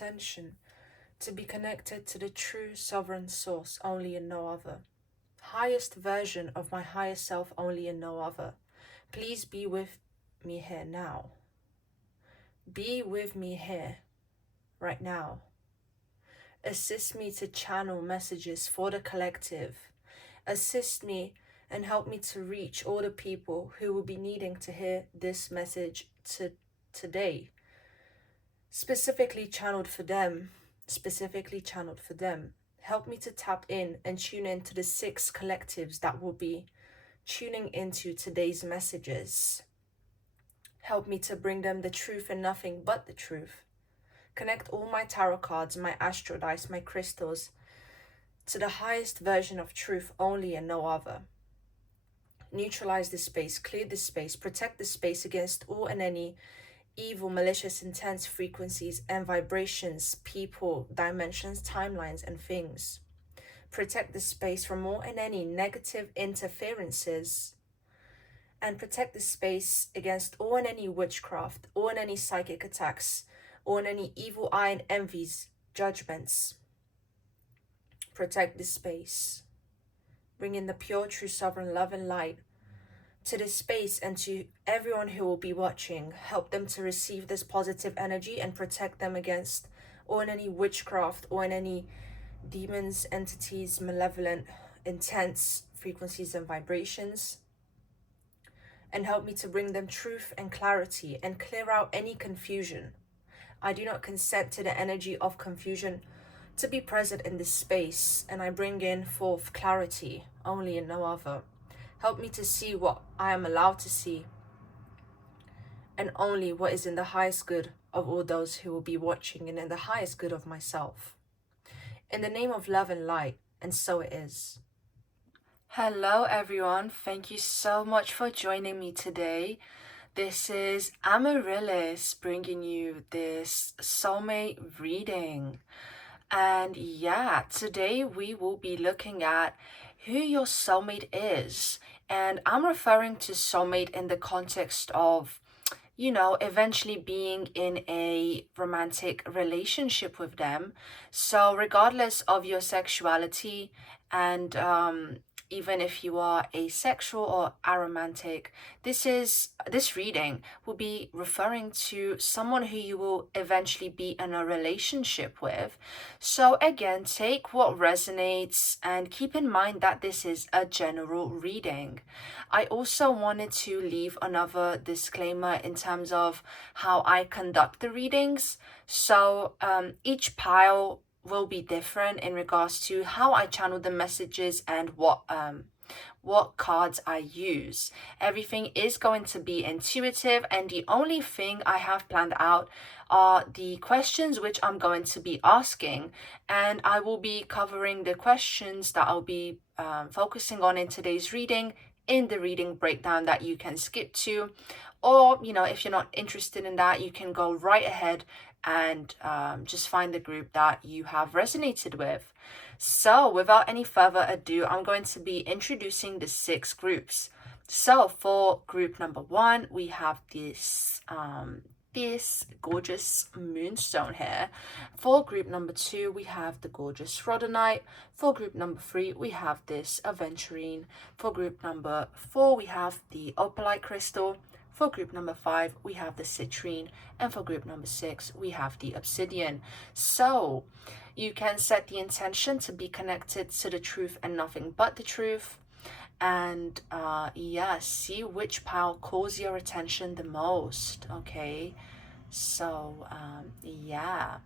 intention to be connected to the true sovereign source only and no other. Highest version of my higher self only and no other. Please be with me here now. Be with me here, right now. Assist me to channel messages for the collective. Assist me and help me to reach all the people who will be needing to hear this message today. Specifically channeled for them. Help me to tap in and tune in to the 6 collectives that will be tuning into today's messages. Help me to bring them the truth and nothing but the truth. Connect all my tarot cards, my astro dice, my crystals to the highest version of truth only and no other. Neutralize the space, clear the space, protect the space against all and any evil, malicious, intense frequencies and vibrations, people, dimensions, timelines, and things. Protect the space from all and any negative interferences, and protect the space against all and any witchcraft, all and any psychic attacks, all and any evil eye and envies, judgments. Protect the space. Bring in the pure, true, sovereign love and light to this space and to everyone who will be watching. Help them to receive this positive energy and protect them against or in any witchcraft or in any demons, entities, malevolent, intense frequencies and vibrations. And help me to bring them truth and clarity and clear out any confusion. I do not consent to the energy of confusion to be present in this space, and I bring in forth clarity only and no other. Help me to see what I am allowed to see, and only what is in the highest good of all those who will be watching and in the highest good of myself. In the name of love and light, and so it is. Hello everyone, thank you so much for joining me today. This is Amaryllis bringing you this soulmate reading. And yeah, today we will be looking at who your soulmate is. And I'm referring to soulmate in the context of, you know, eventually being in a romantic relationship with them. So regardless of your sexuality and even if you are asexual or aromantic, this reading will be referring to someone who you will eventually be in a relationship with. So again, take what resonates and keep in mind that this is a general reading. I also wanted to leave another disclaimer in terms of how I conduct the readings. So each pile will be different in regards to how I channel the messages and what cards I use. Everything is going to be intuitive, and the only thing I have planned out are the questions which I'm going to be asking, and I will be covering the questions that I'll be focusing on in today's reading in the reading breakdown that you can skip to, or you know, if you're not interested in that, you can go right ahead and just find the group that you have resonated with. So without any further ado, I'm going to be introducing the 6 groups. So for group number 1, we have this gorgeous moonstone here. For group number 2, we have the gorgeous rhodonite. For group number 3, we have this aventurine. For group number 4, we have the opalite crystal. For group number 5, we have the citrine, and for group number 6, we have the obsidian. So you can set the intention to be connected to the truth and nothing but the truth. And yeah, see which pile calls your attention the most, okay? So yeah.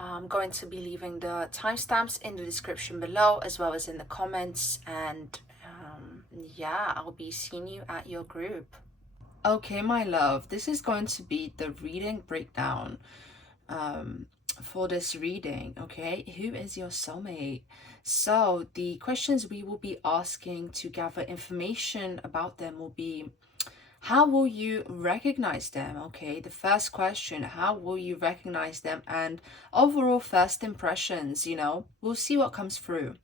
I'm going to be leaving the timestamps in the description below as well as in the comments, and yeah, I'll be seeing you at your group. Okay, my love, this is going to be the reading breakdown for this reading, okay? Who is your soulmate? So the questions we will be asking to gather information about them will be, how will you recognize them? Okay, the first question, how will you recognize them? And overall first impressions, you know, we'll see what comes through.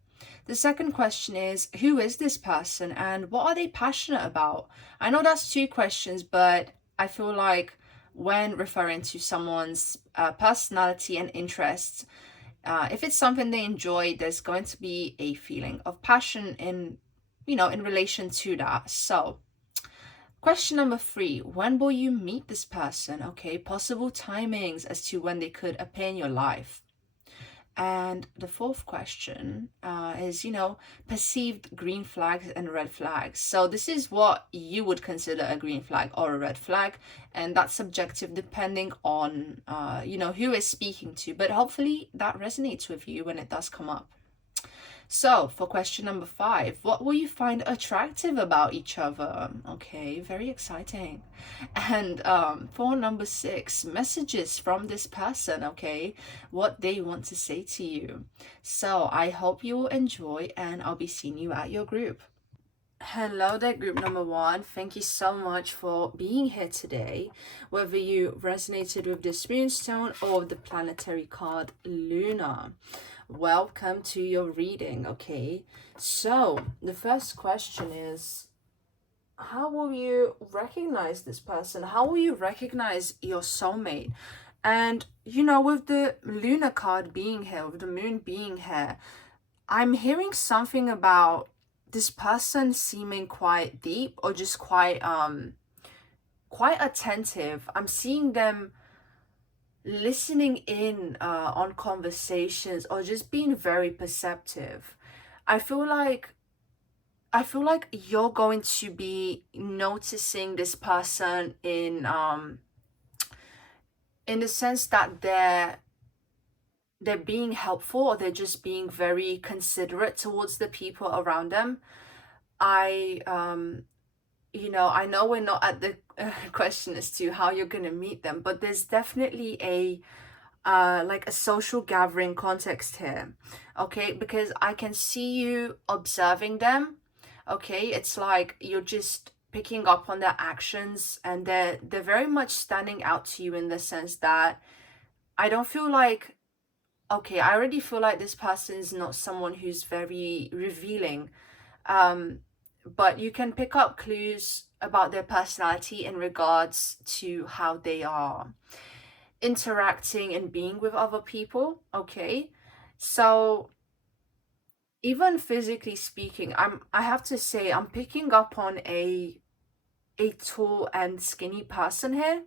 The second question is, who is this person and what are they passionate about? I know that's 2 questions, but I feel like when referring to someone's personality and interests. If it's something they enjoy, there's going to be a feeling of passion in relation to that. So, question number 3, when will you meet this person? Okay, possible timings as to when they could appear in your life. And the fourth question is perceived green flags and red flags. So this is what you would consider a green flag or a red flag, and that's subjective depending on who is speaking to. But hopefully that resonates with you when it does come up. So, for question number 5, what will you find attractive about each other? Okay, very exciting. And for number 6, messages from this person, okay, what they want to say to you. So, I hope you will enjoy, and I'll be seeing you at your group. Hello there, group number 1. Thank you so much for being here today. Whether you resonated with this moonstone or the planetary card Luna, welcome to your reading. Okay, so the first question is, how will you recognize this person? How will you recognize your soulmate? And with the Luna card being here, with the moon being here, I'm hearing something about this person seeming quite deep or just quite attentive. I'm seeing them listening in on conversations or just being very perceptive. I feel like you're going to be noticing this person in the sense that they're being helpful, or they're just being very considerate towards the people around them. I know we're not at the question as to how you're going to meet them, but there's definitely a like a social gathering context here, okay? Because I can see you observing them, okay? It's like you're just picking up on their actions, and they're very much standing out to you in the sense that I don't feel like, okay, I already feel like this person is not someone who's very revealing, but you can pick up clues about their personality in regards to how they are interacting and being with other people, okay? So even physically speaking, I have to say I'm picking up on a tall and skinny person here.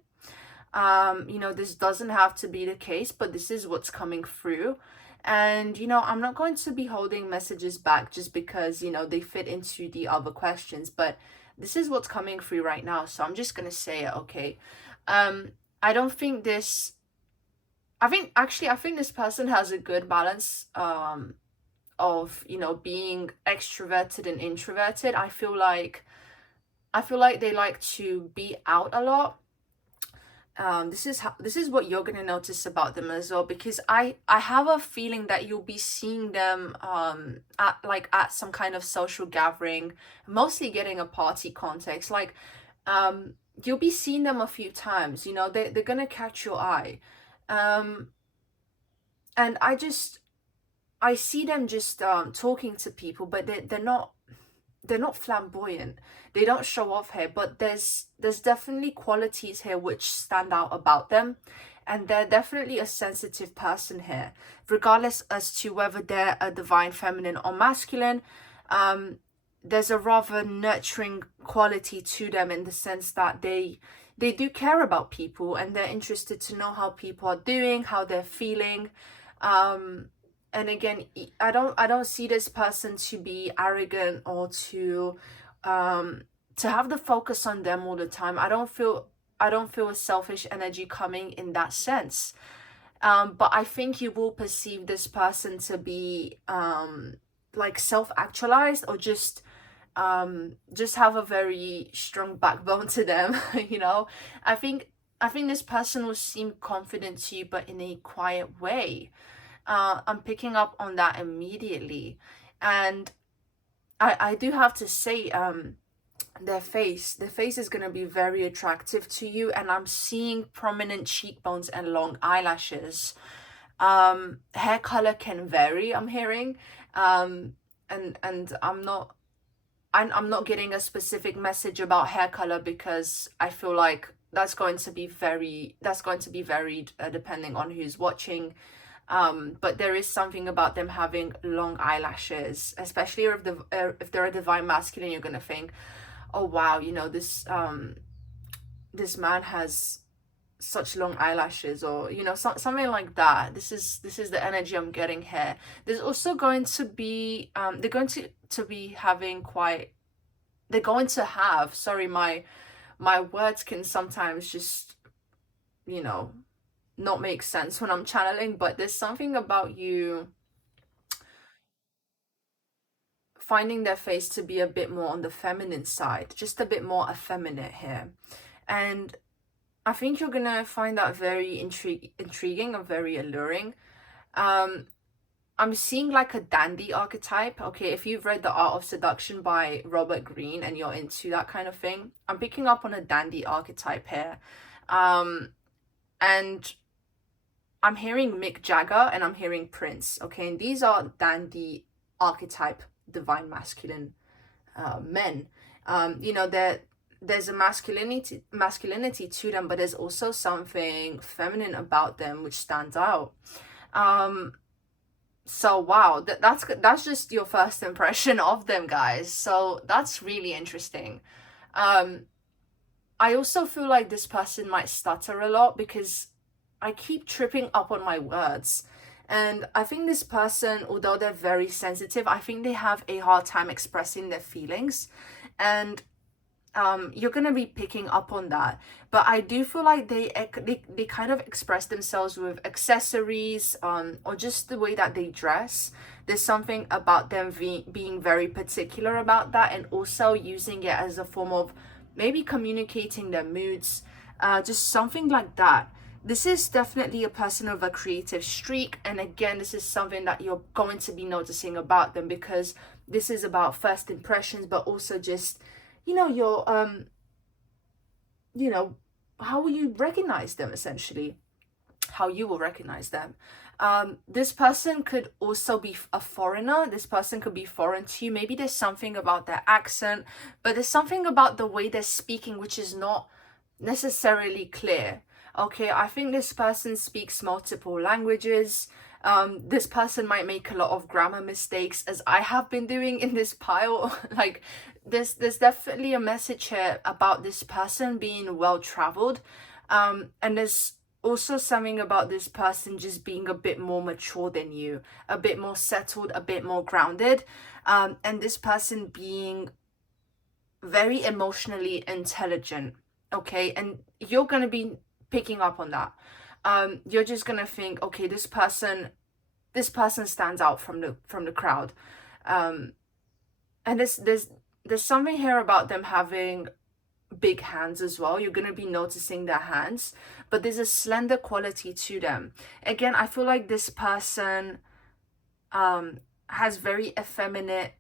This doesn't have to be the case, but this is what's coming through. And I'm not going to be holding messages back just because they fit into the other questions, but this is what's coming through right now, so I'm just gonna say it. Okay, I don't think this I think this person has a good balance of being extroverted and introverted. I feel like they like to be out a lot. This is what you're gonna notice about them as well, because I have a feeling that you'll be seeing them at some kind of social gathering, mostly getting a party context. Like you'll be seeing them a few times. They're gonna catch your eye, um, and I see them just talking to people, but they're not flamboyant. They don't show off here, but there's definitely qualities here which stand out about them, and they're definitely a sensitive person here, regardless as to whether they're a divine feminine or masculine. There's a rather nurturing quality to them in the sense that they do care about people, and they're interested to know how people are doing, how they're feeling. And again, I don't see this person to be arrogant or to have the focus on them all the time. I don't feel a selfish energy coming in that sense. But I think you will perceive this person to be like self-actualized, or just have a very strong backbone to them. I think this person will seem confident to you, but in a quiet way. I'm picking up on that immediately. And I do have to say, their face is going to be very attractive to you, and I'm seeing prominent cheekbones and long eyelashes. Hair color can vary, I'm hearing. And I'm not getting a specific message about hair color, because I feel like that's going to be varied, depending on who's watching. But there is something about them having long eyelashes, especially if they're a divine masculine. You're gonna think, oh wow, this man has such long eyelashes, or something like that. This is the energy I'm getting here. There's also going to be they're going to be having quite they're going to have, sorry, my words can sometimes just you know not make sense when I'm channeling, but there's something about you finding their face to be a bit more on the feminine side, just a bit more effeminate here. And I think you're gonna find that very intriguing and very alluring. um I'm seeing like a dandy archetype. Okay, if you've read The Art of Seduction by Robert Greene and you're into that kind of thing, I'm picking up on a dandy archetype here. And I'm hearing Mick Jagger and I'm hearing Prince. Okay, and these are dandy archetype divine masculine men. There's a masculinity to them, but there's also something feminine about them which stands out. So wow, that's just your first impression of them, guys. So that's really interesting. Um, I also feel like this person might stutter a lot because I keep tripping up on my words. And I think this person, although they're very sensitive, I think they have a hard time expressing their feelings. And you're gonna be picking up on that. But I do feel like they kind of express themselves with accessories, or just the way that they dress. There's something about them being very particular about that, and also using it as a form of maybe communicating their moods, just something like that. This is definitely a person of a creative streak, and again, this is something that you're going to be noticing about them, because this is about first impressions, but also just your how will you recognize them, essentially, how you will recognize them. This person could also be a foreigner. This person could be foreign to you. Maybe there's something about their accent, but there's something about the way they're speaking which is not necessarily clear. Okay, I think this person speaks multiple languages. This person might make a lot of grammar mistakes, as I have been doing in this pile. Like, there's definitely a message here about this person being well traveled. And there's also something about this person just being a bit more mature than you, a bit more settled, a bit more grounded. And this person being very emotionally intelligent. Okay, and you're gonna be picking up on that. You're just gonna think, okay, this person stands out from the crowd. And there's something here about them having big hands as well. You're gonna be noticing their hands, but there's a slender quality to them. Again, I feel like this person has very effeminate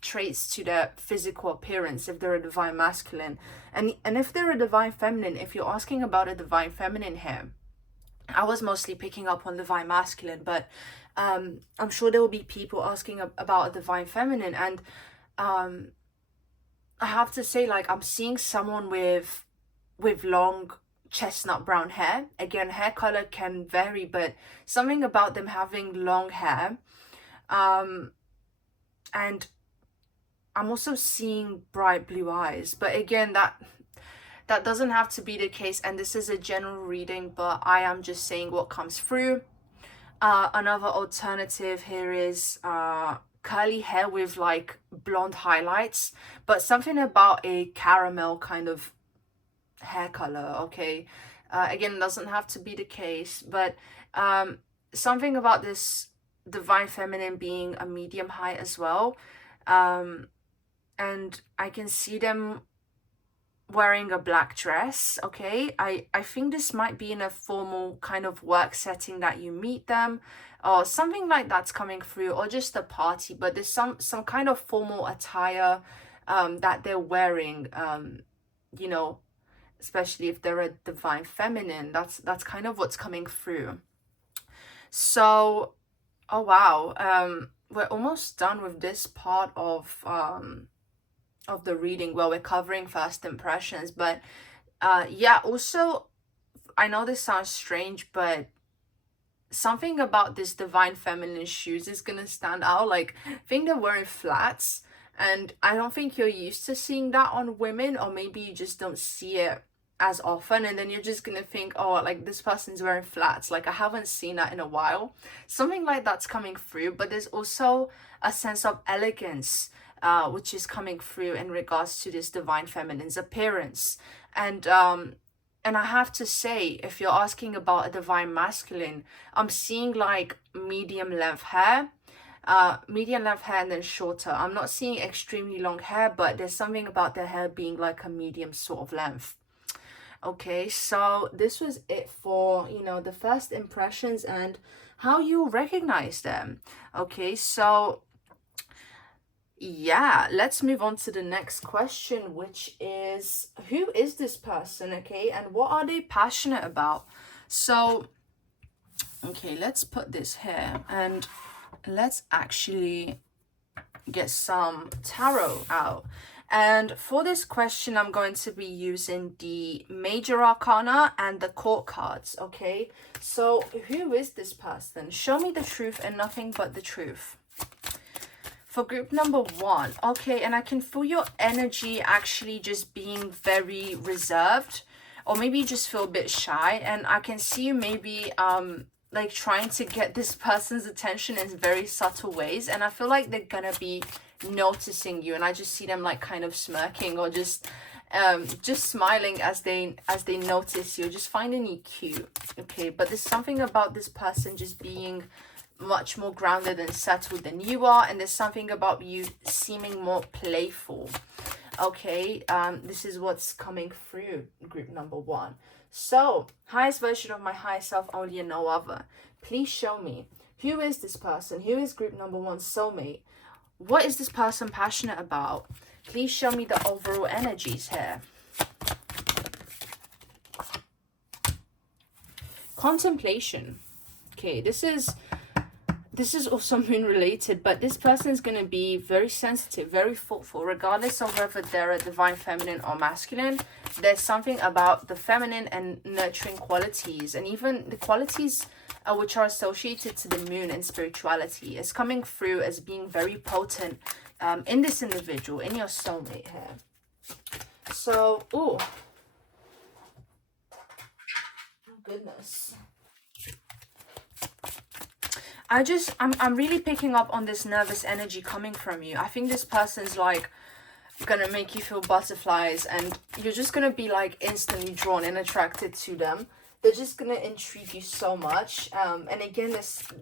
traits to their physical appearance if they're a divine masculine. And if they're a divine feminine, if you're asking about a divine feminine here, I was mostly picking up on divine masculine, but I'm sure there will be people asking about a divine feminine. And I have to say, like, I'm seeing someone with long chestnut brown hair. Again, hair color can vary, but something about them having long hair. And I'm also seeing bright blue eyes, but again, that doesn't have to be the case, and this is a general reading, but I am just saying what comes through. Another alternative here is curly hair with like blonde highlights, but something about a caramel kind of hair color. Okay, again, it doesn't have to be the case, but something about this divine feminine being a medium height as well. And I can see them wearing a black dress. Okay, I think this might be in a formal kind of work setting that you meet them, or something like that's coming through, or just a party, but there's some kind of formal attire that they're wearing, you know especially if they're a divine feminine. That's kind of what's coming through. So, oh wow, we're almost done with this part of of the reading. Well, we're covering first impressions, but yeah, also, I know this sounds strange, but something about this divine feminine shoes is gonna stand out. Like, I think they're wearing flats, and I don't think you're used to seeing that on women, or maybe you just don't see it as often, and then you're just gonna think, oh, like this person's wearing flats, like I haven't seen that in a while. Something like that's coming through, but there's also a sense of elegance, which is coming through in regards to this divine feminine's appearance. And I have to say, if you're asking about a divine masculine, I'm seeing like medium length hair and then shorter. I'm not seeing extremely long hair, but there's something about their hair being like a medium sort of length. Okay, so this was it for, the first impressions and how you recognize them. Okay, so yeah, let's move on to the next question, which is, who is this person? Okay, and what are they passionate about? So okay, let's put this here and let's actually get some tarot out. And for this question, I'm going to be using the Major Arcana and the Court cards. Okay, so who is this person? Show me the truth and nothing but the truth. For group number 1, okay, and I can feel your energy actually just being very reserved, or maybe you just feel a bit shy, and I can see you maybe like trying to get this person's attention in very subtle ways, and I feel like they're gonna be noticing you, and I just see them like kind of smirking or just smiling as they notice you, just finding you cute. Okay, but there's something about this person just being much more grounded and settled than you are, and there's something about you seeming more playful. Okay, this is what's coming through group number 1. So, highest version of my higher self, only and no other. Please show me, who is this person? Who is group number 1 soulmate? What is this person passionate about? Please show me the overall energies here. Contemplation. Okay, this is also moon related, but this person is going to be very sensitive, very thoughtful, regardless of whether they're a divine feminine or masculine. There's something about the feminine and nurturing qualities, and even the qualities which are associated to the moon and spirituality, is coming through as being very potent in this individual, in your soulmate here. So, oh goodness. I'm really picking up on this nervous energy coming from you. I think this person's like gonna make you feel butterflies, and you're just gonna be like instantly drawn and attracted to them. They're just gonna intrigue you so much. And again,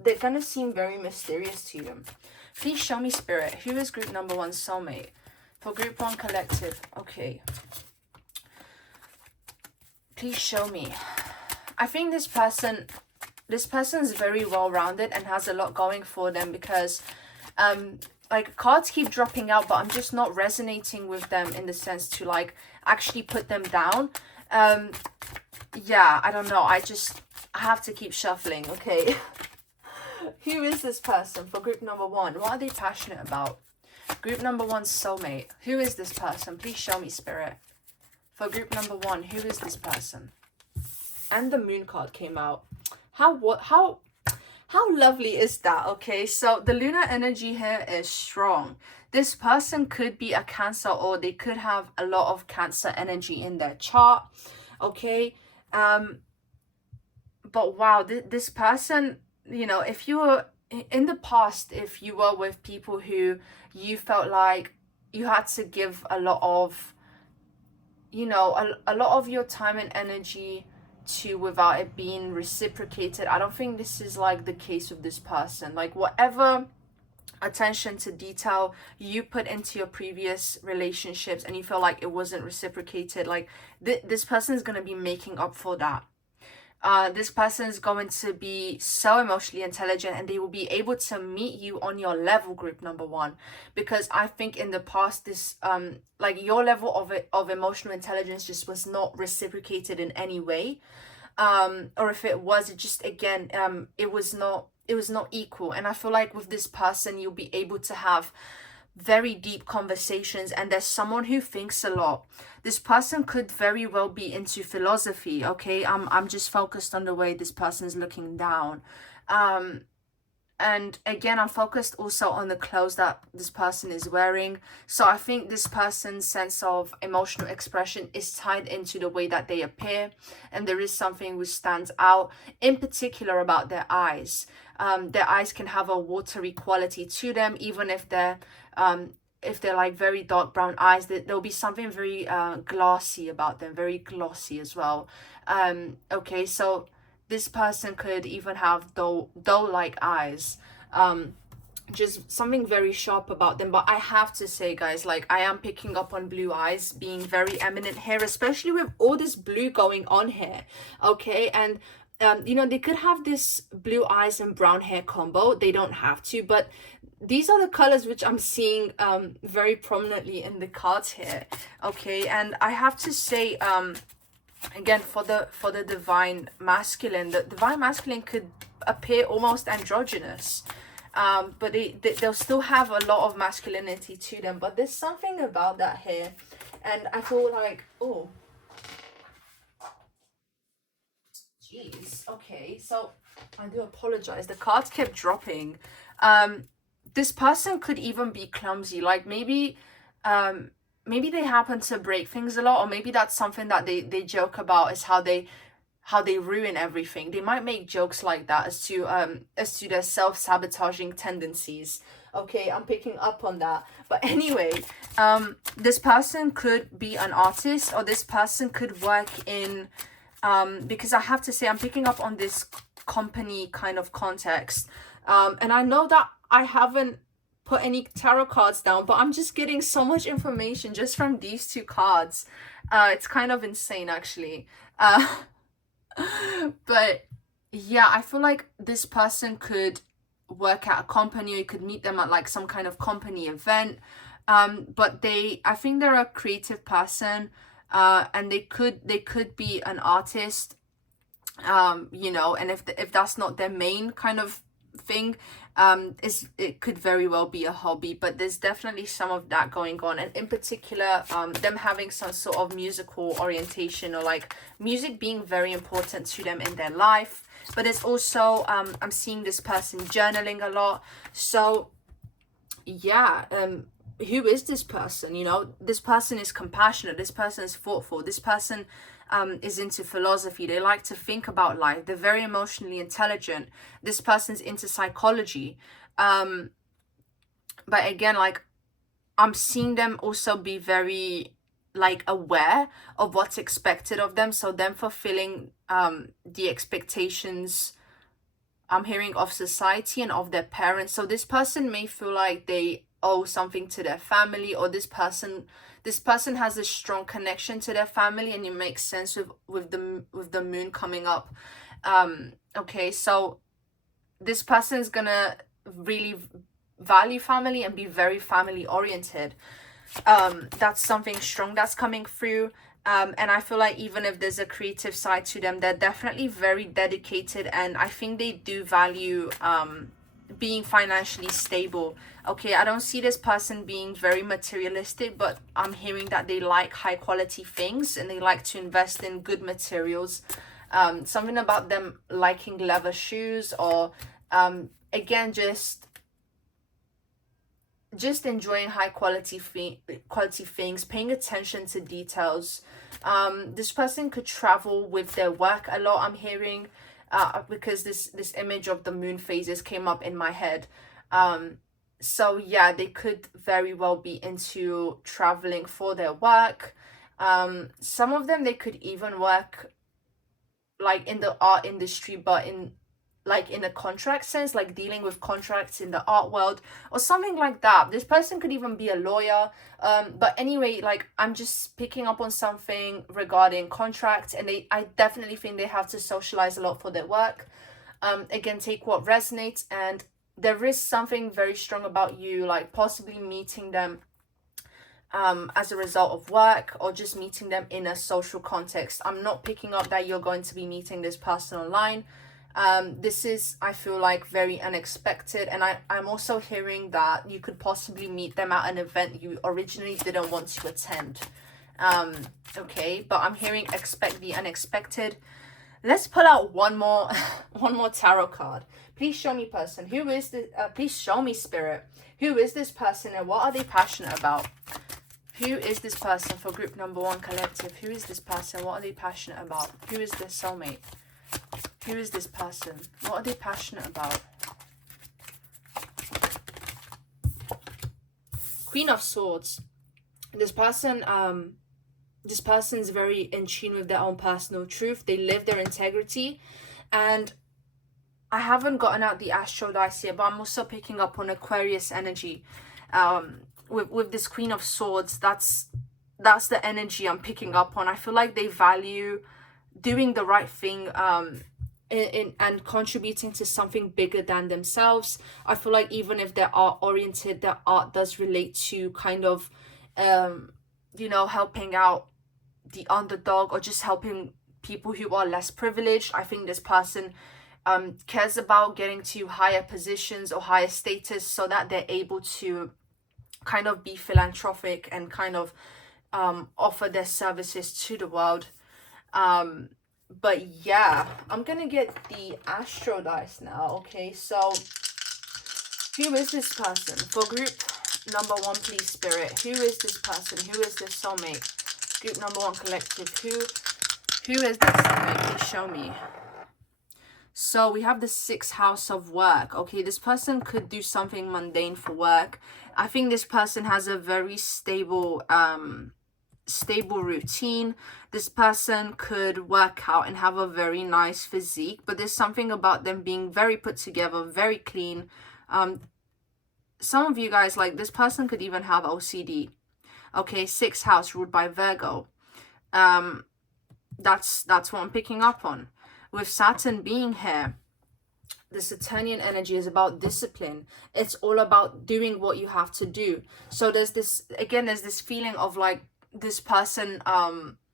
they're gonna seem very mysterious to you. Please show me, Spirit, who is group number 1 soulmate? For group 1 collective, okay. Please show me. I think this person is very well-rounded and has a lot going for them, because like cards keep dropping out, but I'm just not resonating with them in the sense to like actually put them down. Yeah, I don't know, I have to keep shuffling. Okay. Who is this person for group number 1? What are they passionate about? Group number 1 soulmate. Who is this person? Please show me, Spirit. For group number 1, who is this person? And the moon card came out. How lovely is that? Okay, so the lunar energy here is strong. This person could be a Cancer, or they could have a lot of Cancer energy in their chart. Okay, but wow, this person, if you were in the past, if you were with people who you felt like you had to give a lot of, a lot of your time and energy to without it being reciprocated, I don't think this is like the case with this person. Like, whatever attention to detail you put into your previous relationships and you feel like it wasn't reciprocated, like this person is going to be making up for that. This person is going to be so emotionally intelligent, and they will be able to meet you on your level, group number 1, because I think in the past this like your level of emotional intelligence just was not reciprocated in any way, or if it was, it just, again, it was not equal. And I feel like with this person, you'll be able to have very deep conversations, and there's someone who thinks a lot. This person could very well be into philosophy. Okay, I'm just focused on the way this person is looking down. um and again, I'm focused also on the clothes that this person is wearing. So I think this person's sense of emotional expression is tied into the way that they appear, and there is something which stands out in particular about their eyes. Their eyes can have a watery quality to them, even if they're like very dark brown eyes. There'll be something very glassy about them, very glossy as well. Okay, so this person could even have doe like eyes. Just something very sharp about them. But I have to say, guys, like, I am picking up on blue eyes being very eminent here, especially with all this blue going on here. Okay, and they could have this blue eyes and brown hair combo. They don't have to, but these are the colors which I'm seeing very prominently in the cards here. Okay, and I have to say, again, for the divine masculine, the divine masculine could appear almost androgynous, but they'll still have a lot of masculinity to them. But there's something about that here, and I feel like, oh, jeez. Okay, so I do apologize, the cards kept dropping. This person could even be clumsy, like maybe they happen to break things a lot, or maybe that's something that they joke about, is how they ruin everything. They might make jokes like that as to their self-sabotaging tendencies. Okay, I'm picking up on that. But anyway, this person could be an artist, or this person could work in because I have to say, I'm picking up on this company kind of context. And I know that I haven't put any tarot cards down, but I'm just getting so much information just from these two cards. It's kind of insane, actually. But yeah, I feel like this person could work at a company, or you could meet them at like some kind of company event. But I think they're a creative person, and they could be an artist. And if that's not their main kind of thing, it could very well be a hobby. But there's definitely some of that going on, and in particular, them having some sort of musical orientation, or like music being very important to them in their life. But there's also, I'm seeing this person journaling a lot. So yeah, who is this person? This person is compassionate, this person is thoughtful, this person is into philosophy. They like to think about life. They're very emotionally intelligent. This person's into psychology. But again, like, I'm seeing them also be very like aware of what's expected of them. So them fulfilling the expectations, I'm hearing, of society and of their parents. So this person may feel like they owe something to their family, or this person has a strong connection to their family, and it makes sense with the moon coming up. Okay, so this person is gonna really value family and be very family oriented. That's something strong that's coming through. And I feel like even if there's a creative side to them, they're definitely very dedicated, and I think they do value being financially stable. Okay, I don't see this person being very materialistic, but I'm hearing that they like high quality things, and they like to invest in good materials. Something about them liking leather shoes, or again, just enjoying high quality things, paying attention to details. This person could travel with their work a lot, I'm hearing, because this image of the moon phases came up in my head. So yeah, they could very well be into traveling for their work. Some of them, they could even work like in the art industry, but in a contract sense, like dealing with contracts in the art world or something like that. This person could even be a lawyer. But anyway, like, I'm just picking up on something regarding contracts, and I definitely think they have to socialize a lot for their work. Again, take what resonates, and there is something very strong about you, like possibly meeting them as a result of work, or just meeting them in a social context. I'm not picking up that you're going to be meeting this person online. This is, I feel like, very unexpected, and I'm also hearing that you could possibly meet them at an event you originally didn't want to attend. Okay, but I'm hearing expect the unexpected. Let's pull out one more one more tarot card. Please show me, person. Who is this? Please show me, spirit. Who is this person and what are they passionate about? Who is this person for group number 1 collective? Who is this person? What are they passionate about? Who is their soulmate? Who is this person? What are they passionate about? Queen of Swords. This person, this person's very in tune with their own personal truth. They live their integrity. And I haven't gotten out the astral dice yet, but I'm also picking up on Aquarius energy. With this Queen of Swords, that's the energy I'm picking up on. I feel like they value doing the right thing, and contributing to something bigger than themselves. I feel like even if they're art oriented, their art does relate to kind of helping out the underdog, or just helping people who are less privileged. I think this person cares about getting to higher positions or higher status so that they're able to kind of be philanthropic and kind of offer their services to the world. But yeah, I'm gonna get the astro dice now. Okay, so who is this person for group number 1, please, spirit? Who is this person? Who is this soulmate? Group number 1 collective. Who is this soulmate? Please show me. So we have the 6th house of work. Okay, this person could do something mundane for work. I think this person has a very stable routine. This person could work out and have a very nice physique, but there's something about them being very put together, very clean. Some of you guys, like, this person could even have OCD. Okay, 6th house ruled by Virgo. That's what I'm picking up on. With Saturn being here, the Saturnian energy is about discipline. It's all about doing what you have to do. So there's this feeling of like this person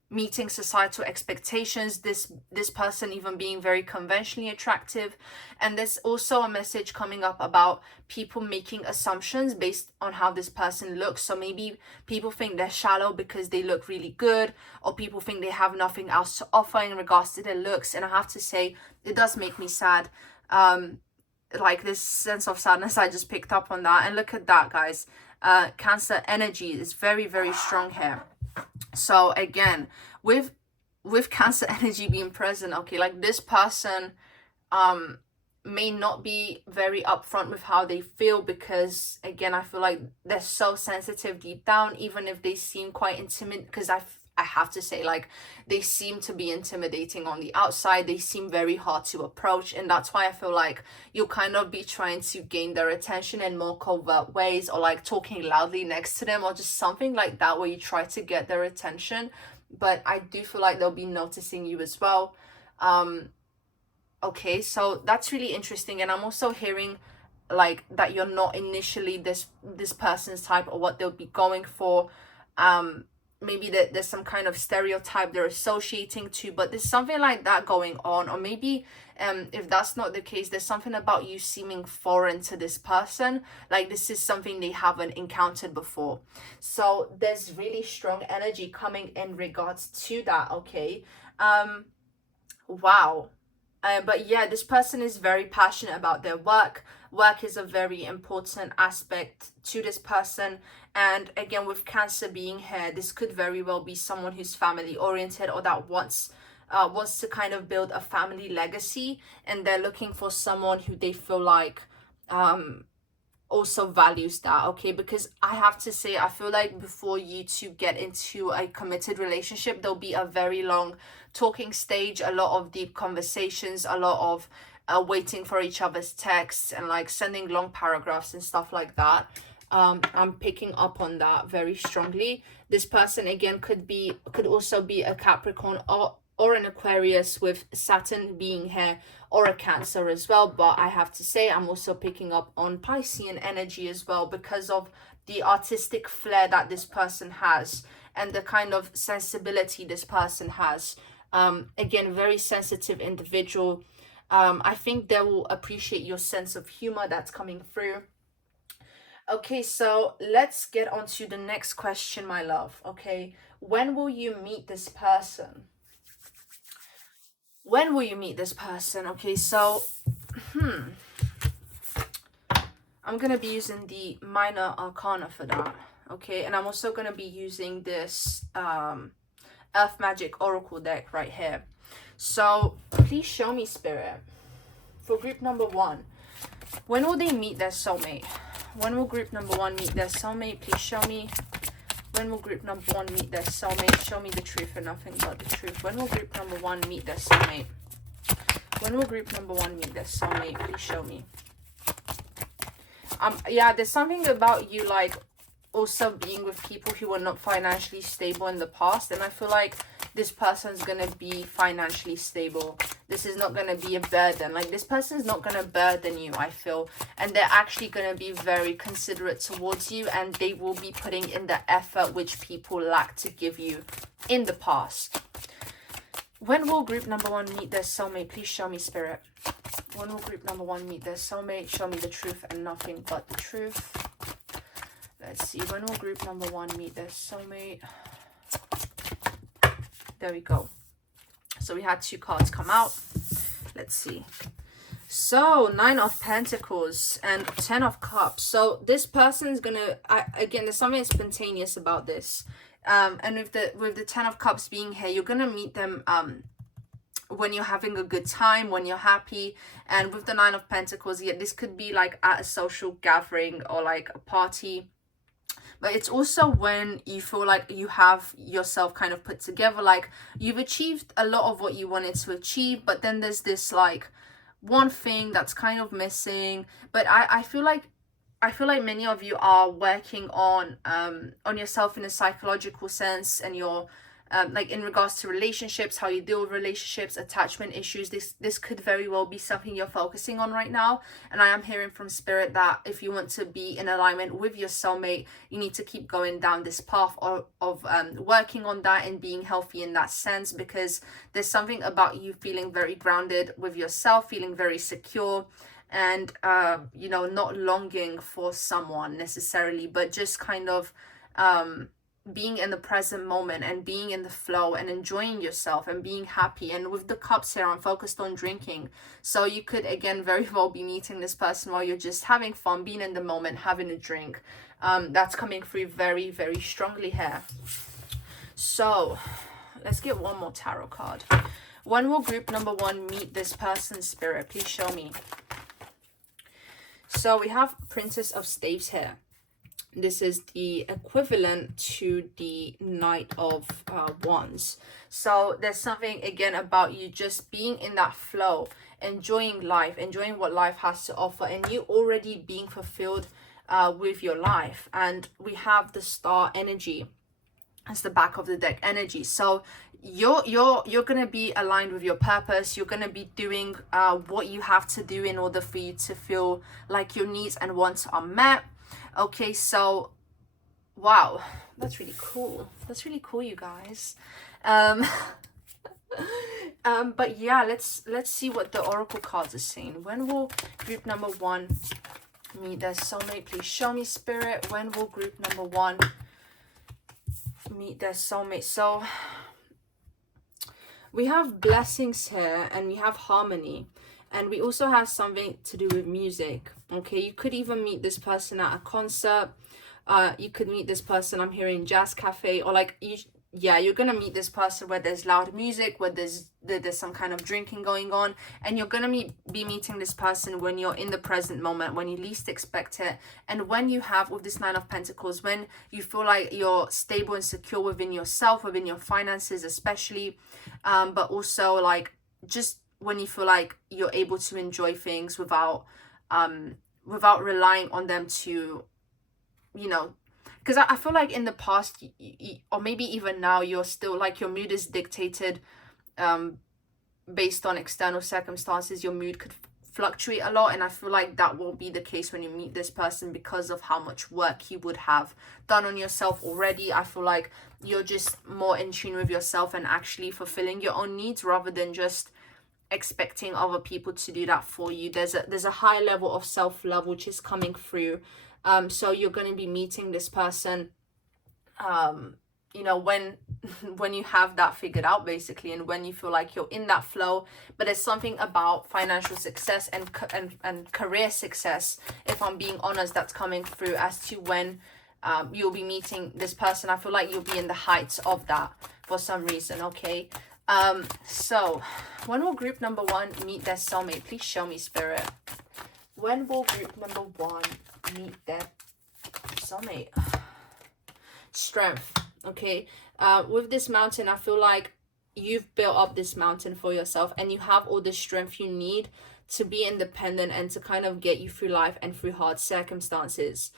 meeting societal expectations, this person even being very conventionally attractive. And there's also a message coming up about people making assumptions based on how this person looks. So maybe people think they're shallow because they look really good, or people think they have nothing else to offer in regards to their looks. And I have to say, it does make me sad. Like this sense of sadness, I just picked up on that. And look at that, guys. Cancer energy is very, very strong here. So again, with Cancer energy being present, okay, like this person may not be very upfront with how they feel, because again, I feel like they're so sensitive deep down, even if they seem quite intimate, because I have to say, like, they seem to be intimidating on the outside. They seem very hard to approach, and that's why I feel like you'll kind of be trying to gain their attention in more covert ways, or like talking loudly next to them, or just something like that where you try to get their attention. But I do feel like they'll be noticing you as well. Okay, so that's really interesting. And I'm also hearing like that you're not initially this person's type, or what they'll be going for. Maybe that there's some kind of stereotype they're associating to, but there's something like that going on. Or maybe if that's not the case, there's something about you seeming foreign to this person, like this is something they haven't encountered before. So there's really strong energy coming in regards to that. Okay, wow. But yeah, this person is very passionate about their work. Work is a very important aspect to this person. And again, with Cancer being here, this could very well be someone who's family oriented, or that wants to kind of build a family legacy, and they're looking for someone who they feel like also values that. Okay, because I have to say, I feel like before you two get into a committed relationship, there'll be a very long talking stage, a lot of deep conversations, a lot of waiting for each other's texts, and like sending long paragraphs and stuff like that. I'm picking up on that very strongly. This person again could also be a Capricorn or an Aquarius, with Saturn being here, or a Cancer as well. But I have to say, I'm also picking up on Piscean energy as well, because of the artistic flair that this person has, and the kind of sensibility this person has. Again, very sensitive individual. I think they will appreciate your sense of humor that's coming through. Okay, so let's get on to the next question, my love. Okay, when will you meet this person? When will you meet this person? Okay, so I'm gonna be using the minor arcana for that. Okay, and I'm also gonna be using this Earth Magic Oracle deck right here. So please show me, Spirit, for group number one, when will they meet their soulmate? When will group number one meet their soulmate? Please show me. When will group number one meet their soulmate? Show me the truth and nothing but the truth. When will group number one meet their soulmate? When will group number one meet their soulmate? Please show me. Yeah, there's something about you like also being with people who were not financially stable in the past, and I feel like this person's gonna be financially stable. This is not gonna be a burden. Like, this person's not gonna burden you, I feel, and they're actually gonna be very considerate towards you, and they will be putting in the effort which people lack to give you in the past. When will group number one meet their soulmate? Please show me, Spirit. When will group number one meet their soulmate? Show me the truth and nothing but the truth. Let's see. When will group number one meet their soulmate? There we go. So we had two cards come out. Let's see. So 9 of Pentacles and 10 of Cups. So this person's gonna, again, there's something spontaneous about this. And with the 10 of Cups being here, you're gonna meet them when you're having a good time, when you're happy. And with the 9 of Pentacles, yeah, this could be like at a social gathering or like a party. But it's also when you feel like you have yourself kind of put together, like you've achieved a lot of what you wanted to achieve, but then there's this like one thing that's kind of missing. But I feel like many of you are working on yourself in a psychological sense, and you're like in regards to relationships, how you deal with relationships, attachment issues. This could very well be something you're focusing on right now. And I am hearing from Spirit that if you want to be in alignment with your soulmate, you need to keep going down this path of working on that and being healthy in that sense, because there's something about you feeling very grounded with yourself, feeling very secure, and you know, not longing for someone necessarily, but just kind of being in the present moment and being in the flow and enjoying yourself and being happy. And with the cups here, I'm focused on drinking. So you could, again, very well be meeting this person while you're just having fun, being in the moment, having a drink. That's coming through very, very strongly here. So let's get one more tarot card. When will group number one meet this person, Spirit? Please show me. So we have Princess of Staves here. This is the equivalent to the Knight of Wands. So there's something, again, about you just being in that flow, enjoying life, enjoying what life has to offer, and you already being fulfilled with your life. And we have the Star energy as the back of the deck energy. So you're gonna be aligned with your purpose. You're gonna be doing what you have to do in order for you to feel like your needs and wants are met. Okay, so wow, that's really cool. That's really cool, you guys. But yeah, let's see what the oracle cards are saying. When will group number one meet their soulmate? Please show me, Spirit. When will group number one meet their soulmate? So we have blessings here, and we have harmony, and we also have something to do with music. Okay, you could even meet this person at a concert. You could meet this person, I'm hearing, jazz cafe, or like you're gonna meet this person where there's loud music, where there's some kind of drinking going on, and you're gonna be meeting this person when you're in the present moment, when you least expect it, and when you have, with this 9 of Pentacles, when you feel like you're stable and secure within yourself, within your finances especially, but also like just when you feel like you're able to enjoy things without relying on them to, you know, because I feel like in the past, or maybe even now, you're still like, your mood is dictated based on external circumstances. Your mood could fluctuate a lot, and I feel like that won't be the case when you meet this person, because of how much work you would have done on yourself already. I feel like you're just more in tune with yourself and actually fulfilling your own needs, rather than just expecting other people to do that for you. There's a high level of self-love which is coming through. So you're going to be meeting this person, you know, when when you have that figured out, basically, and when you feel like you're in that flow. But there's something about financial success and career success, if I'm being honest, that's coming through as to when you'll be meeting this person. I feel like you'll be in the heights of that for some reason. Okay, so when will group number 1 meet their soulmate? Please show me, Spirit. When will group number 1 meet their soulmate? Strength. Okay, with this mountain, I feel like you've built up this mountain for yourself, and you have all the strength you need to be independent and to kind of get you through life and through hard circumstances.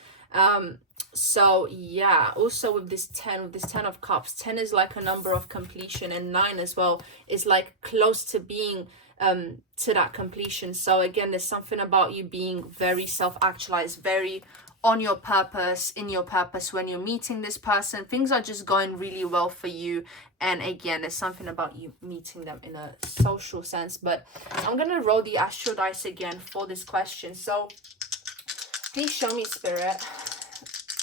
So yeah, also with this 10 of cups, 10 is like a number of completion, and 9 as well is like close to being to that completion. So again, there's something about you being very self-actualized, very on your purpose, in your purpose when you're meeting this person. Things are just going really well for you. And again, there's something about you meeting them in a social sense. But I'm gonna roll the astral dice again for this question. So please show me, Spirit,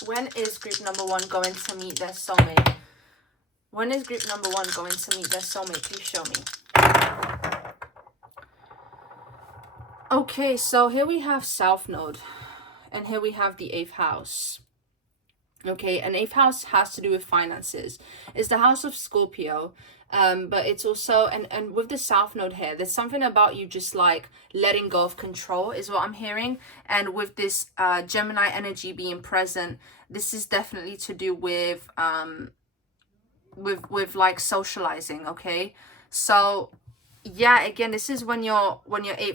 when is group number 1 going to meet their soulmate? When is group number 1 going to meet their soulmate? Please show me. Okay, so here we have South Node, and here we have the 8th house. Okay, and 8th house has to do with finances. It's the house of Scorpio, but it's also, and with the South Node here, there's something about you just like letting go of control is what I'm hearing. And with this Gemini energy being present, this is definitely to do with like socializing. Okay, so yeah, again, this is when you're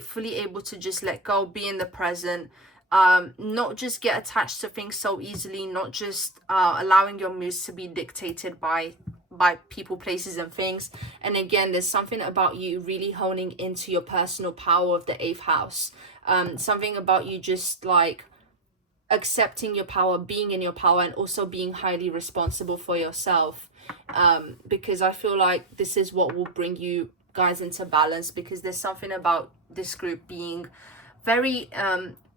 fully able to just let go, be in the present, not just get attached to things so easily, not just allowing your moods to be dictated by people, places, and things. And again, there's something about you really honing into your personal power of the 8th house. Something about you just like accepting your power, being in your power, and also being highly responsible for yourself. Because I feel like this is what will bring you guys into balance, because there's something about this group being very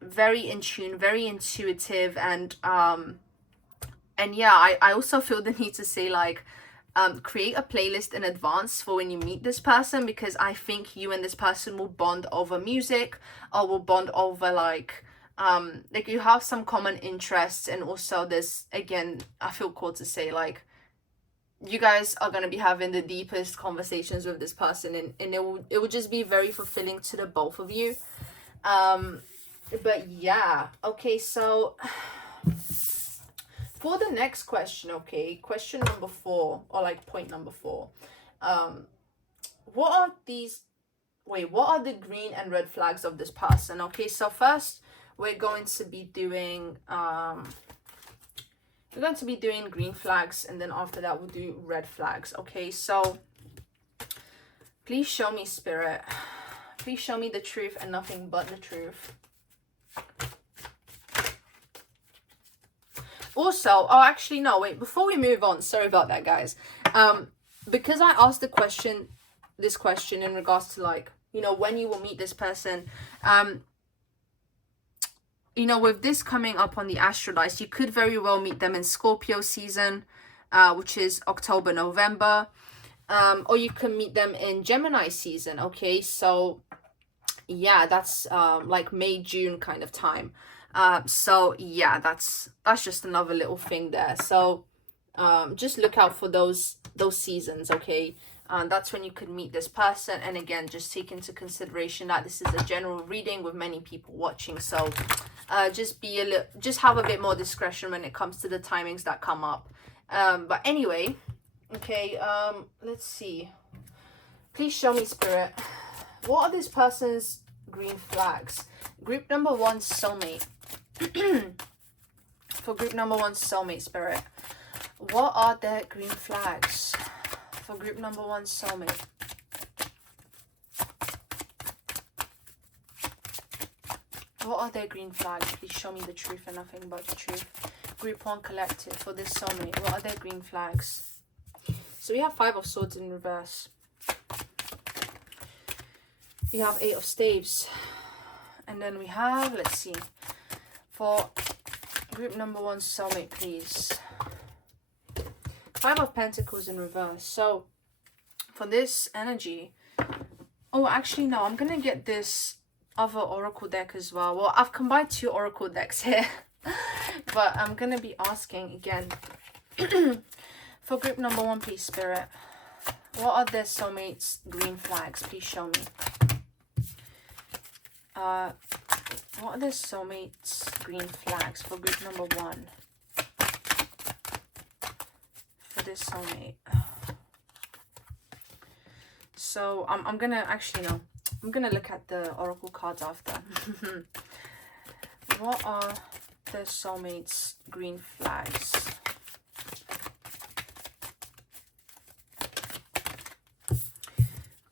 very in tune, very intuitive, and yeah, I also feel the need to say like create a playlist in advance for when you meet this person, because I think you and this person will bond over music, or will bond over like you have some common interests. And also there's, again, I feel called to say like you guys are going to be having the deepest conversations with this person, and it will just be very fulfilling to the both of you. But yeah, okay, so for the next question, okay, question number 4, or like point number 4, what are the green and red flags of this person? Okay, so first we're going to be doing green flags, and then after that we'll do red flags. Okay, so please show me, Spirit. Please show me the truth and nothing but the truth. Also, oh, actually, no, wait, before we move on, sorry about that, guys. Because I asked this question in regards to like, you know, when you will meet this person, you know, with this coming up on the astral dice, you could very well meet them in Scorpio season, which is October, November, or you can meet them in Gemini season. Okay, so yeah, that's like May, June kind of time. So yeah, that's just another little thing there. So just look out for those seasons. Okay, that's when you could meet this person. And again, just take into consideration that this is a general reading with many people watching, so just have a bit more discretion when it comes to the timings that come up. But anyway, okay, let's see. Please show me, Spirit, what are this person's green flags? Group number 1, soulmate. For group number 1, soulmate, Spirit, what are their green flags for group number 1, soulmate? What are their green flags? Please show me the truth and nothing but the truth. Group 1 collective, for this soulmate, what are their green flags? So we have 5 of Swords in reverse. We have 8 of staves. And then we have, let's see, for group number 1 soulmate, please. 5 of Pentacles in reverse. So for this energy, oh, actually, no, I'm going to get this other oracle deck as well. Well, I've combined 2 oracle decks here. But I'm going to be asking again. For group number 1, please, Spirit. What are their soulmates' green flags? Please show me. What are the soulmates' green flags for group number 1? For this soulmate. So I'm gonna actually no. I'm gonna look at the oracle cards after. What are the soulmates' green flags?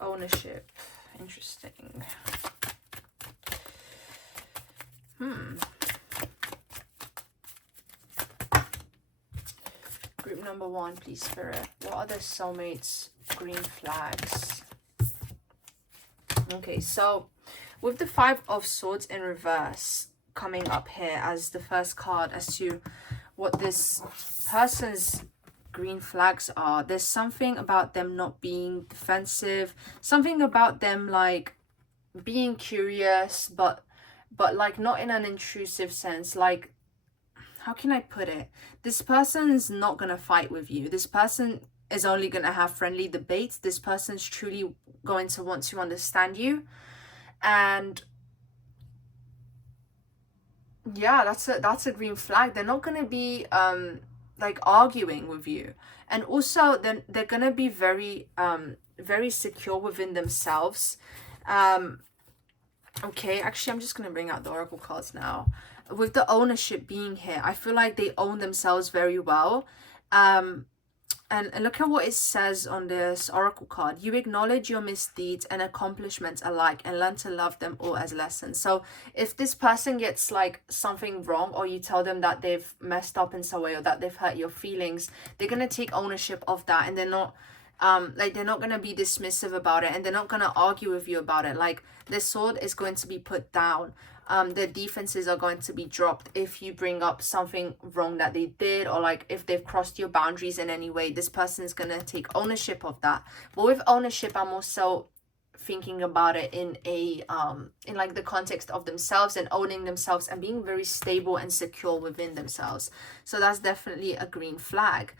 Ownership. Interesting. Group number 1, please, Spirit. What are the soulmates' green flags? Okay, so with the 5 of Swords in reverse coming up here as the first card as to what this person's green flags are, there's something about them not being defensive, something about them like being curious, but like not in an intrusive sense. Like, how can I put it? This person's not gonna fight with you. This person is only gonna have friendly debates. This person's truly going to want to understand you. And yeah, that's a green flag. They're not gonna be like arguing with you. And also then they're gonna be very very secure within themselves. Okay, actually, I'm just going to bring out the oracle cards now. With the ownership being here, I feel like they own themselves very well. And look at what it says on this oracle card. You acknowledge your misdeeds and accomplishments alike and learn to love them all as lessons. So if this person gets like something wrong, or you tell them that they've messed up in some way or that they've hurt your feelings, they're going to take ownership of that, and they're not like they're not going to be dismissive about it, and they're not going to argue with you about it. Like, the sword is going to be put down. The defenses are going to be dropped if you bring up something wrong that they did, or like if they've crossed your boundaries in any way. This person is going to take ownership of that. But with ownership, I'm also thinking about it in a in like the context of themselves and owning themselves and being very stable and secure within themselves. So that's definitely a green flag.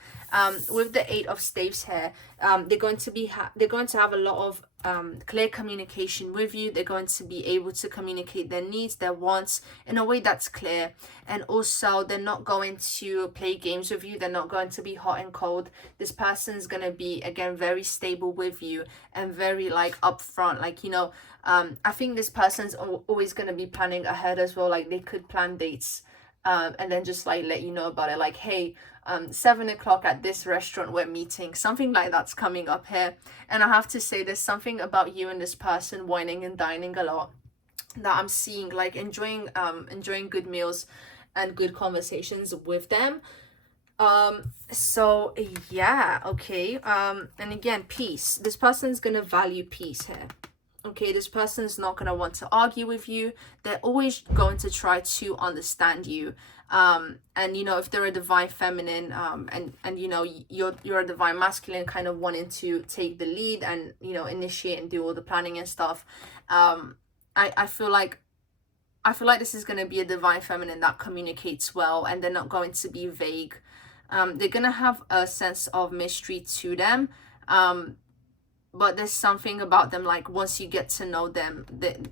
With the 8 of staves here, they're going to have a lot of clear communication with you. They're going to be able to communicate their needs, their wants in a way that's clear. And also, they're not going to play games with you. They're not going to be hot and cold. This person's going to be, again, very stable with you and very like upfront. Like, you know, I think this person's always going to be planning ahead as well. Like, they could plan dates and then just like let you know about it. Like, hey, 7 o'clock at this restaurant we're meeting. Something like that's coming up here. And I have to say, there's something about you and this person whining and dining a lot that I'm seeing, like enjoying good meals and good conversations with them. So yeah, okay. And again, peace. This person's gonna value peace here. Okay, this person's not going to want to argue with you. They're always going to try to understand you. And, you know, if they're a divine feminine, and you know, you're a divine masculine, kind of wanting to take the lead and, you know, initiate and do all the planning and stuff. I feel like this is going to be a divine feminine that communicates well, and they're not going to be vague. They're going to have a sense of mystery to them. But there's something about them, like once you get to know them,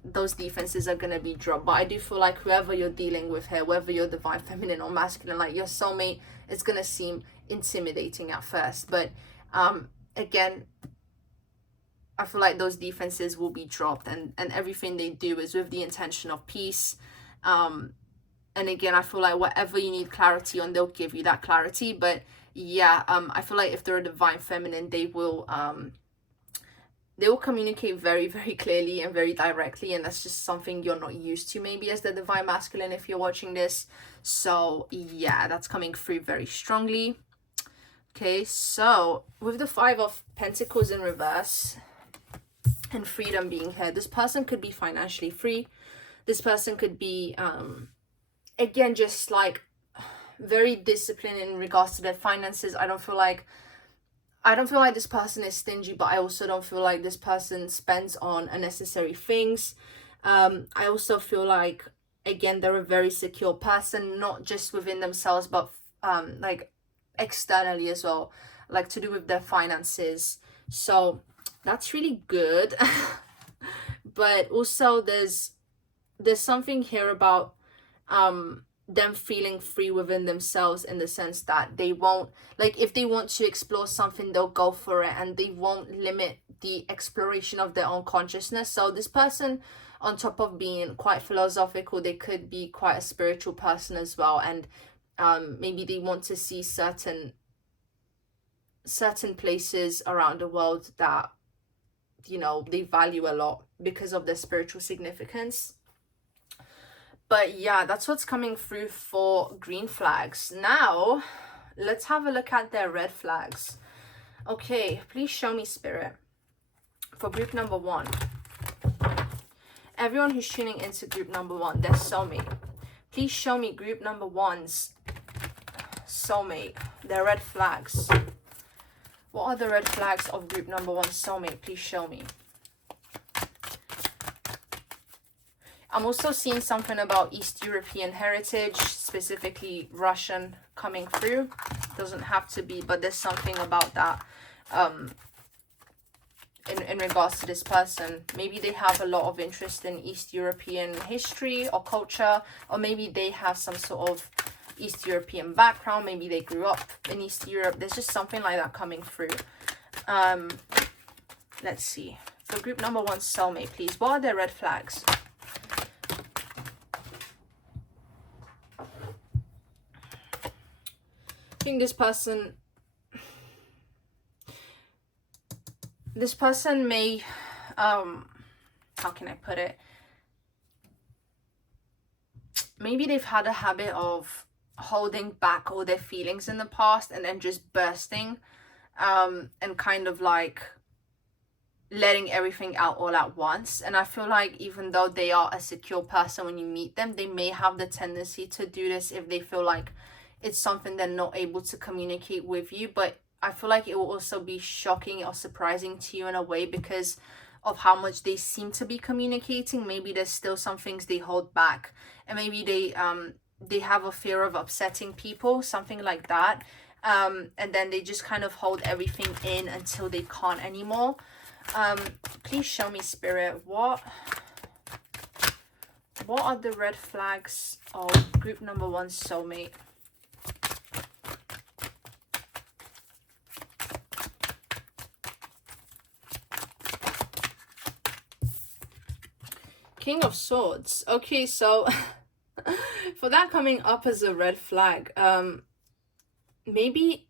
those defenses are going to be dropped. But I do feel like whoever you're dealing with here, whether you're divine feminine or masculine, like your soulmate, it's going to seem intimidating at first. But again, I feel like those defenses will be dropped, and everything they do is with the intention of peace. And again, I feel like whatever you need clarity on, they'll give you that clarity. But yeah, I feel like if they're a divine feminine, they will communicate very, very clearly and very directly, and that's just something you're not used to maybe as the divine masculine if you're watching this. So yeah, that's coming through very strongly. Okay, so with the 5 of Pentacles in reverse, and freedom being here. This person could be financially free. This person could be again just like very disciplined in regards to their finances. I don't feel like this person is stingy, but I also don't feel like this person spends on unnecessary things. I also feel like, again, they're a very secure person, not just within themselves, but like externally as well, like to do with their finances. So that's really good. But also there's something here about them feeling free within themselves, in the sense that they won't, like, if they want to explore something, they'll go for it, and they won't limit the exploration of their own consciousness. So this person, on top of being quite philosophical, they could be quite a spiritual person as well, and maybe they want to see certain places around the world that, you know, they value a lot because of their spiritual significance. But yeah, that's what's coming through for green flags. Now, let's have a look at their red flags. Okay, please show me, Spirit, for group number 1. Everyone who's tuning into group number 1, their soulmate. Please show me group number 1's soulmate, their red flags. What are the red flags of group number 1 soulmate? Please show me. I'm also seeing something about East European heritage, specifically Russian, coming through. Doesn't have to be, but there's something about that in regards to this person. Maybe they have a lot of interest in East European history or culture, or maybe they have some sort of East European background. Maybe they grew up in East Europe. There's just something like that coming through. Let's see. For group number 1 soulmate, please, what are their red flags? I think this person may, how can I put it? Maybe they've had a habit of holding back all their feelings in the past and then just bursting, and kind of like letting everything out all at once. And I feel like even though they are a secure person, when you meet them, they may have the tendency to do this if they feel like it's something they're not able to communicate with you. But I feel like it will also be shocking or surprising to you in a way, because of how much they seem to be communicating. Maybe there's still some things they hold back, and maybe they have a fear of upsetting people, something like that, and then they just kind of hold everything in until they can't anymore. Please show me, Spirit, what are the red flags of group number 1 soulmate? King of Swords. Okay, so for that coming up as a red flag, maybe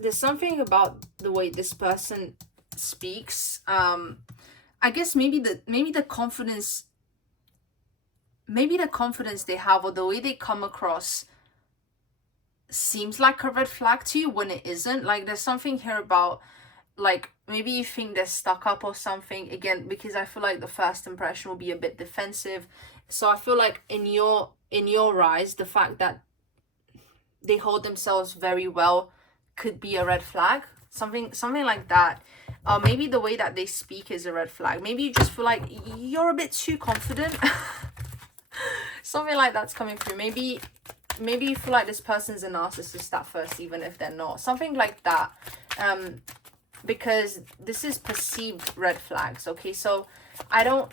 there's something about the way this person speaks. I guess maybe the confidence they have, or the way they come across, seems like a red flag to you when it isn't. Like, there's something here about, like, maybe you think they're stuck up or something, again, because I feel like the first impression will be a bit defensive. So I feel like in your eyes, the fact that they hold themselves very well could be a red flag, something like that. Maybe the way that they speak is a red flag. Maybe you just feel like you're a bit too confident. Something like that's coming through. Maybe you feel like this person's a narcissist at first, even if they're not. Something like that. Because this is perceived red flags. Okay, so I don't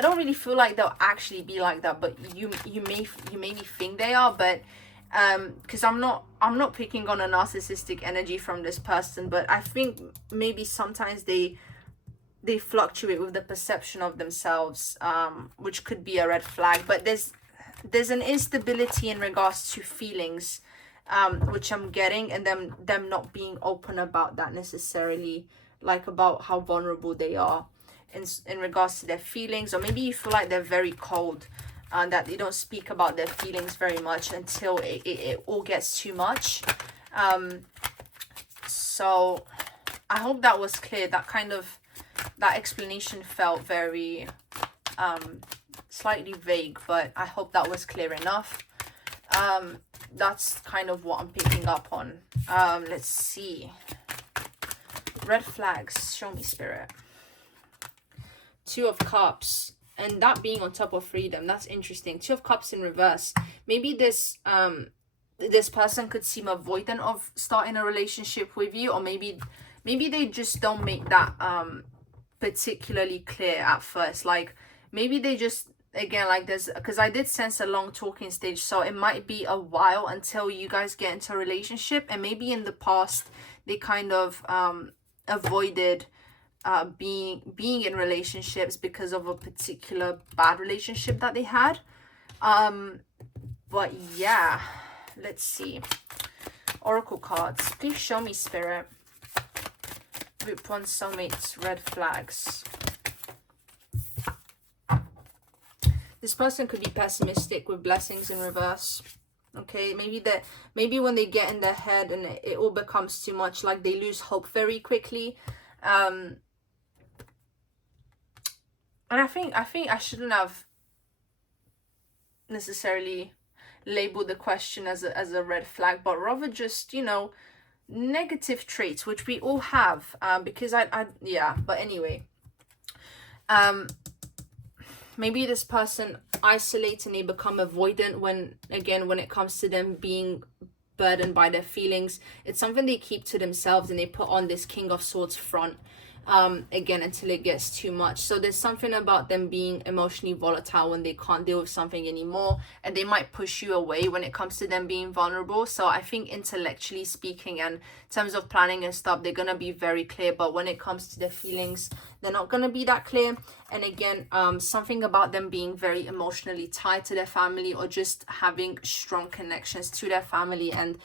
really feel like they'll actually be like that, but you maybe think they are. But because I'm not picking on a narcissistic energy from this person, but I think maybe sometimes they fluctuate with the perception of themselves, which could be a red flag. But there's an instability in regards to feelings, which I'm getting, and them not being open about that necessarily, like about how vulnerable they are in regards to their feelings. Or maybe you feel like they're very cold, and that they don't speak about their feelings very much until it all gets too much. So I hope that was clear. That explanation felt very slightly vague, but I hope that was clear enough. That's kind of what I'm picking up on. Let's see. Red flags, show me, Spirit. Two of Cups, and that being on top of freedom, that's interesting. Two of Cups in reverse. Maybe this person could seem avoidant of starting a relationship with you, or maybe they just don't make that particularly clear at first. Like maybe they just, again, like there's, because I did sense a long talking stage, so it might be a while until you guys get into a relationship, and maybe in the past they kind of avoided being in relationships because of a particular bad relationship that they had. But yeah, let's see. Oracle cards, please show me, Spirit. Group 1 soulmates, red flags. This person could be pessimistic with blessings in reverse. Okay, maybe when they get in their head and it all becomes too much, like they lose hope very quickly. And I think I shouldn't have necessarily labeled the question as a red flag, but rather just, you know, negative traits, which we all have, because yeah, but anyway, maybe this person isolates and they become avoidant when it comes to them being burdened by their feelings. It's something they keep to themselves, and they put on this King of Swords front again until it gets too much. So there's something about them being emotionally volatile when they can't deal with something anymore, and they might push you away when it comes to them being vulnerable. So I think intellectually speaking and in terms of planning and stuff, they're gonna be very clear, but when it comes to their feelings, they're not gonna be that clear. And again, something about them being very emotionally tied to their family, or just having strong connections to their family, and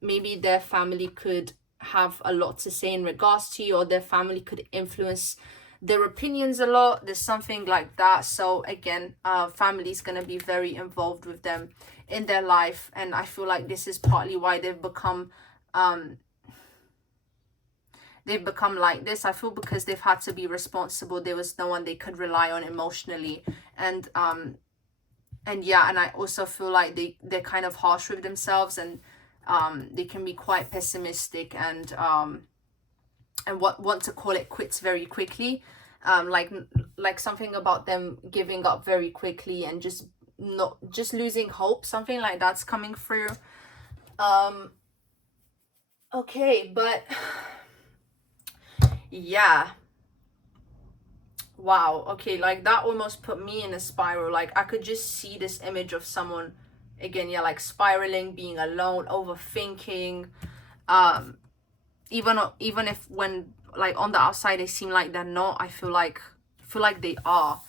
maybe their family could have a lot to say in regards to you, or their family could influence their opinions a lot. There's something like that. So again, family is going to be very involved with them in their life, and I feel like this is partly why they've become like this. I feel because they've had to be responsible. There was no one they could rely on emotionally, and yeah, and I also feel like they're kind of harsh with themselves, and they can be quite pessimistic, and want to call it quits very quickly. Like something about them giving up very quickly and just losing hope. Something like that's coming through. Okay, but yeah. Wow, okay, like that almost put me in a spiral. Like I could just see this image of someone again, yeah, like spiraling, being alone, overthinking, even if when like on the outside they seem like they're not, I feel like they are.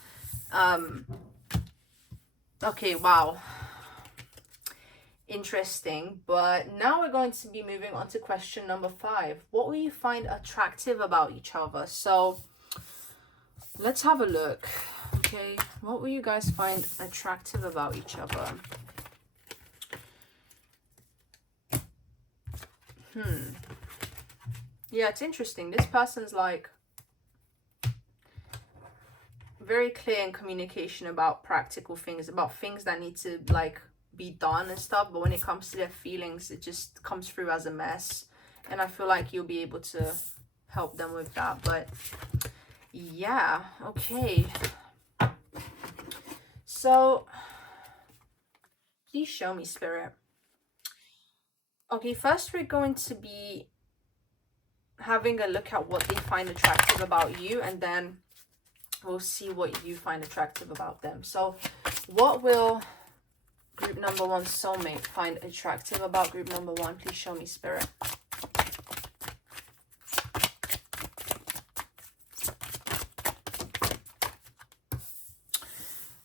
Okay, wow, interesting. But now we're going to be moving on to question number 5. What will you find attractive about each other? So let's have a look. Okay, what will you guys find attractive about each other? Yeah, it's interesting. This person's like very clear in communication about practical things, about things that need to like be done and stuff, but when it comes to their feelings, it just comes through as a mess, and I feel like you'll be able to help them with that. But yeah, okay, so please show me, Spirit. Okay, first we're going to be having a look at what they find attractive about you, and then we'll see what you find attractive about them. So what will group number 1 soulmate find attractive about group number 1? Please show me, Spirit.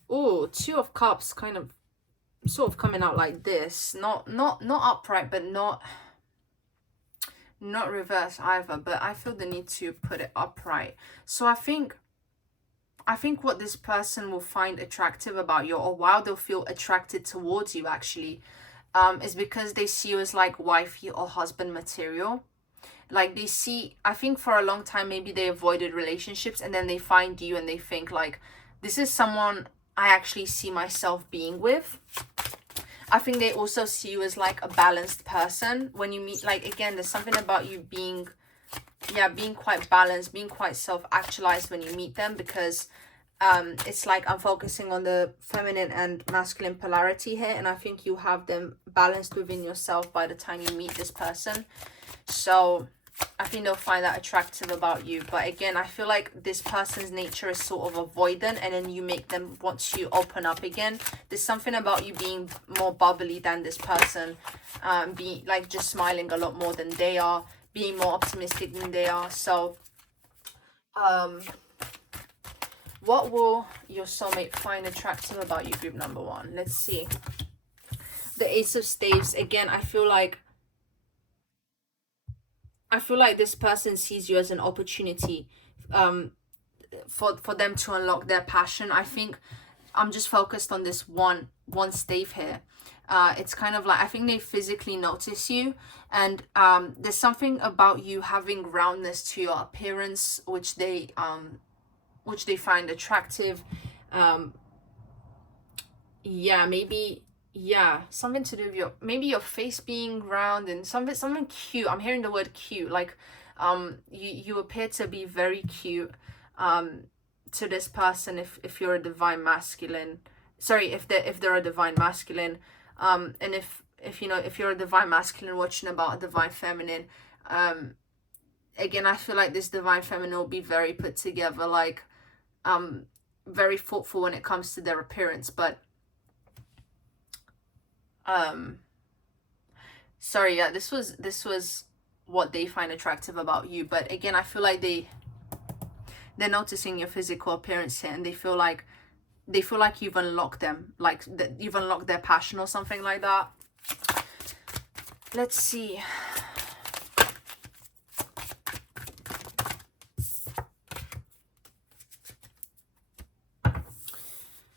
Oh, 2 of Cups, kind of sort of coming out like this, not upright, but not reverse either, but I feel the need to put it upright. So I think what this person will find attractive about you, or why they'll feel attracted towards you actually, is because they see you as like wifey or husband material. Like they see, I think for a long time maybe they avoided relationships, and then they find you and they think like, this is someone I actually see myself being with. I think they also see you as like a balanced person when you meet. Like again, there's something about you being, yeah, being quite balanced, being quite self-actualized when you meet them, because it's like I'm focusing on the feminine and masculine polarity here, and I think you have them balanced within yourself by the time you meet this person. So I think they'll find that attractive about you. But again, I feel like this person's nature is sort of avoidant, and then you make them want to open up again. There's something about you being more bubbly than this person, being like just smiling a lot more than they are, being more optimistic than they are. So what will your soulmate find attractive about you, group number one? Let's see. The Ace of Staves. Again, I feel like this person sees you as an opportunity for them to unlock their passion. I think I'm just focused on this one stave here. It's kind of like, I think they physically notice you, and there's something about you having roundness to your appearance which they find attractive. Yeah, maybe, yeah, something to do with your, maybe your face being round and something cute. I'm hearing the word cute. Like you appear to be very cute to this person if you're a divine masculine. Sorry, if they're a divine masculine. And if you know, if you're a divine masculine watching about a divine feminine, again, I feel like this divine feminine will be very put together, like very thoughtful when it comes to their appearance. But sorry, yeah, this was what they find attractive about you. But again, I feel like they're noticing your physical appearance here, and they feel like you've unlocked them, like you've unlocked their passion or something like that. Let's see.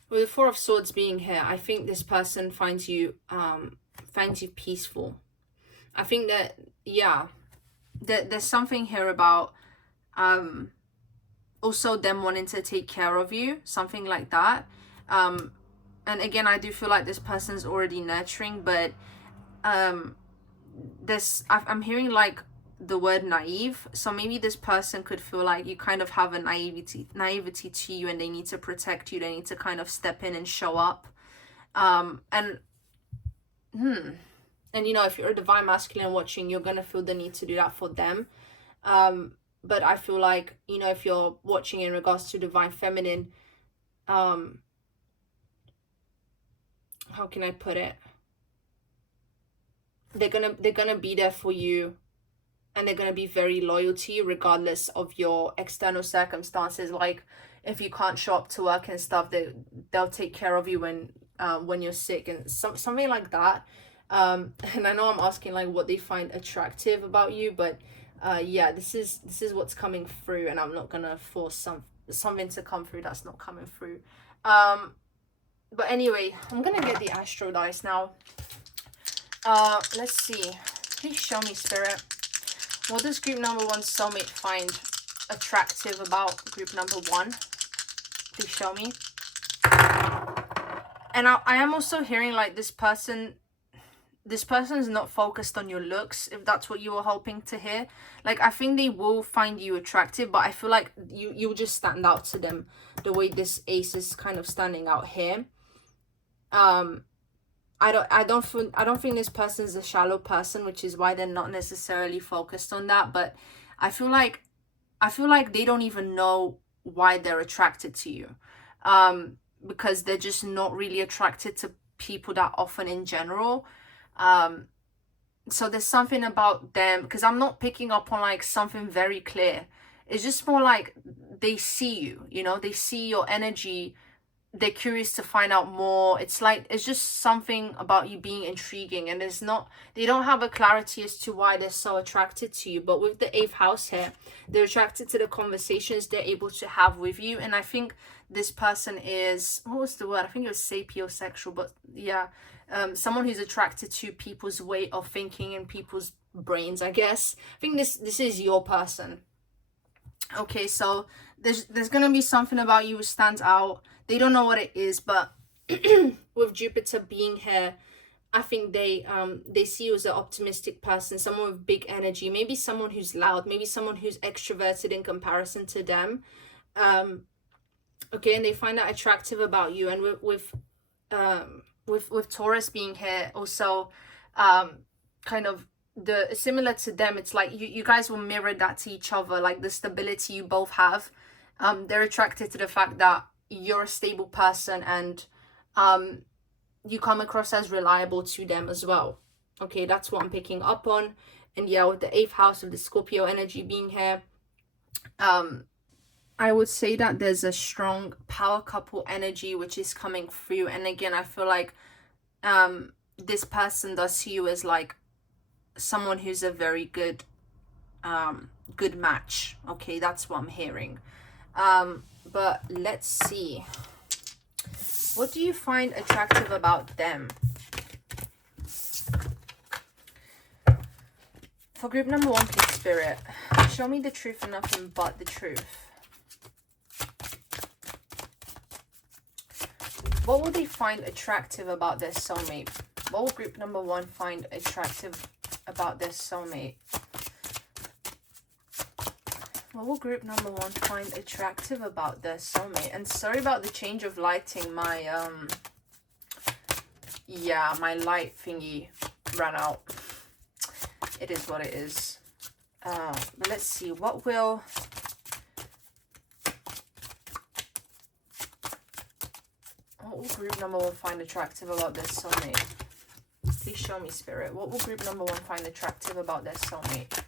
With the Four of Swords being here, I think this person finds you peaceful. I think that, yeah, there's something here about also them wanting to take care of you, something like that. And again, I do feel like this person's already nurturing, but I'm hearing like the word naive. So maybe this person could feel like you kind of have a naivety to you, and they need to protect you. They need to kind of step in and show up. And you know, if you're a divine masculine watching, you're gonna feel the need to do that for them. But I feel like, you know, if you're watching in regards to divine feminine, how can I put it? They're gonna be there for you, and they're gonna be very loyal to you regardless of your external circumstances. Like if you can't show up to work and stuff, they'll take care of you when you're sick and something like that. And I know I'm asking like what they find attractive about you, but yeah, this is what's coming through, and I'm not gonna force something to come through that's not coming through. But anyway, I'm gonna get the astro dice now. Let's see. Please show me, Spirit. What does group number one soulmate find attractive about group number one? Please show me. And I am also hearing like this person is not focused on your looks, if that's what you were hoping to hear. Like I think they will find you attractive, but I feel like you'll just stand out to them the way this ace is kind of standing out here. I don't think this person's a shallow person, which is why they're not necessarily focused on that. But I feel like they don't even know why they're attracted to you, because they're just not really attracted to people that often in general. So there's something about them, because I'm not picking up on like something very clear. It's just more like they see you, you know, they see your energy. They're curious to find out more. It's like, it's just something about you being intriguing, and they don't have a clarity as to why they're so attracted to you. But with the 8th house here, they're attracted to the conversations they're able to have with you. And I think this person is, what was the word? I think it was sapiosexual, but yeah, someone who's attracted to people's way of thinking and people's brains, I guess. I think this is your person. Okay, so there's gonna be something about you which stands out. They don't know what it is, but with Jupiter being here, I think they see you as an optimistic person, someone with big energy, maybe someone who's loud, maybe someone who's extroverted in comparison to them. Okay, and they find that attractive about you. And with Taurus being here, also, kind of the similar to them, it's like you guys will mirror that to each other, like the stability you both have. They're attracted to the fact that you're a stable person, and you come across as reliable to them as well. Okay, that's what I'm picking up on. And yeah, with the 8th house of the Scorpio energy being here, I would say that there's a strong power couple energy which is coming through. And again, I feel like this person does see you as like someone who's a very good good match. Okay, that's what I'm hearing. But let's see, what do you find attractive about them? For group number 1, please, Spirit, show me the truth and nothing but the truth. What will they find attractive about their soulmate? What will group number 1 find attractive about their soulmate? What will group number 1 find attractive about their soulmate? And sorry about the change of lighting. My yeah, my light thingy ran out. It is what it is. But let's see, what will group number 1 find attractive about their soulmate? Please show me, Spirit. What will group number 1 find attractive about their soulmate?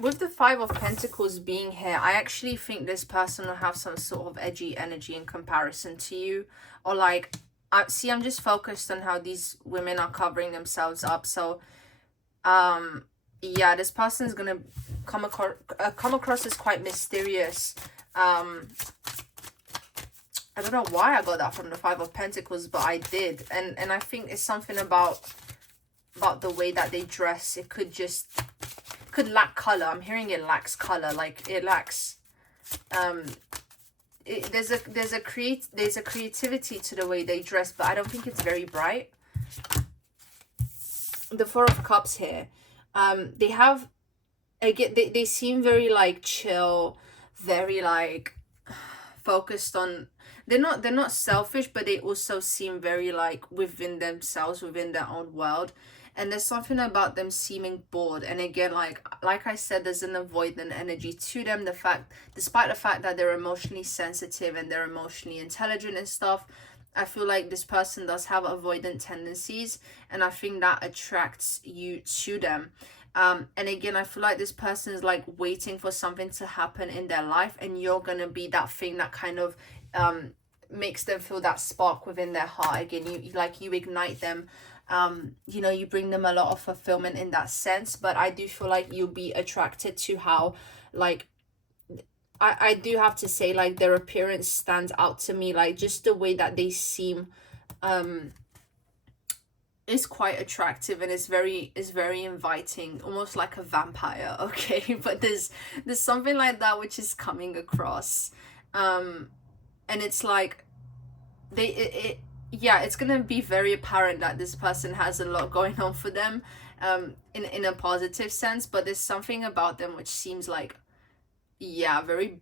With the 5 of Pentacles being here, I actually think this person will have some sort of edgy energy in comparison to you. Or like, I'm just focused on how these women are covering themselves up. So, yeah, this person is going to come across as quite mysterious. I don't know why I got that from the 5 of Pentacles, but I did. And I think it's something about the way that they dress. It could lack color. I'm hearing it lacks color. Like it lacks there's a creativity to the way they dress, but I don't think it's very bright. The 4 of Cups here, they have, again, they seem very like chill, very like focused on, they're not selfish, but they also seem very like within themselves, within their own world. And there's something about them seeming bored. And again, like I said, there's an avoidant energy to them. Despite the fact that they're emotionally sensitive and they're emotionally intelligent and stuff, I feel like this person does have avoidant tendencies. And I think that attracts you to them. And again, I feel like this person is like waiting for something to happen in their life. And you're going to be that thing that kind of makes them feel that spark within their heart. Again, you ignite them. You know, you bring them a lot of fulfillment in that sense. But I do feel like you'll be attracted to how, like, I do have to say, like, their appearance stands out to me. Like, just the way that they seem is quite attractive, and is very inviting, almost like a vampire. Okay, but there's something like that which is coming across, and it's like yeah, it's gonna be very apparent that this person has a lot going on for them, in a positive sense. But there's something about them which seems like, yeah, very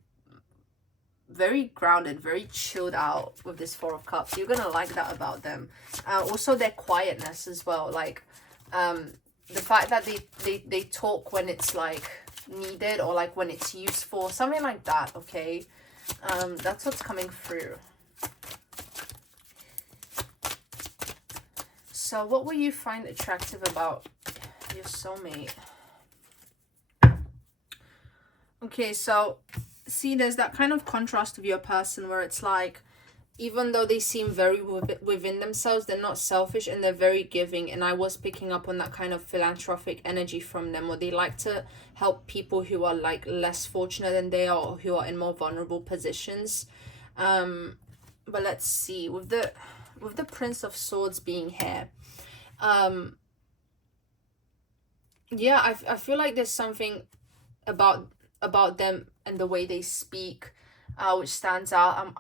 grounded, very chilled out with this 4 of Cups. You're gonna like that about them. Also their quietness as well, like the fact that they talk when it's like needed, or like when it's useful, something like that. Okay, that's what's coming through. So what will you find attractive about your soulmate? Okay, so see, there's that kind of contrast of your person where it's like, even though they seem very within themselves, they're not selfish and they're very giving. And I was picking up on that kind of philanthropic energy from them, where they like to help people who are like less fortunate than they are, or who are in more vulnerable positions. But let's see, with the Prince of Swords being here, yeah, I feel like there's something about them and the way they speak, which stands out.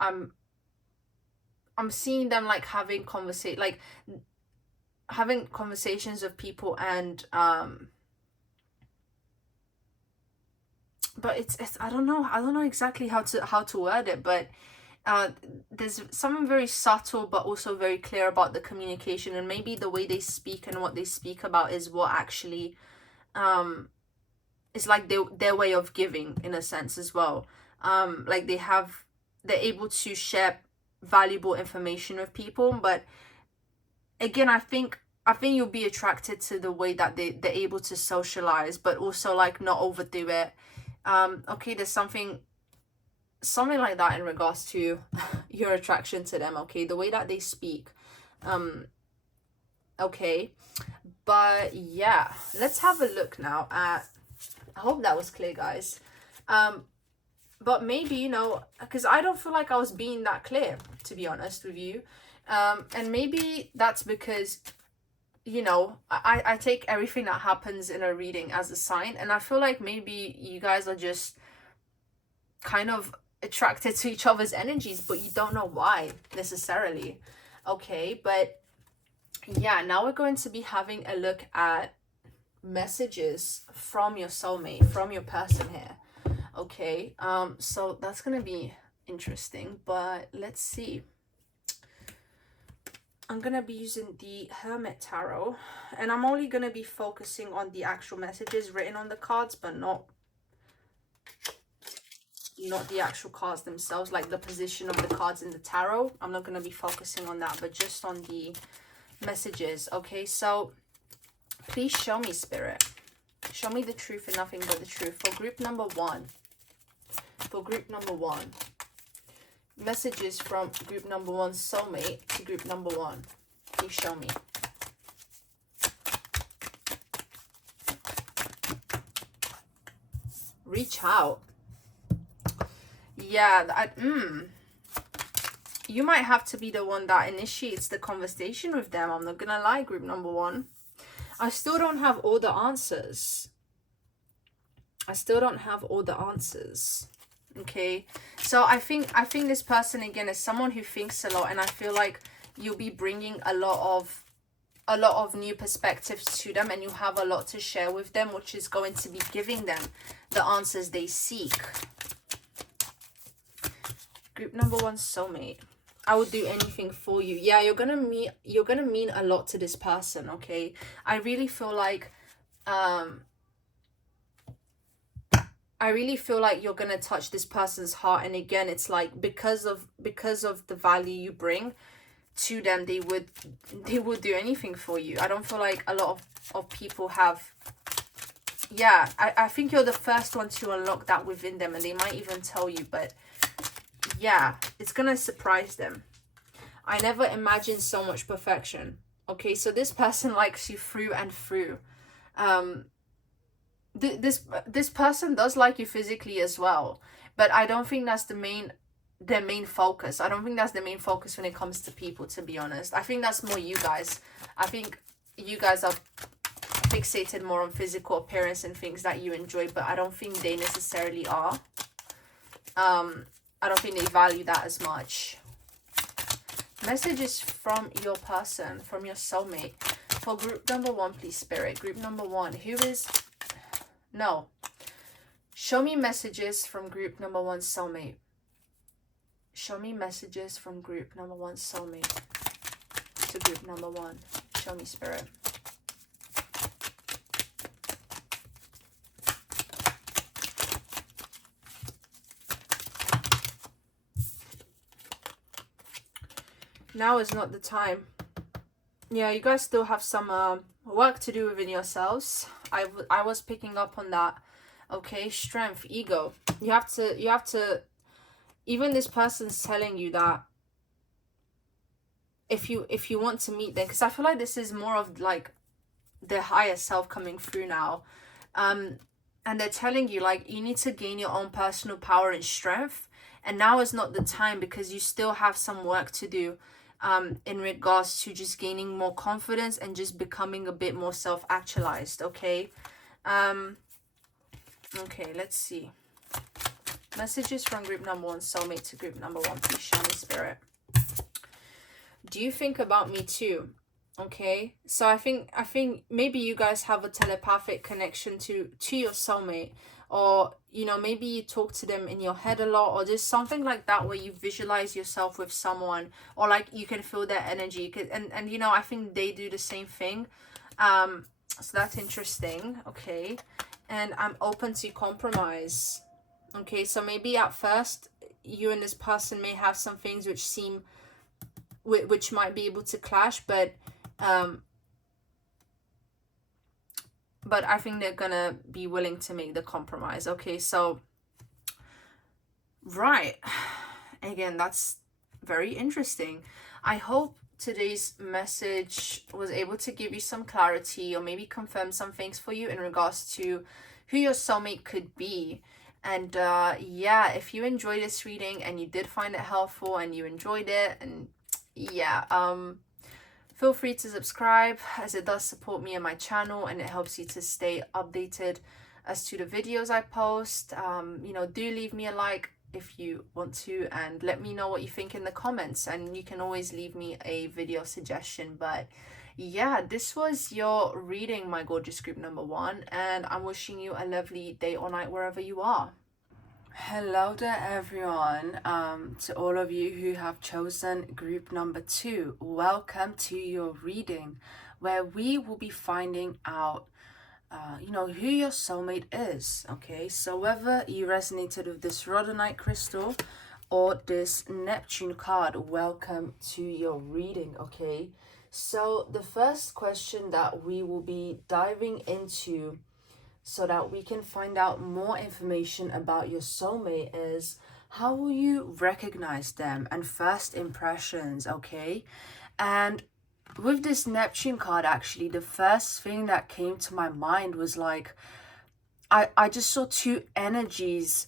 I'm seeing them like having conversations with people, and but it's I don't know exactly how to word it, but uh there's something very subtle but also very clear about the communication, and maybe the way they speak and what they speak about is what actually um is like their way of giving in a sense as well. Like they're able to share valuable information with people, but again, I think you'll be attracted to the way that they're able to socialize, but also like not overdo it. Okay, there's something like that in regards to your attraction to them. Okay, the way that they speak. um okay, but yeah, let's have a look now at, I hope that was clear, guys. um but maybe, because I don't feel like I was being that clear, to be honest with you. And maybe that's because, I take everything that happens in a reading as a sign, and I feel like maybe you guys are just kind of attracted to each other's energies, but you don't know why necessarily. Okay, but yeah, now we're going to be having a look at messages from your soulmate, from your person here. Okay, so that's gonna be interesting, but let's see. I'm gonna be using the Hermit Tarot, and I'm only gonna be focusing on the actual messages written on the cards, but not the actual cards themselves, like the position of the cards in the tarot. I'm not gonna be focusing on that, but just on the messages. Okay, so please show me, Spirit. Show me the truth and nothing but the truth. For group number one. Messages from group number one, soulmate, to group number one. Please show me. Reach out. Yeah, you might have to be the one that initiates the conversation with them. I'm not gonna lie, group number one. I still don't have all the answers. Okay, so I think this person again is someone who thinks a lot, and I feel like you'll be bringing a lot of new perspectives to them, and you have a lot to share with them, which is going to be giving them the answers they seek. Group number one, soulmate. I would do anything for you. Yeah, you're gonna mean a lot to this person. Okay, I really feel like you're gonna touch this person's heart, and again, it's like because of the value you bring to them, they would do anything for you. I don't feel like a lot of people have. Yeah, I think you're the first one to unlock that within them, and they might even tell you, but yeah, it's gonna surprise them. I never imagined so much perfection. Okay, so this person likes you through and through. This person does like you physically as well, but I don't think that's their main focus. I don't think that's the main focus when it comes to people, to be honest. I think that's more you guys. I think you guys are fixated more on physical appearance and things that you enjoy, but I don't think they necessarily are. I don't think they value that as much. Messages from your person, from your soulmate. For group number one, please, Spirit. Group number one. Who is... No. Show me messages from group number one, soulmate. Show me messages from group number one, soulmate, to group number one. Show me, Spirit. Now is not the time. Yeah, you guys still have some work to do within yourselves. I was picking up on that. Okay, strength, ego. You have to even this person's telling you that if you want to meet them, because I feel like this is more of like their higher self coming through now. And they're telling you like you need to gain your own personal power and strength, And now is not the time, because you still have some work to do in regards to just gaining more confidence and just becoming a bit more self-actualized. Okay. Okay, let's see. Messages from group number 1, soulmate to group number 1. Please show me, spirit. Do you think about me too? Okay, so I think maybe you guys have a telepathic connection to your soulmate, or maybe you talk to them in your head a lot, or just something like that, where you visualize yourself with someone, or like you can feel their energy. And I think they do the same thing. So that's interesting. Okay, and I'm open to compromise. Okay, so maybe at first you and this person may have some things which might be able to clash, but I think they're gonna be willing to make the compromise. Okay, so right, again, that's very interesting. I hope today's message was able to give you some clarity, or maybe confirm some things for you in regards to who your soulmate could be. And yeah, if you enjoyed this reading and you did find it helpful and you enjoyed it, and yeah, feel free to subscribe, as it does support me and my channel, and it helps you to stay updated as to the videos I post. Do leave me a like if you want to, and let me know what you think in the comments, and you can always leave me a video suggestion. But yeah, this was your reading, my gorgeous group number 1, and I'm wishing you a lovely day or night wherever you are. Hello there, everyone. To all of you who have chosen group number 2, welcome to your reading, where we will be finding out who your soulmate is. Okay, so whether you resonated with this rhodonite crystal or this Neptune card, welcome to your reading. Okay, so the first question that we will be diving into, so that we can find out more information about your soulmate, is how will you recognize them, and first impressions. Okay, and with this Neptune card, actually, the first thing that came to my mind was like, I just saw two energies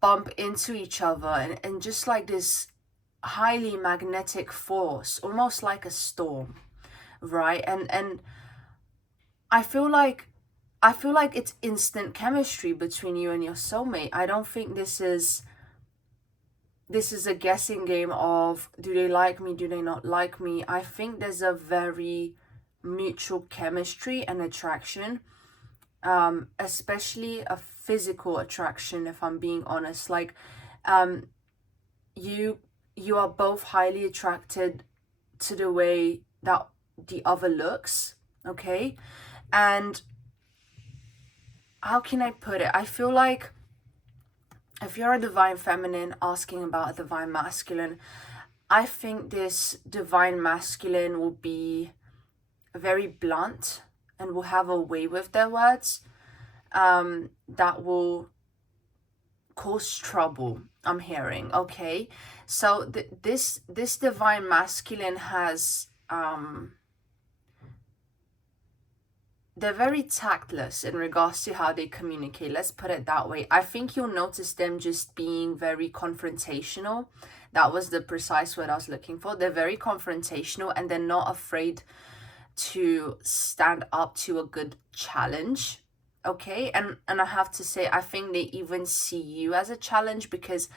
bump into each other, and just like this highly magnetic force, almost like a storm, right? And I feel like it's instant chemistry between you and your soulmate. I don't think this is a guessing game of, do they like me, do they not like me? I think there's a very mutual chemistry and attraction, especially a physical attraction, if I'm being honest. Like, you are both highly attracted to the way that the other looks. Okay, and how can I put it? I feel like if you're a divine feminine asking about a divine masculine, I think this divine masculine will be very blunt and will have a way with their words, that will cause trouble, I'm hearing. Okay, so this divine masculine has they're very tactless in regards to how they communicate. Let's put it that way. I think you'll notice them just being very confrontational. That was the precise word I was looking for. They're very confrontational, and they're not afraid to stand up to a good challenge. Okay, and I have to say, I think they even see you as a challenge, because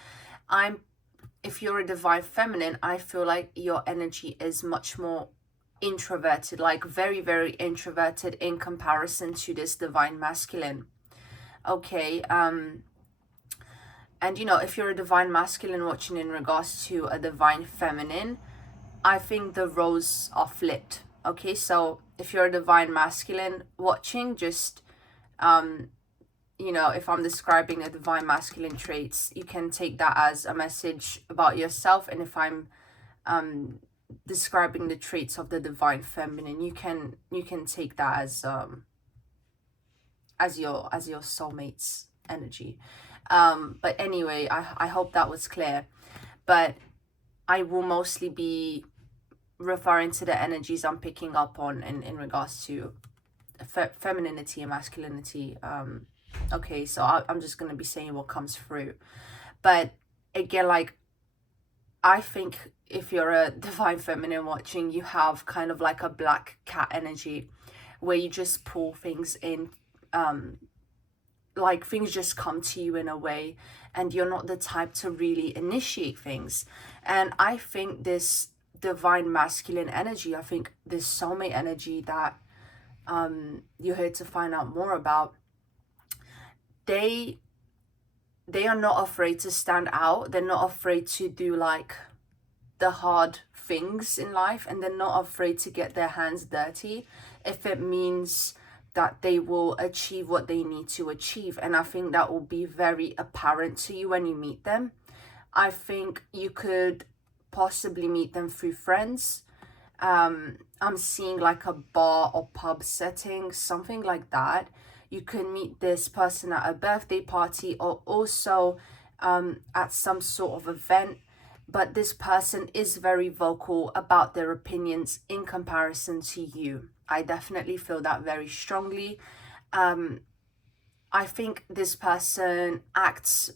if you're a divine feminine, I feel like your energy is much more introverted, like very, very introverted in comparison to this divine masculine. Okay, and if you're a divine masculine watching in regards to a divine feminine, I think the roles are flipped. Okay, so if you're a divine masculine watching, just if I'm describing a divine masculine traits, you can take that as a message about yourself, and if I'm describing the traits of the divine feminine, you can take that as your soulmate's energy. But anyway, I hope that was clear. But I will mostly be referring to the energies I'm picking up on in regards to femininity and masculinity. Okay, so I'm just going to be saying what comes through. But again, like, I think if you're a divine feminine watching, you have kind of like a black cat energy where you just pull things in, um like things just come to you in a way, and you're not the type to really initiate things. And I think this divine masculine energy, I think this soulmate energy that you're here to find out more about, they they are not afraid to stand out. They're not afraid to do like the hard things in life, and they're not afraid to get their hands dirty if it means that they will achieve what they need to achieve. And I think that will be very apparent to you when you meet them. I think you could possibly meet them through friends. I'm seeing like a bar or pub setting, something like that. You can meet this person at a birthday party, or also at some sort of event. But this person is very vocal about their opinions in comparison to you. I definitely feel that very strongly. I think this person acts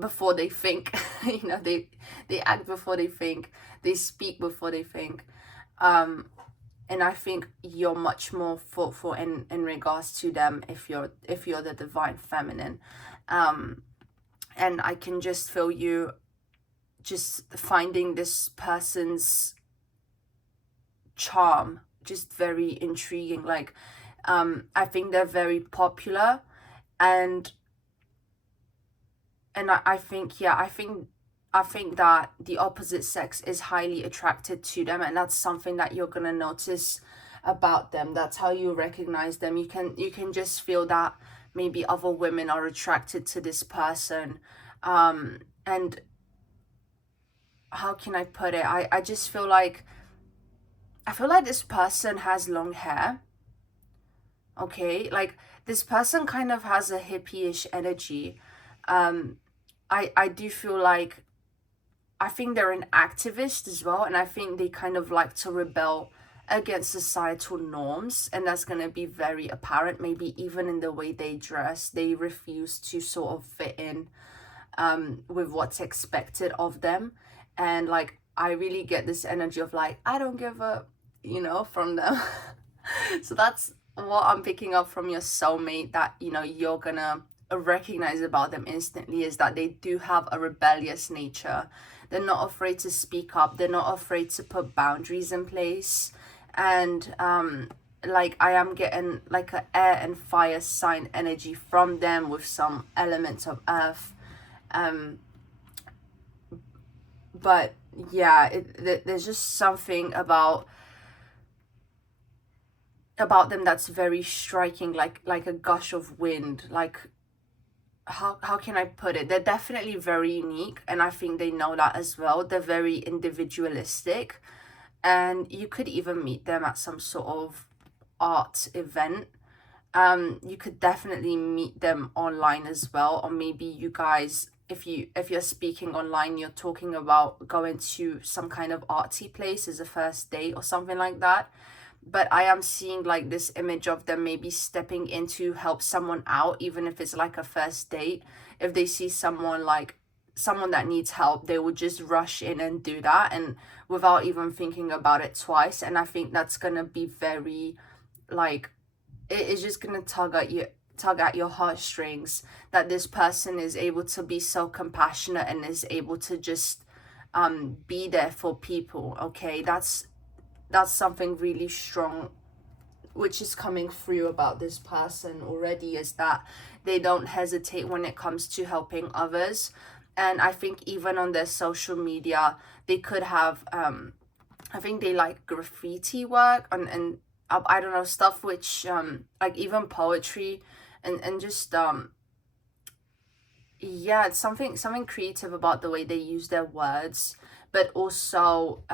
before they think. They act before they think. They speak before they think. And I think you're much more thoughtful in regards to them if you're the divine feminine. And I can just feel you just finding this person's charm just very intriguing. Like, I think they're very popular, and I think, yeah, I think that the opposite sex is highly attracted to them, and that's something that you're gonna notice about them. That's how you recognize them. You can just feel that maybe other women are attracted to this person. And how can I put it? I just feel like this person has long hair. Okay, like this person kind of has a hippie-ish energy. I do feel like, I think they're an activist as well, and I think they kind of like to rebel against societal norms, and that's going to be very apparent, maybe even in the way they dress. They refuse to sort of fit in with what's expected of them. And like, I really get this energy of like, I don't give a, from them. So that's what I'm picking up from your soulmate, that you're gonna recognize about them instantly, is that they do have a rebellious nature. They're not afraid to speak up. They're not afraid to put boundaries in place. And like, I am getting like a air and fire sign energy from them with some elements of earth. But yeah, there's just something about them that's very striking, like a gush of wind. Like, how can I put it? They're definitely very unique, and I think they know that as well. They're very individualistic, and you could even meet them at some sort of art event. You could definitely meet them online as well, or maybe you guys, if you're speaking online, you're talking about going to some kind of artsy place as a first date or something like that. But I am seeing like this image of them maybe stepping in to help someone out, even if it's like a first date. If they see someone that needs help, they would just rush in and do that, and without even thinking about it twice. And I think that's gonna be very, like, it is just gonna tug at your heartstrings, that this person is able to be so compassionate and is able to just be there for people. Okay, that's something really strong which is coming through about this person already, is that they don't hesitate when it comes to helping others. And I think even on their social media, they could have I think they like graffiti work, and I don't know, stuff which like even poetry, and just yeah, it's something creative about the way they use their words. But also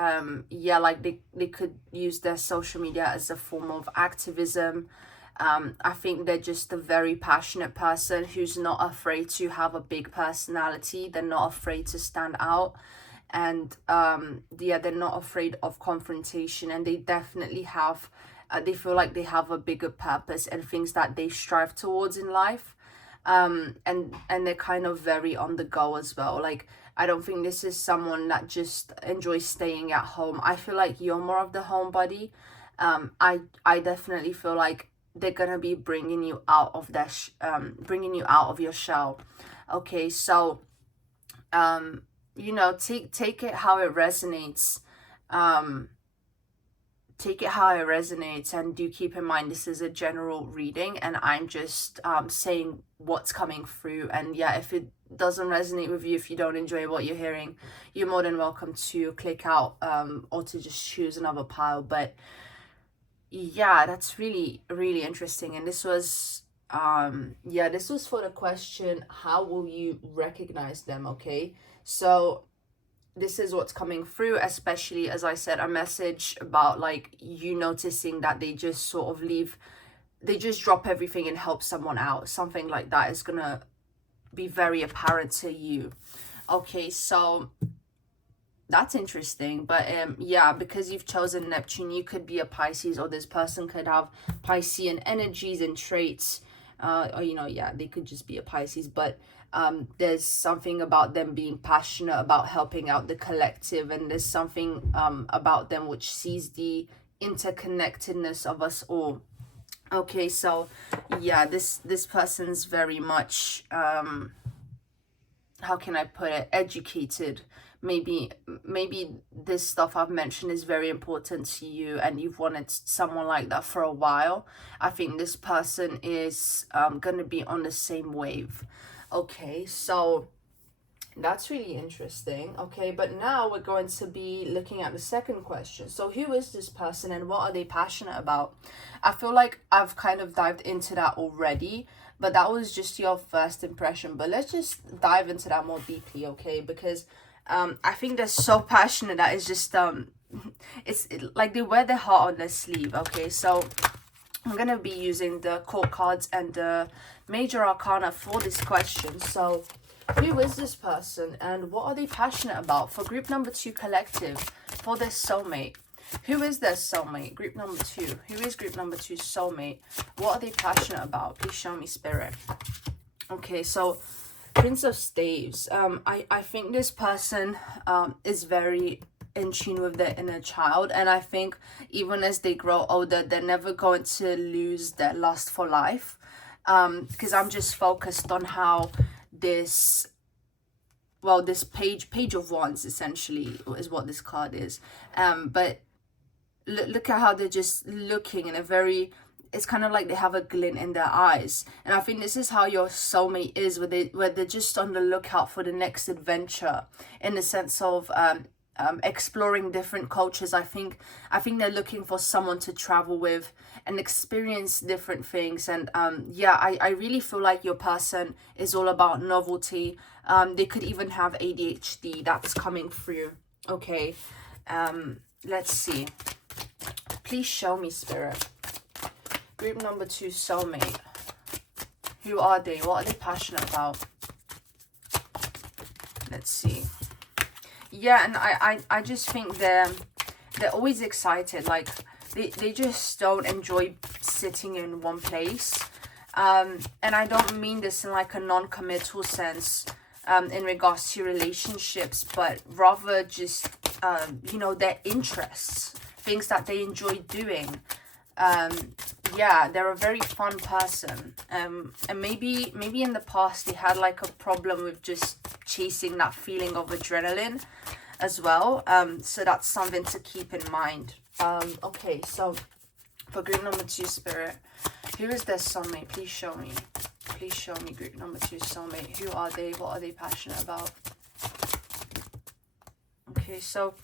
yeah, like they could use their social media as a form of activism. I think they're just a very passionate person who's not afraid to have a big personality. They're not afraid to stand out, and yeah, they're not afraid of confrontation, and they definitely have they feel like they have a bigger purpose and things that they strive towards in life. and they're kind of very on the go as well. Like, I don't think this is someone that just enjoys staying at home. I feel like you're more of the homebody. I definitely feel like they're gonna be bringing you out of that bringing you out of your shell. Okay, so you know, take it how it resonates. um take it how it resonates, and do keep in mind this is a general reading and I'm just saying what's coming through. And yeah, if it doesn't resonate with you, if you don't enjoy what you're hearing, you're more than welcome to click out, or to just choose another pile. But yeah, that's really, really interesting. And this was yeah, this was for the question, how will you recognize them? Okay, so this is what's coming through, especially as I said, a message about like you noticing that they just sort of leave, they just drop everything and help someone out. Something like that is gonna be very apparent to you. Okay, so that's interesting. But yeah, because you've chosen Neptune, you could be a Pisces, or this person could have Piscean energies and traits. Or you know, yeah, they could just be a Pisces, but there's something about them being passionate about helping out the collective, and there's something about them which sees the interconnectedness of us all. Okay, so yeah, this person's very much how can I put it, educated. Maybe this stuff I've mentioned is very important to you and you've wanted someone like that for a while. I think this person is gonna be on the same wave. Okay, so that's really interesting. Okay, but now we're going to be looking at the second question. So who is this person and what are they passionate about? I feel like I've kind of dived into that already, but that was just your first impression. But let's just dive into that more deeply, okay? Because I think they're so passionate that it's just like they wear their heart on their sleeve. Okay, so I'm gonna be using the court cards and the major arcana for this question. So who is this person and what are they passionate about? For group number 2 collective, for their soulmate. Who is their soulmate? Group number 2. Who is group number 2 soulmate? What are they passionate about? Please show me, Spirit. Okay, so Prince of Staves. I think this person is very in tune with their inner child, and I think even as they grow older, they're never going to lose their lust for life. Because I'm just focused on how this, well, this page of wands essentially is what this card is. But look at how they're just looking in a very, it's kind of like they have a glint in their eyes. And I think this is how your soulmate is, where they're just on the lookout for the next adventure, in the sense of exploring different cultures. I think they're looking for someone to travel with and experience different things. And yeah, I really feel like your person is all about novelty. They could even have ADHD that's coming through. Okay, let's see. Please show me, Spirit. Group number 2 soulmate. Who are they? What are they passionate about? Let's see. Yeah, and I just think they're always excited. Like they just don't enjoy sitting in one place. And I don't mean this in like a non-committal sense in regards to relationships, but rather just you know, their interests, things that they enjoy doing. Yeah, they're a very fun person. And maybe in the past they had like a problem with just chasing that feeling of adrenaline as well. So that's something to keep in mind. Okay, so for group number 2 Spirit, who is their soulmate? Please show me. Please show me group number 2 soulmate. Who are they? What are they passionate about? Okay, so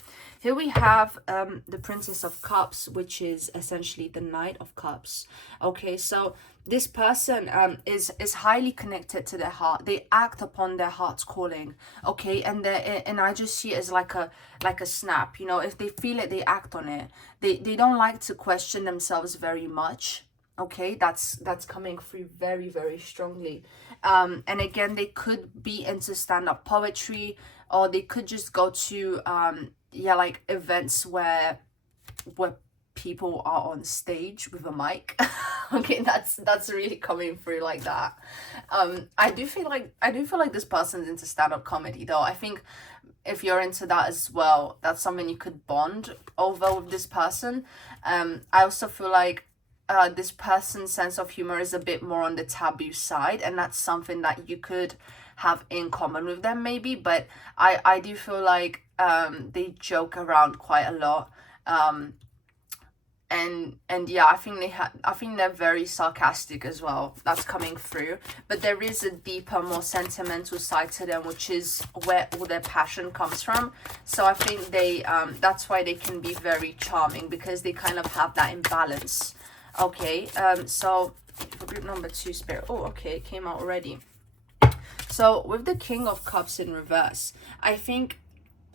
here we have the Princess of Cups, which is essentially the Knight of Cups. Okay, so this person is highly connected to their heart. They act upon their heart's calling. Okay, and I just see it as like a snap. You know, if they feel it, they act on it. They don't like to question themselves very much. Okay, that's coming through very, very strongly. And again, they could be into stand-up poetry, or they could just go to yeah, like events where people are on stage with a mic. Okay, that's really coming through like that. I do feel like this person's into stand-up comedy though. I think if you're into that as well, that's something you could bond over with this person. I also feel like this person's sense of humor is a bit more on the taboo side, and that's something that you could have in common with them maybe. But I do feel like they joke around quite a lot. And yeah, I think they're very sarcastic as well. That's coming through. But there is a deeper, more sentimental side to them, which is where all their passion comes from. So I think that's why they can be very charming, because they kind of have that imbalance. Okay, so for group number 2, Spirit. Oh, okay, it came out already. So with the King of Cups in reverse, I think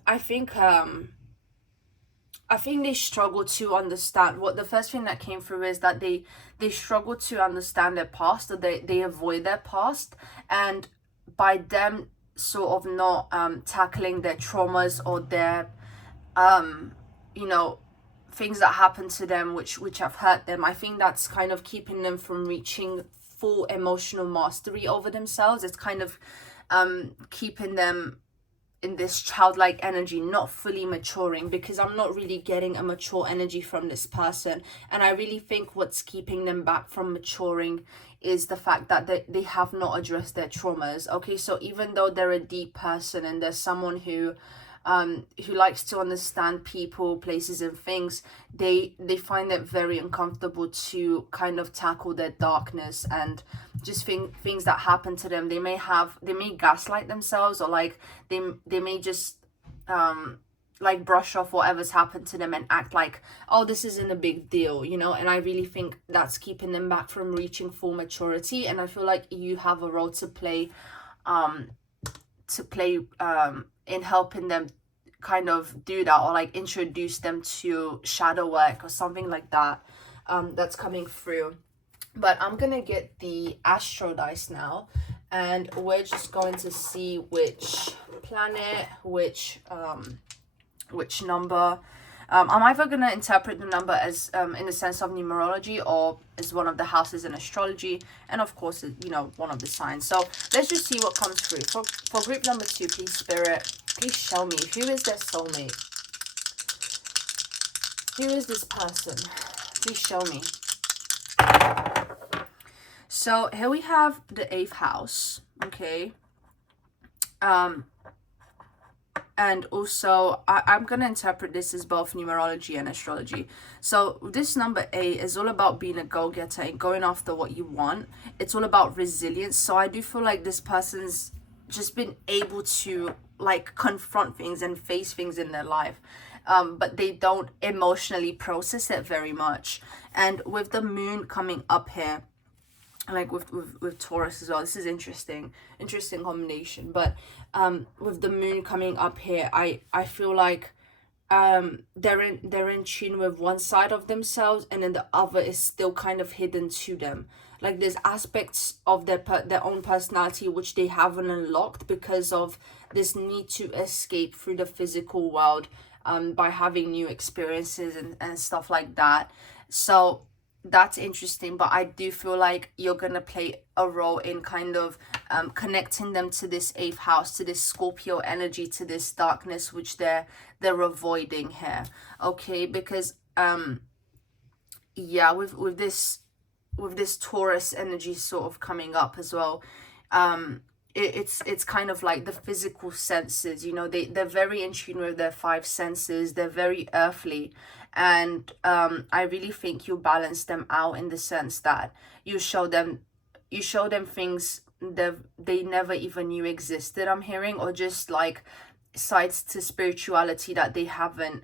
they struggle to understand. What the first thing that came through is that they struggle to understand their past, or they avoid their past, and by them sort of not tackling their traumas or their you know, things that happen to them which have hurt them, I think that's kind of keeping them from reaching full emotional mastery over themselves. It's kind of keeping them in this childlike energy, not fully maturing, because I'm not really getting a mature energy from this person. And I really think what's keeping them back from maturing is the fact that they have not addressed their traumas. Okay, so even though they're a deep person and they're someone who likes to understand people, places and things, they find it very uncomfortable to kind of tackle their darkness and just things that happen to them. They may gaslight themselves, or like they may just like brush off whatever's happened to them and act like, oh, this isn't a big deal, you know. And I really think that's keeping them back from reaching full maturity. And I feel like you have a role to play in helping them kind of do that, or like introduce them to shadow work or something like that. That's coming through. But I'm gonna get the astro dice now, and we're just going to see which planet, which number. I'm either going to interpret the number as in the sense of numerology, or as one of the houses in astrology, and of course, you know, one of the signs. So let's just see what comes through. For group number 2, please, Spirit, please show me, who is their soulmate? Who is this person? Please show me. So here we have the 8th house, okay? And also, I'm going to interpret this as both numerology and astrology. So this number 8 is all about being a go-getter and going after what you want. It's all about resilience. So I do feel like this person's just been able to like confront things and face things in their life. But they don't emotionally process it very much. And with the moon coming up here, like with Taurus as well, this is interesting combination. But with the moon coming up here, I feel like they're in tune with one side of themselves, and then the other is still kind of hidden to them. Like there's aspects of their own personality which they haven't unlocked because of this need to escape through the physical world by having new experiences and stuff like that. So that's interesting. But I do feel like you're gonna play a role in kind of connecting them to this 8th house, to this Scorpio energy, to this darkness which they're avoiding here. Okay, because yeah, with this Taurus energy sort of coming up as well, it's kind of like the physical senses, you know, they're very in tune with their 5 senses. They're very earthly. And I really think you balance them out in the sense that you show them things that they never even knew existed, I'm hearing, or just like sides to spirituality that they haven't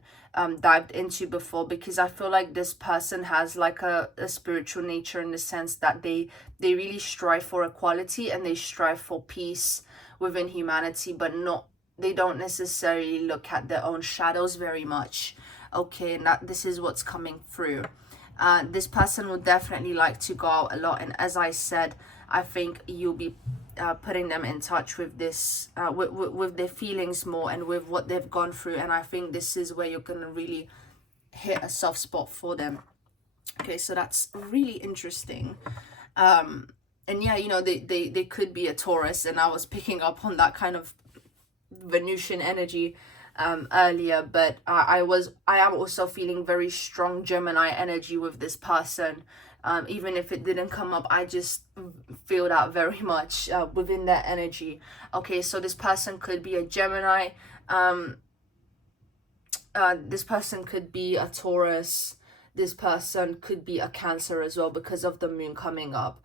dived into before. Because I feel like this person has like a spiritual nature in the sense that they really strive for equality and they strive for peace within humanity, but they don't necessarily look at their own shadows very much. Okay, and this is what's coming through. This person will definitely like to go out a lot, and as I said, I think you'll be putting them in touch with this with their feelings more and with what they've gone through. And I think this is where you're gonna really hit a soft spot for them. Okay, so that's really interesting. And yeah, you know, they could be a Taurus, and I was picking up on that kind of Venusian energy earlier, but I am also feeling very strong Gemini energy with this person. Even if it didn't come up, I just feel that very much within their energy. Okay, so this person could be a Gemini. This person could be a Taurus. This person could be a Cancer as well, because of the moon coming up.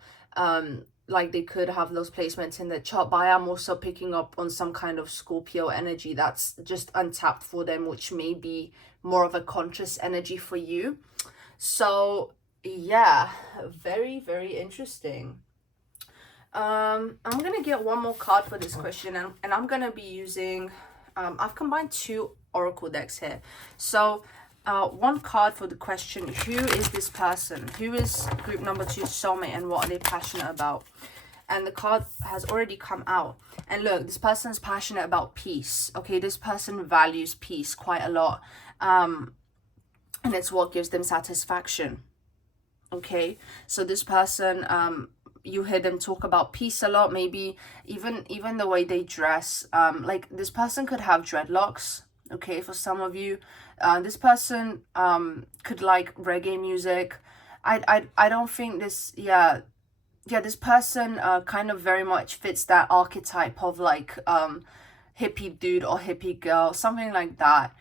Like they could have those placements in the chart, but I am also picking up on some kind of Scorpio energy that's just untapped for them, which may be more of a conscious energy for you. So yeah, very, very interesting. I'm gonna get one more card for this question, and I'm gonna be using I've combined two oracle decks here. So one card for the question: who is this person? Who is group number 2 soulmate, and what are they passionate about? And the card has already come out. And look, this person's passionate about peace. Okay, this person values peace quite a lot. And it's what gives them satisfaction. Okay, so this person, you hear them talk about peace a lot. Maybe even the way they dress. Like this person could have dreadlocks. Okay, for some of you, this person could like reggae music. I don't think this. Yeah, this person kind of very much fits that archetype of like hippie dude or hippie girl, something like that.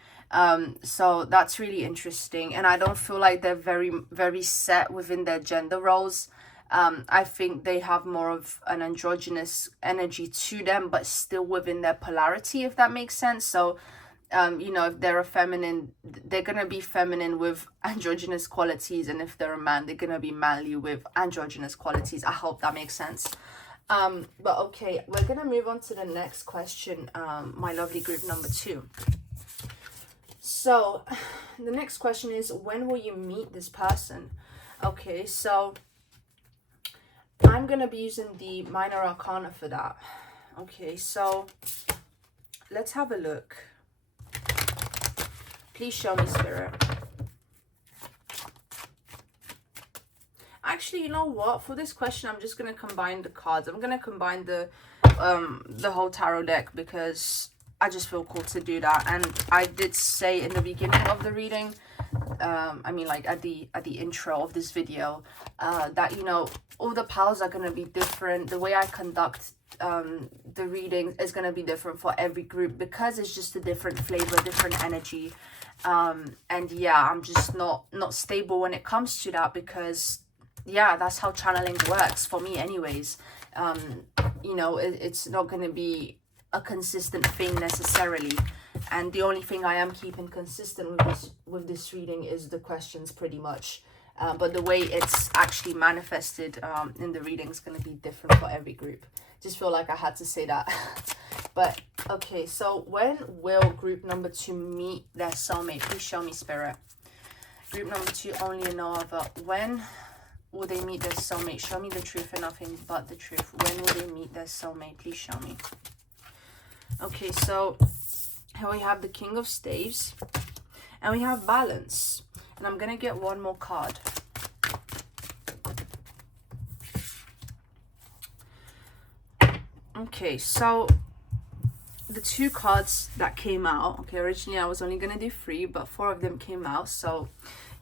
So that's really interesting, and I don't feel like they're very, very set within their gender roles. I think they have more of an androgynous energy to them, but still within their polarity, if that makes sense. So you know, if they're a feminine, they're gonna be feminine with androgynous qualities, and if they're a man, they're gonna be manly with androgynous qualities. I hope that makes sense. But okay, we're gonna move on to the next question, my lovely group number 2. So the next question is, when will you meet this person? Okay, so I'm gonna be using the minor arcana for that. Okay, so let's have a look. Please show me, Spirit. Actually, you know what? For this question, I'm just gonna combine the cards. I'm gonna combine the whole tarot deck, because I just feel cool to do that. And I did say in the beginning of the reading, I mean like at the intro of this video, that, you know, all the piles are gonna be different. The way I conduct the reading is gonna be different for every group, because it's just a different flavor, different energy. And yeah, I'm just not stable when it comes to that, because yeah, that's how channeling works for me anyways. You know, it's not going to be a consistent thing necessarily, and the only thing I am keeping consistent with this reading is the questions, pretty much. But the way it's actually manifested in the reading is going to be different for every group. Just feel like I had to say that. But okay, so when will group number 2 meet their soulmate? Please show me, Spirit. Group number 2, only know other. When will they meet their soulmate? Show me the truth and nothing but the truth. When will they meet their soulmate? Please show me. Okay, so here we have the King of Staves, and we have Balance. And I'm gonna get one more card. Okay, so the 2 cards that came out, okay, originally I was only gonna do 3, but 4 of them came out. So,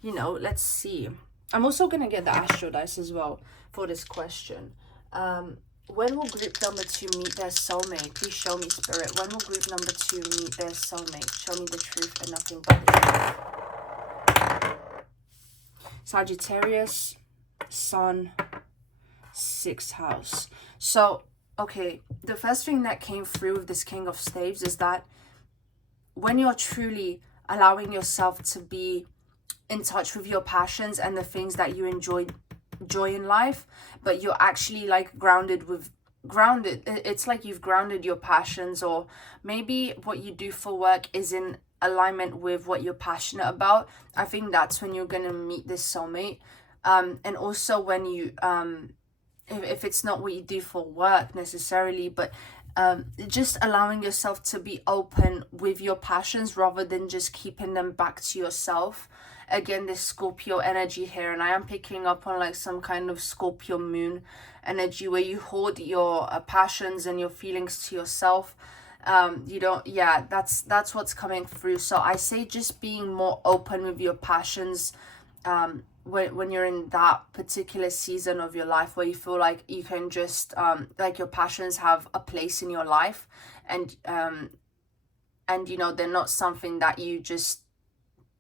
you know, let's see. I'm also gonna get the Astro Dice as well for this question. When will group number 2 meet their soulmate? Please show me, Spirit. When will group number 2 meet their soulmate? Show me the truth and nothing but the truth. Sagittarius, Sun, 6th house. So, okay, the first thing that came through with this King of Staves is that when you're truly allowing yourself to be in touch with your passions and the things that you enjoy in life, but you're actually like grounded, it's like you've grounded your passions, or maybe what you do for work is in alignment with what you're passionate about. I think that's when you're gonna meet this soulmate. And also when you if it's not what you do for work necessarily, but just allowing yourself to be open with your passions rather than just keeping them back to yourself. again, this Scorpio energy here, and I am picking up on like some kind of Scorpio moon energy where you hold your passions and your feelings to yourself. You don't, yeah, that's what's coming through. So I say just being more open with your passions, when you're in that particular season of your life where you feel like you can just like your passions have a place in your life, and you know, they're not something that you just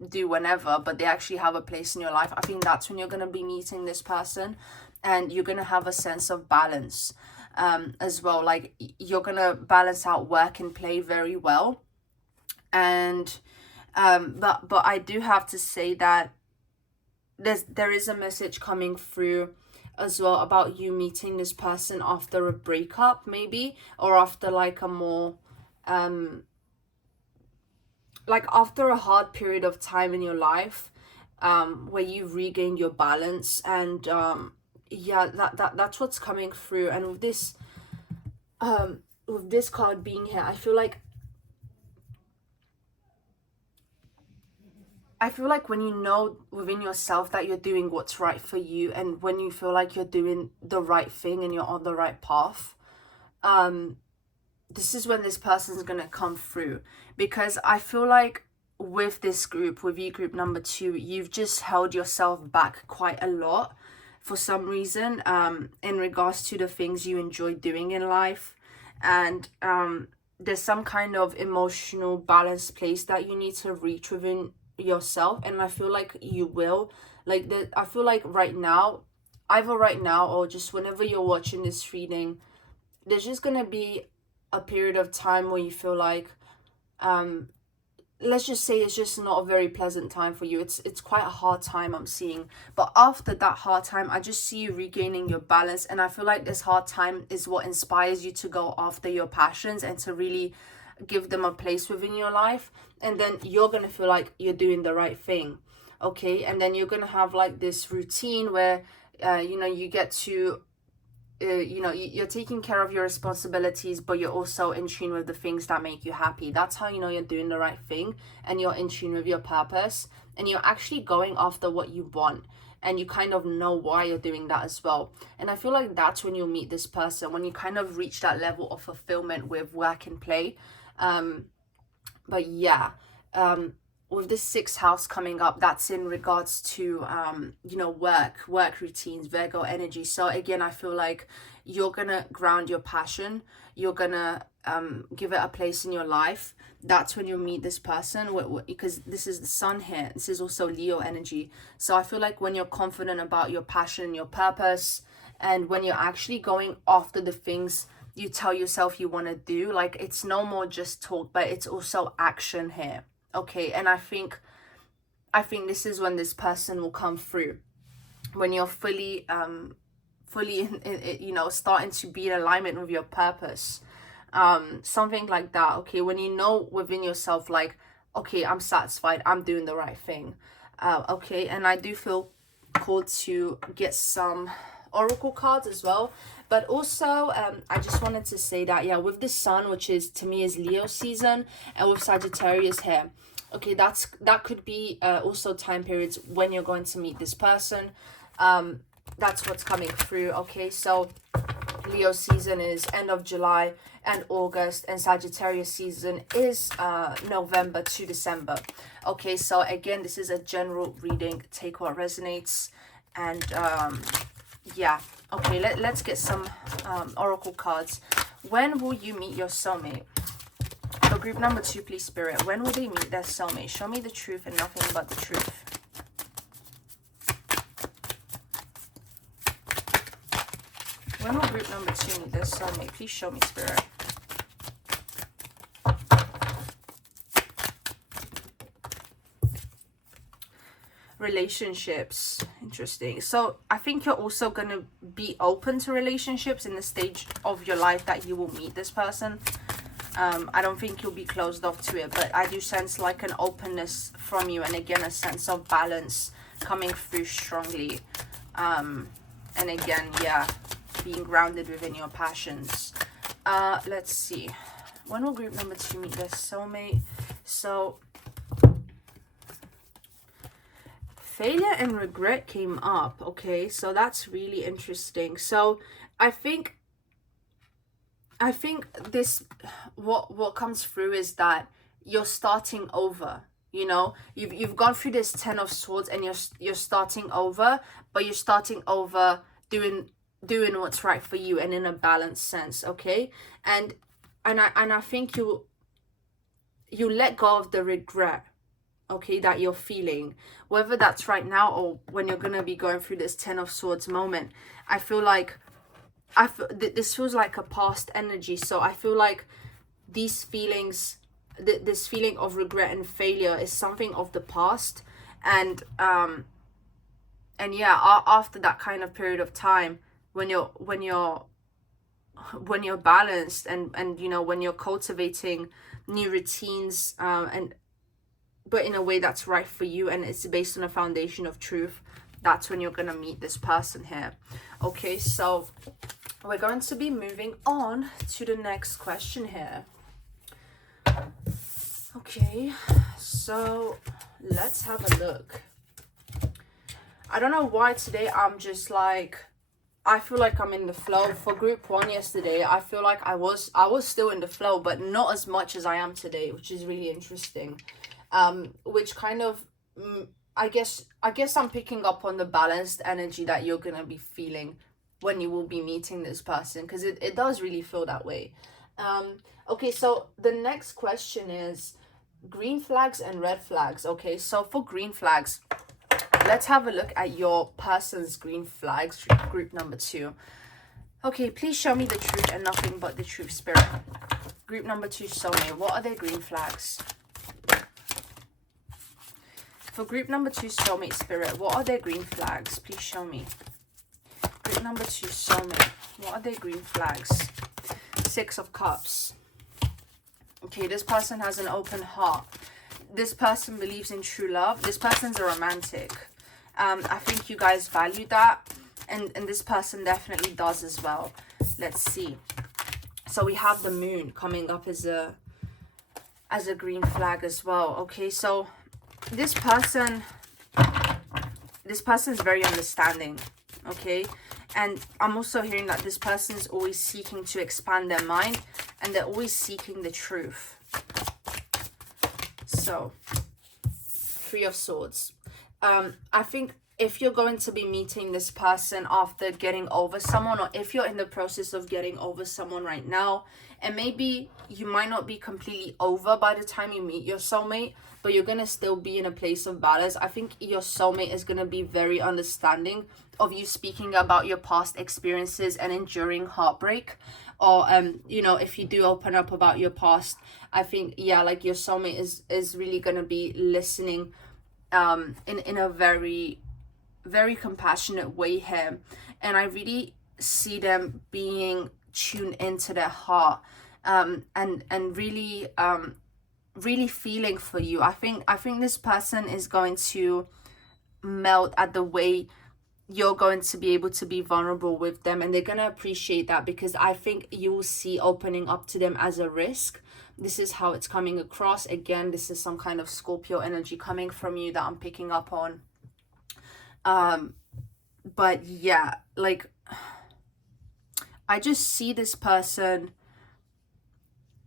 do whenever, but they actually have a place in your life. I think that's when you're going to be meeting this person, and you're going to have a sense of balance as well. Like you're going to balance out work and play very well. And but I do have to say that there is a message coming through as well about you meeting this person after a breakup, maybe, or after like a more like after a hard period of time in your life, where you regained your balance. And yeah, that's what's coming through. And with this card being here, I feel like when you know within yourself that you're doing what's right for you, and when you feel like you're doing the right thing and you're on the right path, this is when this person's gonna come through. Because I feel like with this group, with you group number 2, you've just held yourself back quite a lot for some reason, in regards to the things you enjoy doing in life. And there's some kind of emotional balance place that you need to reach within yourself, and I feel like you will. Like I feel like right now, either right now or just whenever you're watching this reading, there's just gonna be a period of time where you feel like let's just say it's just not a very pleasant time for you. It's quite a hard time I'm seeing, but after that hard time, I just see you regaining your balance. And I feel like this hard time is what inspires you to go after your passions and to really give them a place within your life. And then you're gonna feel like you're doing the right thing, okay? And then you're gonna have like this routine where you know, you get to you know, you're taking care of your responsibilities, but you're also in tune with the things that make you happy. That's how you know you're doing the right thing, and you're in tune with your purpose, and you're actually going after what you want, and you kind of know why you're doing that as well. And I feel like that's when you'll meet this person, when you kind of reach that level of fulfillment with work and play. But yeah, with this 6th house coming up, that's in regards to you know, work routines, Virgo energy. So again, I feel like you're gonna ground your passion, you're gonna give it a place in your life. That's when you'll meet this person, because this is the sun here. This is also Leo energy. So I feel like when you're confident about your passion, your purpose, and when you're actually going after the things you tell yourself you want to do, like it's no more just talk, but it's also action here. Okay, and I think this is when this person will come through, when you're fully you know, starting to be in alignment with your purpose, something like that. Okay, when you know within yourself, like, okay, I'm satisfied, I'm doing the right thing. Okay, and I do feel called to get some oracle cards as well. But also I just wanted to say that, yeah, with the sun, which is to me is Leo season, and with Sagittarius here, okay, that could be also time periods when you're going to meet this person. That's what's coming through. Okay, so Leo season is end of July and August, and Sagittarius season is November to December. Okay, so again, this is a general reading, take what resonates. And yeah, okay, let's get some oracle cards. When will you meet your soulmate? For group number 2, please, Spirit, when will they meet their soulmate? Show me the truth and nothing but the truth. When will group number 2 meet their soulmate? Please show me, Spirit. Relationships. Interesting. So I think you're also going to be open to relationships in the stage of your life that you will meet this person. I don't think you'll be closed off to it, but I do sense like an openness from you, and again a sense of balance coming through strongly. And again, yeah, being grounded within your passions. Let's see, when will group number 2 meet their soulmate? So failure and regret came up. Okay, so that's really interesting. So I think this, what comes through is that you're starting over. You know, you've gone through this 10 of swords, and you're starting over, but you're starting over doing what's right for you and in a balanced sense. Okay, and I think you let go of the regret, okay, that you're feeling, whether that's right now or when you're gonna be going through this 10 of swords moment. I feel like this feels like a past energy. So I feel like these feelings, this feeling of regret and failure is something of the past. And yeah, after that kind of period of time, when you're balanced, and you know, when you're cultivating new routines, and but in a way that's right for you, and it's based on a foundation of truth, that's when you're gonna meet this person here. Okay, so we're going to be moving on to the next question here. Okay, so let's have a look. I don't know why today I'm just like, I feel like I'm in the flow. For group 1 yesterday, I feel like I was still in the flow, but not as much as I am today, which is really interesting. Which kind of, I guess I'm picking up on the balanced energy that you're gonna be feeling when you will be meeting this person, because it does really feel that way. Okay, so the next question is green flags and red flags. Okay, so for green flags, let's have a look at your person's green flags, group number 2. Okay, please show me the truth and nothing but the truth, spirit. Group number 2, soulmate, what are their green flags? For group number 2, soulmate, spirit, what are their green flags? Please show me. Group number 2, soulmate, what are their green flags? 6 of Cups. Okay, this person has an open heart. This person believes in true love. This person's a romantic. I think you guys value that, and this person definitely does as well. Let's see. So we have the moon coming up as a green flag as well. Okay, so this person's very understanding. Okay, and I'm also hearing that this person is always seeking to expand their mind, and they're always seeking the truth. So 3 of Swords. I think if you're going to be meeting this person after getting over someone, or if you're in the process of getting over someone right now, and maybe you might not be completely over by the time you meet your soulmate, but you're going to still be in a place of balance. I think your soulmate is going to be very understanding of you speaking about your past experiences and enduring heartbreak. Or you know, if you do open up about your past, I think, yeah, like your soulmate is really going to be listening in a very, very compassionate way here. And I really see them being tuned into their heart, and really really feeling for you. I think this person is going to melt at the way you're going to be able to be vulnerable with them, and they're going to appreciate that, because I think you will see opening up to them as a risk. This is how it's coming across. Again, this is some kind of Scorpio energy coming from you that I'm picking up on. But yeah, like, I just see this person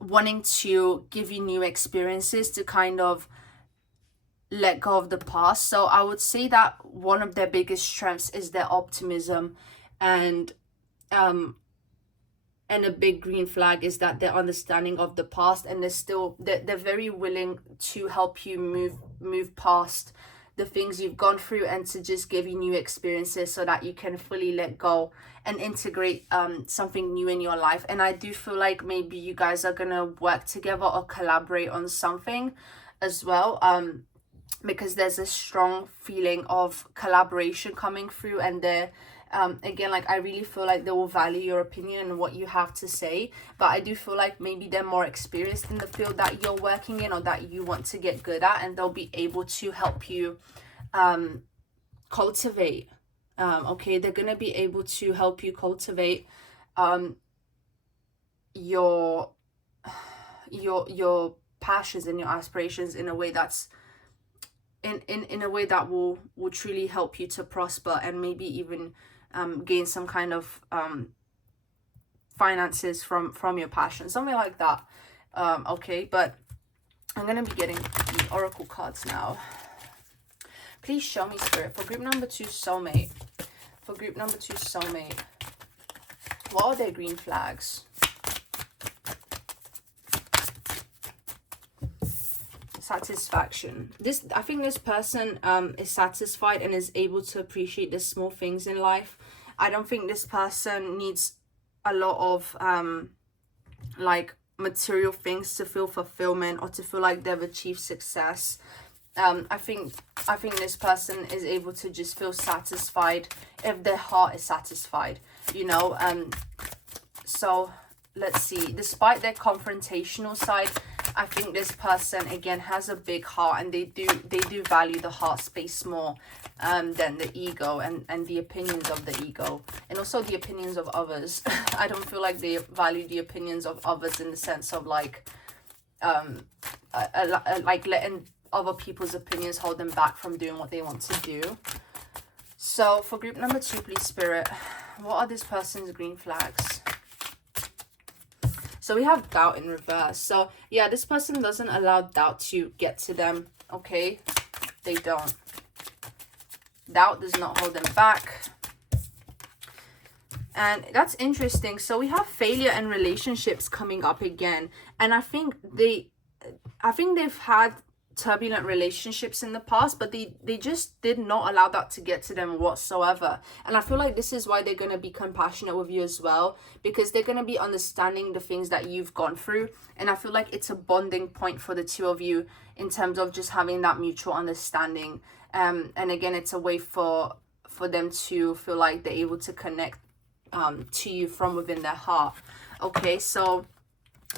wanting to give you new experiences to kind of let go of the past. So I would say that one of their biggest strengths is their optimism, and a big green flag is that their understanding of the past, and they're very willing to help you move past the things you've gone through, and to just give you new experiences so that you can fully let go and integrate something new in your life. And I do feel like maybe you guys are gonna work together or collaborate on something as well, because there's a strong feeling of collaboration coming through, and they're again, like, I really feel like they will value your opinion and what you have to say. But I do feel like maybe they're more experienced in the field that you're working in, or that you want to get good at, and they'll be able to help you cultivate. Okay, they're gonna be able to help you cultivate your passions and your aspirations in a way that's in a way that will truly help you to prosper, and maybe even gain some kind of finances from your passion, something like that. Okay, but I'm gonna be getting the oracle cards now. Please show me, Spirit, for group number 2, soulmate. For group number 2, soulmate, what are their green flags? Satisfaction. I think this person is satisfied and is able to appreciate the small things in life. I don't think this person needs a lot of like material things to feel fulfillment or to feel like they've achieved success. I think this person is able to just feel satisfied if their heart is satisfied, you know. So let's see, despite their confrontational side, I think this person again has a big heart, and they do value the heart space more than the ego and the opinions of the ego, and also the opinions of others. I don't feel like they value the opinions of others in the sense of like like letting other people's opinions hold them back from doing what they want to do. So for group number 2, please, Spirit, what are this person's green flags? So we have doubt in reverse. So yeah, this person doesn't allow doubt to get to them. Okay, they don't. Doubt does not hold them back. And that's interesting. So we have failure in relationships coming up again, and I think they've had turbulent relationships in the past, but they just did not allow that to get to them whatsoever. And I feel like this is why they're going to be compassionate with you as well, because they're going to be understanding the things that you've gone through. And I feel like it's a bonding point for the two of you in terms of just having that mutual understanding. And again, it's a way for them to feel like they're able to connect to you from within their heart. Okay, so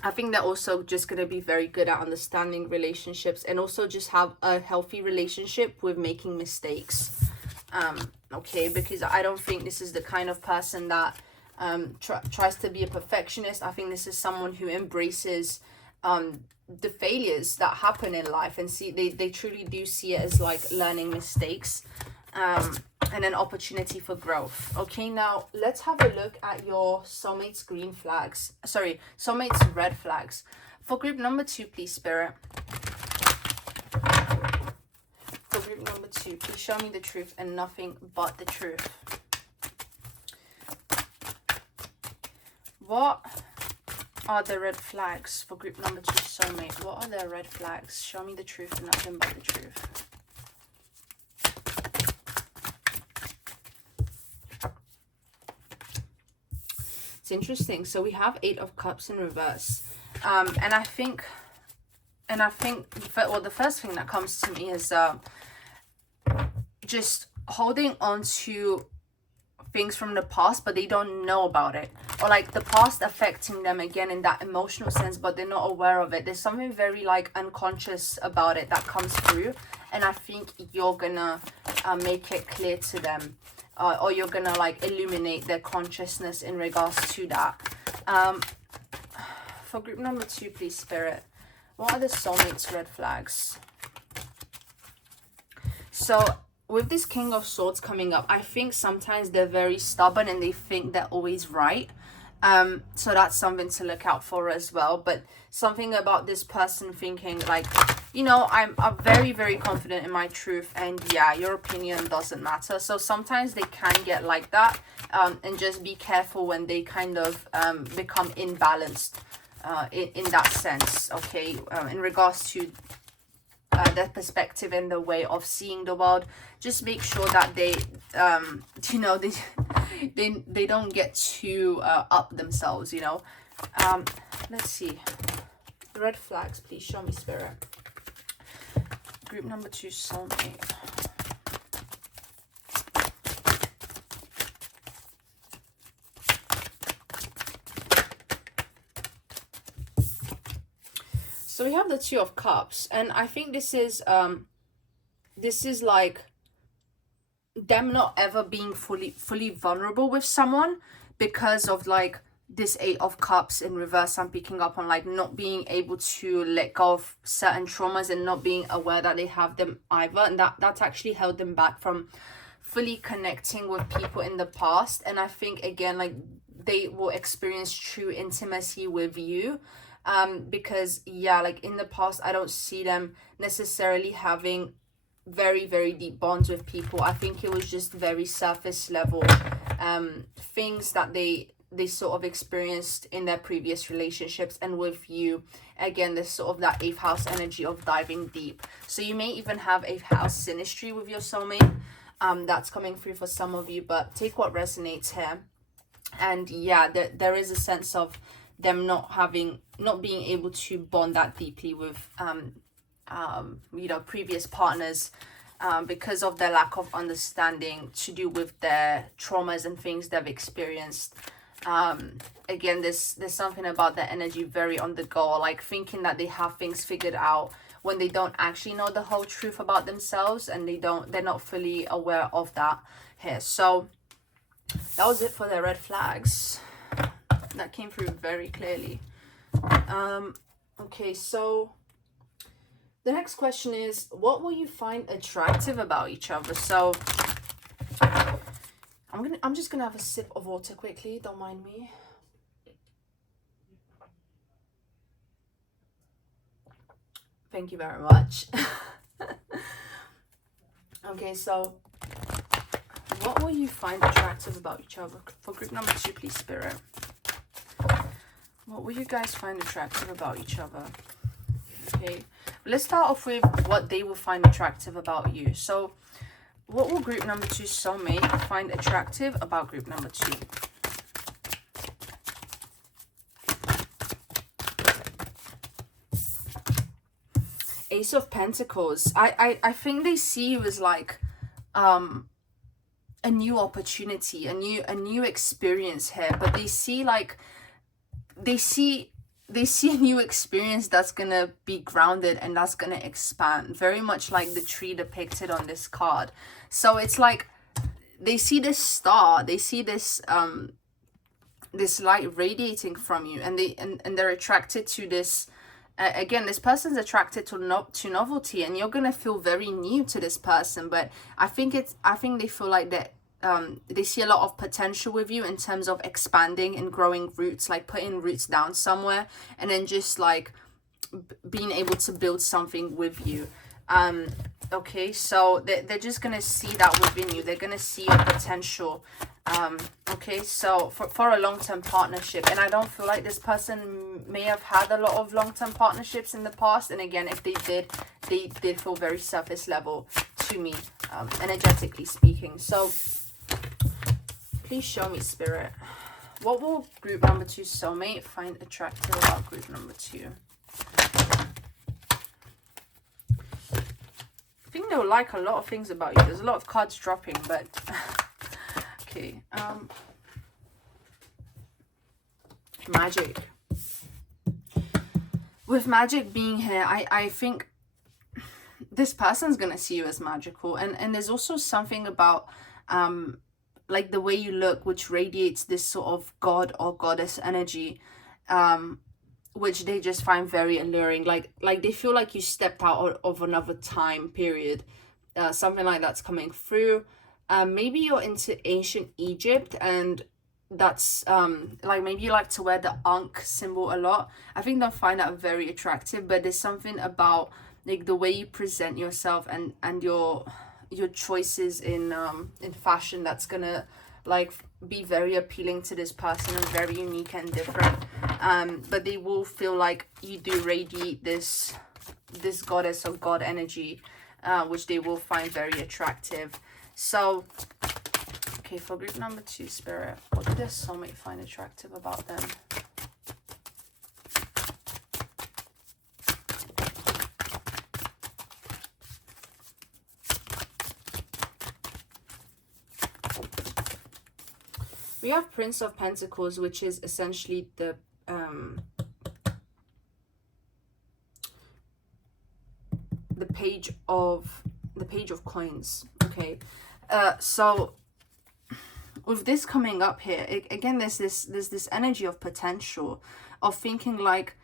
I think they're also just going to be very good at understanding relationships, and also just have a healthy relationship with making mistakes. Okay, because I don't think this is the kind of person that tries to be a perfectionist. I think this is someone who embraces the failures that happen in life, and they truly do see it as like learning mistakes, and an opportunity for growth. Okay, now let's have a look at your soulmate's green flags. Sorry, soulmate's red flags. For group number 2, please, Spirit. For group number 2, please show me the truth and nothing but the truth. What are the red flags for group number 2, soulmate? What are their red flags? Show me the truth and nothing but the truth. It's interesting. So we have 8 of Cups in reverse, and I think well, the first thing that comes to me is just holding on to things from the past, but they don't know about it, or like the past affecting them again in that emotional sense, but they're not aware of it. There's something very like unconscious about it that comes through, and I think you're gonna make it clear to them, or you're gonna like illuminate their consciousness in regards to that. For group number 2, please, Spirit, what are the soulmates' red flags? So with this King of Swords coming up, I think sometimes they're very stubborn and they think they're always right. So that's something to look out for as well. But something about this person thinking like, you know, I'm very, very confident in my truth, and yeah, your opinion doesn't matter. So sometimes they can get like that, and just be careful when they kind of become imbalanced in that sense, okay, in regards to their perspective and the way of seeing the world. Just make sure that they you know, they don't get too up themselves, you know. Let's see, red flags, please show me, Spirit. Group number 2, soulmate. So we have the 2 of Cups, and I think this is like them not ever being fully vulnerable with someone, because of like this Eight of Cups in reverse I'm picking up on, like not being able to let go of certain traumas and not being aware that they have them either, and that's actually held them back from fully connecting with people in the past. And I think again, like they will experience true intimacy with you, because yeah, like in the past I don't see them necessarily having very, very deep bonds with people. I think it was just very surface level things that they sort of experienced in their previous relationships. And with you, again, there's sort of that eighth house energy of diving deep. So you may even have eighth house synastry with your soulmate. That's coming through for some of you, but take what resonates here. And yeah, there is a sense of them not being able to bond that deeply with you know, previous partners, because of their lack of understanding to do with their traumas and things they've experienced. Again, there's something about their energy very on the go, like thinking that they have things figured out when they don't actually know the whole truth about themselves, and they're not fully aware of that here. So that was it for their red flags. That came through very clearly. Okay, so the next question is, what will you find attractive about each other? So I'm just gonna have a sip of water quickly, don't mind me. Thank you very much. Okay, so what will you find attractive about each other? For group number 2, please, Spirit. What will you guys find attractive about each other? Okay, let's start off with what they will find attractive about you. So what will group number 2 soulmate find attractive about group number 2? Ace of Pentacles. I think they see you as like a new opportunity, a new experience here, but they see like they see a new experience that's gonna be grounded and that's gonna expand, very much like the tree depicted on this card. So it's like they see this star, they see this this light radiating from you, and they're attracted to this. Again, this person's attracted to novelty, and you're gonna feel very new to this person. But I think they feel like that they see a lot of potential with you in terms of expanding and growing roots, like putting roots down somewhere, and then just like being able to build something with you. Okay, so they're just gonna see that within you. They're gonna see your potential. Okay, so for a long-term partnership, and I don't feel like this person may have had a lot of long-term partnerships in the past, and again, if they did feel very surface level to me, energetically speaking. So please show me, Spirit, what will group number 2 soulmate find attractive about group number 2? I think they'll like a lot of things about you. There's a lot of cards dropping, but okay. Magic. With magic being here, I think this person's gonna see you as magical, and there's also something about like the way you look, which radiates this sort of god or goddess energy, which they just find very alluring. Like they feel like you stepped out of another time period. Something like that's coming through. Maybe you're into ancient Egypt, and that's like maybe you like to wear the Ankh symbol a lot. I think they'll find that very attractive, but there's something about like the way you present yourself and your choices in fashion that's gonna like be very appealing to this person and very unique and different. But they will feel like you do radiate this goddess or god energy, which they will find very attractive. So okay, for group number 2, Spirit, what do their soulmate find attractive about them? We have Prince of Pentacles, which is essentially the page of coins. Okay, so with this coming up here, again, there's this energy of potential, of thinking like,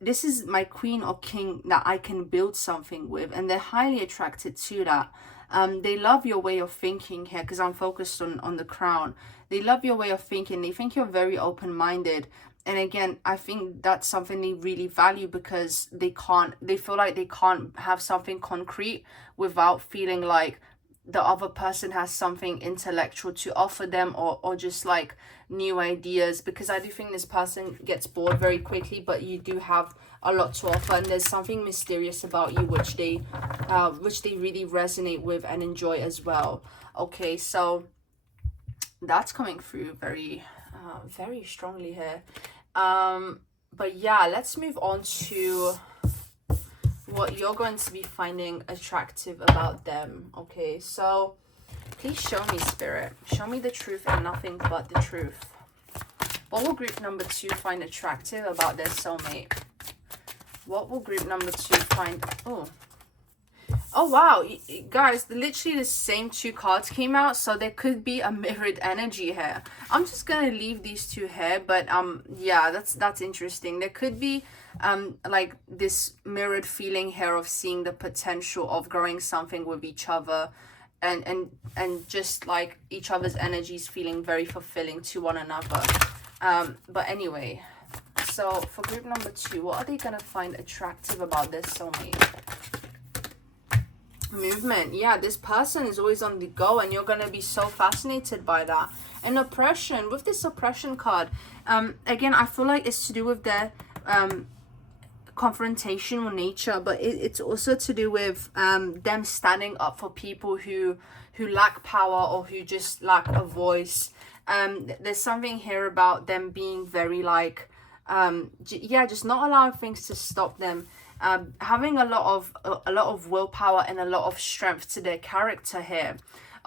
this is my queen or king that I can build something with, and they're highly attracted to that. They love your way of thinking here, because I'm focused on the crown. They love your way of thinking. They think you're very open-minded. And again, I think that's something they really value, because they feel like they can't have something concrete without feeling like the other person has something intellectual to offer them, or just like new ideas, because I do think this person gets bored very quickly, but you do have a lot to offer, and there's something mysterious about you which they really resonate with and enjoy as well. Okay, so that's coming through very very strongly here. But yeah, let's move on to what you're going to be finding attractive about them. Okay, so please show me, Spirit. Show me the truth and nothing but the truth. What will group number 2 find attractive about their soulmate? What will group number 2 find... Oh, wow. Guys, literally the same 2 cards came out, so there could be a mirrored energy here. I'm just going to leave these 2 here, but yeah, that's interesting. There could be like this mirrored feeling here of seeing the potential of growing something with each other, and just like each other's energies feeling very fulfilling to one another. But anyway, so for group number 2, what are they going to find attractive about their soulmate? Movement. Yeah, this person is always on the go, and you're going to be so fascinated by that. And oppression, with this oppression card, again, I feel like it's to do with their confrontational nature, but it's also to do with them standing up for people who lack power, or who just lack a voice. There's something here about them being very like yeah, just not allowing things to stop them, having a lot of willpower and a lot of strength to their character here.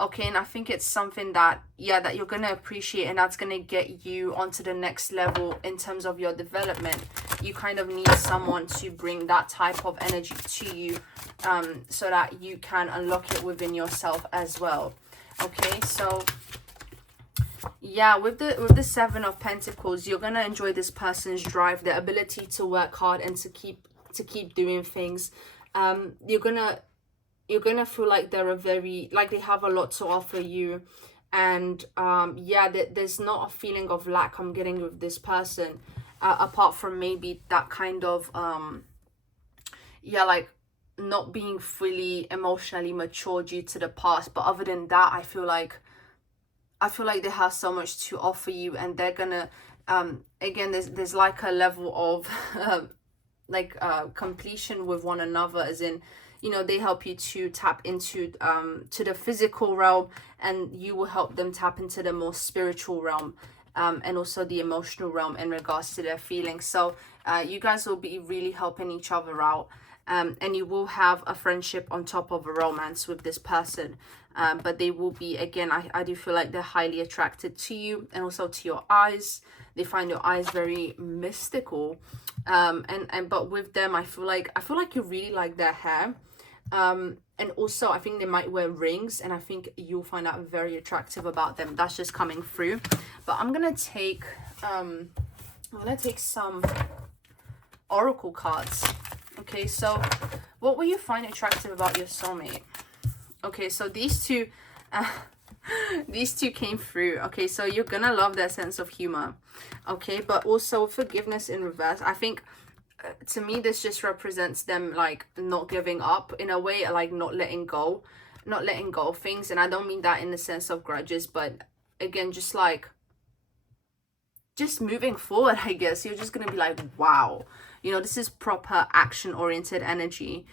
Okay, and I think it's something that, yeah, that you're going to appreciate, and that's going to get you onto the next level in terms of your development. You kind of need someone to bring that type of energy to you, so that you can unlock it within yourself as well. Okay, so yeah, with the 7 of Pentacles, you're going to enjoy this person's drive, their ability to work hard and to keep doing things. You're gonna feel like they have a lot to offer you, and yeah, there's not a feeling of lack I'm getting with this person, apart from maybe that kind of yeah, like not being fully emotionally mature due to the past. But other than that, I feel like they have so much to offer you, and they're gonna again, there's like a level of completion with one another, as in, you know, they help you to tap into to the physical realm, and you will help them tap into the more spiritual realm, and also the emotional realm in regards to their feelings. So you guys will be really helping each other out, and you will have a friendship on top of a romance with this person. But they will be, again, I do feel like they're highly attracted to you, and also to your eyes. They find your eyes very mystical, but with them, I feel like you really like their hair, and also I think they might wear rings, and I think you'll find that very attractive about them. That's just coming through. But I'm gonna take some oracle cards. Okay, so what will you find attractive about your soulmate? Okay, so these two came through. Okay, so you're gonna love their sense of humor. Okay, but also forgiveness in reverse. I think to me this just represents them like not giving up, in a way, like not letting go of things. And I don't mean that in the sense of grudges, but again, just moving forward. I guess you're just gonna be like, wow, you know, this is proper action oriented energy,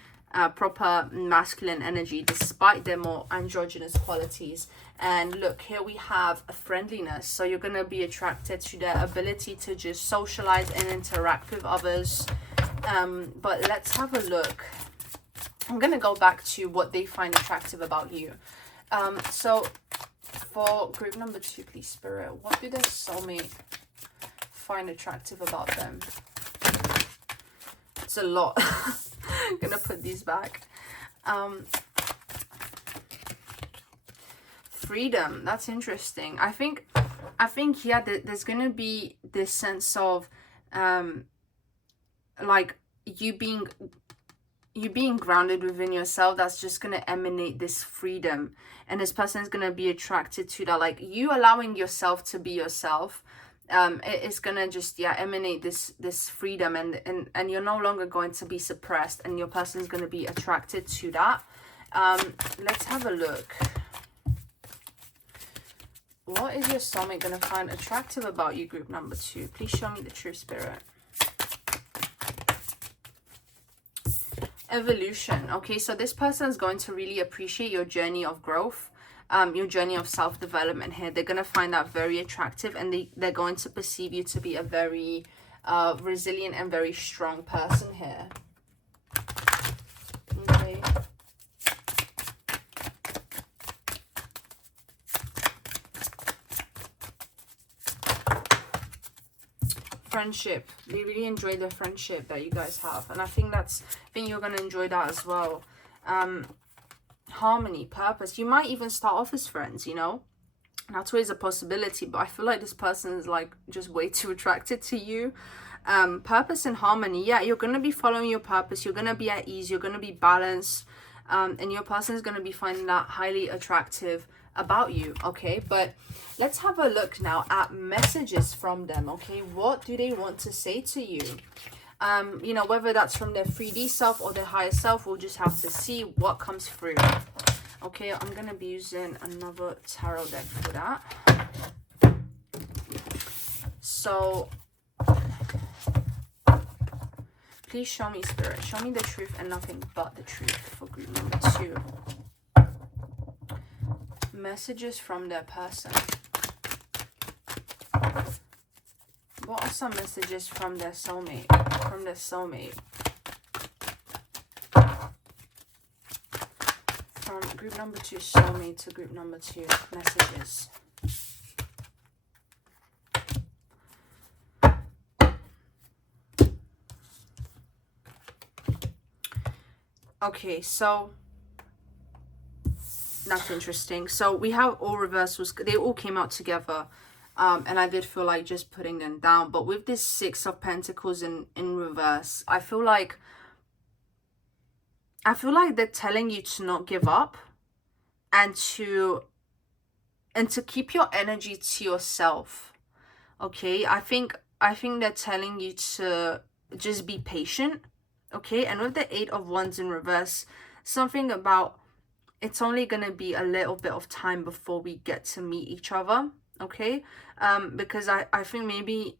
proper masculine energy, despite their more androgynous qualities. And look, here we have a friendliness. So you're going to be attracted to their ability to just socialize and interact with others. But let's have a look. I'm going to go back to what they find attractive about you. So for group number 2, please, Spirit, what do their soulmate find attractive about them? It's a lot. I'm gonna put these back. freedom. That's interesting. I think yeah, there's gonna be this sense of like you being grounded within yourself, that's just going to emanate this freedom, and this person is going to be attracted to that, like you allowing yourself to be yourself. It's going to just, yeah, emanate this freedom, and you're no longer going to be suppressed, and your person is going to be attracted to that. Let's have a look. What is your soulmate going to find attractive about you, group number 2? Please show me the true spirit. Evolution. Okay, so this person is going to really appreciate your journey of growth, your journey of self-development here. They're going to find that very attractive, and they're going to perceive you to be a very resilient and very strong person here. Okay. Friendship. They really enjoy the friendship that you guys have, and I think you're going to enjoy that as well. Harmony, purpose. You might even start off as friends, you know, that's always a possibility, but I feel like this person is like just way too attracted to you. Purpose and harmony. Yeah, you're going to be following your purpose, you're going to be at ease, you're going to be balanced, and your person is going to be finding that highly attractive about you. Okay, but let's have a look now at messages from them. Okay, what do they want to say to you? You know, whether that's from their 3D self or their higher self, we'll just have to see what comes through. Okay, I'm gonna be using another tarot deck for that. So please show me, spirit, show me the truth and nothing but the truth for group number 2. Messages from their person. What are some messages from their soulmate? From their soulmate. From group number 2 soulmate to group number 2 messages. Okay, so that's interesting. So we have all reversals. They all came out together. And I did feel like just putting them down. But with this 6 of Pentacles in reverse, I feel like they're telling you to not give up, and to keep your energy to yourself. Okay, I think they're telling you to just be patient. Okay, and with the 8 of Wands in reverse, something about it's only gonna be a little bit of time before we get to meet each other. Okay, because I think maybe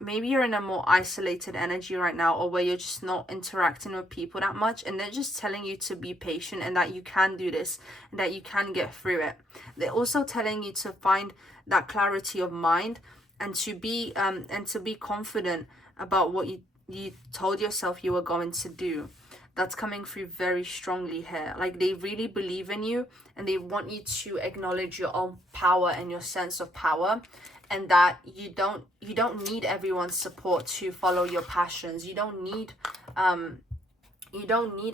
you're in a more isolated energy right now, or where you're just not interacting with people that much, and they're just telling you to be patient, and that you can do this, and that you can get through it. They're also telling you to find that clarity of mind, and to be confident about what you told yourself you were going to do. That's coming through very strongly here. Like, they really believe in you, and they want you to acknowledge your own power and your sense of power, and that you don't need everyone's support to follow your passions. You don't need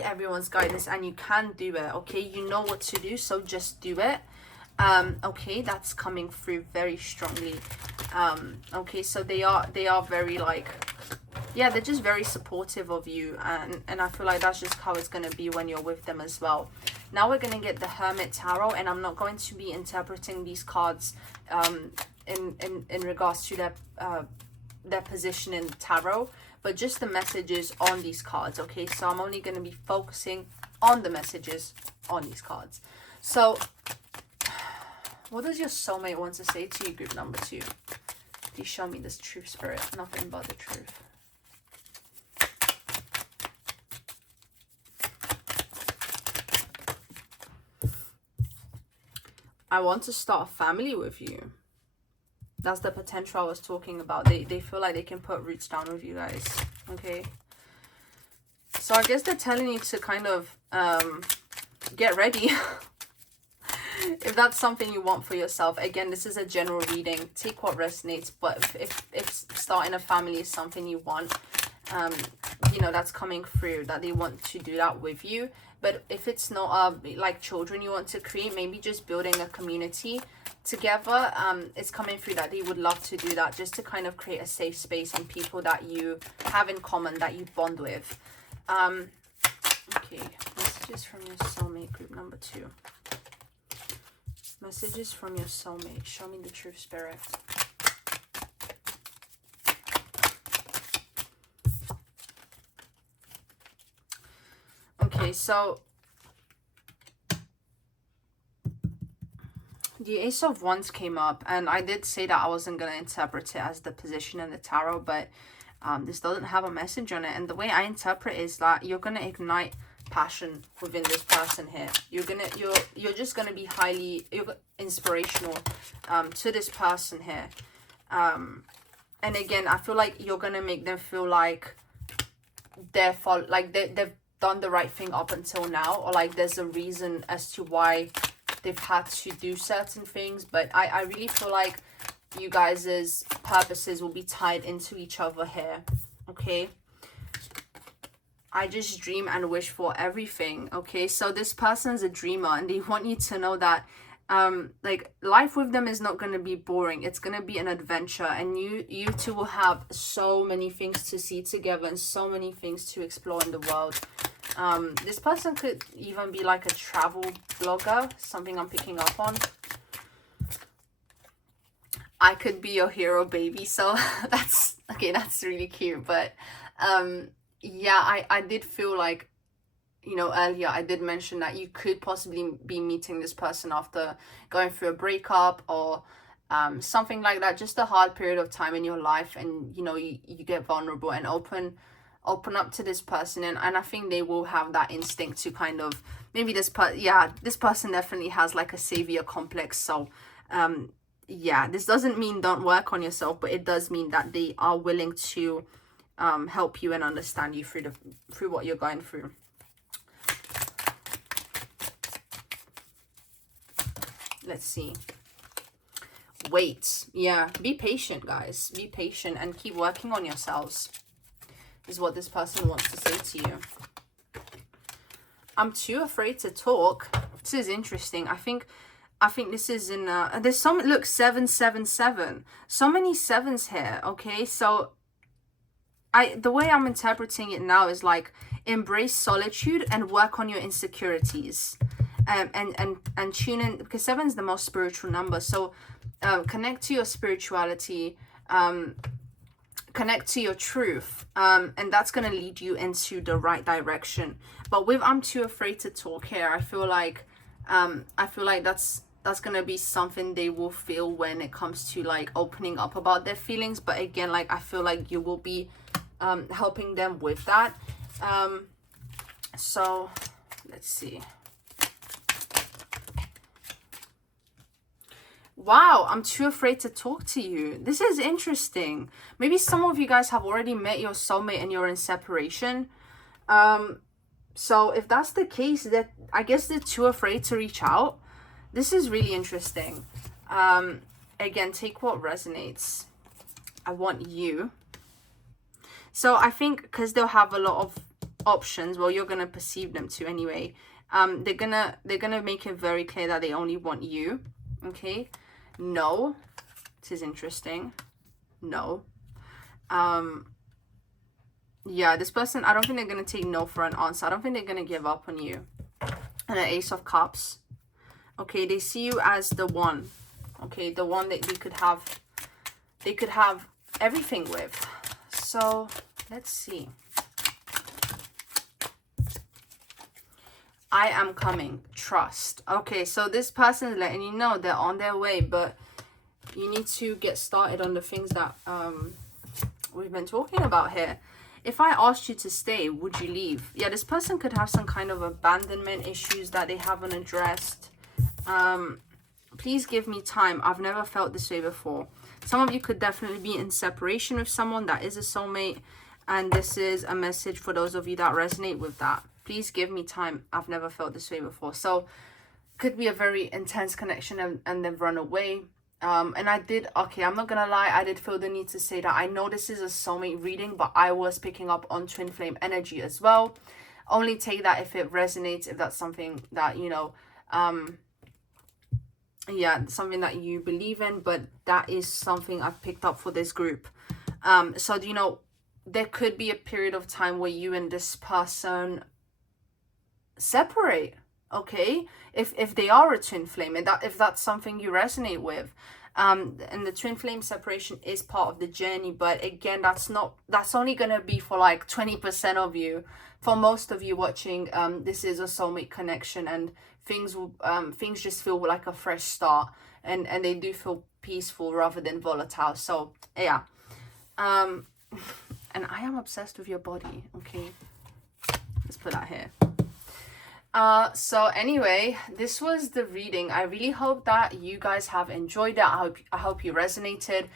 everyone's guidance, and you can do it. Okay, you know what to do, so just do it. Okay, that's coming through very strongly. Okay, so they are very, like, yeah, they're just very supportive of you, and I feel like that's just how it's going to be when you're with them as well. Now we're going to get the Hermit Tarot, and I'm not going to be interpreting these cards in regards to their position in the tarot, but just the messages on these cards. Okay, so I'm only going to be focusing on the messages on these cards. So what does your soulmate want to say to you, group number 2? Please show me this truth, spirit, nothing but the truth. I want to start a family with you. That's the potential I was talking about. They feel like they can put roots down with you guys. Okay, so I guess they're telling you to kind of get ready. If that's something you want for yourself. Again, this is a general reading, take what resonates, but if starting a family is something you want, you know, that's coming through, that they want to do that with you. But if it's not like children you want to create, maybe just building a community together, it's coming through that they would love to do that, just to kind of create a safe space and people that you have in common, that you bond with. Okay, messages from your soulmate, group number 2. Messages from your soulmate. Show me the truth, Spirit. Okay, so the Ace of Wands came up, and I did say that I wasn't going to interpret it as the position in the tarot, but this doesn't have a message on it. And the way I interpret is that you're going to ignite passion within this person here. You're just going to be highly inspirational to this person here. And again, I feel like you're going to make them feel like they've done the right thing up until now, or like there's a reason as to why they've had to do certain things. But I really feel like you guys' purposes will be tied into each other here. Okay, I just dream and wish for everything. Okay, so this person's a dreamer, and they want you to know that like life with them is not going to be boring. It's going to be an adventure, and you two will have so many things to see together and so many things to explore in the world. This person could even be like a travel blogger, something I'm picking up on. I could be your hero, baby. So that's okay, that's really cute. But yeah, I did feel like, you know, earlier I did mention that you could possibly be meeting this person after going through a breakup or something like that, just a hard period of time in your life, and you know, you get vulnerable and open up to this person, and I think they will have that instinct to kind of, maybe this person definitely has like a savior complex. So yeah, this doesn't mean don't work on yourself, but it does mean that they are willing to help you and understand you through what you're going through. Let's see. Wait. Yeah, be patient, guys. Be patient and keep working on yourselves, is what this person wants to say to you. I'm too afraid to talk. This is interesting. I think this is in there's some, look, 777. So many sevens here. Okay, so the way I'm interpreting it now is like, embrace solitude and work on your insecurities. And tune in, because 7 is the most spiritual number. So connect to your spirituality, connect to your truth, and that's going to lead you into the right direction. But with I'm too afraid to talk here, I feel like that's going to be something they will feel when it comes to like opening up about their feelings. But again, like, I feel like you will be helping them with that. So let's see. Wow, I'm too afraid to talk to you. This is interesting. Maybe some of you guys have already met your soulmate and you're in separation. So if that's the case, that I guess they're too afraid to reach out. This is really interesting. Again, take what resonates. I want you. So I think because they'll have a lot of options, well, you're gonna perceive them to anyway. They're gonna make it very clear that they only want you. Okay. No, this is interesting. No. Yeah, this person, I don't think they're going to take no for an answer. I don't think they're going to give up on you. And an Ace of Cups. Okay, they see you as the one. Okay, the one that they could have everything with. So, let's see. I am coming. Trust. Okay, so this person is letting you know they're on their way, but you need to get started on the things that we've been talking about here. If I asked you to stay, would you leave? Yeah, this person could have some kind of abandonment issues that they haven't addressed. Please give me time. I've never felt this way before. Some of you could definitely be in separation with someone that is a soulmate, and this is a message for those of you that resonate with that. Please give me time. I've never felt this way before. So could be a very intense connection and then run away. And I did, okay, I'm not gonna lie, I did feel the need to say that I know this is a soulmate reading, but I was picking up on twin flame energy as well. Only take that if it resonates, if that's something that, you know, yeah, something that you believe in, but that is something I've picked up for this group. So, you know, there could be a period of time where you and this person separate, okay, if they are a twin flame, and that if that's something you resonate with. And the twin flame separation is part of the journey, but again, that's only gonna be for like 20% of you. For most of you watching, this is a soulmate connection, and things just feel like a fresh start, and they do feel peaceful rather than volatile. So yeah. um and I am obsessed with your body, okay, let's put that here. So anyway, this was the reading. I really hope that you guys have enjoyed it. I hope you resonated.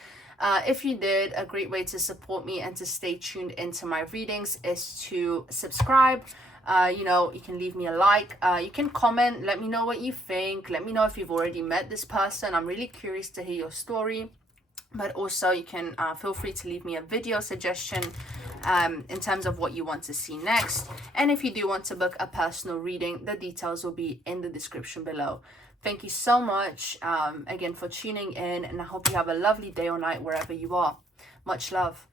If you did, a great way to support me and to stay tuned into my readings is to subscribe. You know, you can leave me a like. You can comment. Let me know what you think. Let me know if you've already met this person. I'm really curious to hear your story. But also you can feel free to leave me a video suggestion in terms of what you want to see next. And if you do want to book a personal reading, the details will be in the description below. Thank you so much again for tuning in, and I hope you have a lovely day or night wherever you are. Much love.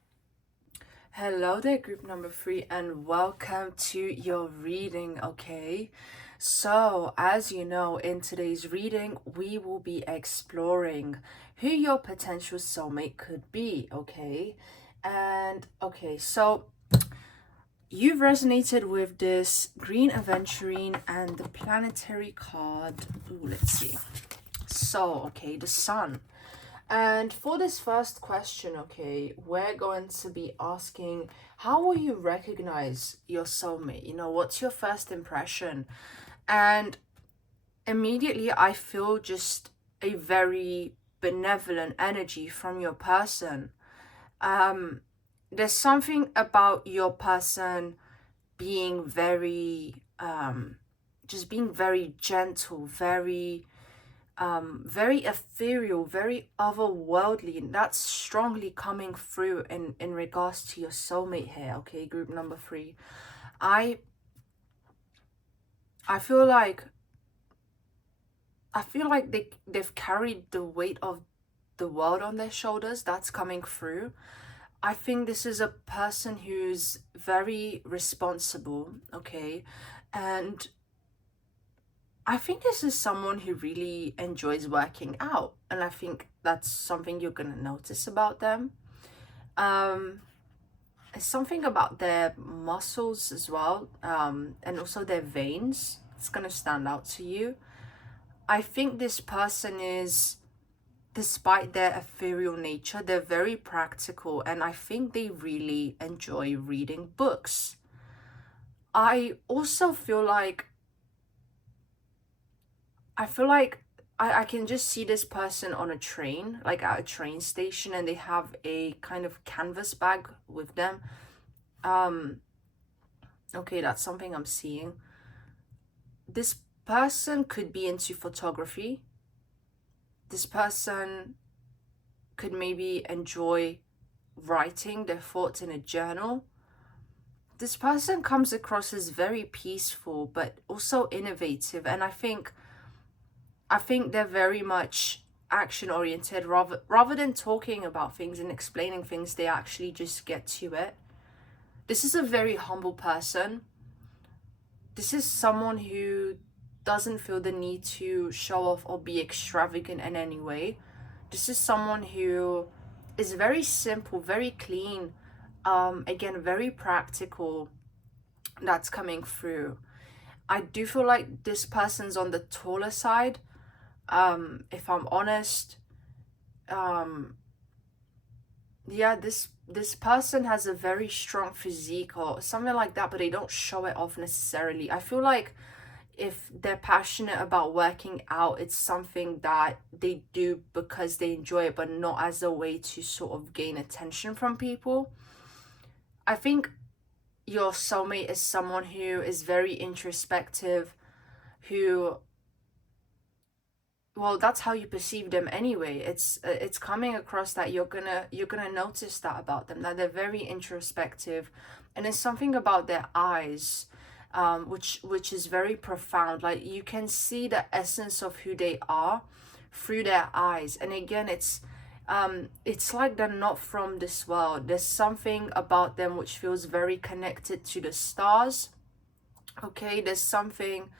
Hello there, group number 3, and welcome to your reading, okay? So, as you know, in today's reading, we will be exploring who your potential soulmate could be, okay? And, okay, so you've resonated with this Green Aventurine and the Planetary card. Ooh, let's see. So, okay, the Sun. And for this first question, okay, we're going to be asking, how will you recognize your soulmate? You know, what's your first impression? And immediately I feel just a very benevolent energy from your person. There's something about your person being very, just being very gentle, very ethereal, very otherworldly, and that's strongly coming through in regards to your soulmate here, okay, group number 3. I I feel like they've carried the weight of the world on their shoulders. That's coming through. I think this is a person who's very responsible, okay, and I think this is someone who really enjoys working out, and I think that's something you're gonna notice about them. Um, it's something about their muscles as well, and also their veins. It's gonna stand out to you. I think this person is, despite their ethereal nature, they're very practical, and I think they really enjoy reading books. I also feel like I can just see this person on a train, like at a train station, and they have a kind of canvas bag with them. Um, okay, that's something I'm seeing. This person could be into photography. This person could maybe enjoy writing their thoughts in a journal. This person comes across as very peaceful, but also innovative, and I think they're very much action oriented. Rather than talking about things and explaining things, they actually just get to it. This is a very humble person. This is someone who doesn't feel the need to show off or be extravagant in any way. This is someone who is very simple, very clean, again, very practical. That's coming through. I do feel like this person's on the taller side. If I'm honest, um, yeah, this person has a very strong physique or something like that, but they don't show it off necessarily. I feel like if they're passionate about working out, it's something that they do because they enjoy it, but not as a way to sort of gain attention from people. I think your soulmate is someone who is very introspective, who well, that's how you perceive them anyway. It's coming across that you're gonna notice that about them, that they're very introspective, and it's something about their eyes, which is very profound. Like you can see the essence of who they are through their eyes. And again, it's like they're not from this world. There's something about them which feels very connected to the stars. Okay, there's something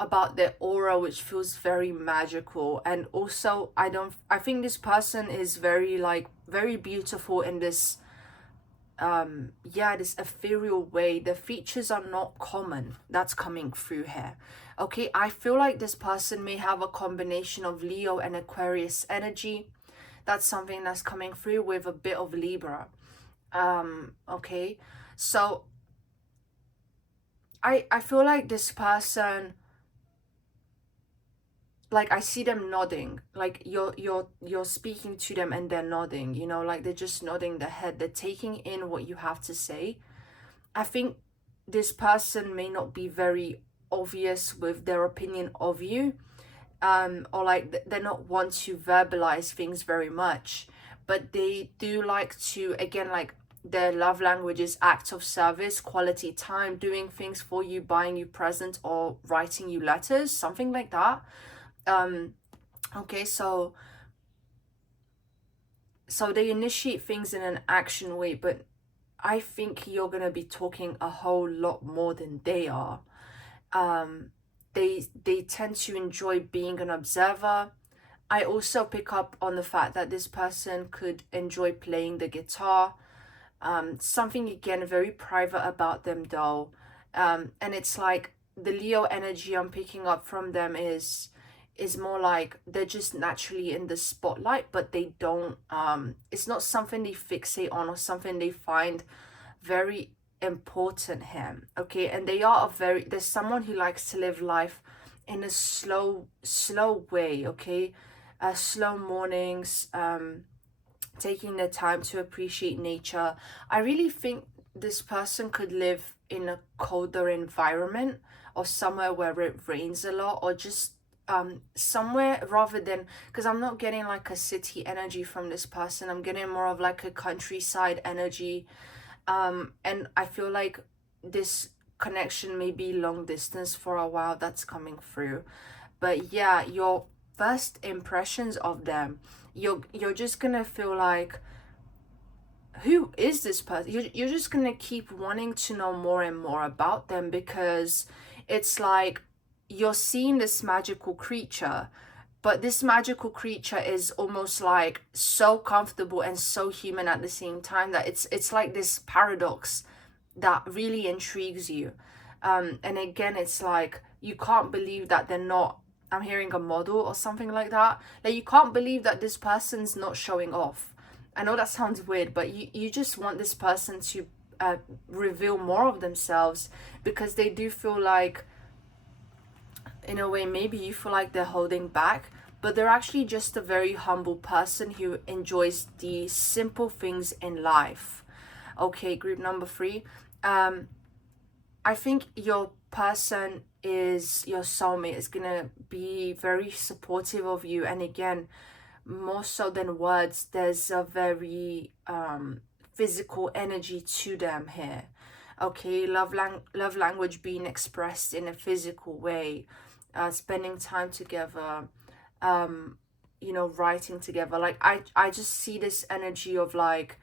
about their aura which feels very magical. And also, I think this person is very, like, very beautiful in this this ethereal way. The features are not common that's coming through here. Okay, I feel like this person may have a combination of Leo and Aquarius energy. That's something that's coming through with a bit of Libra. Okay, so I feel like this person, like I see them nodding, like you're speaking to them and they're nodding, you know, like they're just nodding their head, they're taking in what you have to say. I think this person may not be very obvious with their opinion of you, or like they're not want to verbalize things very much, but they do like to, again, like their love language is acts of service, quality time, doing things for you, buying you presents or writing you letters, something like that. Okay, so they initiate things in an action way, but I think you're gonna be talking a whole lot more than they are. They tend to enjoy being an observer. I also pick up on the fact that this person could enjoy playing the guitar. Something, again, very private about them though. And it's like the Leo energy I'm picking up from them is more like they're just naturally in the spotlight, but they don't, it's not something they fixate on or something they find very important here. Okay, and there's someone who likes to live life in a slow way. Okay, slow mornings, taking the time to appreciate nature. I really think this person could live in a colder environment, or somewhere where it rains a lot, or just somewhere, rather than, because I'm not getting like a city energy from this person, I'm getting more of like a countryside energy. And I feel like this connection may be long distance for a while, that's coming through. But yeah, your first impressions of them, you're just gonna feel like, who is this person? You're just gonna keep wanting to know more and more about them, because it's like you're seeing this magical creature, but this magical creature is almost like so comfortable and so human at the same time, that it's like this paradox that really intrigues you. And again, it's like you can't believe that they're not, I'm hearing a model or something like that. Like you can't believe that this person's not showing off. I know that sounds weird, but you just want this person to reveal more of themselves, because they do feel like, in a way, maybe you feel like they're holding back, but they're actually just a very humble person who enjoys the simple things in life. Okay, group number 3. I think your person is your soulmate, is gonna be very supportive of you. And again, more so than words, there's a very physical energy to them here. Okay, love language being expressed in a physical way, spending time together, writing together. Like I just see this energy of like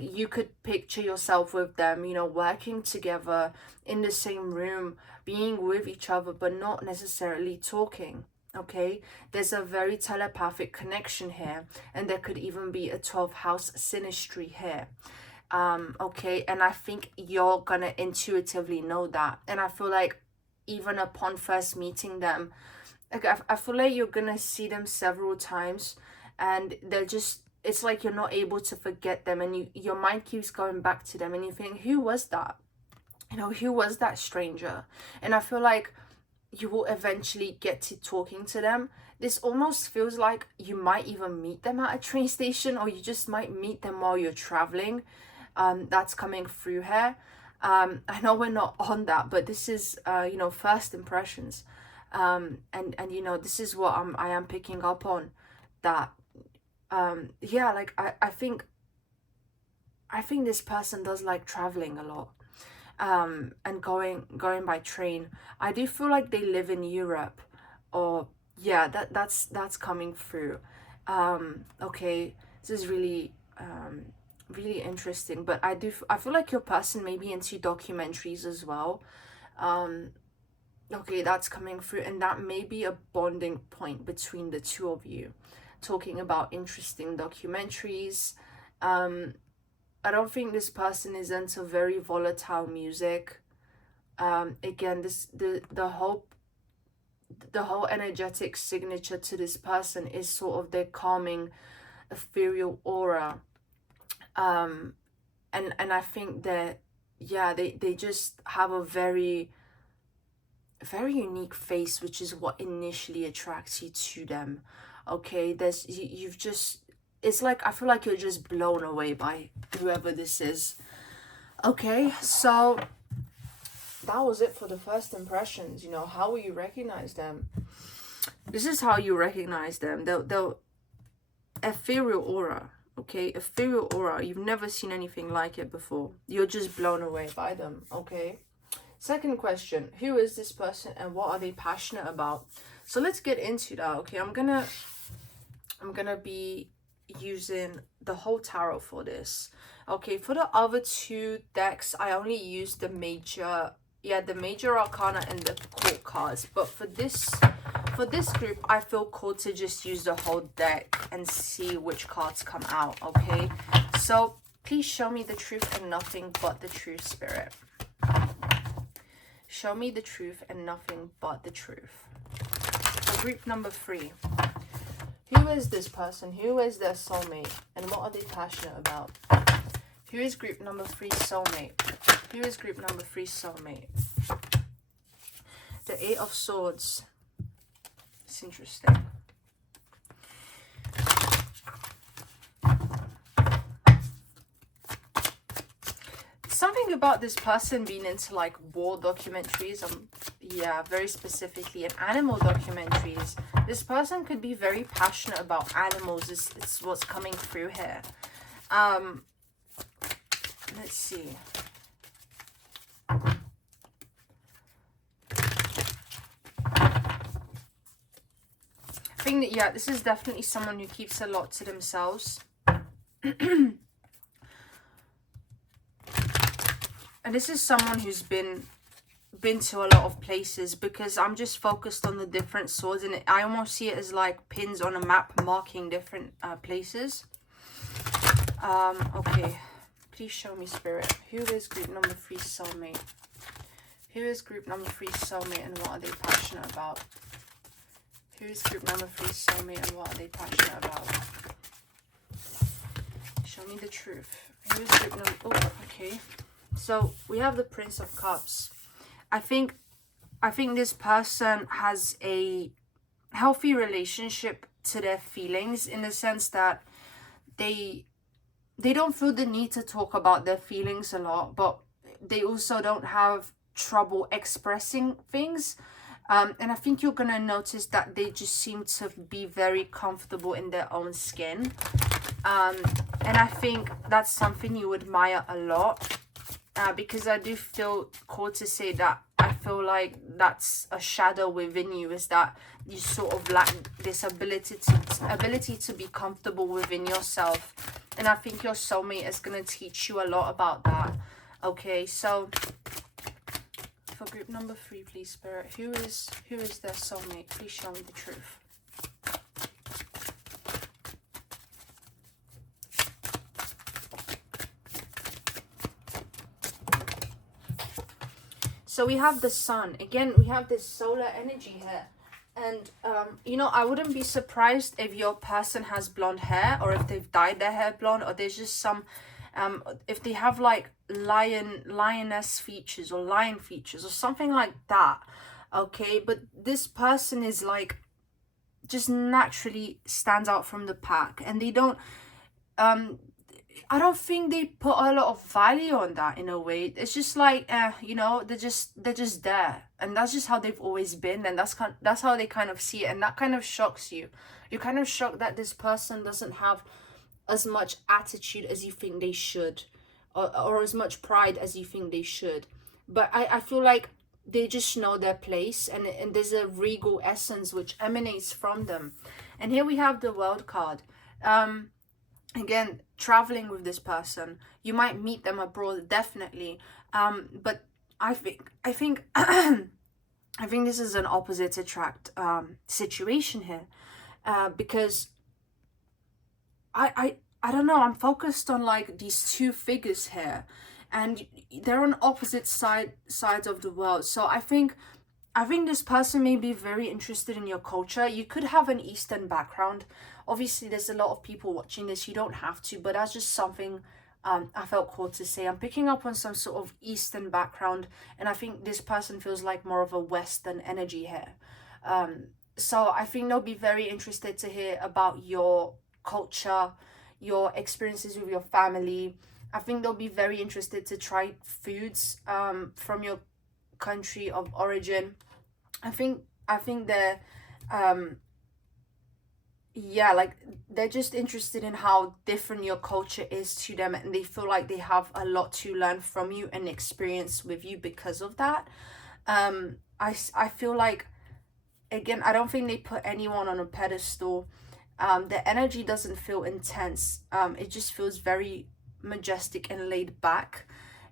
you could picture yourself with them, working together in the same room, being with each other, but not necessarily talking. Okay, there's a very telepathic connection here, and there could even be a 12th house synastry here. Okay, and I think you're gonna intuitively know that. And I feel like even upon first meeting them, like I feel like you're gonna see them several times, and it's like you're not able to forget them, and your mind keeps going back to them, and you think, who was that? Who was that stranger? And I feel like you will eventually get to talking to them. This almost feels like you might even meet them at a train station, or you just might meet them while you're traveling. That's coming through here. I know we're not on that, but this is, first impressions. And you know, this is what I am picking up on, that yeah, like I think this person does like traveling a lot, and going by train. I do feel like they live in Europe, or yeah, that's coming through. Okay, this is really really interesting. But I feel like your person may be into documentaries as well. Um, okay, that's coming through, and that may be a bonding point between the two of you, talking about interesting documentaries. Um, I don't think this person is into very volatile music. Again, the whole energetic signature to this person is sort of their calming, ethereal aura. Um, and I think that yeah, they just have a very unique face, which is what initially attracts you to them. Okay, you've just, it's like I feel like you're just blown away by whoever this is. Okay, so that was it for the first impressions. You know, how will you recognize them? This is how you recognize them. They'll ethereal aura. Okay, ethereal aura. You've never seen anything like it before. You're just blown away by them. Okay. Second question, who is this person and what are they passionate about? So let's get into that. Okay, I'm gonna be using the whole tarot for this. Okay, for the other two decks, I only used the major, yeah, the major arcana and the court cards. But for this group, I feel called to just use the whole deck and see which cards come out. Okay, so please show me the truth and nothing but the truth, Spirit. Show me the truth and nothing but the truth. For group number 3, who is this person? Who is their soulmate? And what are they passionate about? Who is group number 3 soulmate? Who is group number 3 soulmate? The 8 of Swords. It's interesting. Something about this person being into like war documentaries, yeah, very specifically, and animal documentaries. This person could be very passionate about animals. It's what's coming through here. Let's see. I think that, yeah, this is definitely someone who keeps a lot to themselves. And this is someone who's been to a lot of places, because I'm just focused on the different swords, and I almost see it as like pins on a map marking different places. Okay, please show me, Spirit. Who is group number 3 soulmate? Who is group number 3 soulmate and what are they passionate about? Who is group number 3 soulmate and what are they passionate about? Show me the truth. Who is group number... Oh, okay. So we have the Prince of Cups. I think this person has a healthy relationship to their feelings, in the sense that they don't feel the need to talk about their feelings a lot, but they also don't have trouble expressing things. And I think you're gonna notice that they just seem to be very comfortable in their own skin. And I think that's something you admire a lot. Because I do feel called to say that I feel like that's a shadow within you, is that you sort of lack this ability to be comfortable within yourself. And I think your soulmate is going to teach you a lot about that. Okay, so for group number 3, please, Spirit, who is their soulmate? Please show me the truth. So we have the sun. Again, we have this solar energy here. And, you know, I wouldn't be surprised if your person has blonde hair, or if they've dyed their hair blonde, or there's just some, if they have like lioness features or lion features or something like that. Okay, but this person is like, just naturally stands out from the pack, and they don't, I don't think they put a lot of value on that in a way. It's just like, you know, they're just there. and that's just how they've always been, and that's how they kind of see it, and that kind of shocks you. You're kind of shocked that this person doesn't have as much attitude as you think they should, or as much pride as you think they should. But I feel like they just know their place, and there's a regal essence which emanates from them. And here we have the World card. Again, traveling with this person, you might meet them abroad, definitely. But I think I think this is an opposite attract situation here, because I don't know, I'm focused on like these two figures here, and they're on opposite sides of the world. So I think this person may be very interested in your culture. You could have an Eastern background. Obviously, there's a lot of people watching this. You don't have to, but that's just something I felt called to say. I'm picking up on some sort of Eastern background, and I think this person feels like more of a Western energy here. So I think they'll be very interested to hear about your culture, your experiences with your family. I think they'll be very interested to try foods from your country of origin. I think they're yeah, like they're just interested in how different your culture is to them, and they feel like they have a lot to learn from you and experience with you because of that. I feel like, again, I don't think they put anyone on a pedestal. The energy doesn't feel intense. It just feels very majestic and laid back.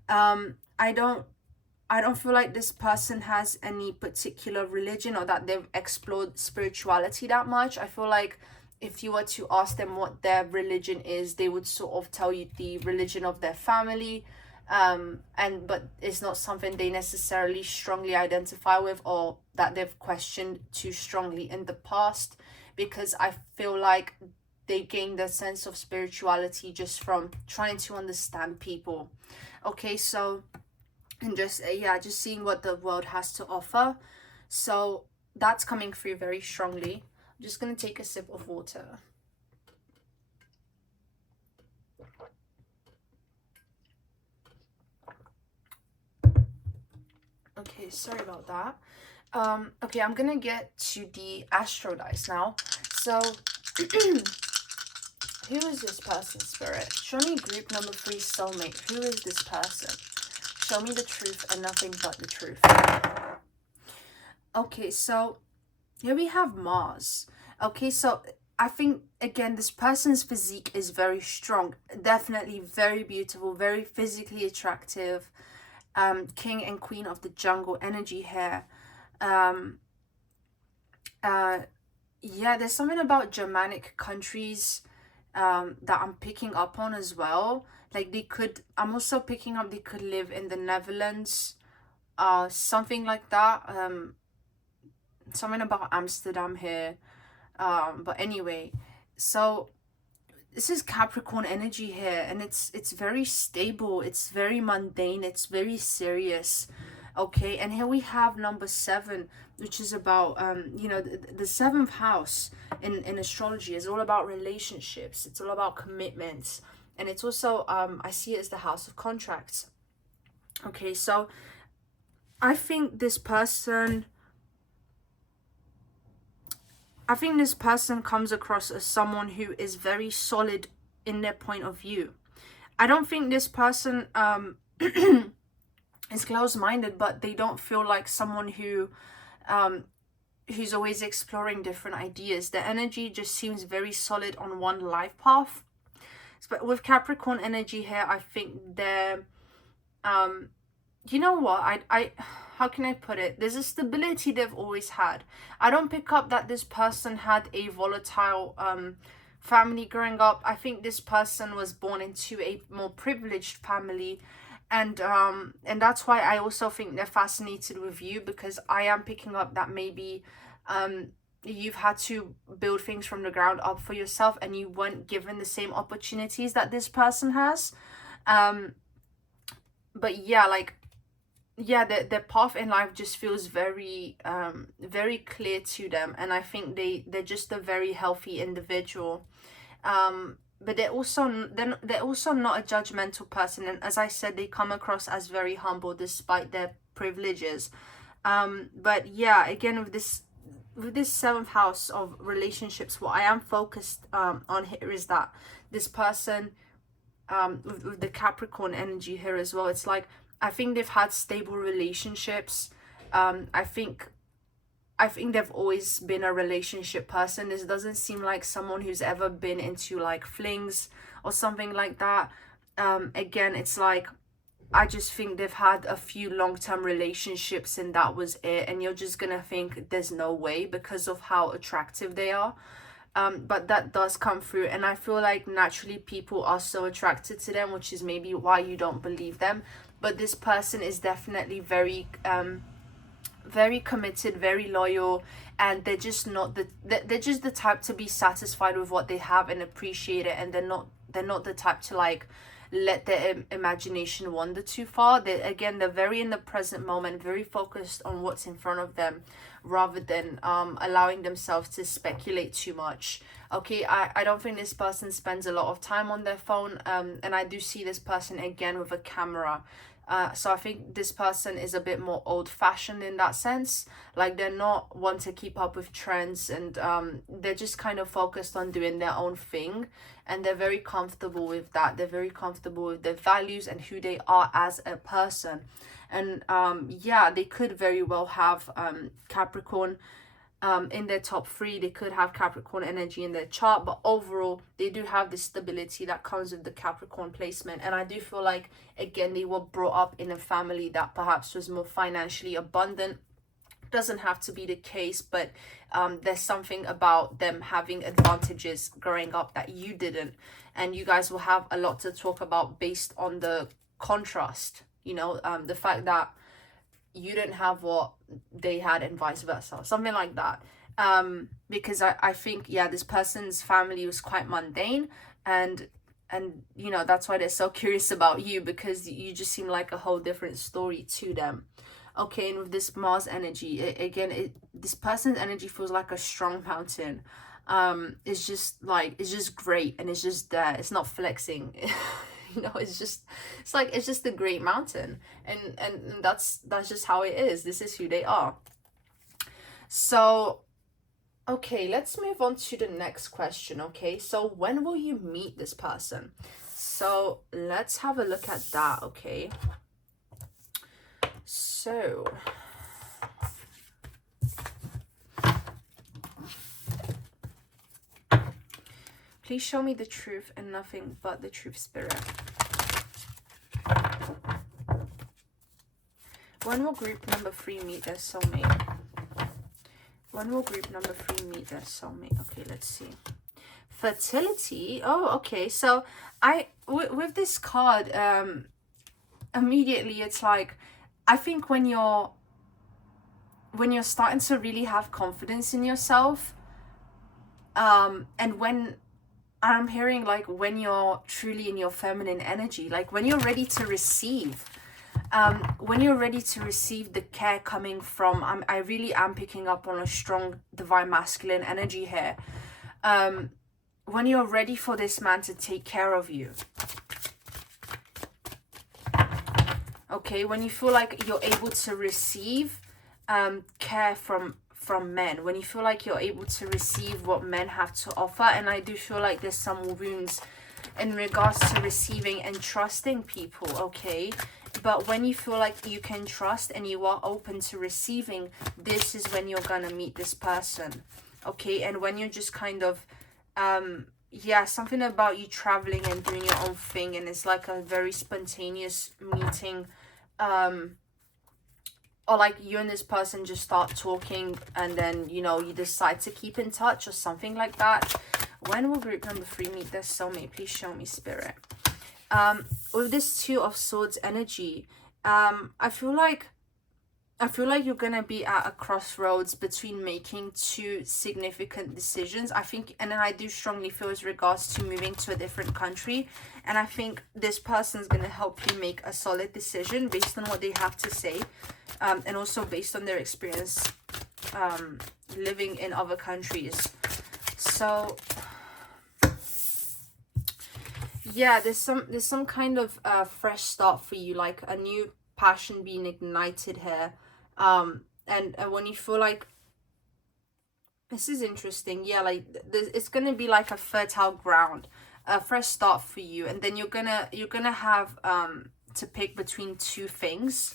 I don't feel like this person has any particular religion, or that they've explored spirituality that much. I feel like if you were to ask them what their religion is, they would sort of tell you the religion of their family. And but it's not something they necessarily strongly identify with, or that they've questioned too strongly in the past, because I feel like they gained a sense of spirituality just from trying to understand people. Okay, so, and just yeah, just seeing what the world has to offer. So that's coming through very strongly. I'm just gonna take a sip of water. Okay, sorry about that. Okay, I'm gonna get to the astro dice now. So who is this person, Spirit? Show me group number 3, soulmate. Who is this person? Show me the truth and nothing but the truth. Okay, so here we have Mars. Okay, so I think, again, this person's physique is very strong. Definitely very beautiful, very physically attractive. King and queen of the jungle energy here. Yeah, there's something about Germanic countries that I'm picking up on as well. Like I'm also picking up they could live in the Netherlands, something like that. Something about Amsterdam here. But anyway, so this is Capricorn energy here, and it's very stable, it's very mundane, it's very serious. Okay, and here we have number 7, which is about the seventh house in astrology is all about relationships, it's all about commitments, and it's also I see it as the house of contracts. Okay, so I think this person comes across as someone who is very solid in their point of view. I don't think this person is close-minded, but they don't feel like someone who's always exploring different ideas. The energy just seems very solid on one life path. But with Capricorn energy here, I think they're you know what, I how can I put it, there's a stability they've always had. I don't pick up that this person had a volatile family growing up. I think this person was born into a more privileged family, and that's why I also think they're fascinated with you, because I am picking up that maybe you've had to build things from the ground up for yourself, and you weren't given the same opportunities that this person has. But yeah, like, yeah, their path in life just feels very very clear to them, and I think they're just a very healthy individual. But they're also not a judgmental person, and as I said, they come across as very humble despite their privileges. But yeah, again, with this seventh house of relationships, what I am focused on here is that this person, with the Capricorn energy here as well, it's like I think they've had stable relationships. I think they've always been a relationship person. This doesn't seem like someone who's ever been into like flings or something like that. Again, it's like I just think they've had a few long-term relationships and that was it. And you're just gonna think there's no way because of how attractive they are. But that does come through, and I feel like naturally people are so attracted to them, which is maybe why you don't believe them. But this person is definitely very committed, very loyal, and they're just not they're just the type to be satisfied with what they have and appreciate it, and they're not the type to like let their imagination wander too far. They're very in the present moment, very focused on what's in front of them, rather than allowing themselves to speculate too much. Okay, I don't think this person spends a lot of time on their phone, and I do see this person again with a camera. So I think this person is a bit more old-fashioned in that sense. Like they're not one to keep up with trends, and they're just kind of focused on doing their own thing, and they're very comfortable with that. They're very comfortable with their values and who they are as a person. And yeah, they could very well have Capricorn in their top three. They could have Capricorn energy in their chart, but overall they do have the stability that comes with the Capricorn placement. And I do feel like again they were brought up in a family that perhaps was more financially abundant. Doesn't have to be the case, but there's something about them having advantages growing up that you didn't, and you guys will have a lot to talk about based on the contrast, the fact that you didn't have what they had and vice versa, something like that. Because I think, yeah, this person's family was quite mundane, and that's why they're so curious about you, because you just seem like a whole different story to them. Okay, and with this Mars energy, this person's energy feels like a strong mountain. It's just great, and it's just there. It's not flexing. It's just a great mountain, and that's just how it is. This is who they are. So okay, let's move on to the next question. Okay, so when will you meet this person? So let's have a look at that. Okay, so please show me the truth and nothing but the truth, Spirit. When will group number 3 meet their soulmate? When will group number 3 meet their soulmate? Okay, let's see. Fertility. Oh, okay. So with this card, immediately it's like, I think when you're starting to really have confidence in yourself, and when I'm hearing like when you're truly in your feminine energy, like when you're ready to receive, the care coming from, I really am picking up on a strong divine masculine energy here. When you're ready for this man to take care of you. Okay, when you feel like you're able to receive care from men, when you feel like you're able to receive what men have to offer. And I do feel like there's some wounds in regards to receiving and trusting people, okay? But when you feel like you can trust and you are open to receiving, this is when you're gonna meet this person, okay? And when you're just kind of yeah, something about you traveling and doing your own thing, and it's like a very spontaneous meeting, or like you and this person just start talking, and then you decide to keep in touch or something like that. When will group number 3 meet their soulmate? Please show me, Spirit. With this 2 of Swords energy, I feel like you're gonna be at a crossroads between making 2 significant decisions. I think, and then I do strongly feel as regards to moving to a different country, and I think this person's gonna help you make a solid decision based on what they have to say, and also based on their experience living in other countries. So yeah, there's some kind of fresh start for you, like a new passion being ignited here. And when you feel like, this is interesting, yeah, like it's gonna be like a fertile ground, a fresh start for you. And then you're gonna have to pick between two things,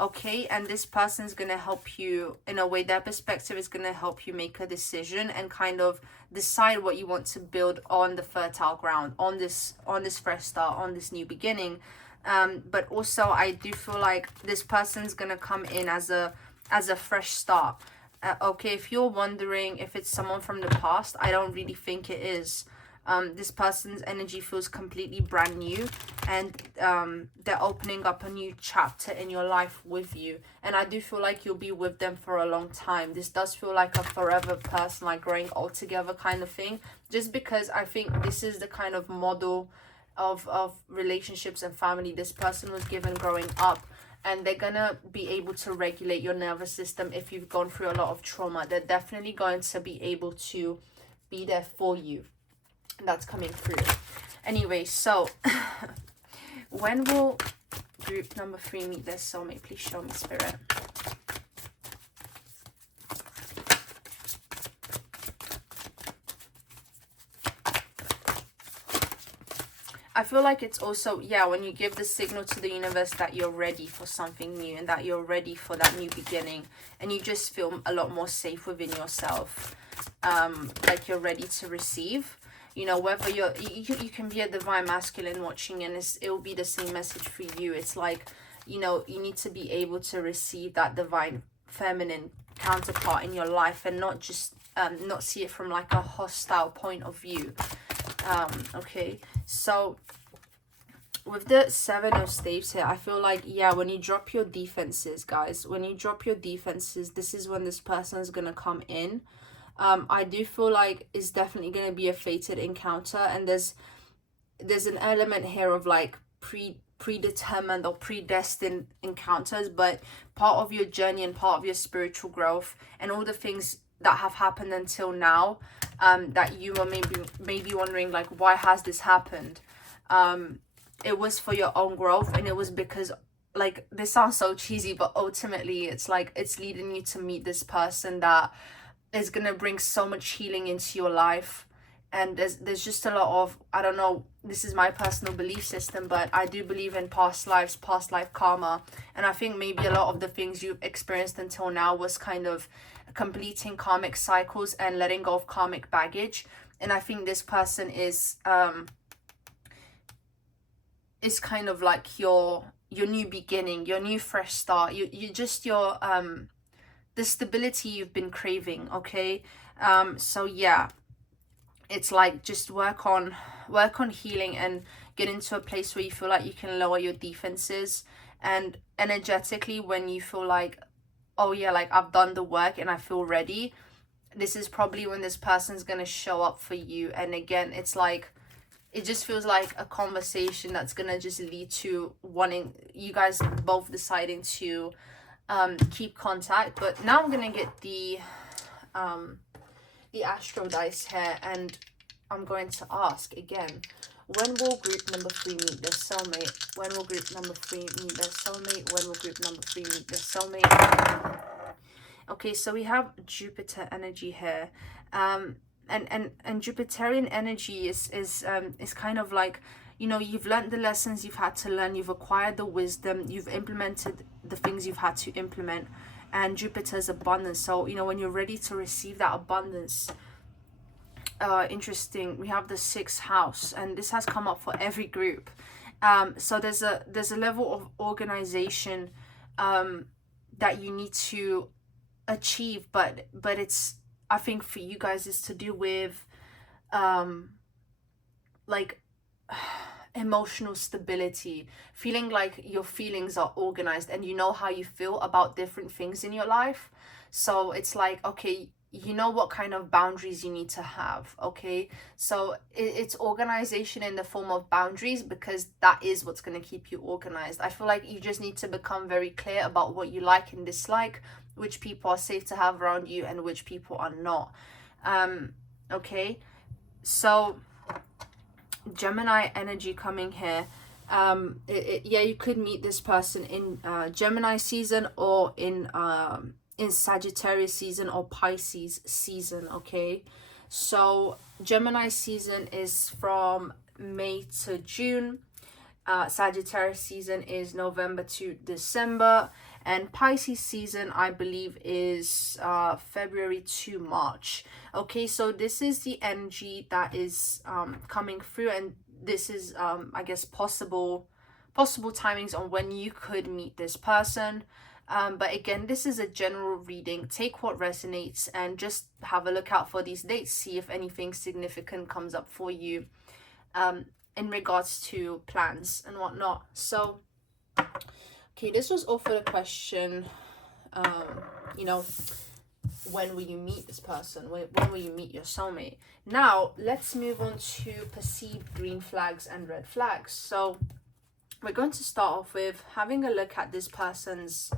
okay? And this person's gonna help you in a way. Their perspective is gonna help you make a decision and kind of decide what you want to build on the fertile ground, on this fresh start, on this new beginning. But also I do feel like this person's gonna come in as a fresh start. Okay, if you're wondering if it's someone from the past, I don't really think it is. This person's energy feels completely brand new, and they're opening up a new chapter in your life with you. And I do feel like you'll be with them for a long time. This does feel like a forever person, like growing old together kind of thing, just because I think this is the kind of model of relationships and family this person was given growing up. And they're gonna be able to regulate your nervous system if you've gone through a lot of trauma. They're definitely going to be able to be there for you. That's coming through. Anyway, so when will group number 3 meet their soulmate? Please show me, Spirit. I feel like it's also, yeah, when you give the signal to the universe that you're ready for something new and that you're ready for that new beginning, and you just feel a lot more safe within yourself, like you're ready to receive. You know, whether you can be a divine masculine watching, and it will be the same message for you. It's like, you know, you need to be able to receive that divine feminine counterpart in your life, and not just not see it from like a hostile point of view. Okay, so with the 7 of staves here, I feel like, yeah, when you drop your defenses, guys, when you drop your defenses, this is when this person is gonna come in. I do feel like it's definitely gonna be a fated encounter, and there's an element here of like predetermined or predestined encounters, but part of your journey and part of your spiritual growth and all the things that have happened until now, that you are maybe wondering, like, why has this happened? It was for your own growth, and it was because, like, this sounds so cheesy, but ultimately it's like it's leading you to meet this person that is gonna bring so much healing into your life. And there's just a lot of, I don't know, this is my personal belief system, but I do believe in past lives, past life karma. And I think maybe a lot of the things you've experienced until now was kind of completing karmic cycles and letting go of karmic baggage. And I think this person is kind of like your new beginning, your new fresh start. You just your the stability you've been craving. Okay, so yeah, it's like just work on healing and get into a place where you feel like you can lower your defenses. And energetically, when you feel like, oh yeah, like I've done the work and I feel ready, this is probably when this person's gonna show up for you. And again, it's like, it just feels like a conversation that's gonna just lead to wanting you guys both deciding to keep contact. But now I'm gonna get the astro dice here, and I'm going to ask again, when will group number 3 meet their soulmate? When will group number 3 meet their soulmate? When will group number 3 meet their soulmate? Okay, so we have Jupiter energy here. And Jupiterian energy is kind of like, you know, you've learned the lessons you've had to learn, you've acquired the wisdom, you've implemented the things you've had to implement. And Jupiter's abundance. So, you know, when you're ready to receive that abundance, interesting, we have the 6th house, and this has come up for every group. So there's a level of organization that you need to achieve, but it's, I think for you guys, is to do with like emotional stability, feeling like your feelings are organized and you know how you feel about different things in your life. So it's like, okay, you know what kind of boundaries you need to have. Okay, so it's organization in the form of boundaries, because that is what's going to keep you organized. I feel like you just need to become very clear about what you like and dislike, which people are safe to have around you and which people are not. Okay, so Gemini energy coming here. Yeah, you could meet this person in Gemini season or in in Sagittarius season or Pisces season, okay? So Gemini season is from May to June. Sagittarius season is November to December, and Pisces season, I believe, is February to March. Okay, so this is the energy that is coming through, and this is I guess possible timings on when you could meet this person. But again, this is a general reading. Take what resonates and just have a look out for these dates. See if anything significant comes up for you in regards to plans and whatnot. So, okay, this was all for the question. You know, when will you meet this person? When will you meet your soulmate? Now, let's move on to perceived green flags and red flags. So, we're going to start off with having a look at this person's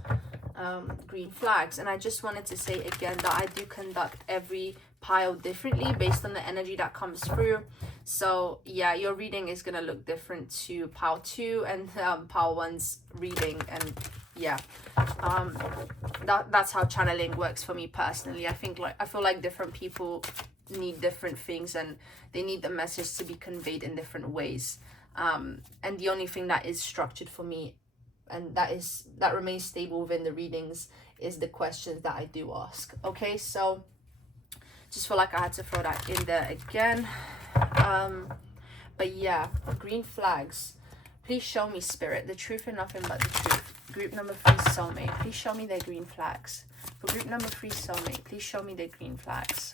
green flags. And I just wanted to say again that I do conduct every pile differently based on the energy that comes through. So yeah, your reading is gonna look different to pile 2 and pile 1's reading. And yeah, that's how channeling works for me personally. I feel like different people need different things, and they need the message to be conveyed in different ways. And the only thing that is structured for me and that remains stable within the readings is the questions that I do ask. Okay, so just feel like I had to throw that in there again. But yeah, green flags. Please show me, Spirit, the truth and nothing but the truth. Group number 3, soulmate. Please show me their green flags. For group number 3, soulmate, please show me their green flags.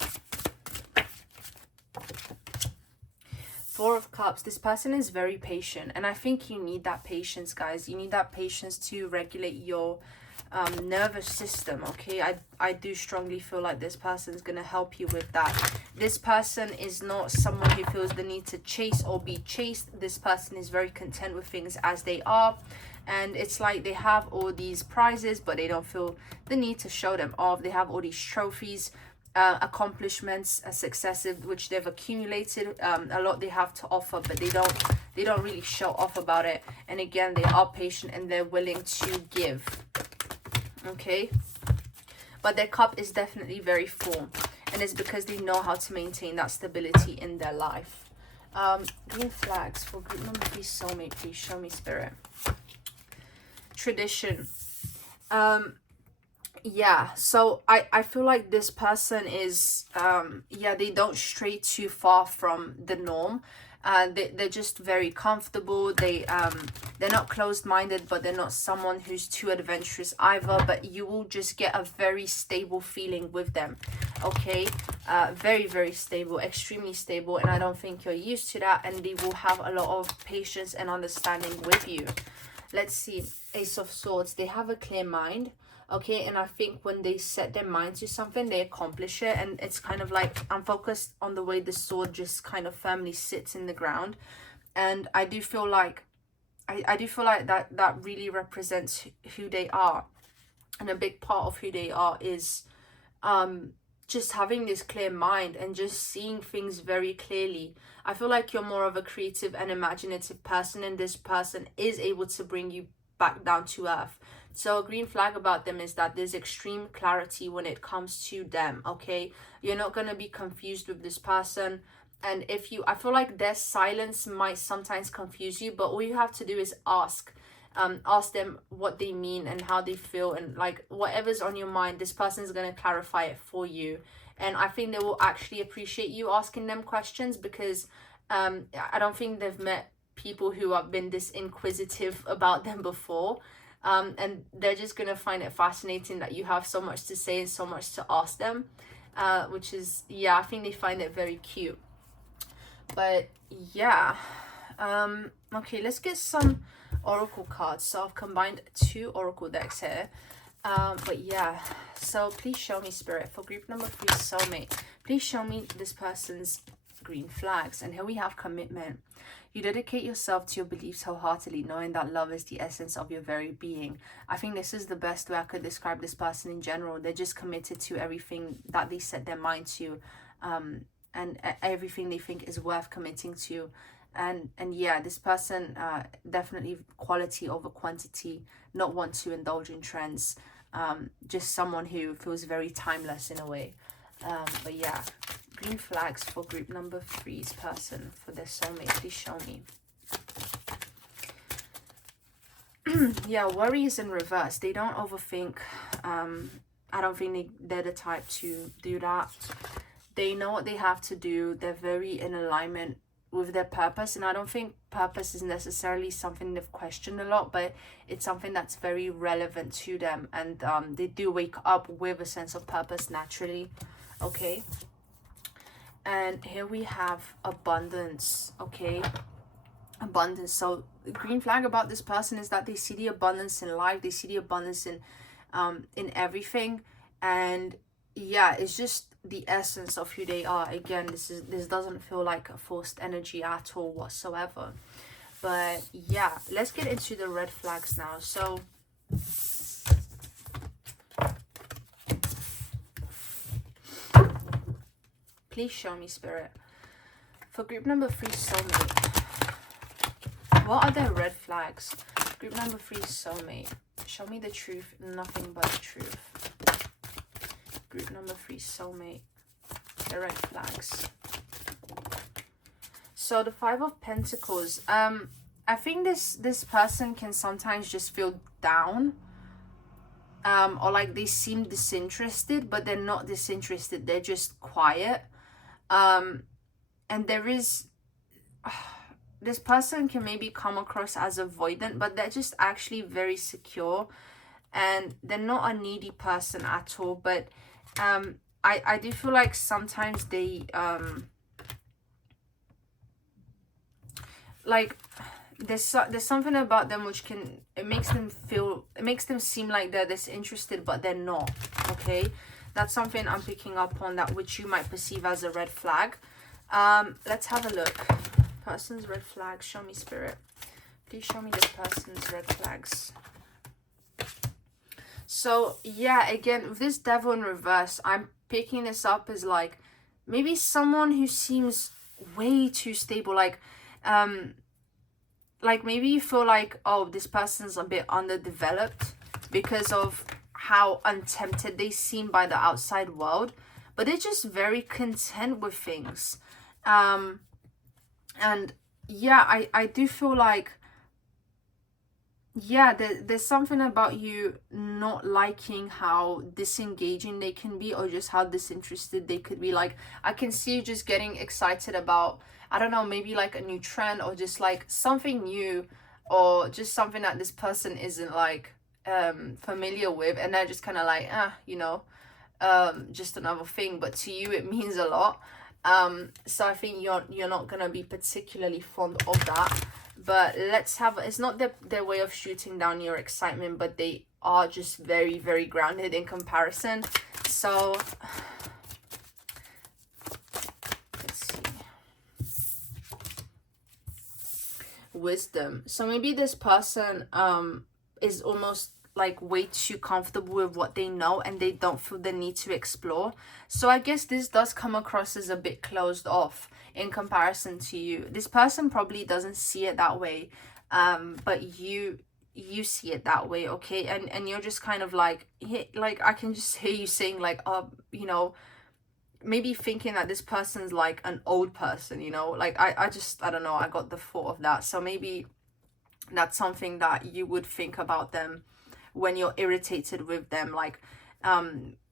4 of Cups. This person is very patient, and I think you need that patience, guys. You need that patience to regulate your nervous system. Okay, I do strongly feel like this person is going to help you with that. This person is not someone who feels the need to chase or be chased. This person is very content with things as they are, and it's like they have all these prizes, but they don't feel the need to show them off. They have all these trophies, accomplishments, successes which they've accumulated. A lot they have to offer, but they don't really show off about it. And again, they are patient and they're willing to give. Okay, but their cup is definitely very full, and it's because they know how to maintain that stability in their life. Green flags for group number 3, soulmate. Please show me, Spirit. Tradition. Yeah, so I feel like this person is they don't stray too far from the norm. They're just very comfortable. They're not closed-minded, but they're not someone who's too adventurous either. But you will just get a very stable feeling with them. Okay, very, very stable, extremely stable, and I don't think you're used to that. And they will have a lot of patience and understanding with you. Let's see, Ace of Swords. They have a clear mind. Okay, and I think when they set their mind to something, they accomplish it. And it's kind of like, I'm focused on the way the sword just kind of firmly sits in the ground. And I do feel like that really represents who they are. And a big part of who they are is just having this clear mind and just seeing things very clearly. I feel like you're more of a creative and imaginative person, and this person is able to bring you back down to earth. So a green flag about them is that there's extreme clarity when it comes to them. Okay, you're not going to be confused with this person. And I feel like their silence might sometimes confuse you, but all you have to do is ask them what they mean and how they feel, and like whatever's on your mind, this person is going to clarify it for you. And I think they will actually appreciate you asking them questions, because I don't think they've met people who have been this inquisitive about them before. And they're just gonna find it fascinating that you have so much to say and so much to ask them, which is, yeah, I think they find it very cute. But yeah, okay, let's get some oracle cards. So I've combined 2 oracle decks here. But yeah, so please show me, Spirit, for group number 3, soulmate. Please show me this person's green flags. And here we have commitment. You dedicate yourself to your beliefs wholeheartedly, knowing that love is the essence of your very being. I think this is the best way I could describe this person in general. They're just committed to everything that they set their mind to, and everything they think is worth committing to. And yeah, this person definitely quality over quantity, not want to indulge in trends. just someone who feels very timeless in a way. But yeah, green flags for group number 3's person, for their soulmate. Please show me. Yeah, worry is in reverse. They don't overthink. I don't think they're the type to do that. They know what they have to do. They're very in alignment with their purpose, and I don't think purpose is necessarily something they've questioned a lot, but it's something that's very relevant to them, and they do wake up with a sense of purpose naturally. Okay, and here we have abundance. Okay, abundance. So the green flag about this person is that they see the abundance in life, they see the abundance in everything, and yeah, it's just the essence of who they are. Again, this doesn't feel like a forced energy at all whatsoever. But yeah, let's get into the red flags now. So please show me, spirit, for group number 3 soulmate, what are their red flags? Group number 3 soulmate, show me the truth, nothing but the truth. Group number 3 soulmate, the red flags. So the 5 of Pentacles, I think this person can sometimes just feel down, or like they seem disinterested, but they're not disinterested, they're just quiet. And there is this person can maybe come across as avoidant, but they're just actually very secure, and they're not a needy person at all. But I do feel like sometimes they like there's something about them which it makes them seem like they're disinterested, but they're not. Okay, that's something I'm picking up on, that which you might perceive as a red flag. Let's have a look. Person's red flags, show me, spirit, please show me this person's red flags. So yeah, again, with this devil in reverse, I'm picking this up as like maybe someone who seems way too stable, like maybe you feel like, oh, this person's a bit underdeveloped because of how untempted they seem by the outside world, but they're just very content with things. And yeah, I do feel like, yeah, there's something about you not liking how disengaging they can be, or just how disinterested they could be. Like, I can see you just getting excited about, I don't know, maybe like a new trend, or just like something new, or just something that this person isn't like familiar with, and they're just kind of like, just another thing, but to you it means a lot. So I think you're not gonna be particularly fond of that. But let's have, it's not their way of shooting down your excitement, but they are just very, very grounded in comparison. So let's see. Wisdom. So maybe this person is almost like way too comfortable with what they know, and they don't feel the need to explore. So I guess this does come across as a bit closed off in comparison to you. This person probably doesn't see it that way, but you see it that way. Okay, and you're just kind of like I can just hear you saying like, maybe thinking that this person's like an old person, like I don't know, I got the thought of that. So maybe that's something that you would think about them when you're irritated with them, like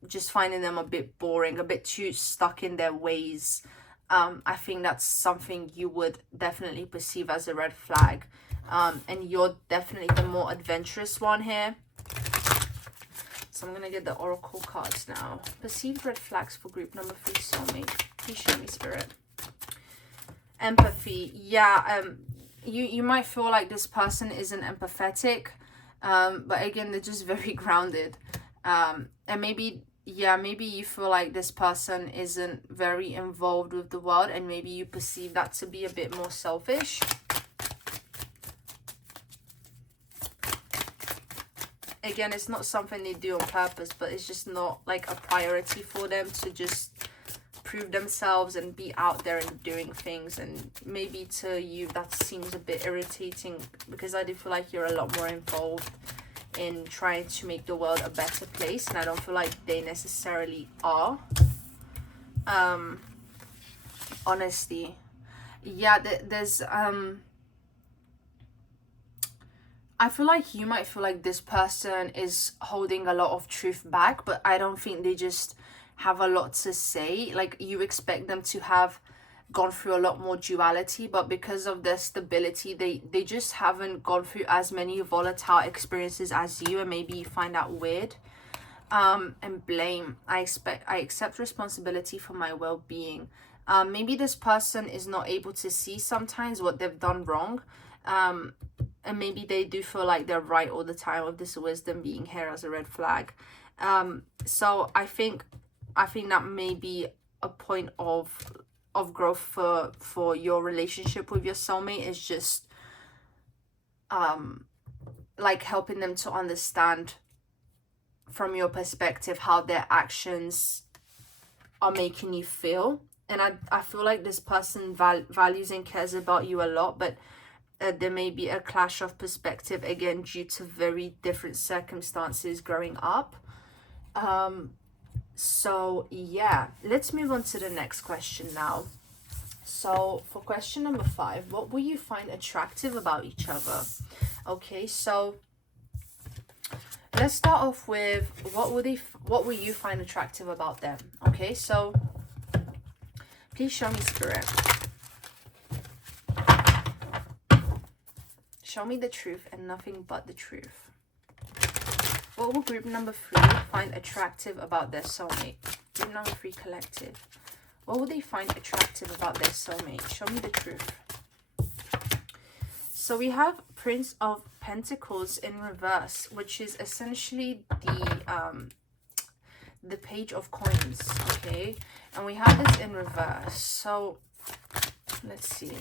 just finding them a bit boring, a bit too stuck in their ways. I think that's something you would definitely perceive as a red flag. And you're definitely the more adventurous one here. So I'm going to get the oracle cards now. Perceived red flags for group number 3 soulmate. Please show me, spirit. Empathy. Yeah, you might feel like this person isn't empathetic. But again, they're just very grounded. And maybe you feel like this person isn't very involved with the world, and maybe you perceive that to be a bit more selfish. Again, it's not something they do on purpose, but it's just not like a priority for them to just prove themselves and be out there and doing things. And maybe to you that seems a bit irritating, because I do feel like you're a lot more involved in trying to make the world a better place, and I don't feel like they necessarily are. Honesty. Yeah, there's I feel like you might feel like this person is holding a lot of truth back, but I don't think they just have a lot to say. Like, you expect them to have gone through a lot more duality, but because of their stability, they just haven't gone through as many volatile experiences as you, and maybe you find that weird. And blame. I accept responsibility for my well-being. Maybe this person is not able to see sometimes what they've done wrong. And maybe they do feel like they're right all the time, with this wisdom being here as a red flag. So I think that may be a point of growth for your relationship with your soulmate, is just like helping them to understand from your perspective how their actions are making you feel. And I feel like this person values and cares about you a lot, but there may be a clash of perspective, again, due to very different circumstances growing up. So yeah, let's move on to the next question now. So for question number 5, what will you find attractive about each other? Okay, so let's start off with what will you find attractive about them? Okay, so please show me, Spirit. Show me the truth and nothing but the truth. What will group number 3 find attractive about their soulmate? Group number 3, collective. What will they find attractive about their soulmate? Show me the truth. So we have Prince of Pentacles in reverse, which is essentially the Page of Coins, okay? And we have this in reverse. So let's see.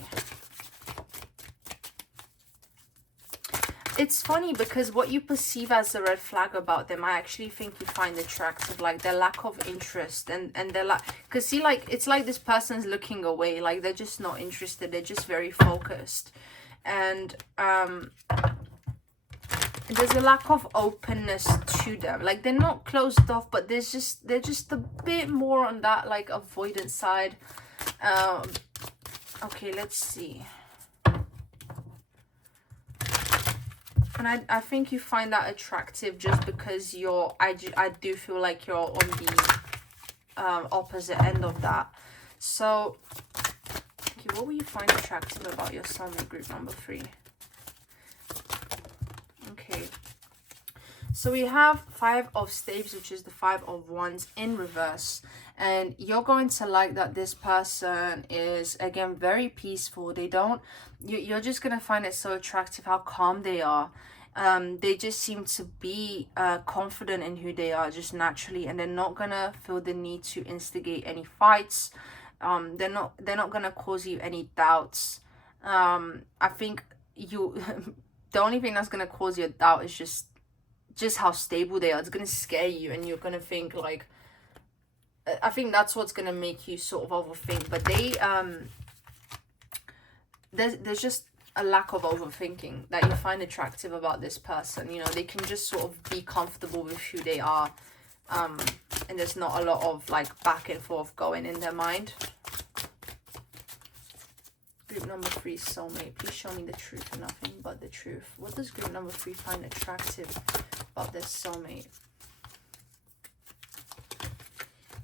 It's funny because what you perceive as a red flag about them, I actually think you find attractive, like their lack of interest and their because see, like, it's like this person's looking away, like they're just not interested, they're just very focused. And there's a lack of openness to them, like they're not closed off, but they're just a bit more on that like avoidant side. Okay, let's see. And I think you find that attractive just because I do feel like you're on the opposite end of that. So, okay, what will you find attractive about your soulmate, group number 3? Okay. So we have 5 of Staves, which is the 5 of Wands in reverse. And you're going to like that this person is, again, very peaceful. You're just going to find it so attractive how calm they are. They just seem to be confident in who they are just naturally, and they're not going to feel the need to instigate any fights. They're not going to cause you any doubts. I think the only thing that's going to cause you a doubt is just how stable they are. It's going to scare you, and you're going to think like, I think that's what's going to make you sort of overthink. But they there's just a lack of overthinking that you find attractive about this person. You know, they can just sort of be comfortable with who they are, and there's not a lot of like back and forth going in their mind. Group number 3, soulmate. Please show me the truth and nothing but the truth. What does group number 3 find attractive about their soulmate?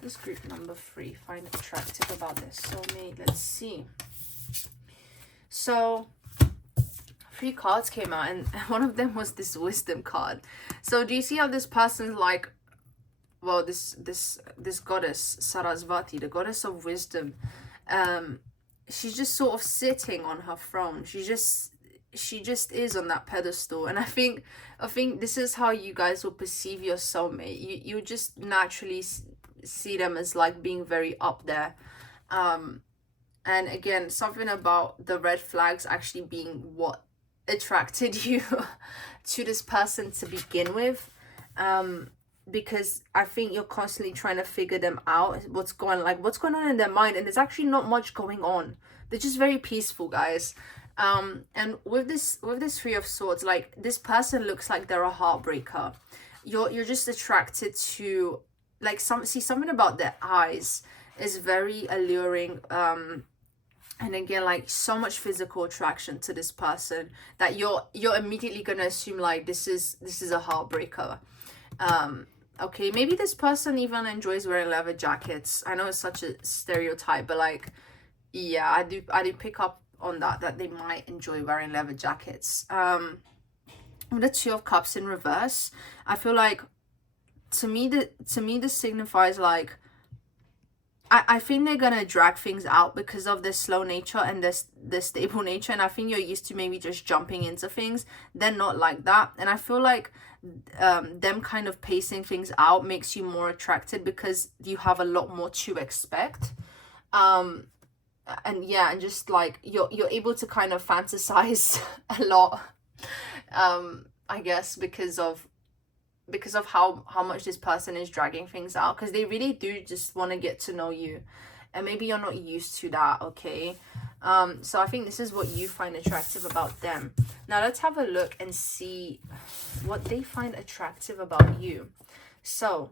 This group number 3 find attractive about their soulmate. Let's see. So 3 cards came out, and one of them was this wisdom card. So do you see how this person's like, well, this goddess Sarasvati, the goddess of wisdom, she's just sort of sitting on her throne. She just is on that pedestal. And I think this is how you guys will perceive your soulmate. You just naturally see them as like being very up there. And again, something about the red flags actually being what attracted you to this person to begin with, because I think you're constantly trying to figure them out, what's going on in their mind, and there's actually not much going on. They're just very peaceful, guys. And with this Three of Swords, like, this person looks like they're a heartbreaker. You're just attracted to, like, something about their eyes is very alluring. And again, like, so much physical attraction to this person that you're immediately gonna assume like this is a heartbreaker. Okay, maybe this person even enjoys wearing leather jackets. I know it's such a stereotype, but like, yeah, I do pick up on that they might enjoy wearing leather jackets. With the Two of Cups in reverse, I feel like, to me this signifies like, I think they're gonna drag things out because of their slow nature and their stable nature, and I think you're used to maybe just jumping into things. They're not like that, and I feel like them kind of pacing things out makes you more attracted because you have a lot more to expect. And yeah, and just like you're able to kind of fantasize a lot, I guess, because of how much this person is dragging things out, because they really do just want to get to know you, and maybe you're not used to that. Okay, so I think this is what you find attractive about them. Now let's have a look and see what they find attractive about you. So,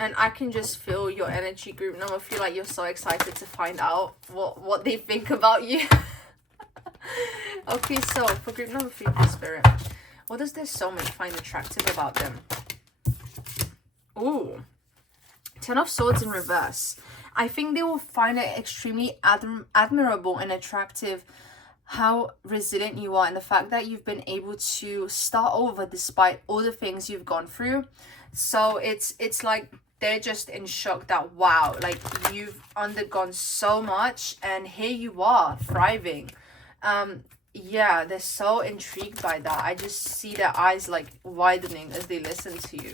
and I can just feel your energy, group number. I feel like you're so excited to find out what they think about you. Okay, so for group number 3, for Spirit, what does their soulmate find attractive about them? Ooh, Ten of Swords in reverse. I think they will find it extremely admirable and attractive how resilient you are, and the fact that you've been able to start over despite all the things you've gone through. So it's like they're just in shock that, wow, like, you've undergone so much and here you are thriving. Yeah, they're so intrigued by that. I just see their eyes like widening as they listen to you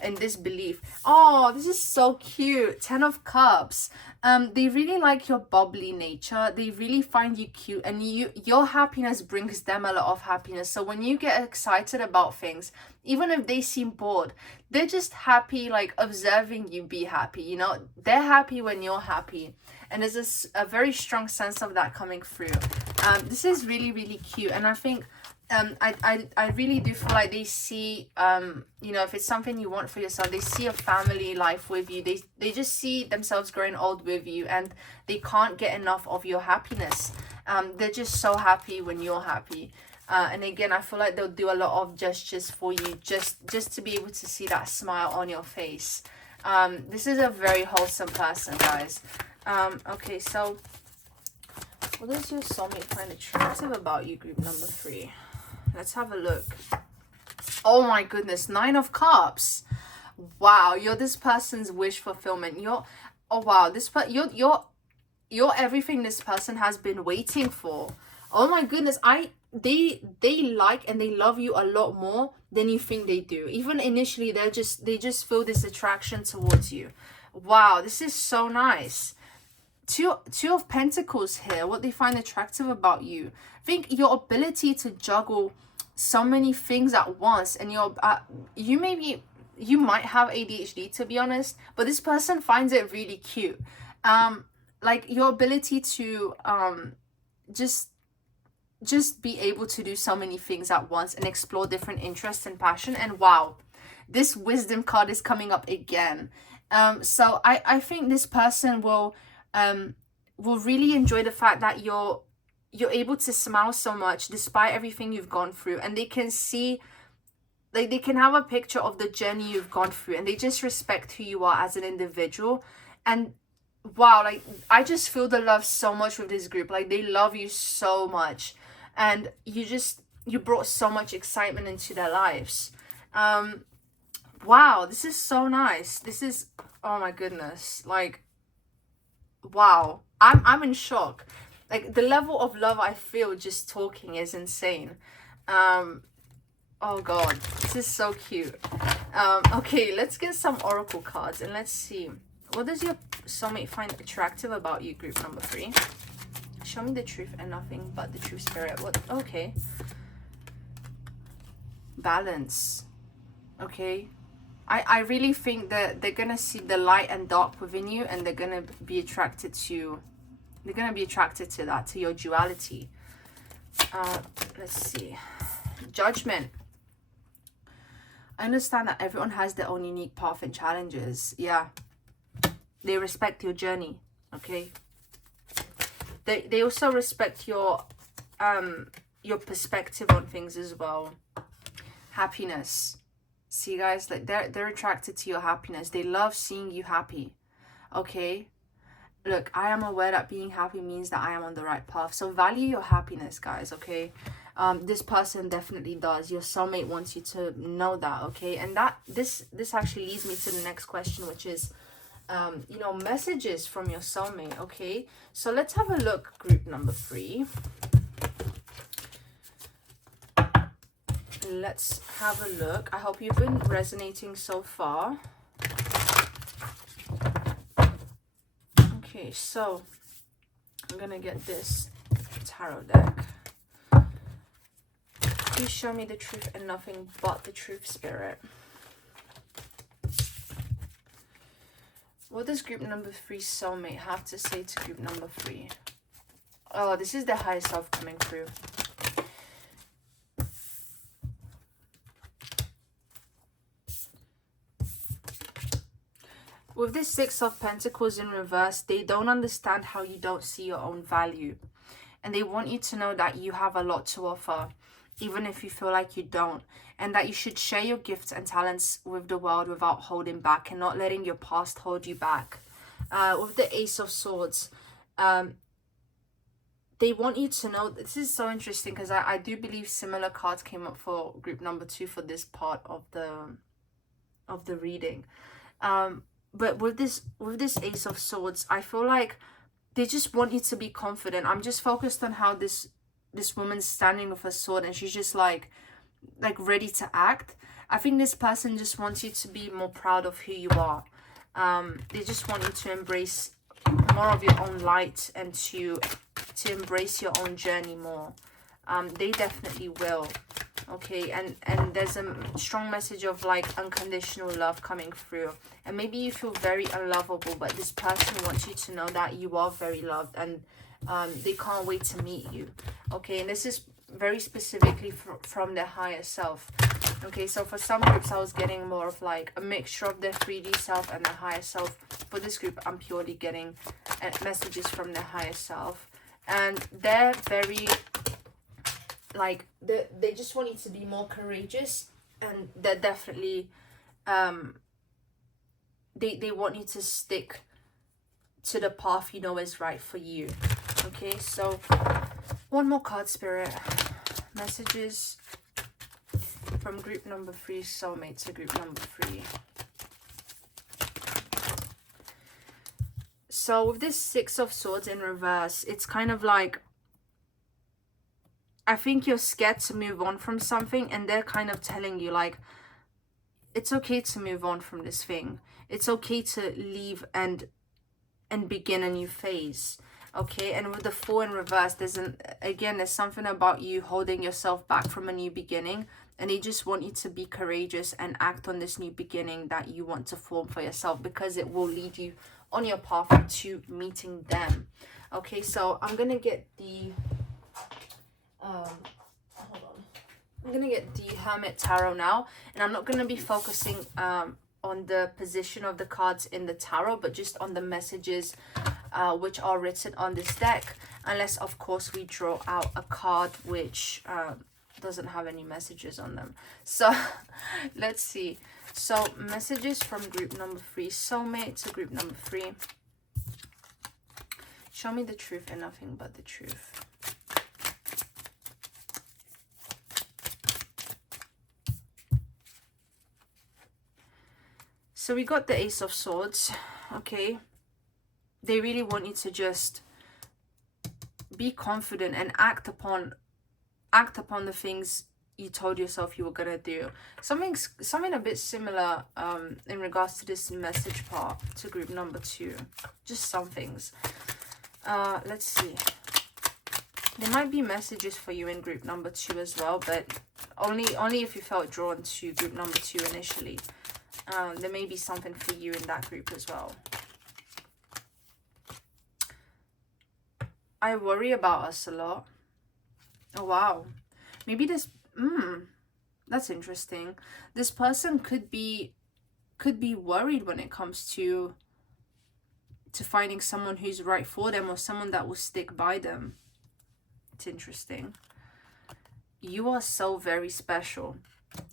in disbelief. Oh, this is so cute. 10 of Cups. They really like your bubbly nature. They really find you cute, and your happiness brings them a lot of happiness. So when you get excited about things, even if they seem bored, they're just happy, like, observing you be happy. You know, they're happy when you're happy, and there's a very strong sense of that coming through. This is really, really cute, and I think I really do feel like they see, you know, if it's something you want for yourself, they see a family life with you. They just see themselves growing old with you, and they can't get enough of your happiness. They're just so happy when you're happy. And again, I feel like they'll do a lot of gestures for you just to be able to see that smile on your face. This is a very wholesome person, guys. Okay, so what does your soulmate find attractive about you, group number 3? Let's have a look. Oh my goodness, 9 of Cups. Wow, you're this person's wish fulfillment. Oh wow, you're everything this person has been waiting for. Oh my goodness, they like and they love you a lot more than you think they do. Even initially, they just feel this attraction towards you. Wow, this is so nice. Two of Pentacles here. What they find attractive about you. I think your ability to juggle so many things at once, and you might have ADHD, to be honest, but this person finds it really cute. Like, your ability to just be able to do so many things at once and explore different interests and passion. And wow, this Wisdom card is coming up again. So I think this person will really enjoy the fact that you're able to smile so much despite everything you've gone through, and they can see, like, they can have a picture of the journey you've gone through, and they just respect who you are as an individual. And wow, like, I just feel the love so much with this group. Like, they love you so much, and you brought so much excitement into their lives. Wow, this is so nice. This is, oh my goodness, like, wow, I'm in shock. Like, the level of love I feel just talking is insane. Oh god, this is so cute. Okay, let's get some oracle cards and let's see, what does your soulmate find attractive about you, group number 3? Show me the truth and nothing but the true, Spirit. What? Okay, balance. Okay, I really think that they're gonna see the light and dark within you, and they're gonna be attracted to They're going to be attracted to that, to your duality. Let's see. Judgment. I understand that everyone has their own unique path and challenges. Yeah. They respect your journey. Okay. They also respect your perspective on things as well. Happiness. See, guys, like they're attracted to your happiness. They love seeing you happy. Okay. Look, I am aware that being happy means that I am on the right path. So value your happiness, guys, okay? This person definitely does. Your soulmate wants you to know that, okay? And that this actually leads me to the next question, which is, you know, messages from your soulmate, okay? So let's have a look, group number 3. Let's have a look. I hope you've been resonating so far. Okay, so I'm gonna get this tarot deck. Please show me the truth and nothing but the truth, Spirit. What does group number 3 soulmate have to say to group number 3? Oh, this is the higher self coming through. With this 6 of Pentacles in reverse, they don't understand how you don't see your own value. And they want you to know that you have a lot to offer, even if you feel like you don't. And that you should share your gifts and talents with the world without holding back and not letting your past hold you back. With the Ace of Swords, they want you to know, this is so interesting because I do believe similar cards came up for group number 2 for this part of the reading. But with this Ace of Swords, I feel like they just want you to be confident. I'm just focused on how this woman's standing with a sword and she's just like ready to act. I think this person just wants you to be more proud of who you are. They just want you to embrace more of your own light and to embrace your own journey more. They definitely will. Okay, and there's a strong message of like unconditional love coming through, and maybe you feel very unlovable, but this person wants you to know that you are very loved, and they can't wait to meet you. Okay, and this is very specifically from their higher self. Okay, so for some groups I was getting more of like a mixture of their 3D self and their higher self. For this group I'm purely getting messages from their higher self, and they're very like they just want you to be more courageous, and they're definitely they want you to stick to the path you know is right for you. Okay, so one more card, Spirit. Messages from group number 3 soulmate to group number 3. So with this 6 of Swords in reverse, it's kind of like, I think you're scared to move on from something, and they're kind of telling you like, it's okay to move on from this thing. It's okay to leave and begin a new phase. Okay, and with the 4 in reverse, there's something about you holding yourself back from a new beginning, and they just want you to be courageous and act on this new beginning that you want to form for yourself, because it will lead you on your path to meeting them. Okay, so I'm gonna get the hold on. I'm gonna get the Hermit Tarot now, and I'm not gonna be focusing on the position of the cards in the tarot, but just on the messages which are written on this deck, unless of course we draw out a card which doesn't have any messages on them. So let's see. So messages from group number 3 soulmate to group number 3. Show me the truth and nothing but the truth. So we got the Ace of Swords. Okay, they really want you to just be confident and act upon the things you told yourself you were gonna do. Something a bit similar in regards to this message part to group number 2. Just some things. Let's see. There might be messages for you in group number 2 as well, but only if you felt drawn to group number 2 initially. There may be something for you in that group as well. I worry about us a lot. Oh, wow. Maybe this, that's interesting. This person could be worried when it comes to finding someone who's right for them or someone that will stick by them. It's interesting. You are so very special.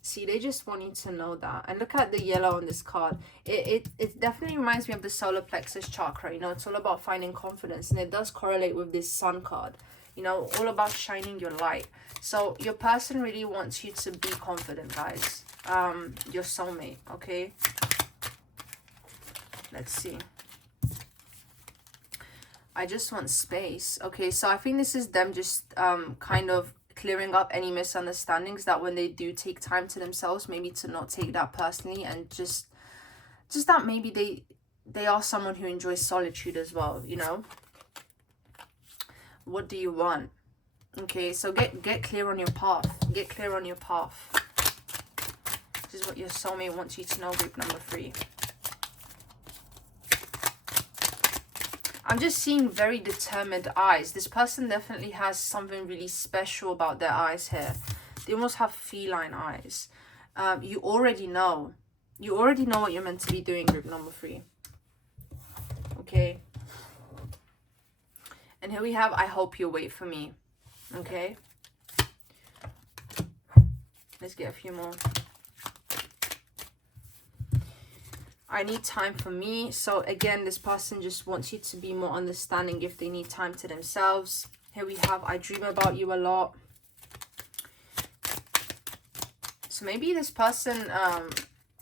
See, they just want you to know that. And look at the yellow on this card. It definitely reminds me of the solar plexus chakra. You know, it's all about finding confidence, and it does correlate with this sun card. You know, all about shining your light. So your person really wants you to be confident, guys. Your soulmate, okay? Let's see. I just want space. Okay, so I think this is them just kind of clearing up any misunderstandings, that when they do take time to themselves, maybe to not take that personally, and just that maybe they are someone who enjoys solitude as well, you know. What do you want? Okay, so get clear on your path. Get clear on your path. This is what your soulmate wants you to know, group number 3. I'm just seeing very determined eyes. This person definitely has something really special about their eyes here. They almost have feline eyes. You already know. You already know what you're meant to be doing, group number 3. Okay. And here we have, I hope you'll wait for me. Okay. Let's get a few more. I need time for me. So again, this person just wants you to be more understanding if they need time to themselves. Here we have, I dream about you a lot. So maybe this person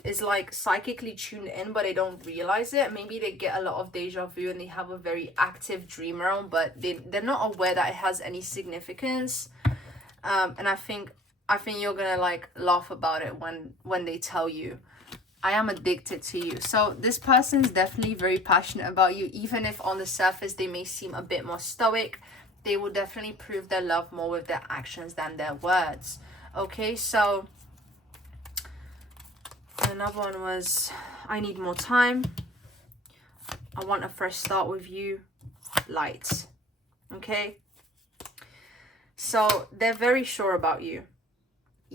is like psychically tuned in, but they don't realize it. Maybe they get a lot of deja vu and they have a very active dream realm, but they're not aware that it has any significance. And I think you're gonna like laugh about it when they tell you, I am addicted to you. So this person's definitely very passionate about you, even if on the surface they may seem a bit more stoic. They will definitely prove their love more with their actions than their words. Okay, so another one was, I need more time. I want a fresh start with you. Light. Okay, so they're very sure about you.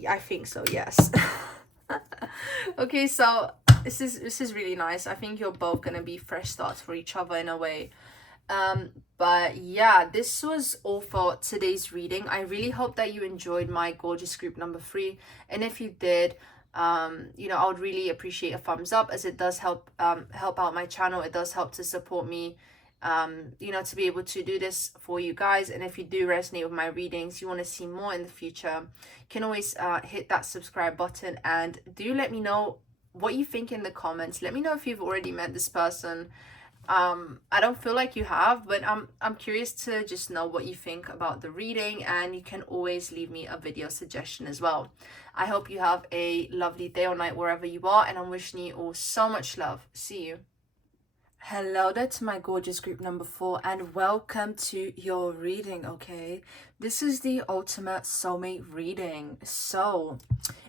I think so, yes. Okay, so this is really nice. I think you're both gonna be fresh starts for each other in a way. But yeah, this was all for today's reading. I really hope that you enjoyed my gorgeous group number 3, and if you did, you know, I would really appreciate a thumbs up, as it does help out my channel. It does help to support me, you know, to be able to do this for you guys. And if you do resonate with my readings, you want to see more in the future, you can always hit that subscribe button, and do let me know what you think in the comments. Let me know if you've already met this person. I don't feel like you have, but I'm curious to just know what you think about the reading, and you can always leave me a video suggestion as well. I hope you have a lovely day or night wherever you are, and I'm wishing you all so much love. See you. Hello there to my gorgeous group number 4, and welcome to your reading. Okay, this is the ultimate soulmate reading. So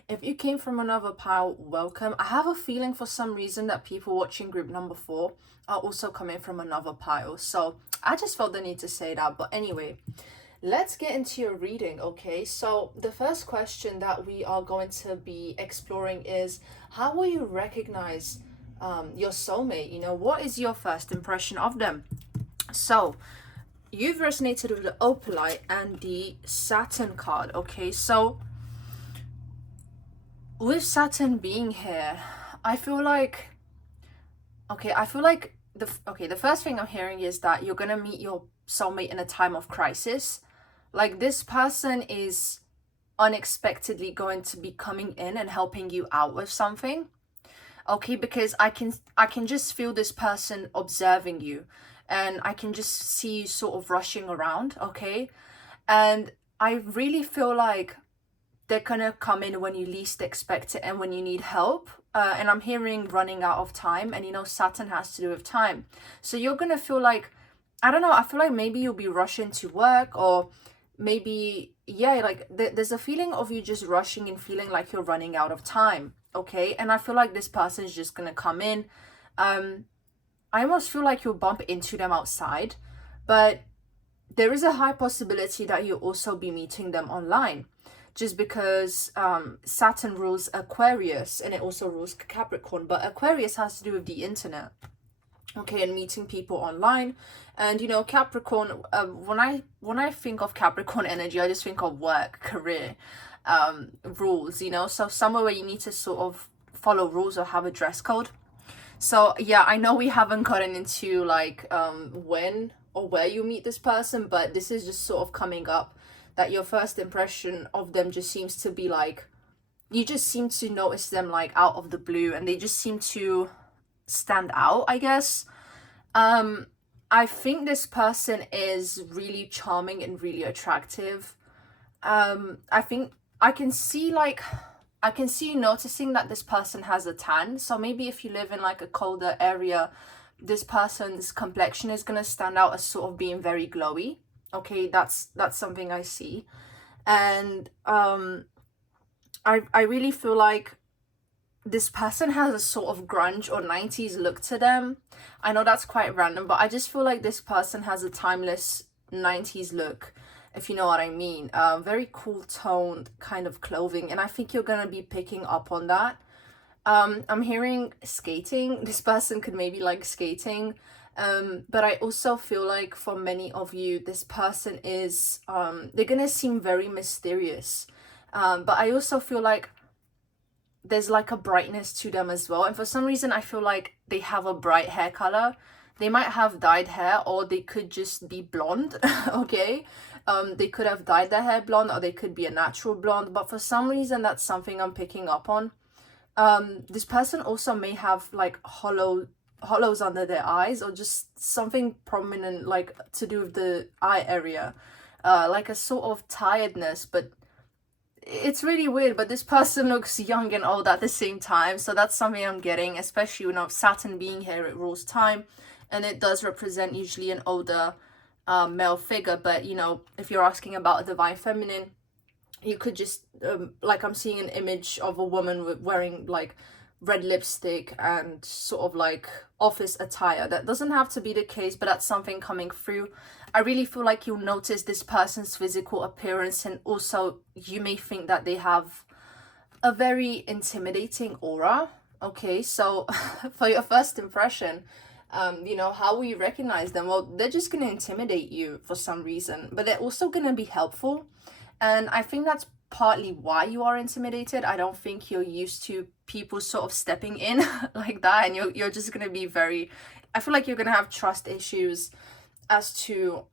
if you came from another pile, welcome. I have a feeling for some reason that people watching group number 4 are also coming from another pile, so I just felt the need to say that. But anyway, let's get into your reading. Okay, so the first question that we are going to be exploring is, how will you recognize your soulmate? You know, what is your first impression of them? So you've resonated with the opalite and the Saturn card. Okay, so with Saturn being here, I feel like the first thing I'm hearing is that you're gonna meet your soulmate in a time of crisis. Like, this person is unexpectedly going to be coming in and helping you out with something. Okay, because I can just feel this person observing you, and I can just see you sort of rushing around. Okay, and I really feel like they're gonna come in when you least expect it and when you need help. And I'm hearing running out of time, and you know, Saturn has to do with time. So you're gonna feel like, I don't know, I feel like maybe you'll be rushing to work, or maybe, yeah, like there's a feeling of you just rushing and feeling like you're running out of time. Okay, and I feel like this person is just gonna come in. I almost feel like you'll bump into them outside, but there is a high possibility that you'll also be meeting them online, just because Saturn rules Aquarius and it also rules Capricorn, but Aquarius has to do with the internet, okay, and meeting people online. And you know, Capricorn, when I think of Capricorn energy, I just think of work, career, rules, you know, so somewhere where you need to sort of follow rules or have a dress code. So yeah, I know we haven't gotten into like when or where you meet this person, but this is just sort of coming up that your first impression of them just seems to be like, you just seem to notice them like out of the blue, and they just seem to stand out, I guess. I think this person is really charming and really attractive. I think I can see like, I can see you noticing that this person has a tan. So maybe if you live in like a colder area, this person's complexion is gonna stand out as sort of being very glowy. Okay, that's something I see. And I really feel like this person has a sort of grunge or 90s look to them. I know that's quite random, but I just feel like this person has a timeless 90s look, if you know what I mean. Very cool toned kind of clothing, and I think you're gonna be picking up on that. I'm hearing skating. This person could maybe like skating. But I also feel like for many of you, this person is, they're gonna seem very mysterious. But I also feel like there's like a brightness to them as well. And for some reason, I feel like they have a bright hair color. They might have dyed hair, or they could just be blonde, okay? They could have dyed their hair blonde, or they could be a natural blonde. But for some reason, that's something I'm picking up on. This person also may have like hollows under their eyes, or just something prominent like to do with the eye area, like a sort of tiredness. But it's really weird, but this person looks young and old at the same time, so that's something I'm getting, especially, you know, Saturn being here, it rules time, and it does represent usually an older male figure. But you know, if you're asking about a divine feminine, you could just like, I'm seeing an image of a woman wearing like red lipstick and sort of like office attire. That doesn't have to be the case, but that's something coming through. I really feel like you'll notice this person's physical appearance, and also you may think that they have a very intimidating aura. Okay, so for your first impression, you know, how will you recognize them? Well, they're just gonna intimidate you for some reason, but they're also gonna be helpful. And I think that's partly why you are intimidated. I don't think you're used to people sort of stepping in like that, and you're just gonna be very, I feel like you're gonna have trust issues as to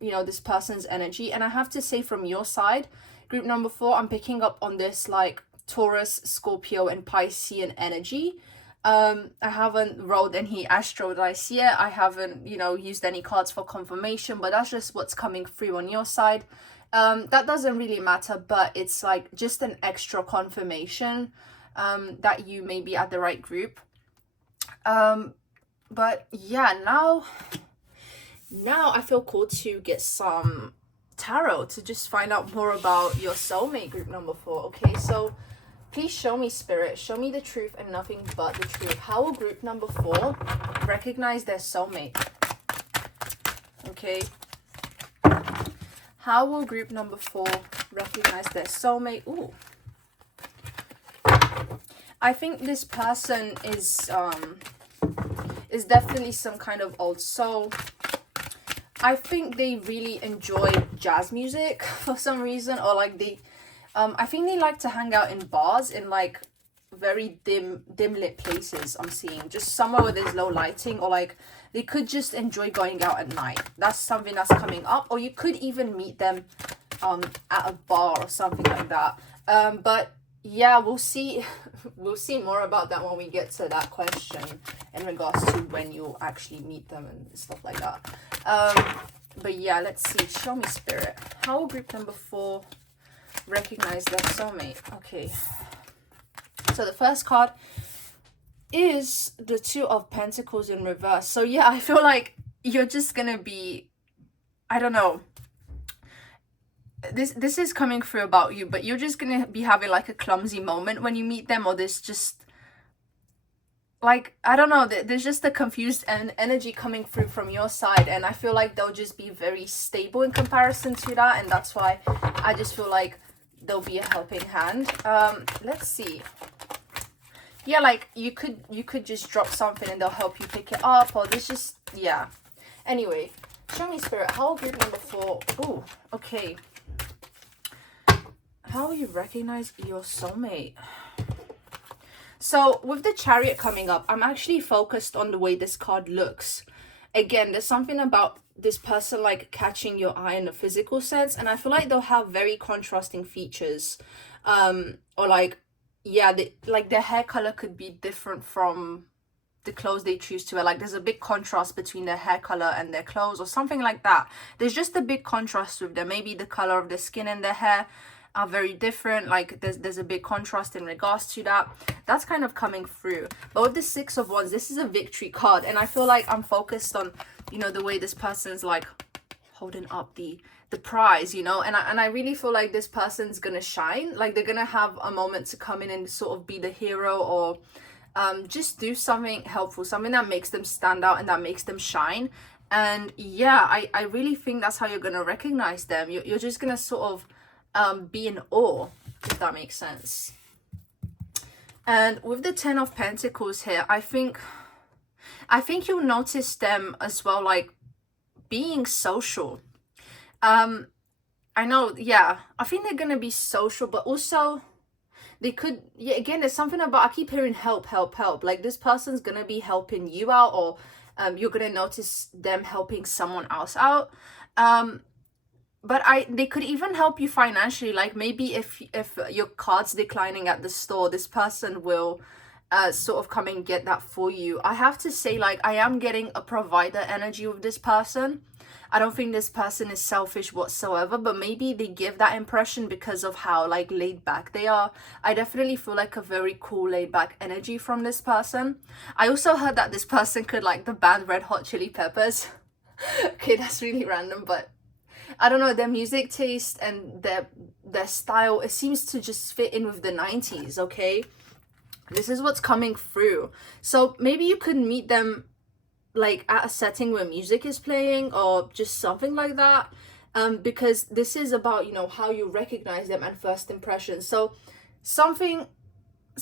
you know, this person's energy. And I have to say, from your side, group number 4, I'm picking up on this like Taurus, Scorpio, and Piscean energy. I haven't rolled any astro dice yet. I haven't, you know, used any cards for confirmation, but that's just what's coming through on your side. That doesn't really matter, but it's like just an extra confirmation that you may be at the right group. But yeah, now I feel called to get some tarot to just find out more about your soulmate, group number 4. Okay, so please show me, spirit, show me the truth and nothing but the truth. How will group number 4 recognize their soulmate? Okay, how will group number 4 recognize their soulmate? Ooh, I think this person is definitely some kind of old soul. I think they really enjoy jazz music for some reason, or like they, I think they like to hang out in bars in like very dim lit places. I'm seeing just somewhere where there's low lighting, or like they could just enjoy going out at night. That's something that's coming up. Or you could even meet them at a bar or something like that. But yeah, we'll see. We'll see more about that when we get to that question in regards to when you'll actually meet them and stuff like that. But yeah, let's see. Show me, spirit. How will group number 4 recognize their soulmate? Okay. So the first card is the 2 of Pentacles in reverse. So yeah, I feel like you're just gonna be, I don't know, this is coming through about you, but you're just gonna be having like a clumsy moment when you meet them, or this just like, I don't know, there's just a confused energy coming through from your side, and I feel like they'll just be very stable in comparison to that, and that's why I just feel like they'll be a helping hand. Let's see. Yeah, like you could just drop something and they'll help you pick it up, or this just, yeah. Anyway, show me, Spirit, how will group number 4? Ooh, okay. How will you recognize your soulmate? So with the Chariot coming up, I'm actually focused on the way this card looks. Again, there's something about this person like catching your eye in a physical sense, and I feel like they'll have very contrasting features. Or like, yeah, like their hair color could be different from the clothes they choose to wear. Like there's a big contrast between their hair color and their clothes, or something like that. There's just a big contrast with them. Maybe the color of their skin and their hair are very different. Like there's a big contrast in regards to that. That's kind of coming through. But with the 6 of Wands, this is a victory card, and I feel like I'm focused on, you know, the way this person's like holding up the prize, you know, and I really feel like this person's gonna shine. Like they're gonna have a moment to come in and sort of be the hero, or just do something helpful, something that makes them stand out and that makes them shine. And yeah, I really think that's how you're gonna recognize them. You're just gonna sort of be in awe, if that makes sense. And with the 10 of Pentacles here, I think you'll notice them as well, like being social. I know, yeah, I think they're gonna be social, but also they could, yeah, again, there's something about, I keep hearing help, help, help. Like this person's gonna be helping you out, or you're gonna notice them helping someone else out. But they could even help you financially. Like maybe if your card's declining at the store, this person will sort of come and get that for you. I have to say, like, I am getting a provider energy with this person. I don't think this person is selfish whatsoever, but maybe they give that impression because of how like laid back they are. I definitely feel like a very cool laid back energy from this person. I also heard that this person could like the band Red Hot Chili Peppers. Okay, that's really random, but I don't know, their music taste and their style, it seems to just fit in with the 90s, okay? This is what's coming through. So maybe you could meet them like at a setting where music is playing, or just something like that, because this is about, you know, how you recognize them and first impressions. So something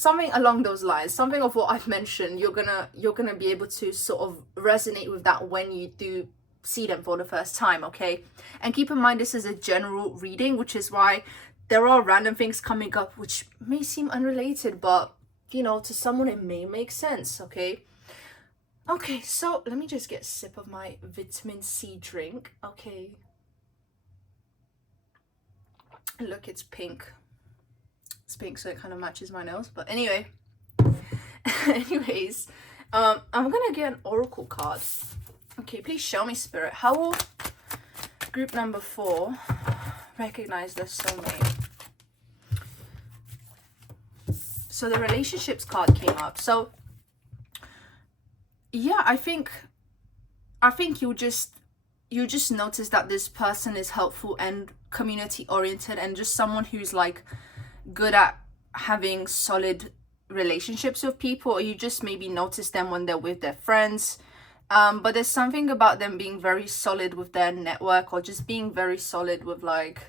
along those lines, something of what I've mentioned, you're gonna be able to sort of resonate with that when you do see them for the first time, okay? And keep in mind, this is a general reading, which is why there are random things coming up which may seem unrelated, but you know, to someone it may make sense, okay? Okay, so let me just get a sip of my vitamin C drink. Okay, look, it's pink. It's pink, so it kind of matches my nose, but anyway. Anyways, I'm gonna get an oracle card. Okay, please show me, Spirit, how will group number 4 recognize their soulmate? So the relationships card came up. So yeah, I think you just notice that this person is helpful and community oriented, and just someone who's like good at having solid relationships with people, or you just maybe notice them when they're with their friends. But there's something about them being very solid with their network, or just being very solid with like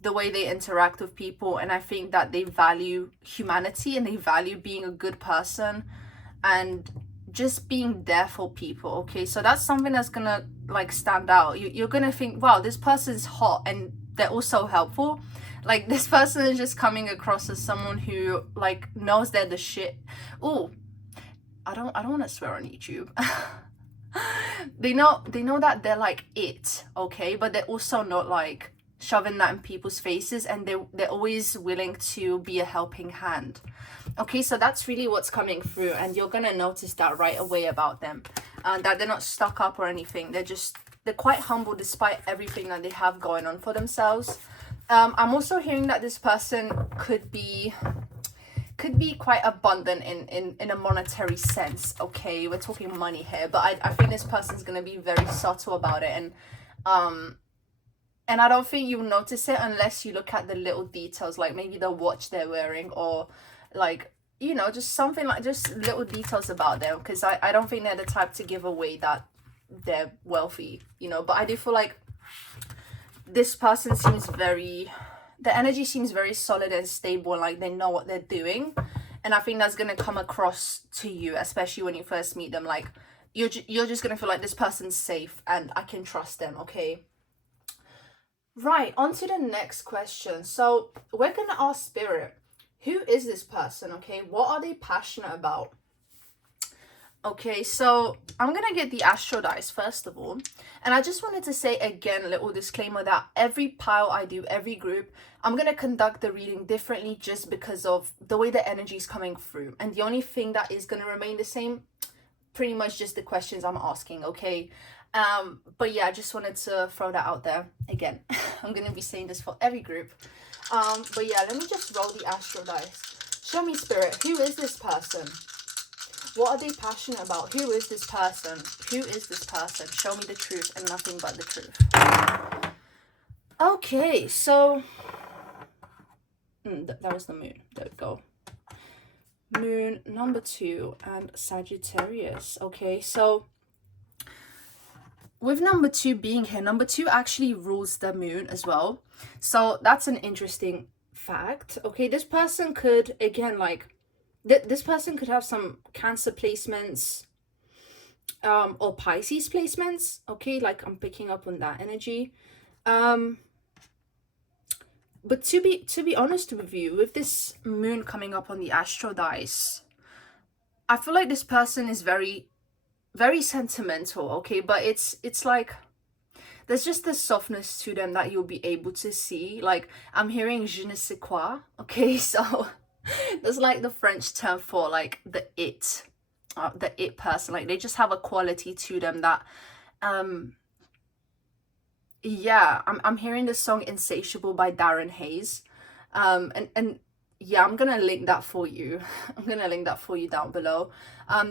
the way they interact with people. And I think that they value humanity, and they value being a good person and just being there for people, okay? So that's something that's gonna like stand out. You're gonna think, wow, this person's hot and they're also helpful. Like this person is just coming across as someone who like knows they're the shit. Oh, I don't want to swear on YouTube. they know that they're like it, okay? But they're also not like shoving that in people's faces, and they're always willing to be a helping hand. Okay, so that's really what's coming through, and you're gonna notice that right away about them, that they're not stuck up or anything. They're quite humble despite everything that they have going on for themselves. I'm also hearing that this person could be quite abundant in a monetary sense, okay? We're talking money here, but I think this person's gonna be very subtle about it, and I don't think you'll notice it unless you look at the little details, like maybe the watch they're wearing, or like, you know, just something like, just little details about them, because I don't think they're the type to give away that they're wealthy, you know. But I do feel like this person seems very, the energy seems very solid and stable, like they know what they're doing. And I think that's gonna come across to you, especially when you first meet them. Like you're just gonna feel like this person's safe and I can trust them. Okay, right, on to the next question. So we're gonna ask spirit, who is this person? Okay, what are they passionate about? Okay, so I'm gonna get the astro dice first of all, and I just wanted to say again, little disclaimer, that every pile I do, every group, I'm gonna conduct the reading differently just because of the way the energy is coming through, and the only thing that is gonna remain the same, pretty much just the questions I'm asking. Okay, but yeah, I just wanted to throw that out there again. I'm gonna be saying this for every group, but yeah, let me just roll the astro dice. Show me, spirit, who is this person? What are they passionate about? Who is this person? Who is this person? Show me the truth and nothing but the truth. Okay, so that was the moon. There we go. Moon number 2 and Sagittarius. Okay, so with number 2 being here, number 2 actually rules the moon as well. So that's an interesting fact. Okay, this person could, again, like, this person could have some Cancer placements, or Pisces placements. Okay, like I'm picking up on that energy. But to be honest with you, with this moon coming up on the astro dice, I feel like this person is very, very sentimental. Okay, but it's like there's just this softness to them that you'll be able to see. Like I'm hearing je ne sais quoi. Okay, so that's like the French term for like the it person. Like they just have a quality to them that yeah, I'm hearing the song Insatiable by Darren Hayes, and yeah, I'm gonna link that for you. I'm gonna link that for you down below.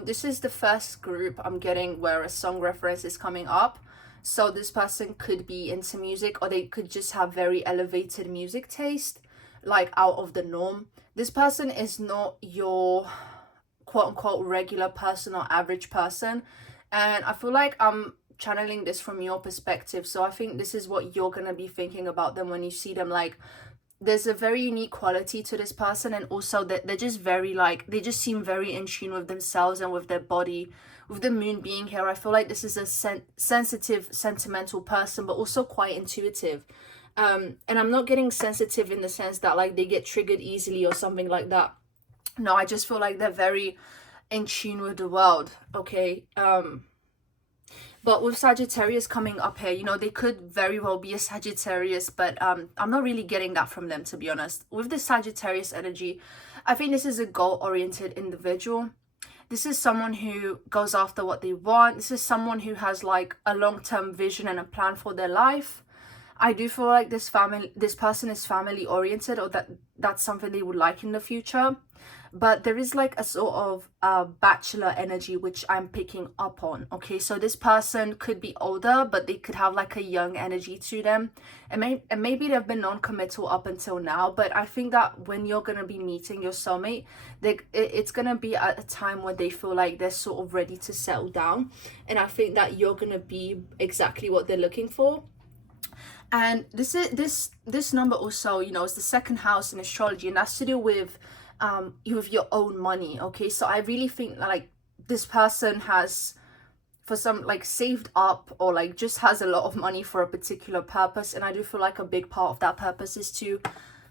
This is the first group I'm getting where a song reference is coming up. So this person could be into music, or they could just have very elevated music taste, like out of the norm. This person is not your quote-unquote regular person or average person, and I feel like I'm channeling this from your perspective, so I think this is what you're gonna be thinking about them when you see them. Like there's a very unique quality to this person, and also that they're just very, like, they just seem very in tune with themselves and with their body. With the moon being here, I feel like this is a sensitive, sentimental person, but also quite intuitive. And I'm not getting sensitive in the sense that like they get triggered easily or something like that. No, I just feel like they're very in tune with the world. Okay, but with Sagittarius coming up here, you know, they could very well be a Sagittarius, but I'm not really getting that from them, to be honest. With the Sagittarius energy, I think this is a goal-oriented individual. This is someone who goes after what they want. This is someone who has like a long-term vision and a plan for their life. I do feel like this person is family oriented, or that's something they would like in the future. But there is like a sort of bachelor energy which I'm picking up on. Okay, so this person could be older, but they could have like a young energy to them, and maybe they've been non-committal up until now. But I think that when you're gonna be meeting your soulmate, it's gonna be at a time where they feel like they're sort of ready to settle down, and I think that you're gonna be exactly what they're looking for. And this number also, you know, is the second house in astrology, and that's to do with your own money. Okay, so I really think like this person has, for some, like saved up, or like just has a lot of money for a particular purpose, and I do feel like a big part of that purpose is to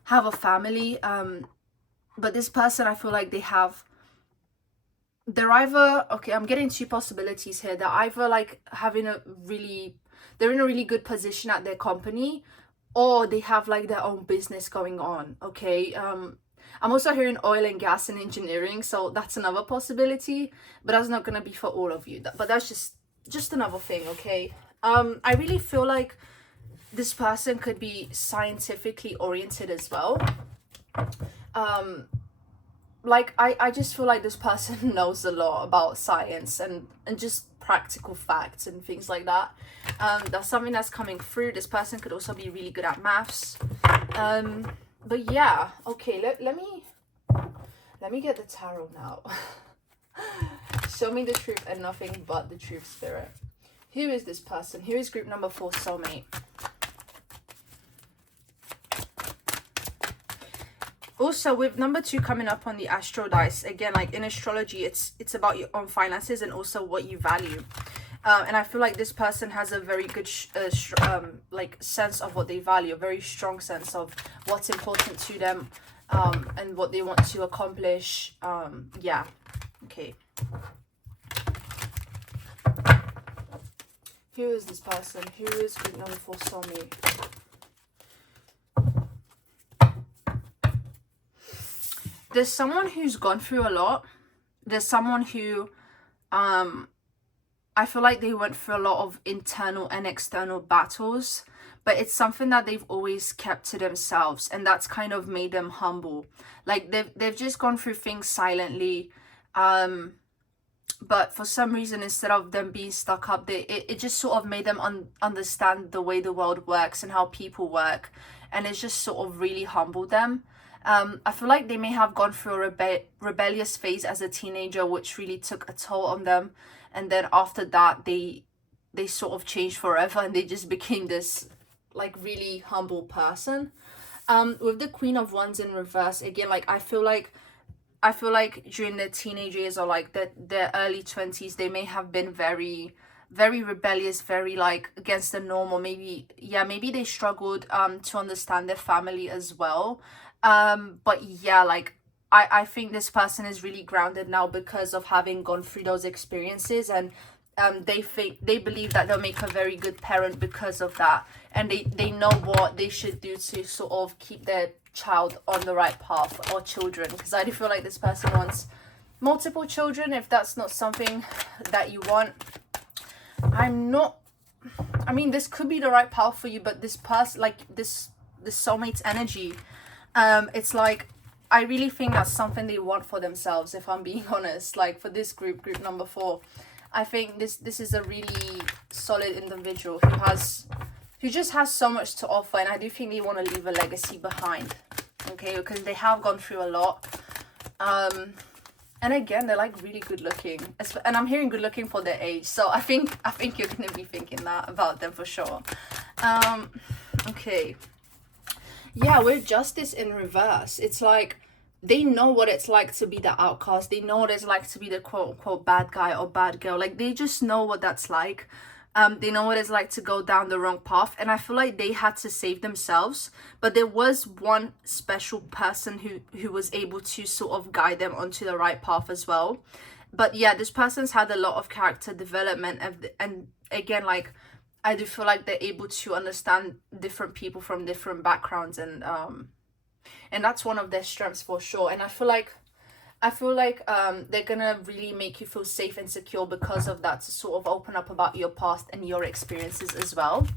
have a family. But this person, I feel like they're either, okay, I'm getting two possibilities here. They're either like they're in a really good position at their company, or they have like their own business going on. Okay, I'm also hearing oil and gas and engineering, so that's another possibility, but that's not gonna be for all of you. But that's just another thing. Okay, I really feel like this person could be scientifically oriented as well. Like I just feel like this person knows a lot about science and just practical facts and things like that. That's something that's coming through. This person could also be really good at maths. But yeah, okay, let Let me get the tarot now. Show me the truth and nothing but the truth, Spirit. Who is this person? Who is group number 4, soulmate? Also, with number 2 coming up on the astro dice, again, like in astrology, it's about your own finances and also what you value. And I feel like this person has a very good like sense of what they value, a very strong sense of what's important to them, and what they want to accomplish. Yeah, okay. Who is this person? Who is group number 4, soulmate? There's someone who's gone through a lot. There's someone who, I feel like they went through a lot of internal and external battles, but it's something that they've always kept to themselves, and that's kind of made them humble. Like they've just gone through things silently, but for some reason, instead of them being stuck up, it just sort of made them understand the way the world works and how people work, and it's just sort of really humbled them. I feel like they may have gone through a rebellious phase as a teenager, which really took a toll on them. And then after that, they sort of changed forever, and they just became this like really humble person. With the Queen of Wands in reverse, again, like I feel like during their teenage years or like their early 20s, they may have been very, very rebellious, very like against the norm, or maybe they struggled to understand their family as well. But yeah, like I think this person is really grounded now because of having gone through those experiences, and they believe that they'll make a very good parent because of that, and they know what they should do to sort of keep their child on the right path, or children, because I do feel like this person wants multiple children. If that's not something that you want, I mean, this could be the right path for you, but this person, like this soulmate's energy, it's like I really think that's something they want for themselves, if I'm being honest. Like for this group number 4, I think this is a really solid individual who just has so much to offer, and I do think they want to leave a legacy behind, okay, because they have gone through a lot. And again, they're like really good looking, and I'm hearing good looking for their age, so I think you're gonna be thinking that about them for sure. Okay. Yeah, with Justice in reverse, it's like they know what it's like to be the outcast. They know what it's like to be the quote-unquote bad guy or bad girl. Like, they just know what that's like. They know what it's like to go down the wrong path. And I feel like they had to save themselves. But there was one special person who was able to sort of guide them onto the right path as well. But yeah, this person's had a lot of character development. And again, like, I do feel like they're able to understand different people from different backgrounds, and that's one of their strengths for sure. And I feel like they're gonna really make you feel safe and secure because of that, to sort of open up about your past and your experiences as well.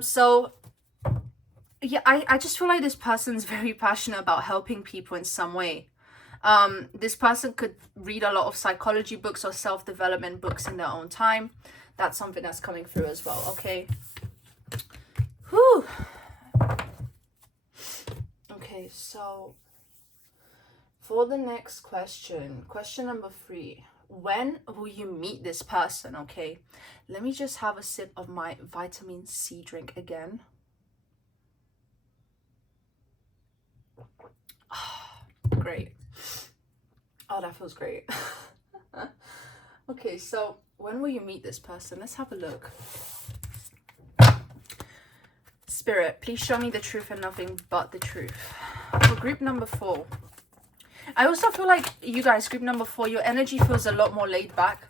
So yeah, I just feel like this person's very passionate about helping people in some way. This person could read a lot of psychology books or self-development books in their own time. That's something that's coming through as well. Okay. Whew. Okay, so for the next question number 3, when will you meet this person? Okay, let me just have a sip of my vitamin C drink again. Great. Oh, that feels great. Okay, so when will you meet this person? Let's have a look. Spirit, please show me the truth and nothing but the truth. For group number 4, I also feel like you guys, group number 4, your energy feels a lot more laid back.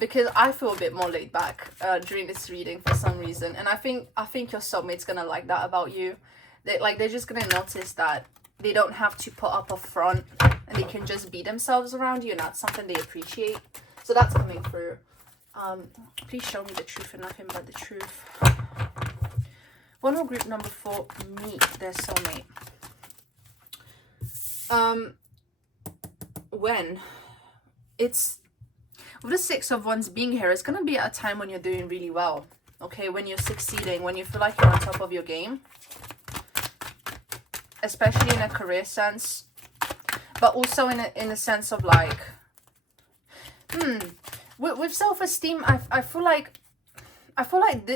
Because I feel a bit more laid back during this reading for some reason, and I think your soulmate's gonna like that about you. They're just gonna notice that they don't have to put up a front, and they can just be themselves around you, and that's something they appreciate. So that's coming through. Please show me the truth and nothing but the truth. When will group number 4 meet their soulmate? When? It's with the 6 of Wands being here, it's gonna be at a time when you're doing really well. Okay, when you're succeeding, when you feel like you're on top of your game, especially in a career sense. but also in a sense of like, with self-esteem, I feel like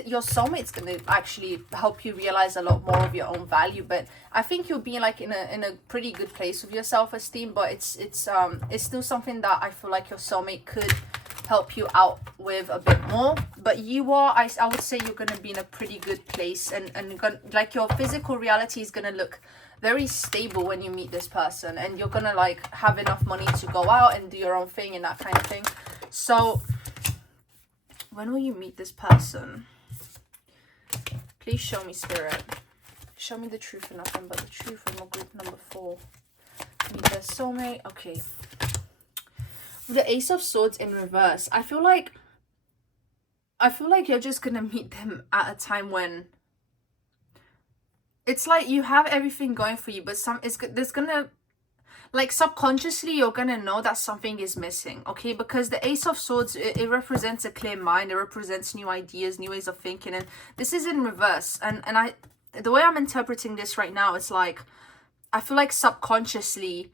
your soulmate's gonna actually help you realize a lot more of your own value. But I think you'll be like in a pretty good place with your self-esteem. But it's still something that I feel like your soulmate could help you out with a bit more. But you are, I would say, you're gonna be in a pretty good place, and like your physical reality is gonna look very stable when you meet this person, and you're gonna like have enough money to go out and do your own thing and that kind of thing. So when will you meet this person? Please show me, Spirit. Show me the truth and nothing but the truth. And we'll group number 4. Meet their soulmate. Okay. The Ace of Swords in reverse. I feel like you're just gonna meet them at a time when it's like you have everything going for you, but there's gonna, like, subconsciously you're gonna know that something is missing, okay? Because the Ace of Swords, it represents a clear mind, it represents new ideas, new ways of thinking, and this is in reverse. And the way I'm interpreting this right now, it's like I feel like subconsciously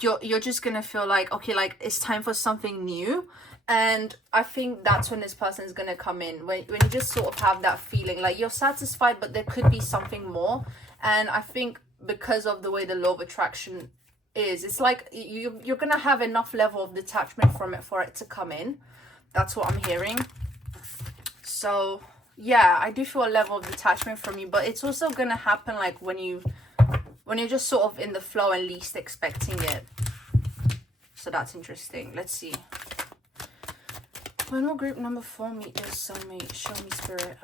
you're just gonna feel like, okay, like it's time for something new. And I think that's when this person is gonna come in, when you just sort of have that feeling like you're satisfied, but there could be something more. And I think because of the way the law of attraction is, it's like you're gonna have enough level of detachment from it for it to come in. That's what I'm hearing. So yeah, I do feel a level of detachment from you, but it's also gonna happen like when you're just sort of in the flow and least expecting it. So that's interesting. Let's see. When will group number 4 meet their soulmate? Show me, Spirit.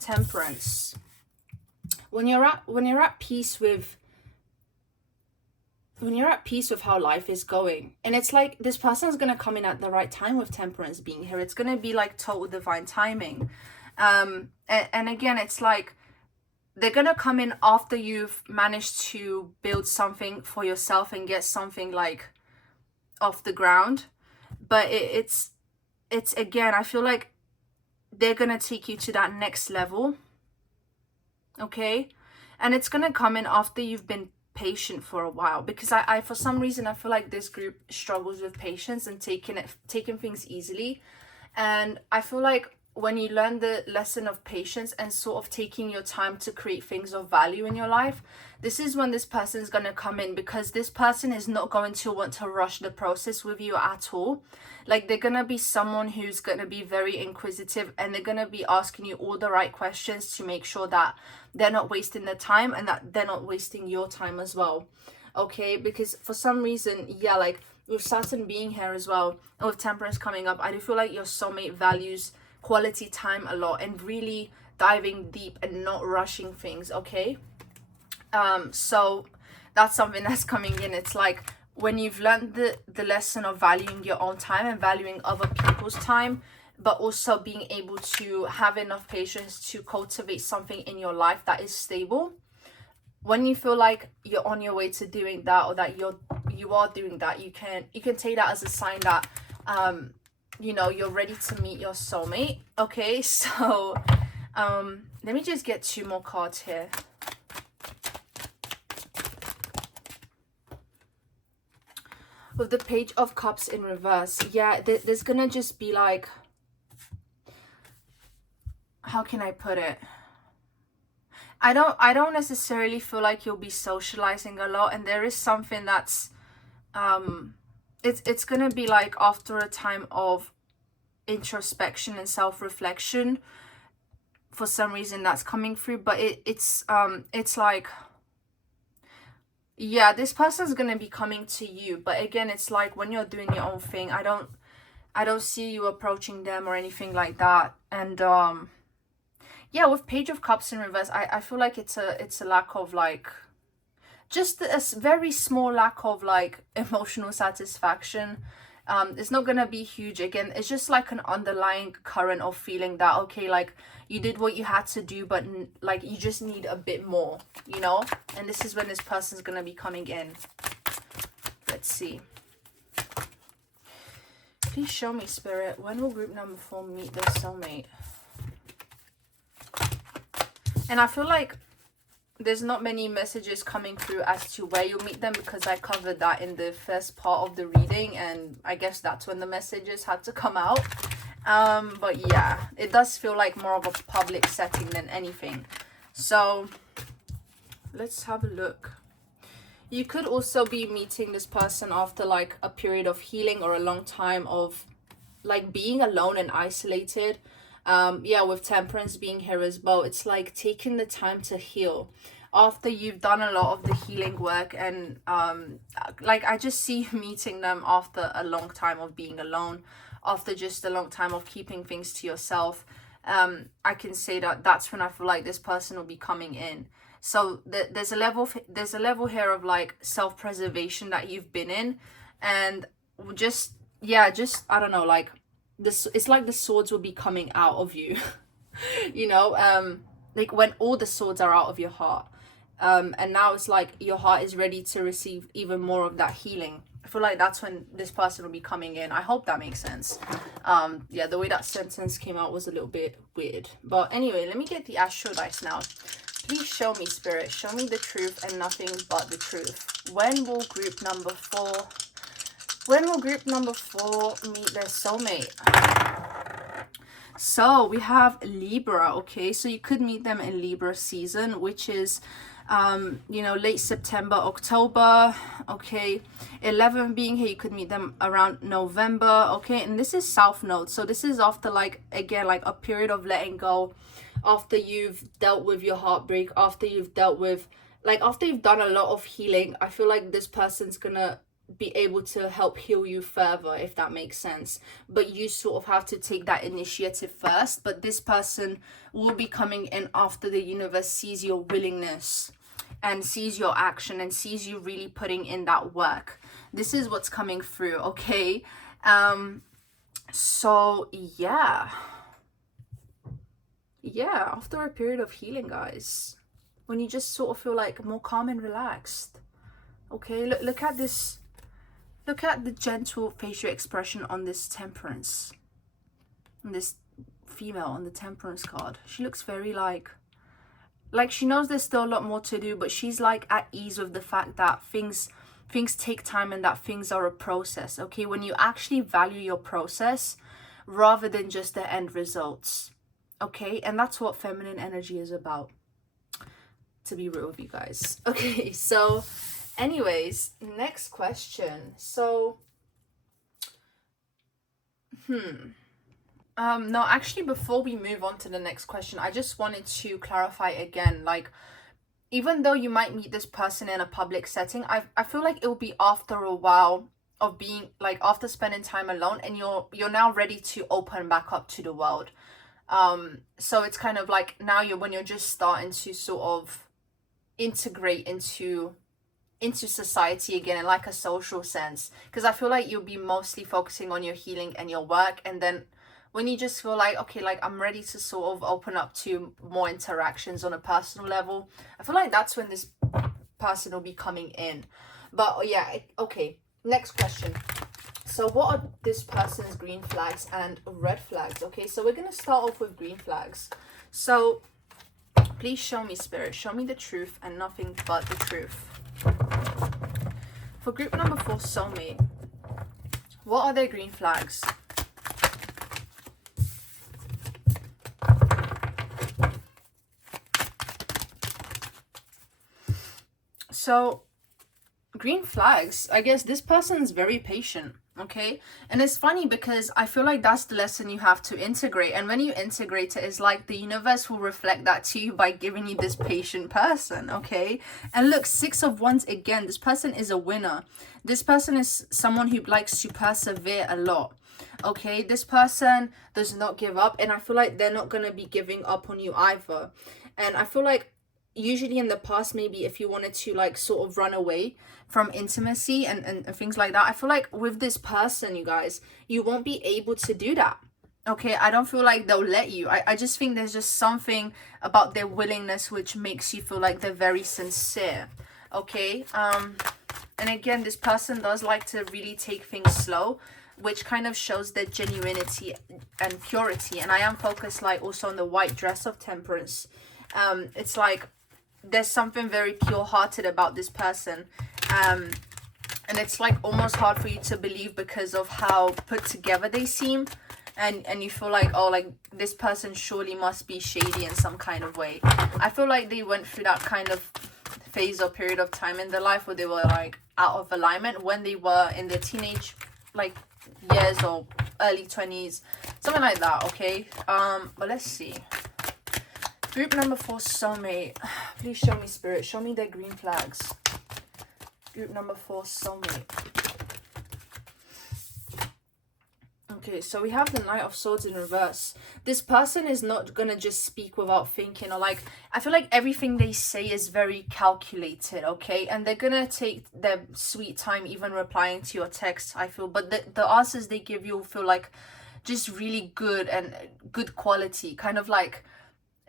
Temperance. When you're at peace with how life is going, and it's like this person is gonna come in at the right time with Temperance being here. It's gonna be like total divine timing. And again, it's like they're gonna come in after you've managed to build something for yourself and get something like off the ground. But it's again, I feel like they're gonna take you to that next level, okay? And it's gonna come in after you've been patient for a while, because I for some reason I feel like this group struggles with patience and taking things easily. And I feel like when you learn the lesson of patience and sort of taking your time to create things of value in your life, this is when this person is going to come in, because this person is not going to want to rush the process with you at all. Like, they're going to be someone who's going to be very inquisitive, and they're going to be asking you all the right questions to make sure that they're not wasting their time and that they're not wasting your time as well, okay? Because for some reason, yeah, like with Saturn being here as well, and with Temperance coming up, I do feel like your soulmate values quality time a lot and really diving deep and not rushing things, okay? So that's something that's coming in. It's like when you've learned the lesson of valuing your own time and valuing other people's time, but also being able to have enough patience to cultivate something in your life that is stable. When you feel like you're on your way to doing that, or that you are doing that, you can take that as a sign that you know, you're ready to meet your soulmate, okay? So let me just get 2 more cards here. With the Page of Cups in reverse, yeah, there's gonna just be like, how can I put it? I don't necessarily feel like you'll be socializing a lot, and there is something that's it's gonna be like after a time of introspection and self-reflection. For some reason that's coming through, but it's like, yeah, this person's gonna be coming to you, but again, it's like when you're doing your own thing, I don't see you approaching them or anything like that. And yeah, with Page of Cups in reverse, I feel like it's a lack of like, just a very small lack of like emotional satisfaction. It's not gonna be huge. Again, it's just like an underlying current of feeling that, okay, like you did what you had to do, but like you just need a bit more, you know? And this is when this person's gonna be coming in. Let's see. Please show me, Spirit. When will group number 4 meet their soulmate? And I feel like there's not many messages coming through as to where you'll meet them, because I covered that in the first part of the reading, and I guess that's when the messages had to come out. But yeah, it does feel like more of a public setting than anything. So let's have a look. You could also be meeting this person after like a period of healing or a long time of like being alone and isolated. Yeah, with Temperance being here as well, it's like taking the time to heal after you've done a lot of the healing work. And like I just see you meeting them after a long time of being alone, after just a long time of keeping things to yourself. I can say that that's when I feel like this person will be coming in. So there's a level here of like self-preservation that you've been in, and just, yeah, just, I don't know, like this, it's like the swords will be coming out of you. You know, like when all the swords are out of your heart, and now it's like your heart is ready to receive even more of that healing. I feel like that's when this person will be coming in. I hope that makes sense. Yeah, the way that sentence came out was a little bit weird, but anyway, let me get the astral dice now. Please show me, Spirit, show me the truth and nothing but the truth. When will group number 4 meet their soulmate? So we have Libra. Okay, so you could meet them in Libra season, which is you know, late September, October. Okay, 11 being here, you could meet them around November. Okay, and this is South Node, so this is after, like, again, like a period of letting go, after you've dealt with your heartbreak, after you've dealt with, like, after you've done a lot of healing. I feel like this person's gonna be able to help heal you further, if that makes sense, but you sort of have to take that initiative first. But this person will be coming in after the universe sees your willingness and sees your action and sees you really putting in that work. This is what's coming through. Okay, so yeah, after a period of healing, guys, when you just sort of feel like more calm and relaxed. Okay, look at this. Look at the gentle facial expression on this Temperance, on this female on the Temperance card. She looks very like she knows there's still a lot more to do, but she's like at ease with the fact that things take time and that things are a process. Okay, when you actually value your process rather than just the end results. Okay, and that's what feminine energy is about, to be real with you guys. Okay, so anyways, next question. So no, actually, before we move on to the next question, I just wanted to clarify again, like, even though you might meet this person in a public setting, I feel like it will be after a while of being, like, after spending time alone, and you're now ready to open back up to the world. So it's kind of like now when you're just starting to sort of integrate into society again, in like a social sense, because I feel like you'll be mostly focusing on your healing and your work, and then when you just feel like, okay, like I'm ready to sort of open up to more interactions on a personal level, I feel like that's when this person will be coming in. But yeah, okay, next question. So what are this person's green flags and red flags? Okay, so we're gonna start off with green flags. So please show me, Spirit, show me the truth and nothing but the truth. For group number 4, soulmate, what are their green flags? So green flags, I guess this person's very patient. Okay, and it's funny because I feel like that's the lesson you have to integrate, and when you integrate it, it's like the universe will reflect that to you by giving you this patient person. Okay, and look, 6 of Wands again, this person is a winner. This person is someone who likes to persevere a lot. Okay, this person does not give up, and I feel like they're not going to be giving up on you either. And I feel like usually in the past, maybe if you wanted to like sort of run away from intimacy and things like that, I feel like with this person, you guys, you won't be able to do that. Okay, I don't feel like they'll let you. I just think there's just something about their willingness which makes you feel like they're very sincere. Okay, and again, this person does like to really take things slow, which kind of shows their genuinity and purity. And I am focused like also on the white dress of Temperance. It's like there's something very pure-hearted about this person. And it's like almost hard for you to believe because of how put together they seem. And you feel like, oh, like this person surely must be shady in some kind of way. I feel like they went through that kind of phase or period of time in their life where they were like out of alignment when they were in their teenage like years or early 20s, something like that. Okay, but let's see. Group number 4, soulmate. Please show me, spirit, show me their green flags. Group number 4, soulmate. Okay, so we have the Knight of Swords in reverse. This person is not gonna just speak without thinking, or like, I feel like everything they say is very calculated, okay? And they're gonna take their sweet time even replying to your text, I feel. But the answers they give you feel like just really good and good quality. Kind of like,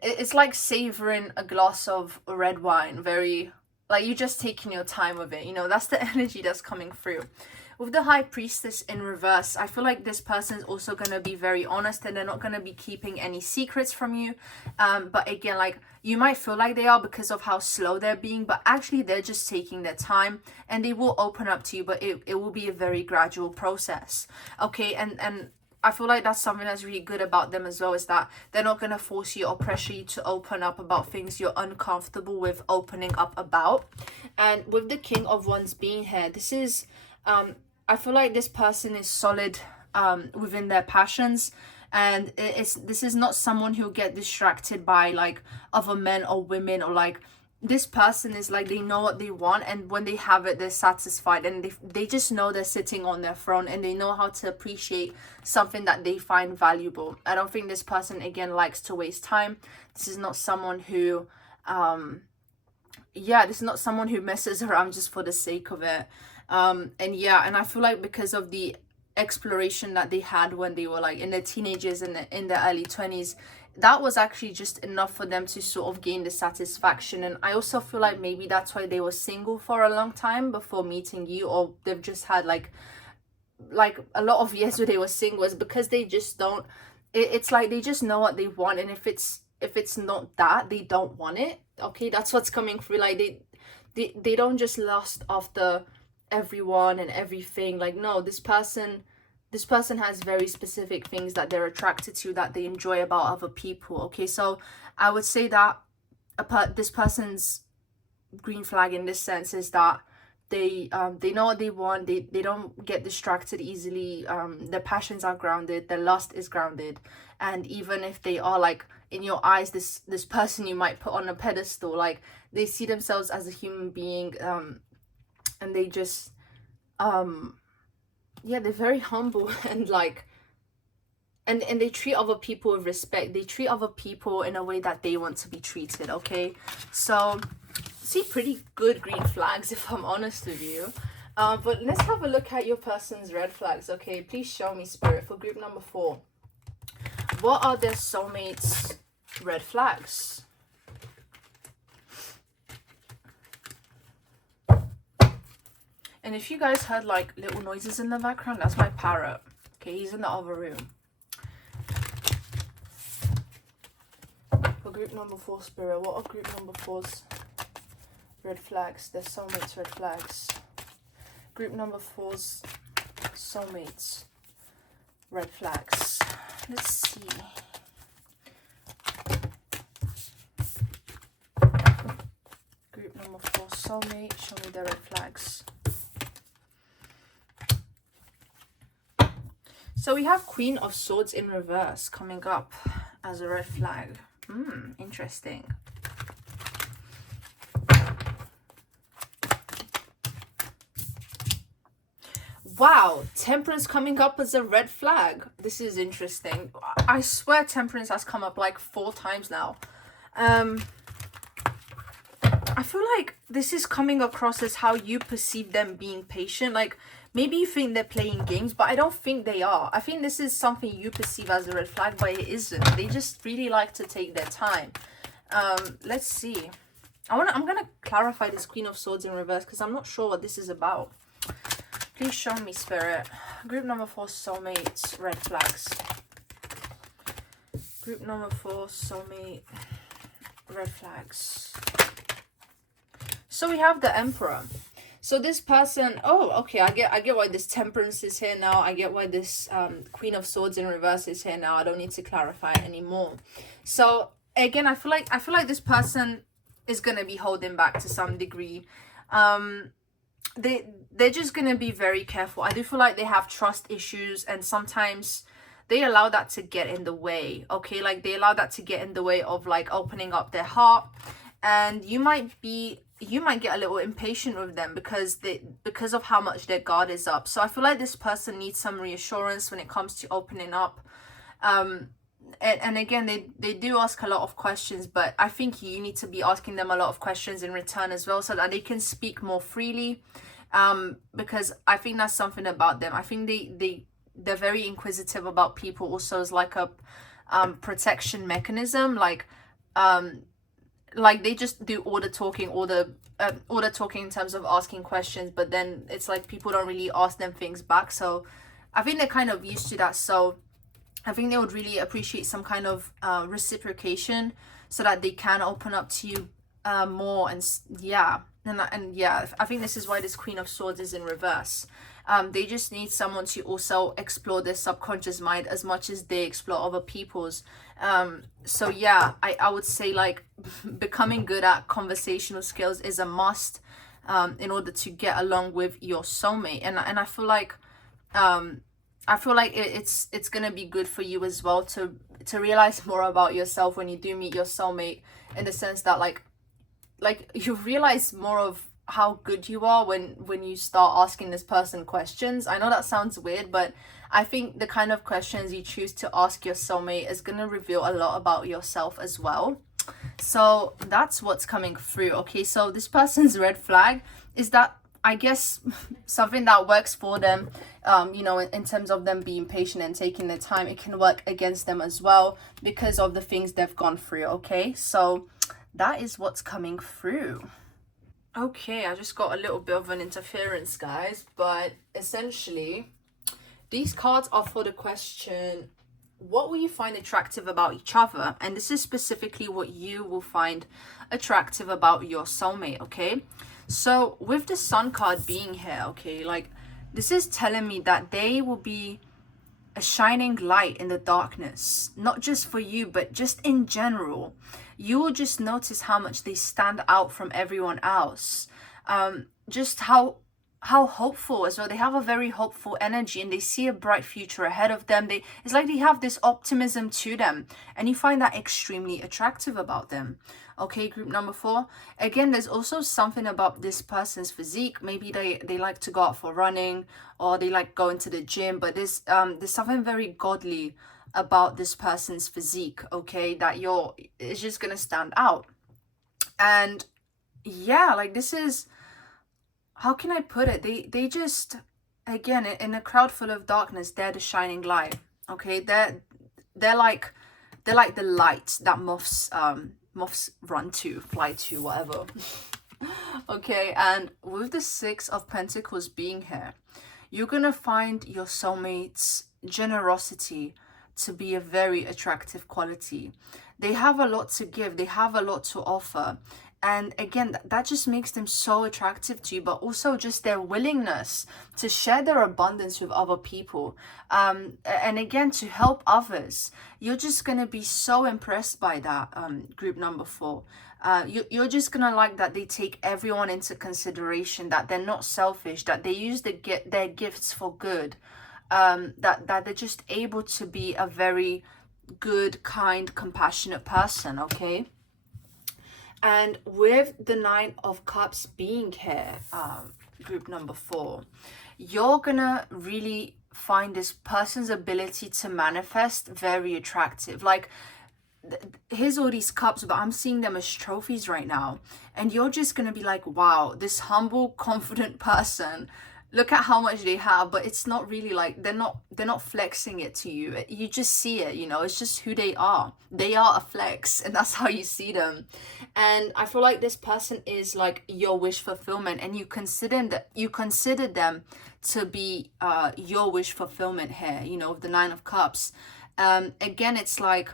it's like savoring a glass of red wine. Very, like, you're just taking your time with it, you know? That's the energy that's coming through. With the High Priestess in reverse, I feel like this person is also going to be very honest, and they're not going to be keeping any secrets from you. But again, like, you might feel like they are because of how slow they're being, but actually they're just taking their time, and they will open up to you, but it will be a very gradual process. Okay, and I feel like that's something that's really good about them as well, is that they're not going to force you or pressure you to open up about things you're uncomfortable with opening up about. And with the King of Wands being here, this is... I feel like this person is solid within their passions, and this is not someone who'll get distracted by like other men or women, or like, this person is like, they know what they want, and when they have it, they're satisfied, and they just know they're sitting on their throne, and they know how to appreciate something that they find valuable. I don't think this person, again, likes to waste time. This is not someone who this is not someone who messes around just for the sake of it. And I feel like because of the exploration that they had when they were like in their teenagers and in their early 20s, that was actually just enough for them to sort of gain the satisfaction. And I also feel like maybe that's why they were single for a long time before meeting you, or they've just had like a lot of years where they were single, is because they just don't, it's like they just know what they want, and if it's not that, they don't want it. Okay, that's what's coming through. Like they don't just lust after everyone and everything. Like, no, this person has very specific things that they're attracted to, that they enjoy about other people. Okay, so I would say that this person's green flag in this sense is that they know what they want. They don't get distracted easily. Their passions are grounded, their lust is grounded, and even if they are like, in your eyes, this person you might put on a pedestal, like, they see themselves as a human being, and they just they're very humble and like, and they treat other people with respect. They treat other people in a way that they want to be treated. Okay, so see pretty good green flags, if I'm honest with you. But let's have a look at your person's red flags. Okay, please show me, spirit, for group number 4. What are their soulmates' red flags? And if you guys heard like little noises in the background, that's my parrot. Okay, he's in the other room. For group number 4, spirit, what are group number 4's red flags? Their soulmates' red flags. Group number 4's soulmates' red flags. Let's see. Group number 4, soulmate, show me their red flags. So we have Queen of Swords in reverse coming up as a red flag. Interesting. Wow, Temperance coming up as a red flag. This is interesting. I swear Temperance has come up like 4 times now. I feel like this is coming across as how you perceive them being patient. Like, maybe you think they're playing games, but I don't think they are. I think this is something you perceive as a red flag, but it isn't. They just really like to take their time. Let's see. I'm gonna clarify this Queen of Swords in reverse because I'm not sure what this is about. Please show me, spirit. Group number 4, soulmates, red flags. Group number 4, soulmate, red flags. So we have the Emperor. So this person, oh, okay, I get why this Temperance is here now. I get why this Queen of Swords in reverse is here now. I don't need to clarify it anymore. So again, I feel like this person is gonna be holding back to some degree. Um, they're just gonna be very careful. I do feel like they have trust issues, and sometimes they allow that to get in the way. Okay, like they allow that to get in the way of like opening up their heart, and you might get a little impatient with them because of how much their guard is up. So I feel like this person needs some reassurance when it comes to opening up. And again, they do ask a lot of questions, but I think you need to be asking them a lot of questions in return as well, so that they can speak more freely. Because I think that's something about them. I think they're very inquisitive about people also as like a protection mechanism. Like they just do all the talking, all the talking in terms of asking questions, but then it's like people don't really ask them things back. So I think they're kind of used to that. So I think they would really appreciate some kind of reciprocation, so that they can open up to you more. And yeah, and yeah, I think this is why this Queen of Swords is in reverse. They just need someone to also explore their subconscious mind as much as they explore other people's. So yeah, I would say like becoming good at conversational skills is a must in order to get along with your soulmate. And I feel like it's gonna be good for you as well to realize more about yourself when you do meet your soulmate, in the sense that like you realize more of how good you are when you start asking this person questions. I know that sounds weird, but I think the kind of questions you choose to ask your soulmate is gonna reveal a lot about yourself as well. So that's what's coming through. Okay, so this person's red flag is that, I guess, something that works for them, in terms of them being patient and taking their time, it can work against them as well because of the things they've gone through. Okay, so that is what's coming through. Okay, I just got a little bit of an interference, guys, but essentially these cards are for the question, what will you find attractive about each other? And this is specifically what you will find attractive about your soulmate. Okay, so with the Sun card being here, okay, like this is telling me that they will be a shining light in the darkness, not just for you, but just in general. You will just notice how much they stand out from everyone else. Just how hopeful as well. They have a very hopeful energy, and they see a bright future ahead of them. It's like they have this optimism to them, and you find that extremely attractive about them. Okay, group number 4. Again, there's also something about this person's physique. Maybe they like to go out for running, or they like going to the gym, but there's something very godly about this person's physique, okay, that it's just gonna stand out. And yeah, like this is, how can I put it? They just, again, in a crowd full of darkness, they're the shining light. Okay, they're like the light that moths run to, fly to, whatever. Okay, and with the 6 of Pentacles being here, you're gonna find your soulmate's generosity to be a very attractive quality. They have a lot to give, they have a lot to offer. And again, that just makes them so attractive to you, but also just their willingness to share their abundance with other people. And again, to help others. You're just going to be so impressed by that, group number 4. You're just going to like that they take everyone into consideration, that they're not selfish, that they use their gifts for good, that they're just able to be a very good, kind, compassionate person, okay? And with the 9 of Cups being here, group number 4, you're gonna really find this person's ability to manifest very attractive. Like, here's all these cups, but I'm seeing them as trophies right now. And you're just gonna be like, wow, this humble, confident person, look at how much they have, but it's not really like, they're not flexing it to you. You just see it, it's just who they are. They are a flex, and that's how you see them. And I feel like this person is like your wish fulfillment, and you consider them to be your wish fulfillment here, with the 9 of Cups. Again, it's like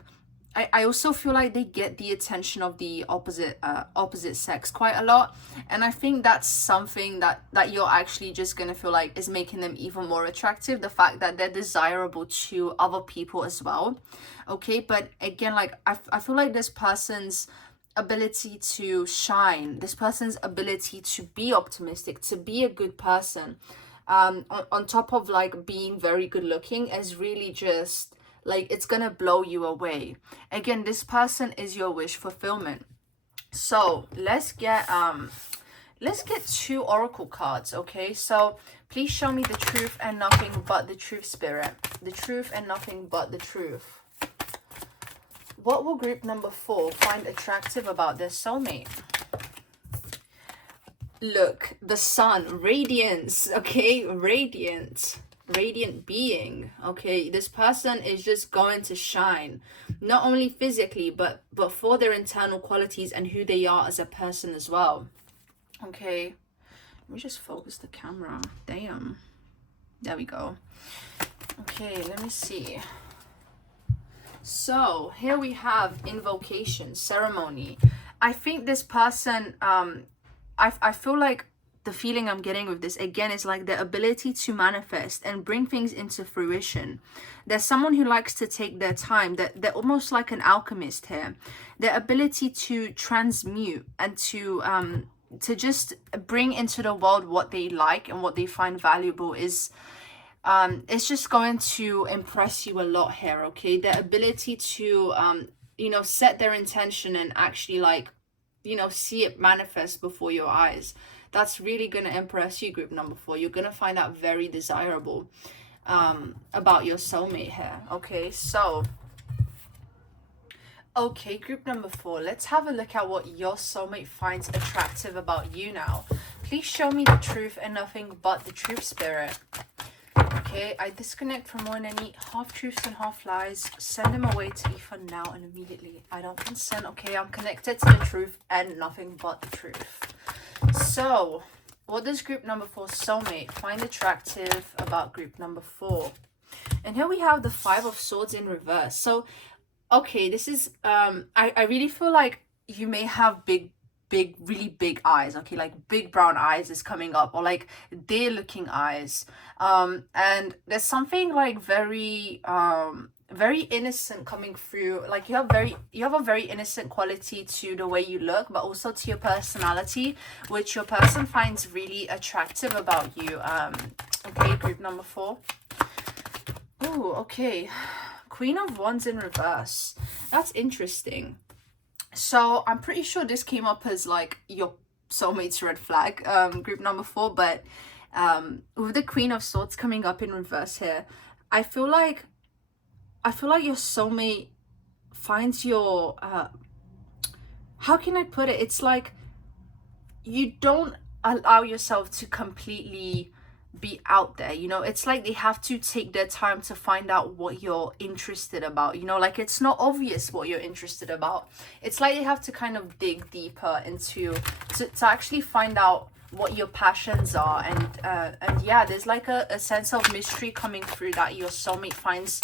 I also feel like they get the attention of the opposite sex quite a lot, and I think that's something that you're actually just gonna feel like is making them even more attractive, the fact that they're desirable to other people as well. Okay, but again, like I feel like this person's ability to shine, this person's ability to be optimistic, to be a good person, on top of like being very good looking, is really just like, it's gonna blow you away. Again, this person is your wish fulfillment. So let's get 2 oracle cards. Okay, so please show me the truth and nothing but the truth, spirit. The truth and nothing but the truth. What will group number 4 find attractive about their soulmate? Look, the sun, radiance. Okay, radiant being. Okay, this person is just going to shine, not only physically but for their internal qualities and who they are as a person as well. Okay, let me just focus the camera. Damn, there we go. Okay, let me see. So here we have invocation, ceremony. I think this person, I feel like the feeling I'm getting with this again is like the ability to manifest and bring things into fruition. There's someone who likes to take their time, that they're almost like an alchemist here. Their ability to transmute and to just bring into the world what they like and what they find valuable is it's just going to impress you a lot here. Okay, their ability to you know, set their intention and actually, like, you know, see it manifest before your eyes, that's really going to impress you, group number 4. You're going to find that very desirable about your soulmate here. Okay, so okay, group number 4, let's have a look at what your soulmate finds attractive about you now. Please show me the truth and nothing but the truth, spirit. Okay, I disconnect from one any half-truths and half-lies. Send them away to ether now and immediately. I don't consent. Okay, I'm connected to the truth and nothing but the truth. So, what does group number 4 soulmate find attractive about group number 4? And here we have the 5 of Swords in reverse. So, okay, this is, I really feel like you may have really big eyes. Okay, like big brown eyes is coming up, or like deer looking eyes, and there's something like very innocent coming through. Like you have a very innocent quality to the way you look, but also to your personality, which your person finds really attractive about you. Okay, group number 4. Oh, okay, Queen of Wands in reverse. That's interesting. So I'm pretty sure this came up as like your soulmate's red flag, group number 4, but with the Queen of Swords coming up in reverse here, I feel like your soulmate finds your how can I put it? It's like you don't allow yourself to completely be out there, you know. It's like they have to take their time to find out what you're interested about, you know. Like it's not obvious what you're interested about. It's like they have to kind of dig deeper into to actually find out what your passions are, and yeah, there's like a sense of mystery coming through that your soulmate finds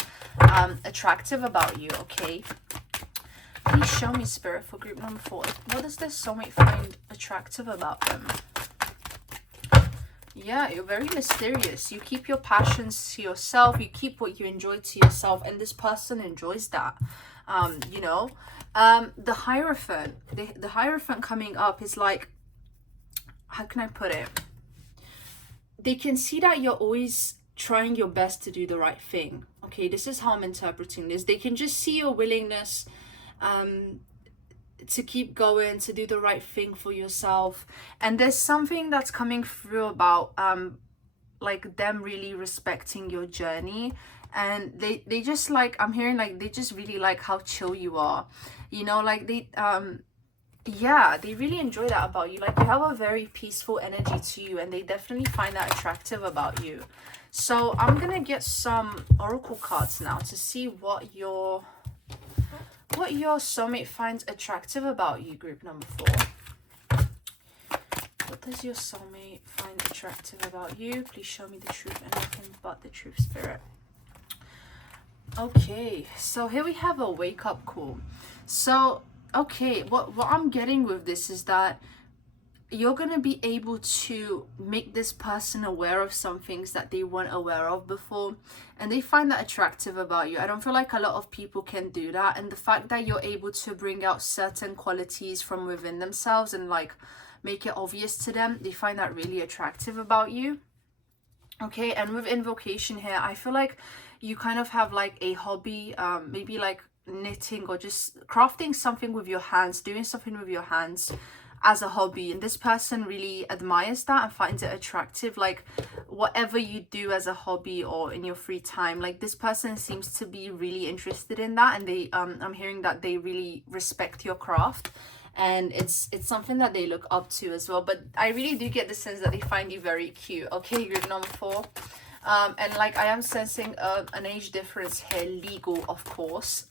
attractive about you. Okay, please show me, spirit, for group number 4. What does this soulmate find attractive about them? Yeah, you're very mysterious. You keep your passions to yourself. You keep what you enjoy to yourself, and this person enjoys that. You know, the Hierophant. The Hierophant coming up is like, how can I put it? They can see that you're always trying your best to do the right thing. Okay, this is how I'm interpreting this. They can just see your willingness to keep going, to do the right thing for yourself. And there's something that's coming through about like them really respecting your journey, and they just like, I'm hearing like they just really like how chill you are, you know. Like they yeah, they really enjoy that about you. Like you have a very peaceful energy to you, and they definitely find that attractive about you. So I'm gonna get some oracle cards now to see what your soulmate finds attractive about you, group number 4. What does your soulmate find attractive about you? Please show me the truth and nothing but the truth, spirit. Okay, so here we have a wake-up call. So, okay, what I'm getting with this is that you're going to be able to make this person aware of some things that they weren't aware of before, and they find that attractive about you. I don't feel like a lot of people can do that, and the fact that you're able to bring out certain qualities from within themselves and like make it obvious to them, they find that really attractive about you. Okay, and with invocation here, I feel like you kind of have like a hobby, maybe like knitting or just crafting something with your hands, doing something with your hands as a hobby, and this person really admires that and finds it attractive. Like whatever you do as a hobby or in your free time, like this person seems to be really interested in that, and they I'm hearing that they really respect your craft, and it's something that they look up to as well. But I really do get the sense that they find you very cute. Okay, group number 4. And like I am sensing an age difference here, legal of course.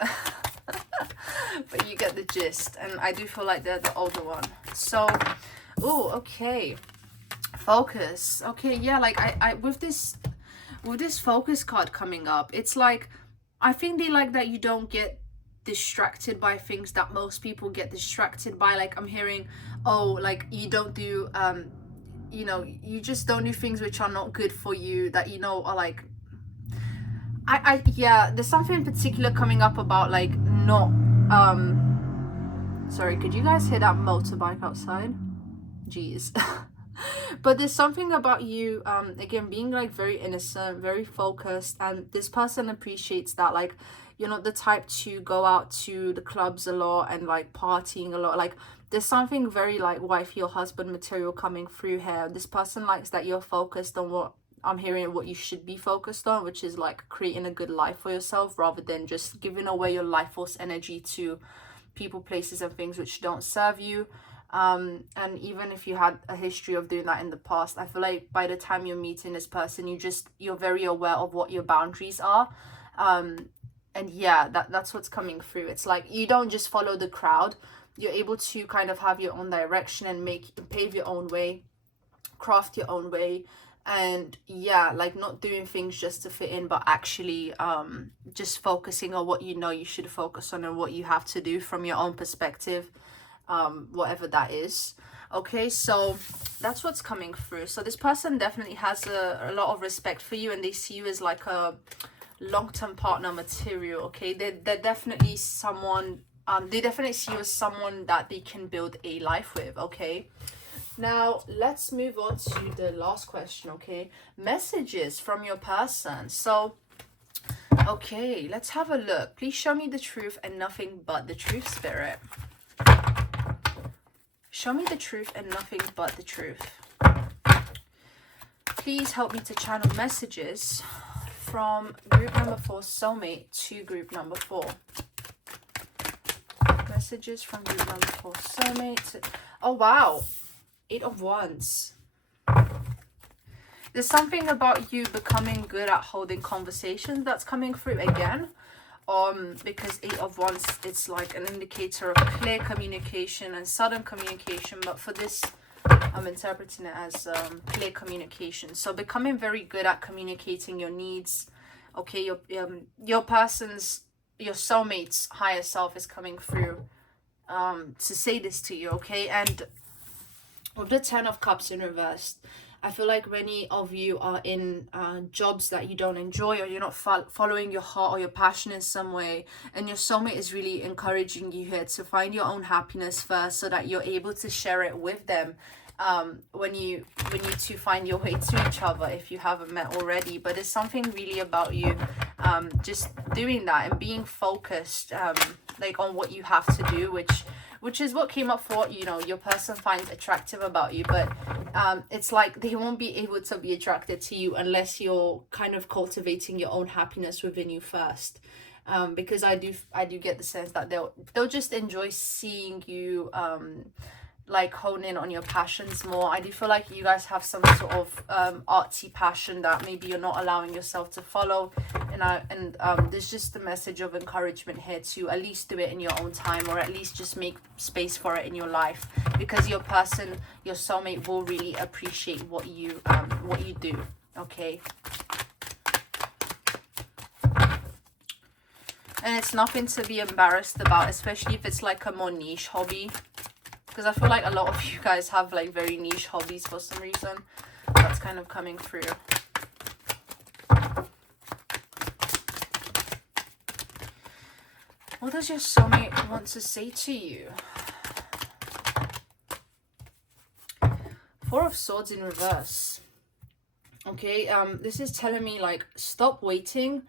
But you get the gist, and I do feel like they're the older one. So, oh, okay, focus. Okay, yeah, like I with this focus card coming up, it's like I think they like that you don't get distracted by things that most people get distracted by. Like I'm hearing, oh, like you don't do you know, you just don't do things which are not good for you, that you know are like yeah, there's something in particular coming up about like not sorry, could you guys hear that motorbike outside? Jeez. But there's something about you again being like very innocent, very focused, and this person appreciates that. Like you're not the type to go out to the clubs a lot and like partying a lot. Like there's something very like wifey or husband material coming through here. This person likes that you're focused on what I'm hearing, what you should be focused on, which is like creating a good life for yourself rather than just giving away your life force energy to people, places, and things which don't serve you. And even if you had a history of doing that in the past, I feel like by the time you're meeting this person, you're very aware of what your boundaries are. And yeah, that's what's coming through. It's like you don't just follow the crowd. You're able to kind of have your own direction and pave your own way, craft your own way. And yeah, like not doing things just to fit in, but actually just focusing on what you know you should focus on and what you have to do from your own perspective, whatever that is. Okay, so that's what's coming through. So this person definitely has a lot of respect for you, and they see you as like a long-term partner material. Okay, they're definitely someone, they definitely see you as someone that they can build a life with. Okay, now let's move on to the last question. Okay, messages from your person. So okay, let's have a look. Please show me the truth and nothing but the truth, spirit. Show me the truth and nothing but the truth. Please help me to channel messages from group number 4, Soulmate, to group number 4. Messages from group number 4, Soulmate. Oh, wow. 8 of Wands. There's something about you becoming good at holding conversations that's coming through again. Because 8 of Wands, it's like an indicator of clear communication and sudden communication, but for this I'm interpreting it as clear communication. So becoming very good at communicating your needs. Okay, your person's, your soulmate's higher self is coming through to say this to you. Okay, and with the 10 of Cups in reverse, I feel like many of you are in jobs that you don't enjoy, or you're not following your heart or your passion in some way, and your soulmate is really encouraging you here to find your own happiness first so that you're able to share it with them when you two find your way to each other, if you haven't met already. But there's something really about you just doing that and being focused like on what you have to do, which is what came up for what, you know, your person finds attractive about you. But it's like they won't be able to be attracted to you unless you're kind of cultivating your own happiness within you first. Because I do get the sense that they'll just enjoy seeing you like hone in on your passions more. I do feel like you guys have some sort of artsy passion that maybe you're not allowing yourself to follow, and there's just a message of encouragement here to at least do it in your own time, or at least just make space for it in your life, because your person, your soulmate, will really appreciate what you do. Okay, And it's nothing to be embarrassed about, especially if it's like a more niche hobby. Because I feel like a lot of you guys have like very niche hobbies for some reason. That's kind of coming through. What does your soulmate want to say to you? Four of Swords in reverse. Okay, this is telling me like stop waiting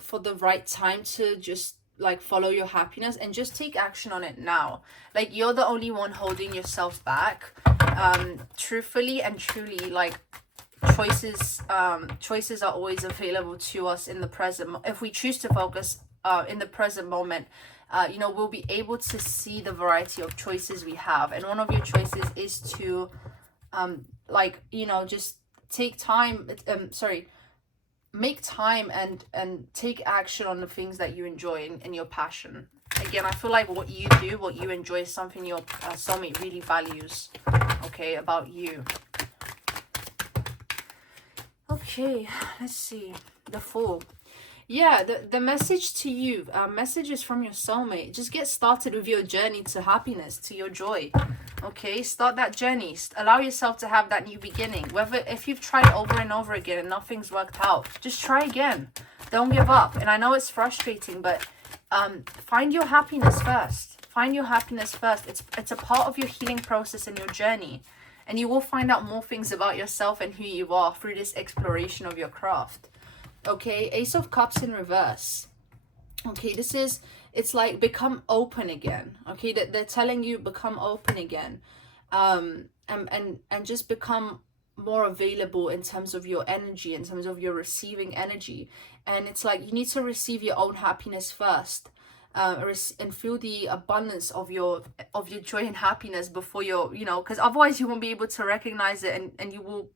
for the right time to just like follow your happiness and just take action on it now. Like you're the only one holding yourself back. Truthfully and truly, like choices are always available to us in the present. If we choose to focus in the present moment, you know, we'll be able to see the variety of choices we have. And one of your choices is to like, you know, just take time, make time and take action on the things that you enjoy and your passion. Again, I feel like what you do, what you enjoy is something your soulmate really values, okay, about you. Okay, let's see. The Fool. Yeah, the message to you, messages from your soulmate. Just get started with your journey to happiness, to your joy. Okay, start that journey. Allow yourself to have that new beginning. Whether if you've tried over and over again and nothing's worked out, just try again. Don't give up. And I know it's frustrating, but find your happiness first. Find your happiness first. It's a part of your healing process and your journey. And you will find out more things about yourself and who you are through this exploration of your craft. Okay, Ace of Cups in reverse. Okay, this is, it's like become open again. Okay, that they're telling you become open again, and just become more available in terms of your energy, in terms of your receiving energy. And it's like you need to receive your own happiness first, and feel the abundance of your joy and happiness before you're, you know, because otherwise you won't be able to recognize it, and you will.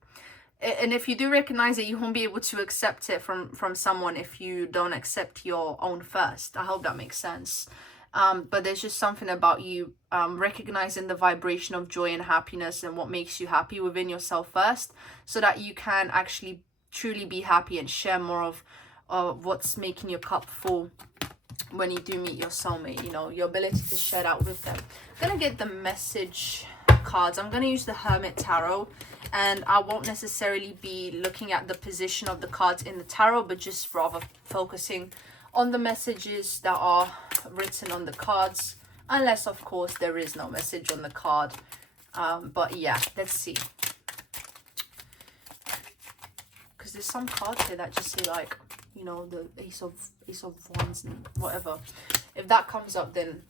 And if you do recognize it, you won't be able to accept it from someone if you don't accept your own first. I hope that makes sense. But there's just something about you recognizing the vibration of joy and happiness and what makes you happy within yourself first, so that you can actually truly be happy and share more of what's making your cup full when you do meet your soulmate. You know, your ability to share that with them. I'm gonna get the message cards. I'm gonna use the Hermit Tarot, and I won't necessarily be looking at the position of the cards in the tarot, but just rather focusing on the messages that are written on the cards, unless of course there is no message on the card. But yeah, let's see, because there's some cards here that just say like, you know, the ace of wands and whatever. If that comes up, then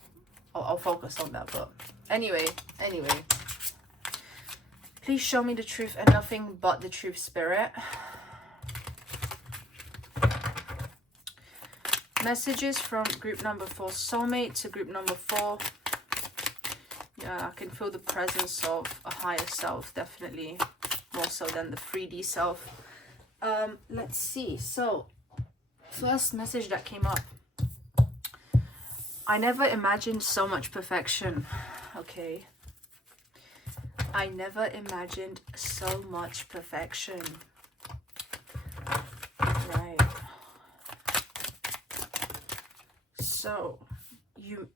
I'll focus on that. But anyway, please show me the truth and nothing but the truth, Spirit. Messages from group number 4, soulmate, to group number 4. Yeah, I can feel the presence of a higher self, definitely more so than the 3D self. Let's see. So first message that came up: I never imagined so much perfection. Okay, I never imagined so much perfection. Right. So, you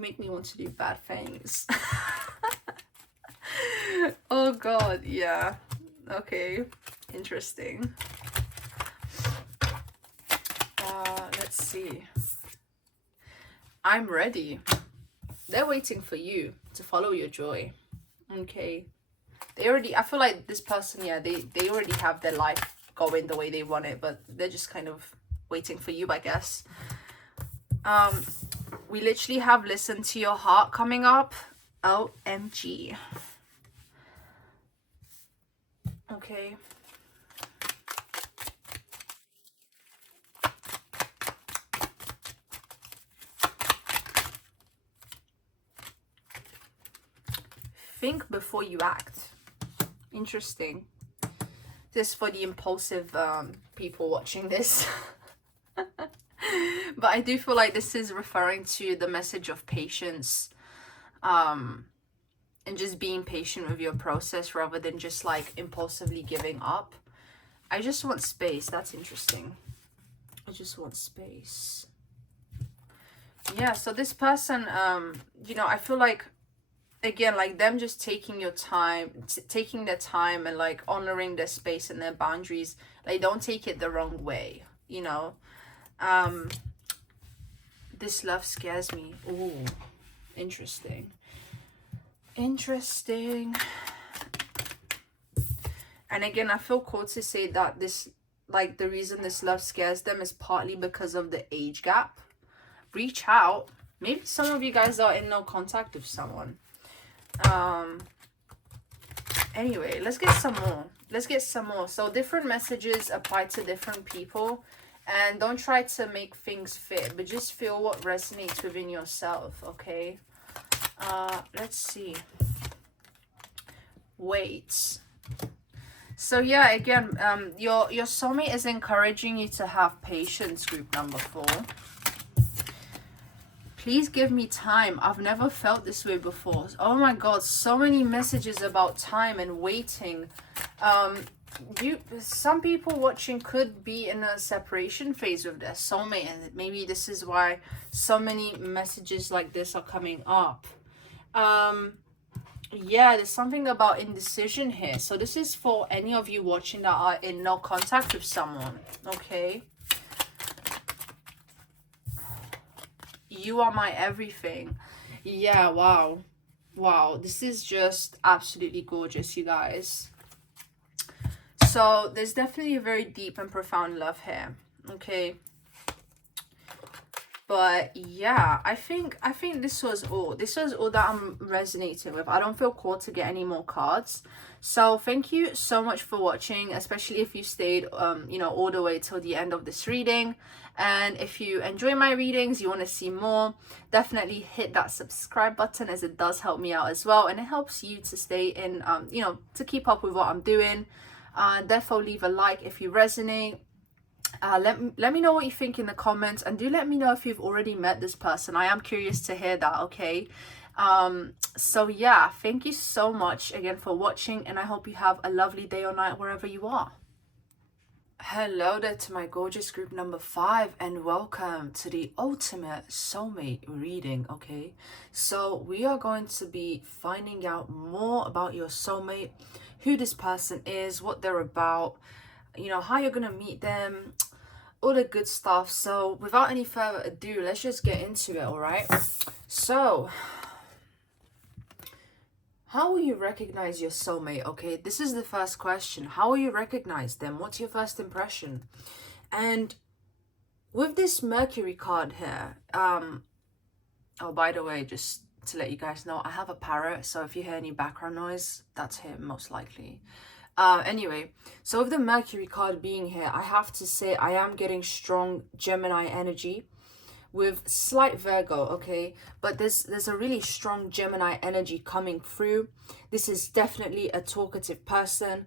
make me want to do bad things. Oh God, yeah. Okay, interesting. Let's see. I'm ready. They're waiting for you to follow your joy. Okay. I feel like this person, yeah, they already have their life going the way they want it, but they're just kind of waiting for you, I guess. We literally have listen to your heart coming up. OMG. Okay. Think before you act. Interesting. This is for the impulsive people watching this. But I do feel like this is referring to the message of patience, and just being patient with your process rather than just like impulsively giving up. I just want space. That's interesting. I just want space. Yeah, so this person, you know, I feel like, again, like them just taking your time, taking their time and like honoring their space and their boundaries. Like, don't take it the wrong way, you know. Um, this love scares me. Ooh, interesting. Interesting. And again, I feel called to say that this, like, the reason this love scares them is partly because of the age gap. Reach out. Maybe some of you guys are in no contact with someone. Anyway, let's get some more. So different messages apply to different people, and don't try to make things fit, but just feel what resonates within yourself. Okay, let's see. Wait. So yeah, again, your soulmate is encouraging you to have patience, group number 4. Please give me time. I've never felt this way before. Oh my god, so many messages about time and waiting. Some people watching could be in a separation phase with their soulmate, and maybe this is why so many messages like this are coming up. Yeah, there's something about indecision here. So this is for any of you watching that are in no contact with someone. Okay, you are my everything. Yeah, wow, this is just absolutely gorgeous, you guys. So there's definitely a very deep and profound love here. Okay, but yeah, I think this was all that I'm resonating with. I don't feel called to get any more cards. So thank you so much for watching, especially if you stayed you know, all the way till the end of this reading. And if you enjoy my readings, you want to see more, definitely hit that subscribe button, as it does help me out as well, and it helps you to stay in you know, to keep up with what I'm doing. Therefore, leave a like if you resonate. Let me know what you think in the comments, and do let me know if you've already met this person. I am curious to hear that. Okay, so yeah, thank you so much again for watching, and I hope you have a lovely day or night wherever you are. Hello there to my gorgeous group number 5, and welcome to the ultimate soulmate reading. Okay, so we are going to be finding out more about your soulmate, who this person is, what they're about, you know, how you're gonna meet them, all the good stuff. So without any further ado, let's just get into it. All right, so how will you recognize your soulmate? Okay, this is the first question. How will you recognize them? What's your first impression? And with this Mercury card here, oh, by the way, just to let you guys know, I have a parrot, so if you hear any background noise, that's him most likely. Anyway, so with the Mercury card being here, I have to say I am getting strong Gemini energy with slight Virgo, okay, but there's a really strong Gemini energy coming through. This is definitely a talkative person.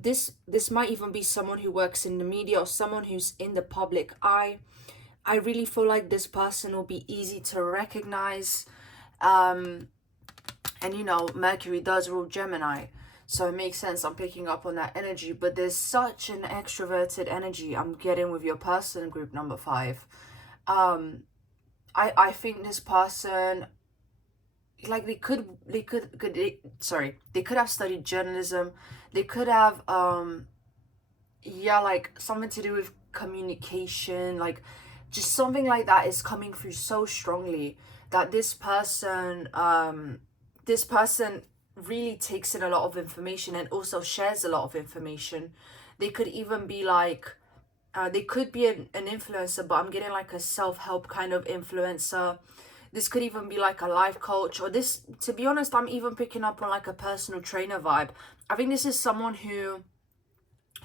This might even be someone who works in the media or someone who's in the public eye. I really feel like this person will be easy to recognize. And you know, Mercury does rule Gemini, so it makes sense I'm picking up on that energy. But there's such an extroverted energy I'm getting with your person, group number 5. I think this person, like, they could have studied journalism. They could have yeah, like something to do with communication, like just something like that is coming through so strongly, that this person really takes in a lot of information and also shares a lot of information. They could even be like they could be an influencer, but I'm getting like a self-help kind of influencer. This could even be like a life coach, or this, to be honest, I'm even picking up on like a personal trainer vibe. I think this is someone who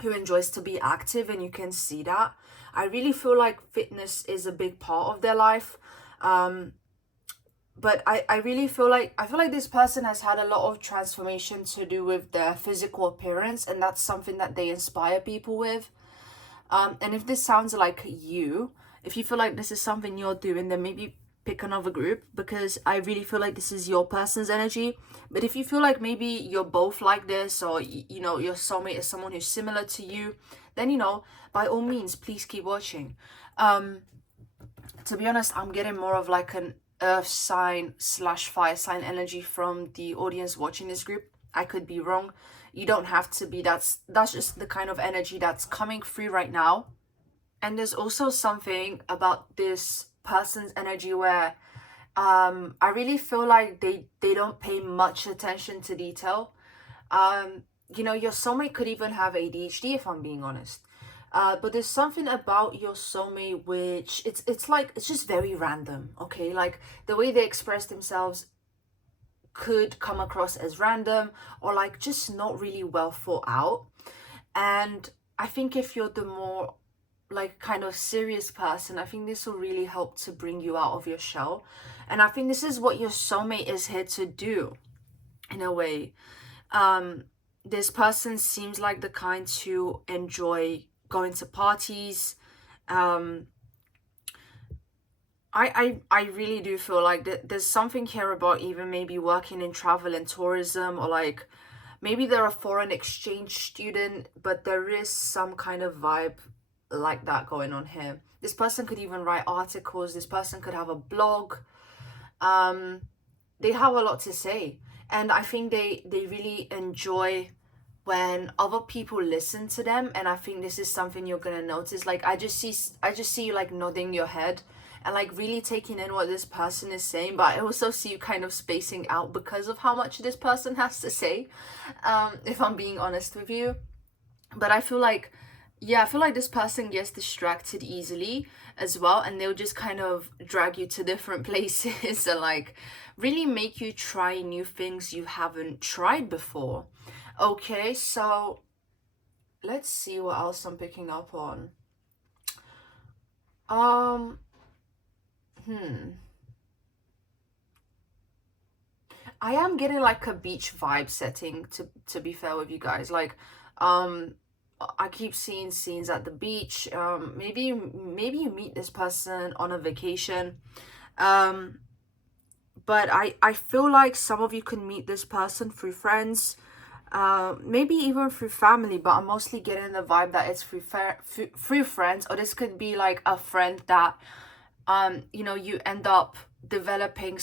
enjoys to be active, and you can see that. I really feel like fitness is a big part of their life. But I really feel like this person has had a lot of transformation to do with their physical appearance, and that's something that they inspire people with. And if this sounds like you, if you feel like this is something you're doing, then maybe pick another group, because I really feel like this is your person's energy. But if you feel like maybe you're both like this, or you know, your soulmate is someone who's similar to you, then, you know, by all means, please keep watching. To be honest, I'm getting more of like an earth sign slash fire sign energy from the audience watching this group. I could be wrong. You don't have to be. That's just the kind of energy that's coming through right now. And there's also something about this person's energy where I really feel like they don't pay much attention to detail. You know, your soulmate could even have ADHD, if I'm being honest. But there's something about your soulmate which it's like it's just very random, okay? Like the way they express themselves could come across as random or like just not really well thought out. And I think if you're the more like kind of serious person, I think this will really help to bring you out of your shell. And I think this is what your soulmate is here to do in a way. This person seems like the kind to enjoy going to parties. I really do feel like there's something here about even maybe working in travel and tourism, or like maybe they're a foreign exchange student, but there is some kind of vibe like that going on here. This person could even write articles. This person could have a blog. They have a lot to say, and I think they really enjoy when other people listen to them. And I think this is something you're gonna notice. Like I just see you like nodding your head and like really taking in what this person is saying, but I also see you kind of spacing out because of how much this person has to say, if I'm being honest with you. But I feel like, yeah, I feel like this person gets distracted easily as well, and they'll just kind of drag you to different places and like really make you try new things you haven't tried before. Okay, so let's see what else I'm picking up on. I am getting like a beach vibe setting, to be fair with you guys. Like I keep seeing scenes at the beach. Maybe you meet this person on a vacation. But I feel like some of you can meet this person through friends, maybe even through family, but I'm mostly getting the vibe that it's through friends. Or this could be like a friend that you know, you end up developing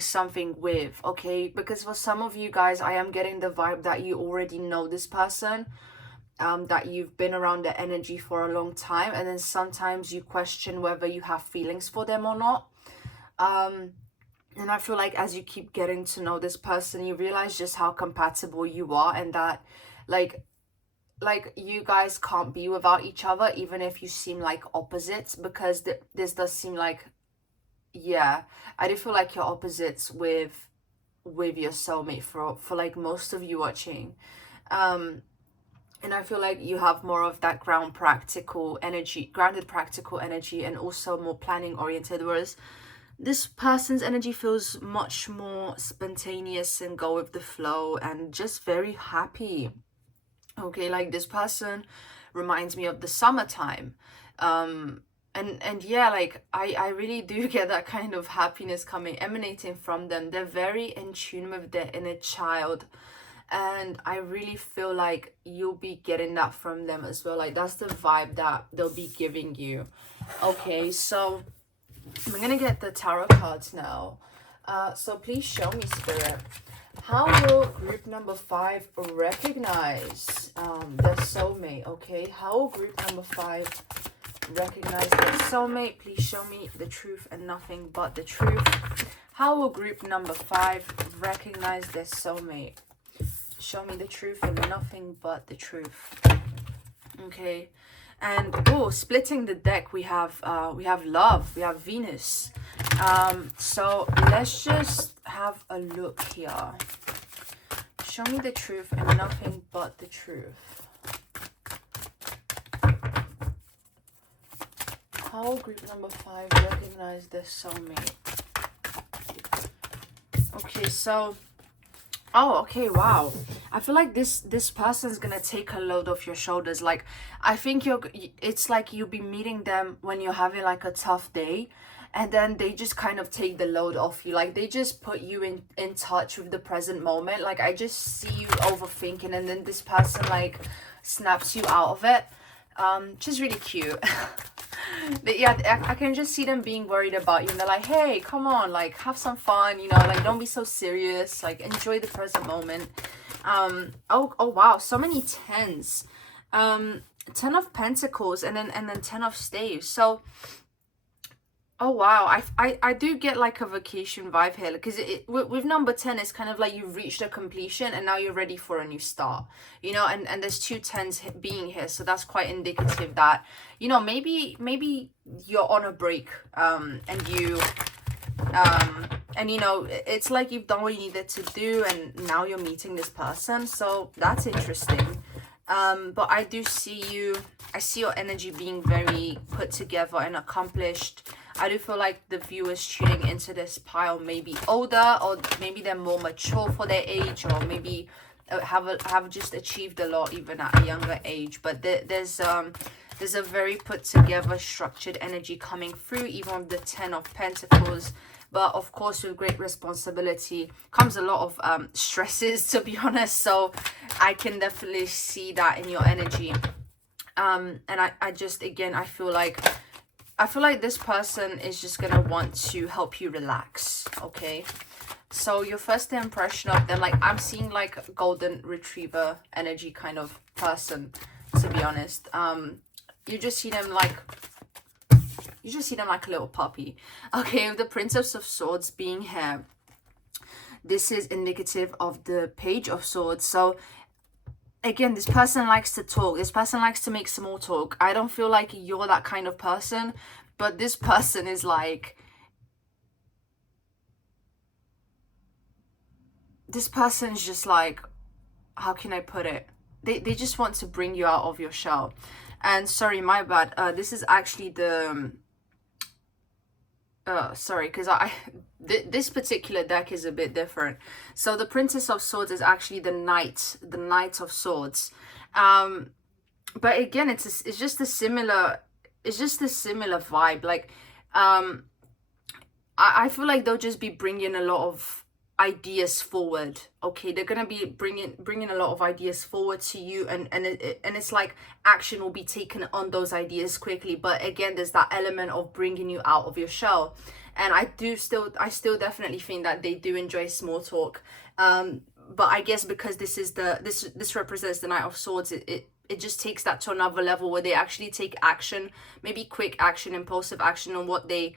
something with, okay? Because for some of you guys, I am getting the vibe that you already know this person, that you've been around their energy for a long time, and then sometimes you question whether you have feelings for them or not. And I feel like as you keep getting to know this person, you realize just how compatible you are, and that like you guys can't be without each other, even if you seem like opposites, because this does seem like, yeah, I do feel like you're opposites with your soulmate for like most of you watching. And I feel like you have more of that grounded practical energy, and also more planning oriented, whereas this person's energy feels much more spontaneous and go with the flow and just very happy. Okay, like this person reminds me of the summertime. And yeah, like I really do get that kind of happiness emanating from them. They're very in tune with their inner child, and I really feel like you'll be getting that from them as well. Like that's the vibe that they'll be giving you. Okay, so I'm gonna get the tarot cards now. So please show me, Spirit. How will group number 5 recognize their soulmate? Okay, how will group number 5 recognize their soulmate? Please show me the truth and nothing but the truth. How will group number 5 recognize their soulmate? Show me the truth and nothing but the truth. Okay, and oh, splitting the deck, we have love, we have Venus. So let's just have a look here. Show me the truth and nothing but the truth. How will group number 5 recognize their soulmate? Okay, so oh, okay, wow. I feel like this person's gonna take a load off your shoulders. Like, I think it's like you'll be meeting them when you're having like a tough day, and then they just kind of take the load off you. Like, they just put you in touch with the present moment. Like, I just see you overthinking, and then this person like snaps you out of it, which is really cute. But yeah, I can just see them being worried about you, and they're like, hey, come on, like, have some fun, you know, like, don't be so serious, like, enjoy the present moment. Oh wow, so many tens. 10 of Pentacles, and then 10 of Staves. So oh wow, I do get like a vacation vibe here, because with number 10, it's kind of like you've reached a completion and now you're ready for a new start, you know, and there's two tens being here, so that's quite indicative that, you know, maybe you're on a break, and you know, it's like you've done what you needed to do, and now you're meeting this person, so that's interesting. But I do see you, I see your energy being very put together and accomplished. I do feel like the viewers tuning into this pile may be older, or maybe they're more mature for their age, or maybe have just achieved a lot even at a younger age. But there's a very put together, structured energy coming through, even with the 10 of Pentacles. But of course, with great responsibility comes a lot of stresses, to be honest. So I can definitely see that in your energy. And I just, again, I feel like this person is just gonna want to help you relax, okay? So your first impression of them, like, I'm seeing like a golden retriever energy kind of person, to be honest. You just see them like a little puppy. Okay, with the Princess of Swords being here, this is indicative of the Page of Swords. So again, this person likes to talk. This person likes to make small talk. I don't feel like you're that kind of person, but this person is like, this person is just like, how can I put it? They just want to bring you out of your shell. And sorry, my bad. This is actually the sorry, because this particular deck is a bit different. So the Princess of Swords is actually the Knight of Swords. But again, it's just a similar vibe. Like, I feel like they'll just be bringing a lot of ideas forward. Okay, they're gonna be bringing a lot of ideas forward to you, and it's like action will be taken on those ideas quickly. But again, there's that element of bringing you out of your shell, and I still definitely think that they do enjoy small talk. But I guess because this represents the Knight of Swords, it just takes that to another level where they actually take action, maybe quick action, impulsive action on what they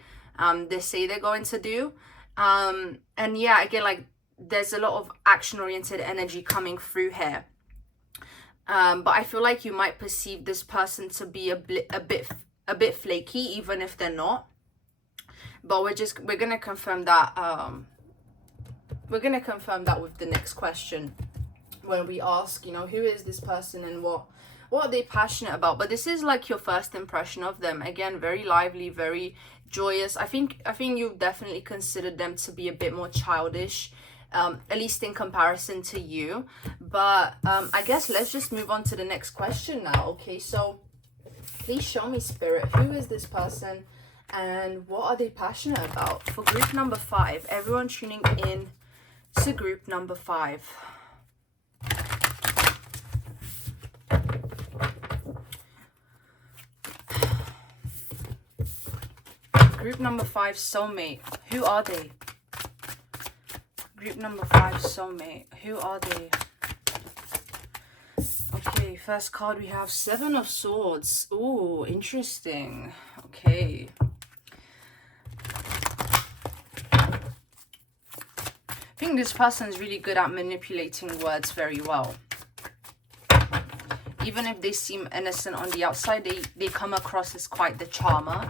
say they're going to do. And yeah, again, like, there's a lot of action-oriented energy coming through here. But I feel like you might perceive this person to be a bit flaky, even if they're not. But we're gonna confirm that. We're gonna confirm that with the next question, when we ask, you know, who is this person and what are they passionate about. But this is like your first impression of them. Again, very lively, very joyous. I think you definitely considered them to be a bit more childish, at least in comparison to you. But I guess let's just move on to the next question now. Okay, so please show me, Spirit, who is this person and what are they passionate about? For group number 5, everyone tuning in to group number 5. Group number 5, Soulmate. Who are they? Group number 5, Soulmate. Who are they? Okay, first card we have 7 of Swords. Ooh, interesting. Okay. I think this person is really good at manipulating words very well. Even if they seem innocent on the outside, they come across as quite the charmer.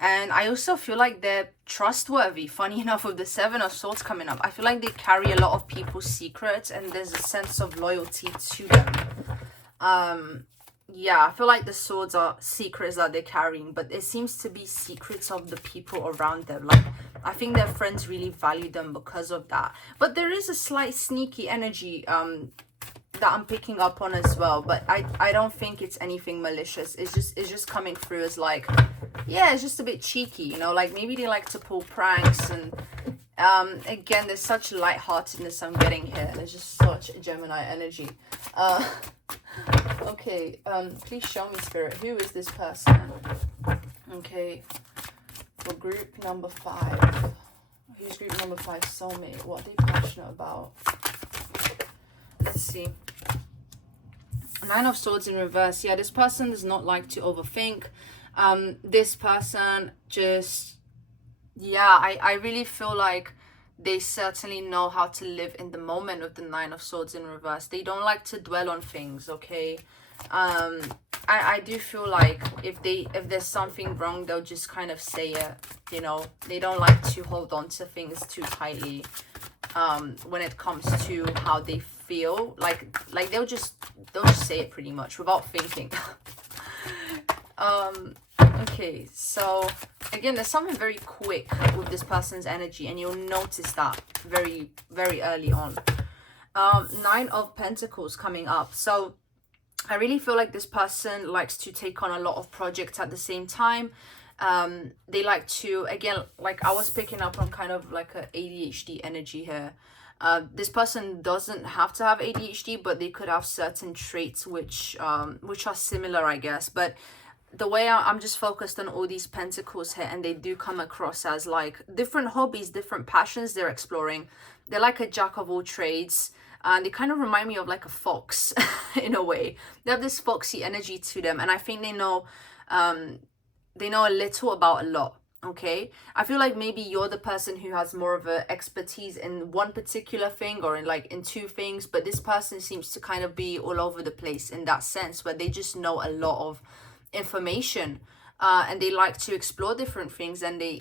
And I also feel like they're trustworthy. Funny enough, with the 7 of Swords coming up, I feel like they carry a lot of people's secrets and there's a sense of loyalty to them. Yeah, I feel like the swords are secrets that they're carrying, but it seems to be secrets of the people around them. Like, I think their friends really value them because of that. But there is a slight sneaky energy that I'm picking up on as well, but I don't think it's anything malicious. It's just coming through as like, yeah, it's just a bit cheeky, you know, like maybe they like to pull pranks. And again, there's such lightheartedness I'm getting here. There's just such Gemini energy. Okay, please show me, Spirit. Who is this person? Okay, for group number 5. Who's group number 5? Soulmate. What are they passionate about? Let's see. 9 of Swords in reverse. Yeah, this person does not like to overthink. This person just, yeah, I really feel like they certainly know how to live in the moment with the 9 of Swords in reverse. They don't like to dwell on things, okay? I do feel like if there's something wrong, they'll just kind of say it, you know? They don't like to hold on to things too tightly when it comes to how they feel. Like they'll just say it pretty much without thinking. Okay, so again, there's something very quick with this person's energy, and you'll notice that very, very early on. 9 of Pentacles coming up. So I really feel like this person likes to take on a lot of projects at the same time. They like to, again, like I was picking up on kind of like a ADHD energy here. This person doesn't have to have ADHD, but they could have certain traits which are similar, I guess. But the way I'm just focused on all these pentacles here, and they do come across as like different hobbies, different passions they're exploring. They're like a jack of all trades, and they kind of remind me of like a fox in a way. They have this foxy energy to them, and I think they know a little about a lot. Okay, I feel like maybe you're the person who has more of a expertise in one particular thing, or in 2 things, but this person seems to kind of be all over the place in that sense, where they just know a lot of information, and they like to explore different things, and they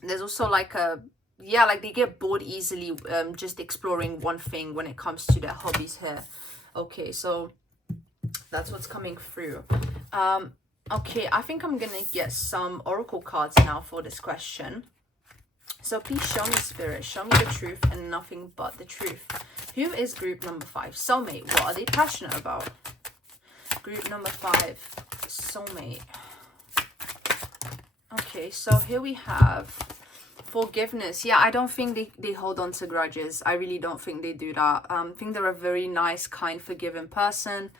there's also like a, yeah, like they get bored easily just exploring one thing when it comes to their hobbies here. Okay, so that's what's coming through. Okay, I think I'm gonna get some oracle cards now for this question. So please show me, Spirit, show me the truth and nothing but the truth. Who is group number 5? Soulmate. What are they passionate about? Group number 5, Soulmate. Okay, so here we have forgiveness. Yeah, I don't think they hold on to grudges. I really don't think they do that. I think they're a very nice, kind, forgiving person.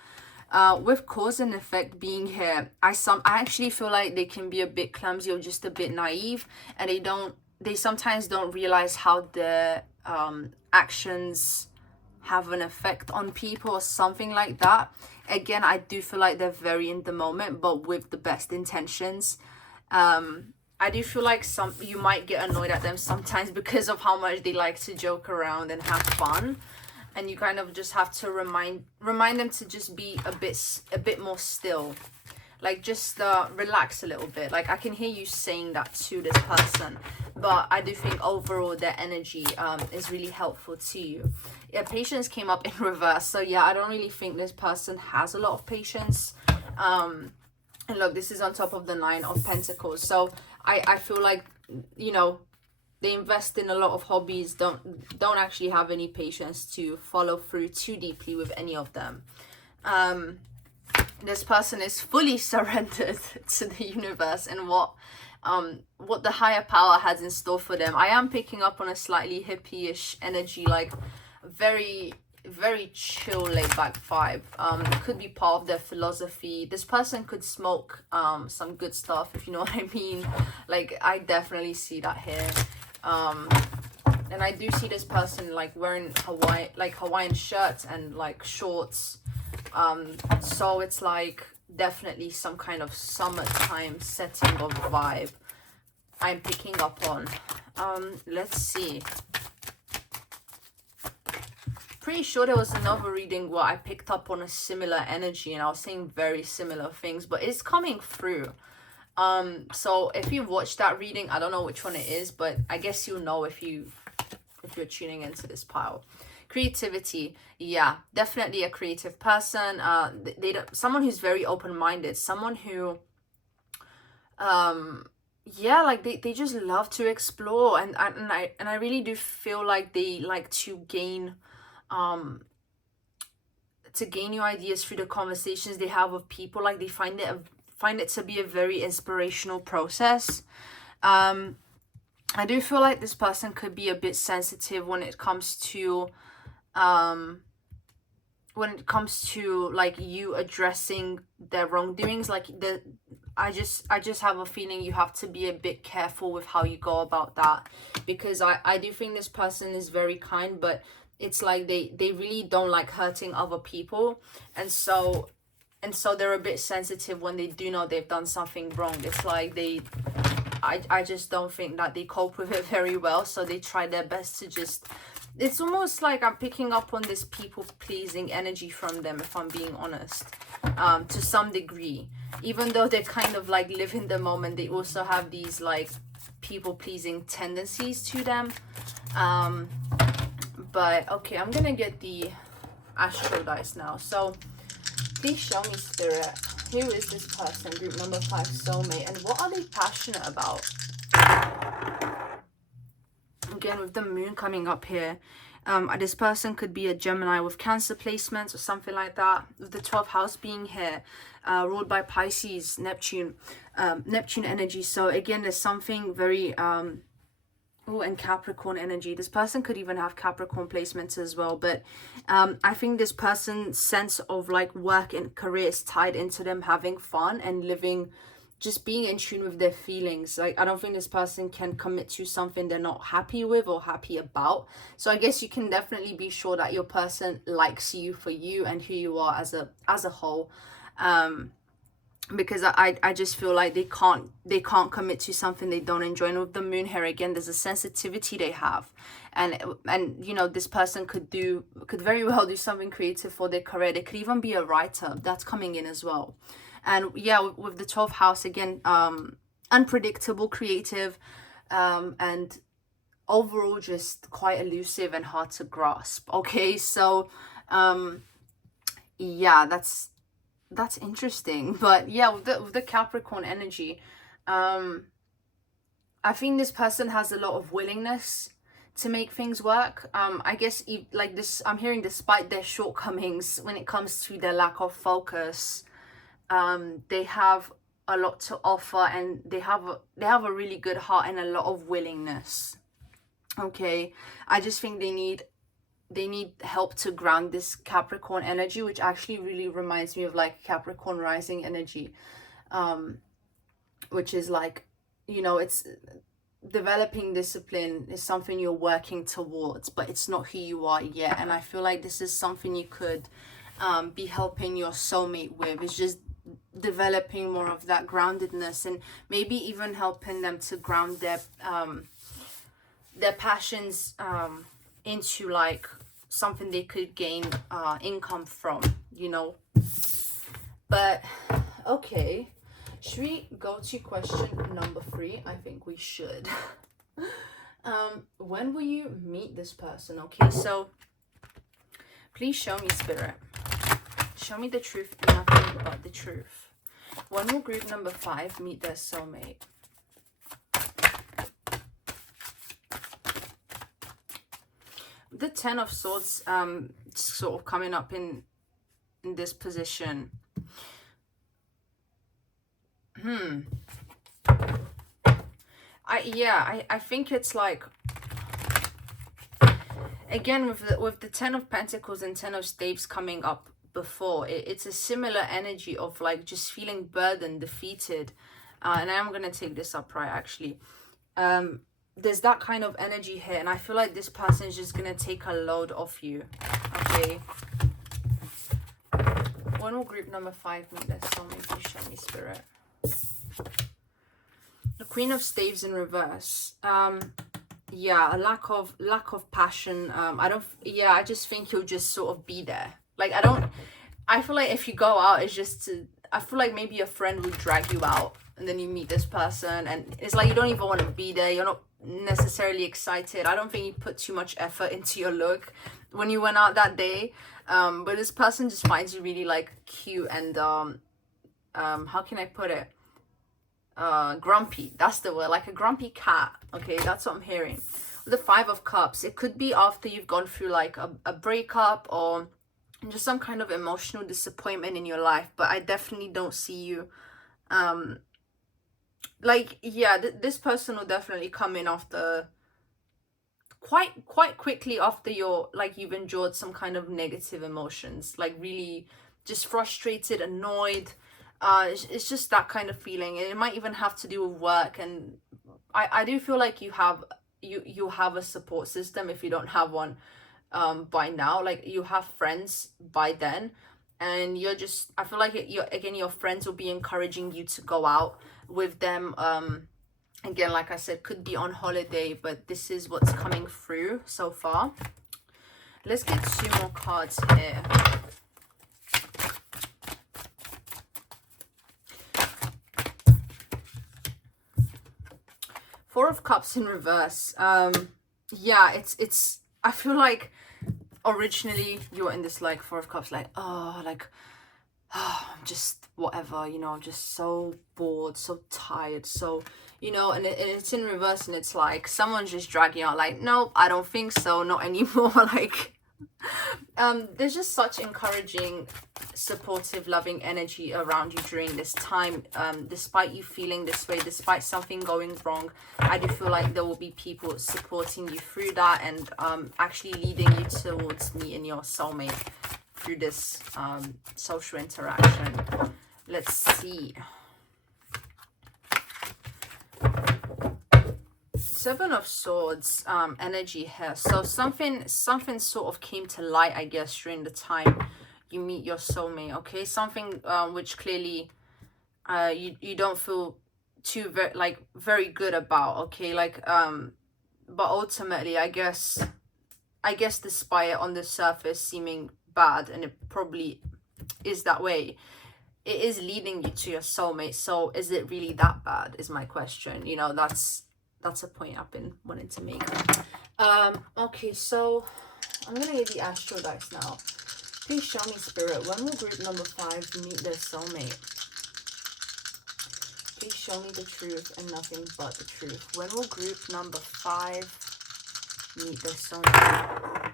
With cause and effect being here, I actually feel like they can be a bit clumsy or just a bit naive, and they sometimes don't realize how their actions have an effect on people or something like that. Again, I do feel like they're very in the moment, but with the best intentions. I do feel like you might get annoyed at them sometimes because of how much they like to joke around and have fun, and you kind of just have to remind them to just be a bit more still, like just relax a little bit. Like I can hear you saying that to this person, but I do think overall their energy is really helpful to you. Yeah, patience came up in reverse, so yeah, I don't really think this person has a lot of patience. And look, this is on top of the 9 of Pentacles, so I feel like, you know, they invest in a lot of hobbies, don't actually have any patience to follow through too deeply with any of them. This person is fully surrendered to the universe and what the higher power has in store for them. I am picking up on a slightly hippie-ish energy, like very, very chill, laid back vibe. It could be part of their philosophy. This person could smoke some good stuff, if you know what I mean. Like I definitely see that here. And I do see this person like wearing Hawaiian shirts and like shorts. So it's like definitely some kind of summertime setting of vibe I'm picking up on. Let's see. Pretty sure there was another reading where I picked up on a similar energy and I was saying very similar things, but it's coming through. So if you've watched that reading, I don't know which one it is, but I guess you'll know if you're tuning into this pile. Creativity, yeah, definitely a creative person. Someone who's very open-minded, someone who yeah, like they just love to explore, and I really do feel like they like to gain new ideas through the conversations they have with people. Like they find it to be a very inspirational process. I do feel like this person could be a bit sensitive when it comes to when it comes to like you addressing their wrongdoings, like I just have a feeling you have to be a bit careful with how you go about that, because I do think this person is very kind, but it's like they really don't like hurting other people, and so they're a bit sensitive when they do know they've done something wrong. It's like I just don't think that they cope with it very well, so they try their best to just, it's almost like I'm picking up on this people pleasing energy from them, if I'm being honest, to some degree. Even though they kind of like live in the moment, they also have these like people pleasing tendencies to them. But okay, I'm gonna get the astro dice now. So please show me, spirit, who is this person, group number 5, soulmate, and what are they passionate about? Again, with the moon coming up here, this person could be a Gemini with Cancer placements or something like that, with the 12th house being here, ruled by Pisces, Neptune energy. So again, there's something very and Capricorn energy. This person could even have Capricorn placements as well, but I think this person's sense of like work and career is tied into them having fun and living, just being in tune with their feelings. Like, I don't think this person can commit to something they're not happy with or happy about. So I guess you can definitely be sure that your person likes you for you and who you are as a whole. Because I just feel like they can't commit to something they don't enjoy. And with the moon here again, there's a sensitivity they have, and you know, this person could very well do something creative for their career. They could even be a writer. That's coming in as well. And yeah, with the 12th house again, unpredictable, creative, and overall just quite elusive and hard to grasp. Okay, so yeah, that's interesting. But yeah, with the Capricorn energy, I think this person has a lot of willingness to make things work. I guess like this, I'm hearing, despite their shortcomings when it comes to their lack of focus, they have a lot to offer, and they have a really good heart and a lot of willingness. Okay, I just think they need help to ground this Capricorn energy, which actually really reminds me of like Capricorn rising energy, which is like, you know, it's developing discipline is something you're working towards, but it's not who you are yet. And I feel like this is something you could be helping your soulmate with, is just developing more of that groundedness, and maybe even helping them to ground their passions into like something they could gain income from, you know. But okay, should we go to question number 3? I think we should. When will you meet this person? Okay, so please show me, spirit, show me the truth and nothing but the truth. When will group number 5 meet their soulmate? The 10 of Swords sort of coming up in this position. I think it's like, again, with the 10 of Pentacles and 10 of Staves coming up before, it's a similar energy of like just feeling burdened, defeated, and I'm gonna take this upright actually. There's that kind of energy here, and I feel like this person is just gonna take a load off you. Okay, when will group number 5 meet their soulmate? Please show me, spirit. The Queen of Staves in reverse. Yeah, a lack of passion. I just think you'll just sort of be there. Like, I feel like if you go out, it's just I feel like maybe a friend would drag you out, and then you meet this person, and it's like you don't even want to be there. You're not necessarily excited. I don't think you put too much effort into your look when you went out that day. But this person just finds you really like cute and how can I put it? Grumpy. That's the word. Like a grumpy cat. Okay, that's what I'm hearing. The 5 of Cups. It could be after you've gone through like a breakup or just some kind of emotional disappointment in your life. But I definitely don't see you like, yeah, this person will definitely come in after quite quickly after you've endured some kind of negative emotions, like really just frustrated, annoyed. It's just that kind of feeling. It might even have to do with work, and I do feel like you have a support system if you don't have one by now. Like you have friends by then, and I feel like your friends will be encouraging you to go out with them. Again, like I said, could be on holiday, but this is what's coming through so far. Let's get 2 more cards here. Four of Cups in reverse. Yeah, it's I feel like originally you were in this like Four of Cups, like, oh, like, oh, just whatever, you know, just so bored, so tired, so, you know, and it's in reverse, and it's like someone's just dragging out, like, nope, I don't think so, not anymore. Like, there's just such encouraging, supportive, loving energy around you during this time. Despite you feeling this way, despite something going wrong, I do feel like there will be people supporting you through that, and actually leading you towards meeting your soulmate through this social interaction. Let's see. Seven of Swords energy here. So something sort of came to light, I guess, during the time you meet your soulmate. Okay, something which clearly you don't feel very good about. Okay, like but ultimately, I guess despite it on the surface seeming bad, and it probably is that way, it is leading you to your soulmate. So is it really that bad, is my question. You know, that's a point I've been wanting to make. Okay, so I'm gonna get the astro dice now. Please show me, Spirit, when will group number 5 meet their soulmate? Please show me the truth and nothing but the truth. When will group number 5 meet their soulmate?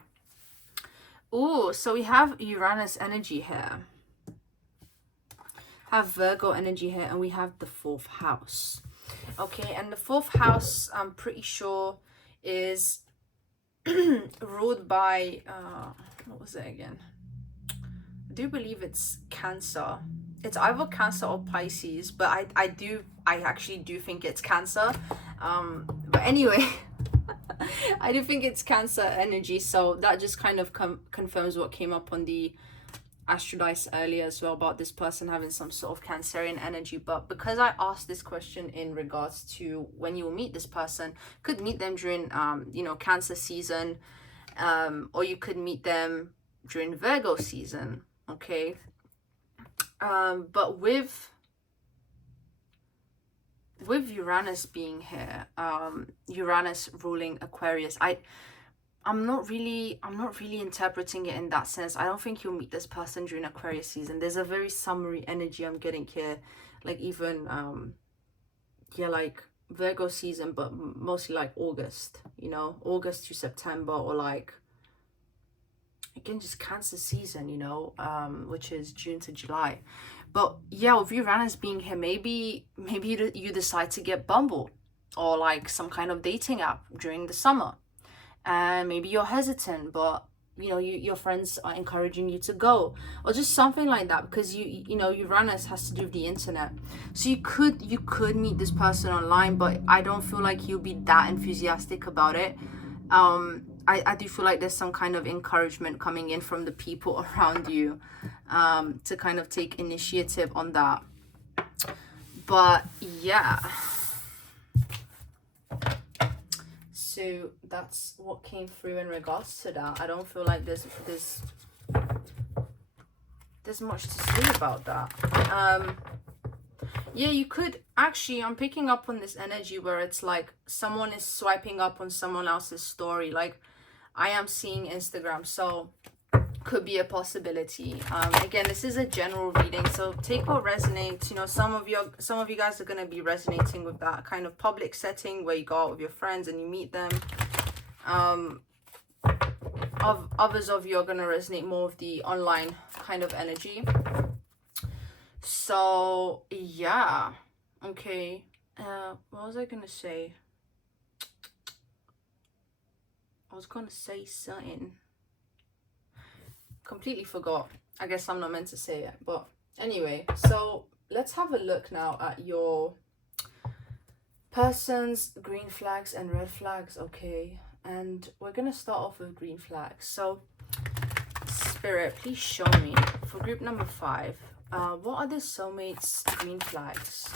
Ooh, so we have Uranus energy here. Have Virgo energy here, and we have the 4th house. Okay, and the 4th house, I'm pretty sure, is ruled by what was it again? I do believe it's Cancer. It's either Cancer or Pisces, but I actually do think it's Cancer. But anyway, I do think it's Cancer energy, so that just kind of confirms what came up on the astro dice earlier as well, about this person having some sort of Cancerian energy. But because I asked this question in regards to when you will meet this person, could meet them during you know, Cancer season, or you could meet them during Virgo season. Okay, but with Uranus being here, Uranus ruling Aquarius, I'm not really interpreting it in that sense. I don't think you'll meet this person during Aquarius season. There's a very summery energy I'm getting here, like even yeah, like Virgo season, but mostly like August, you know, August to September, or like again just Cancer season, you know, which is June to July. But yeah, with Uranus being here, maybe you decide to get Bumble or like some kind of dating app during the summer, and maybe you're hesitant, but you know, your friends are encouraging you to go, or just something like that, because you know, Uranus has to do with the internet. So you could meet this person online, but I don't feel like you'll be that enthusiastic about it. I do feel like there's some kind of encouragement coming in from the people around you, to kind of take initiative on that. But yeah, so that's what came through in regards to that. I don't feel like there's much to say about that. Yeah, you could actually, I'm picking up on this energy where it's like someone is swiping up on someone else's story. Like I am seeing Instagram, so could be a possibility. Again, this is a general reading, so take what resonates. You know, some of you guys are going to be resonating with that kind of public setting where you go out with your friends and you meet them. Others of you are going to resonate more with the online kind of energy. So yeah, okay, what was I gonna say? I was gonna say something. Completely forgot. I guess I'm not meant to say it. But anyway, so let's have a look now at your person's green flags and red flags, okay? And we're gonna start off with green flags. So, Spirit, please show me for group number 5. What are the soulmates' green flags?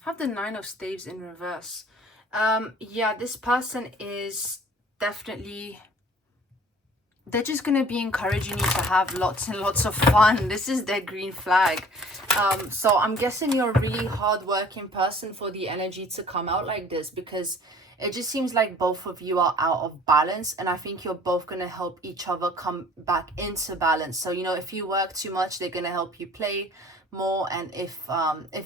Have the 9 of staves in reverse. Yeah, this person is definitely, they're just going to be encouraging you to have lots and lots of fun. This is their green flag. So I'm guessing you're a really hardworking person for the energy to come out like this, because it just seems like both of you are out of balance, and I think you're both going to help each other come back into balance. So, you know, if you work too much, they're going to help you play more, and if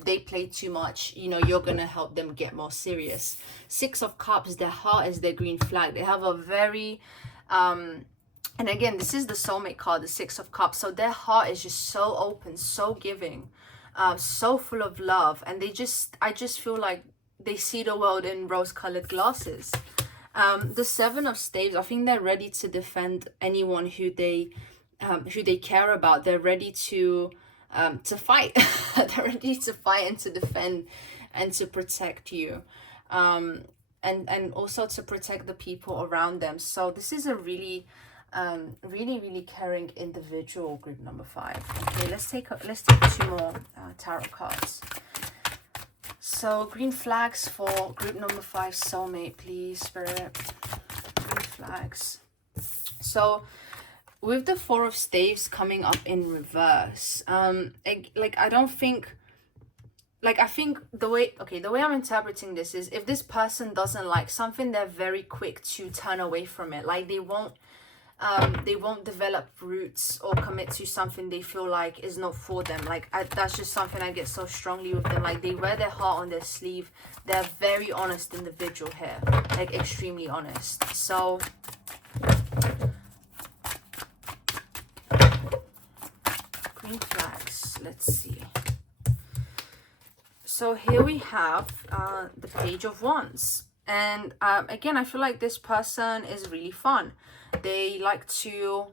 they play too much, you know, you're gonna help them get more serious. 6 of Cups, their heart is their green flag. They have a very and again, this is the soulmate card, the 6 of Cups. So their heart is just so open, so giving, so full of love, and I just feel like they see the world in rose-colored glasses. The 7 of Staves, I think they're ready to defend anyone who they care about. They're ready to fight. They're ready to fight and to defend and to protect you, and also to protect the people around them. So this is a really really caring individual, group number 5. Okay, let's take 2 more tarot cards. So green flags for group number 5 soulmate, please, Spirit. Green flags. So with the 4 of staves coming up in reverse, I think the way I'm interpreting this is, if this person doesn't like something, they're very quick to turn away from it. Like they won't develop roots or commit to something they feel like is not for them. That's just something I get so strongly with them. Like, they wear their heart on their sleeve. They're a very honest individual here, like extremely honest. So green flags, let's see. So here we have the Page of Wands. And again, I feel like this person is really fun. They like to,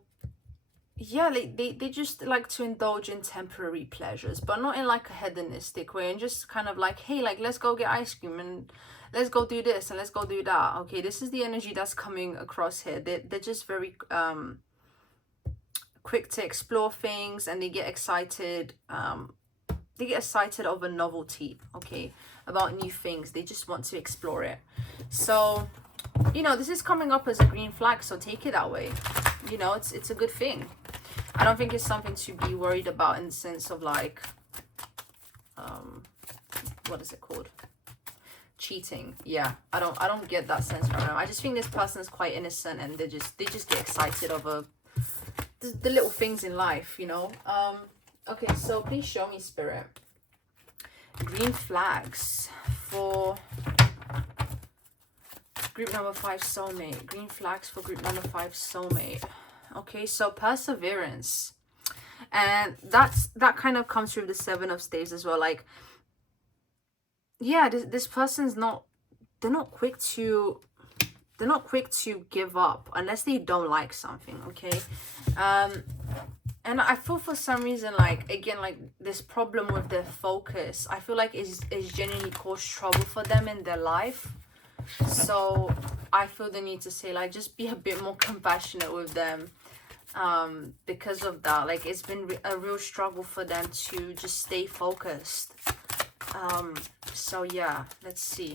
yeah, they just like to indulge in temporary pleasures, but not in like a hedonistic way, and just kind of like, hey, like, let's go get ice cream and let's go do this and let's go do that. Okay, this is the energy that's coming across here. They're just very quick to explore things, and they get excited. They get excited over novelty, okay, about new things. They just want to explore it. So, you know, this is coming up as a green flag, so take it that way. You know, it's a good thing. I don't think it's something to be worried about in the sense of like, what is it called? Cheating. Yeah, I don't get that sense from them. I just think this person is quite innocent, and they just get excited over the little things in life, you know. Okay, so please show me, Spirit, green flags for group number 5 soulmate. Green flags for group number 5 soulmate. Okay, so perseverance, and that kind of comes through the 7 of staves as well. Like, yeah, this person's they're not quick to give up unless they don't like something. Okay, and I feel for some reason, like, again, like, this problem with their focus, I feel like is genuinely caused trouble for them in their life. So I feel the need to say, like, just be a bit more compassionate with them, because of that. Like, it's been a real struggle for them to just stay focused. So yeah, let's see.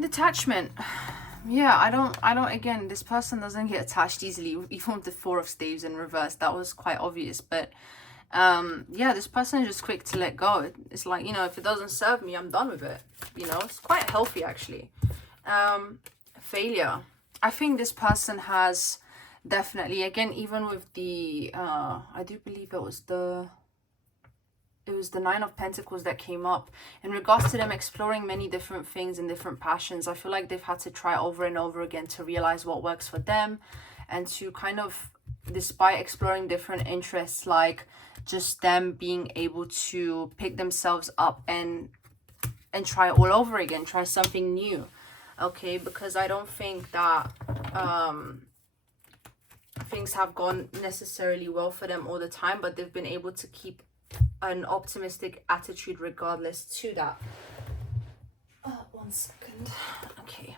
Detachment. Yeah, I don't again, this person doesn't get attached easily, even with the 4 of staves in reverse. That was quite obvious. But yeah, this person is just quick to let go. It's like, you know, if it doesn't serve me, I'm done with it. You know, it's quite healthy, actually. Failure. I think this person has Definitely. Again, even with the I do believe it was the Nine of Pentacles that came up in regards to them exploring many different things and different passions. I feel like they've had to try over and over again to realize what works for them, and to kind of, despite exploring different interests, like just them being able to pick themselves up and try all over again, try something new. Okay, because I don't think that things have gone necessarily well for them all the time, but they've been able to keep an optimistic attitude regardless to that. 1 second. Okay.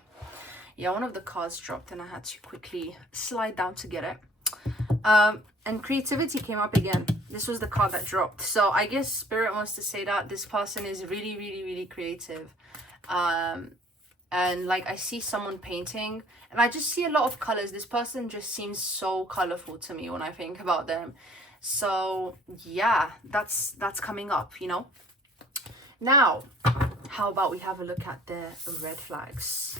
Yeah, one of the cards dropped and I had to quickly slide down to get it. And creativity came up again. This was the card that dropped. So I guess Spirit wants to say that this person is really, really, really creative. And like I see someone painting and I just see a lot of colors. This person just seems so colorful to me when I think about them. So yeah, that's coming up, you know. Now, how about we have a look at the red flags?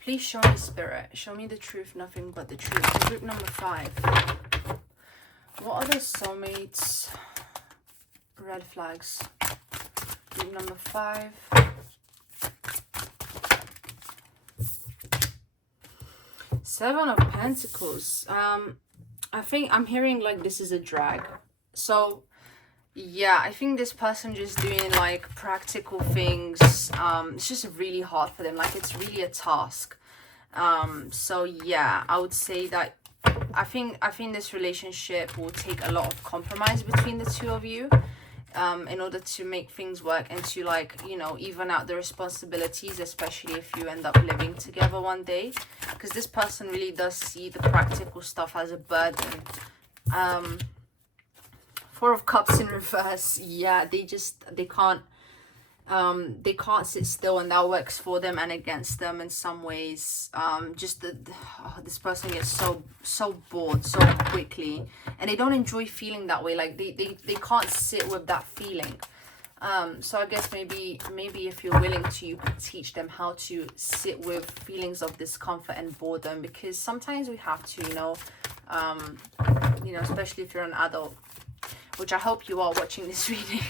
Please show me, Spirit. Show me the truth, nothing but the truth. So group number 5. What are the soulmates? Red flags. Group number 5. Seven of Pentacles. I think I'm hearing like this is a drag. So yeah, I think this person just doing like practical things. It's just really hard for them. Like it's really a task. So yeah, I would say that I think this relationship will take a lot of compromise between the two of you, in order to make things work and to, like, you know, even out the responsibilities, especially if you end up living together one day, because this person really does see the practical stuff as a burden. Four of Cups in reverse. Yeah, they can't sit still, and that works for them and against them in some ways. This person gets so bored so quickly, and they don't enjoy feeling that way. Like they can't sit with that feeling. So I guess maybe if you're willing to, you could teach them how to sit with feelings of discomfort and boredom, because sometimes we have to, you know, especially if you're an adult, which I hope you are watching this reading.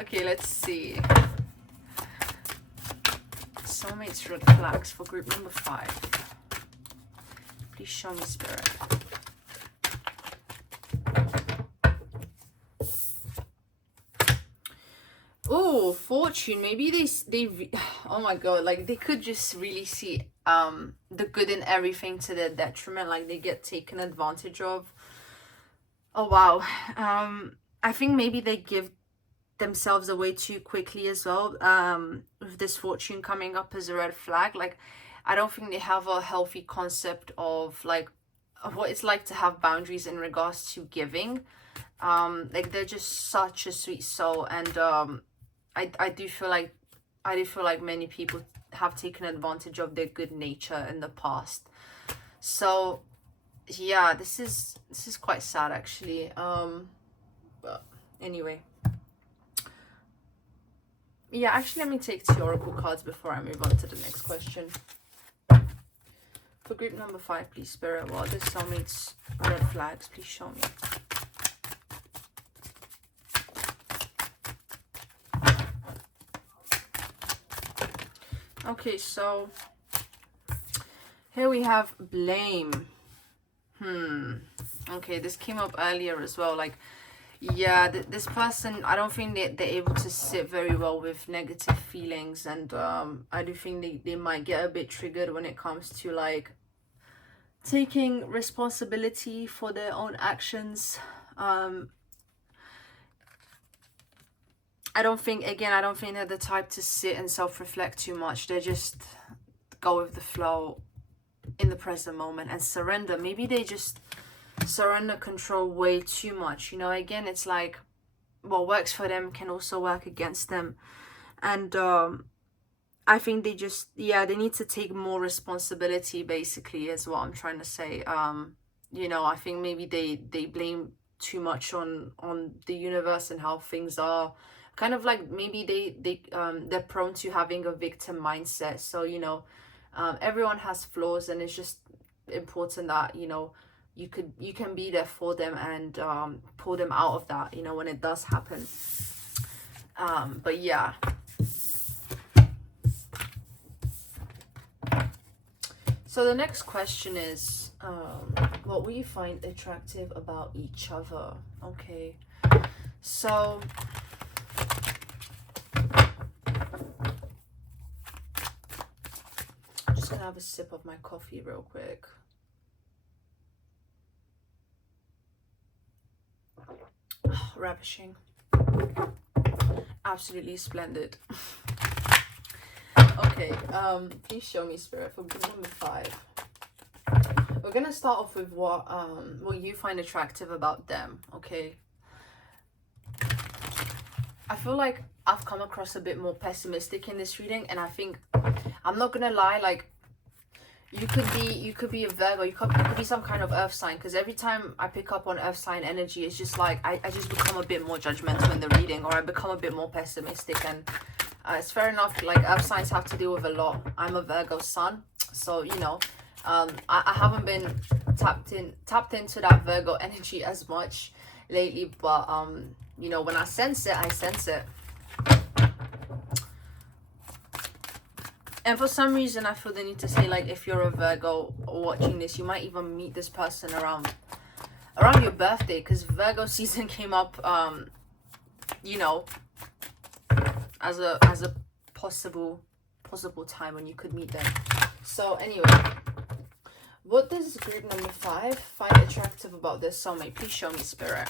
Okay, let's see. Soulmates red flags for group number 5. Please show me, Spirit. Oh, fortune. Maybe they oh my god, like they could just really see the good in everything to their detriment. Like they get taken advantage of. Oh wow. I think maybe they give themselves away too quickly as well, with this fortune coming up as a red flag. Like I don't think they have a healthy concept of like what it's like to have boundaries in regards to giving. Like they're just such a sweet soul, and I do feel like many people have taken advantage of their good nature in the past. So yeah, this is quite sad actually. But anyway, yeah, actually let me take 2 oracle cards before I move on to the next question. For group number 5, please, Spirit, what are the soulmates red flags? Please show me. Okay, so here we have blame. Okay, this came up earlier as well. Like, yeah, this person, I don't think they're able to sit very well with negative feelings, and I do think they might get a bit triggered when it comes to like taking responsibility for their own actions. I don't think they're the type to sit and self-reflect too much. They just go with the flow in the present moment and surrender. Maybe they just surrender control way too much. You know, again, it's like what works for them can also work against them. And I think they just, yeah, they need to take more responsibility, basically, is what I'm trying to say. you know, I think maybe they blame too much on the universe and how things are. Kind of like maybe they're prone to having a victim mindset. So, you know, everyone has flaws, and it's just important that, you know, you can be there for them and pull them out of that, you know, when it does happen. But yeah. So the next question is, what will you find attractive about each other? Okay, so I'm just gonna have a sip of my coffee real quick. Oh, ravishing. Absolutely splendid. Okay, please show me, Spirit, for group number 5. We're gonna start off with what you find attractive about them, okay? I feel like I've come across a bit more pessimistic in this reading, and I think, I'm not gonna lie, like, you could be a Virgo, you could be some kind of earth sign, because every time I pick up on earth sign energy, it's just like I just become a bit more judgmental in the reading, or I become a bit more pessimistic. And it's fair enough, like, earth signs have to deal with a lot. I'm a Virgo sun, so, you know, I haven't been tapped into that Virgo energy as much lately, but you know, when I sense it, I sense it. And for some reason, I feel the need to say, like, if you're a Virgo watching this, you might even meet this person around your birthday, because Virgo season came up, you know, as a possible time when you could meet them. So anyway, what does group number 5 find attractive about their soulmate? Please show me, Spirit.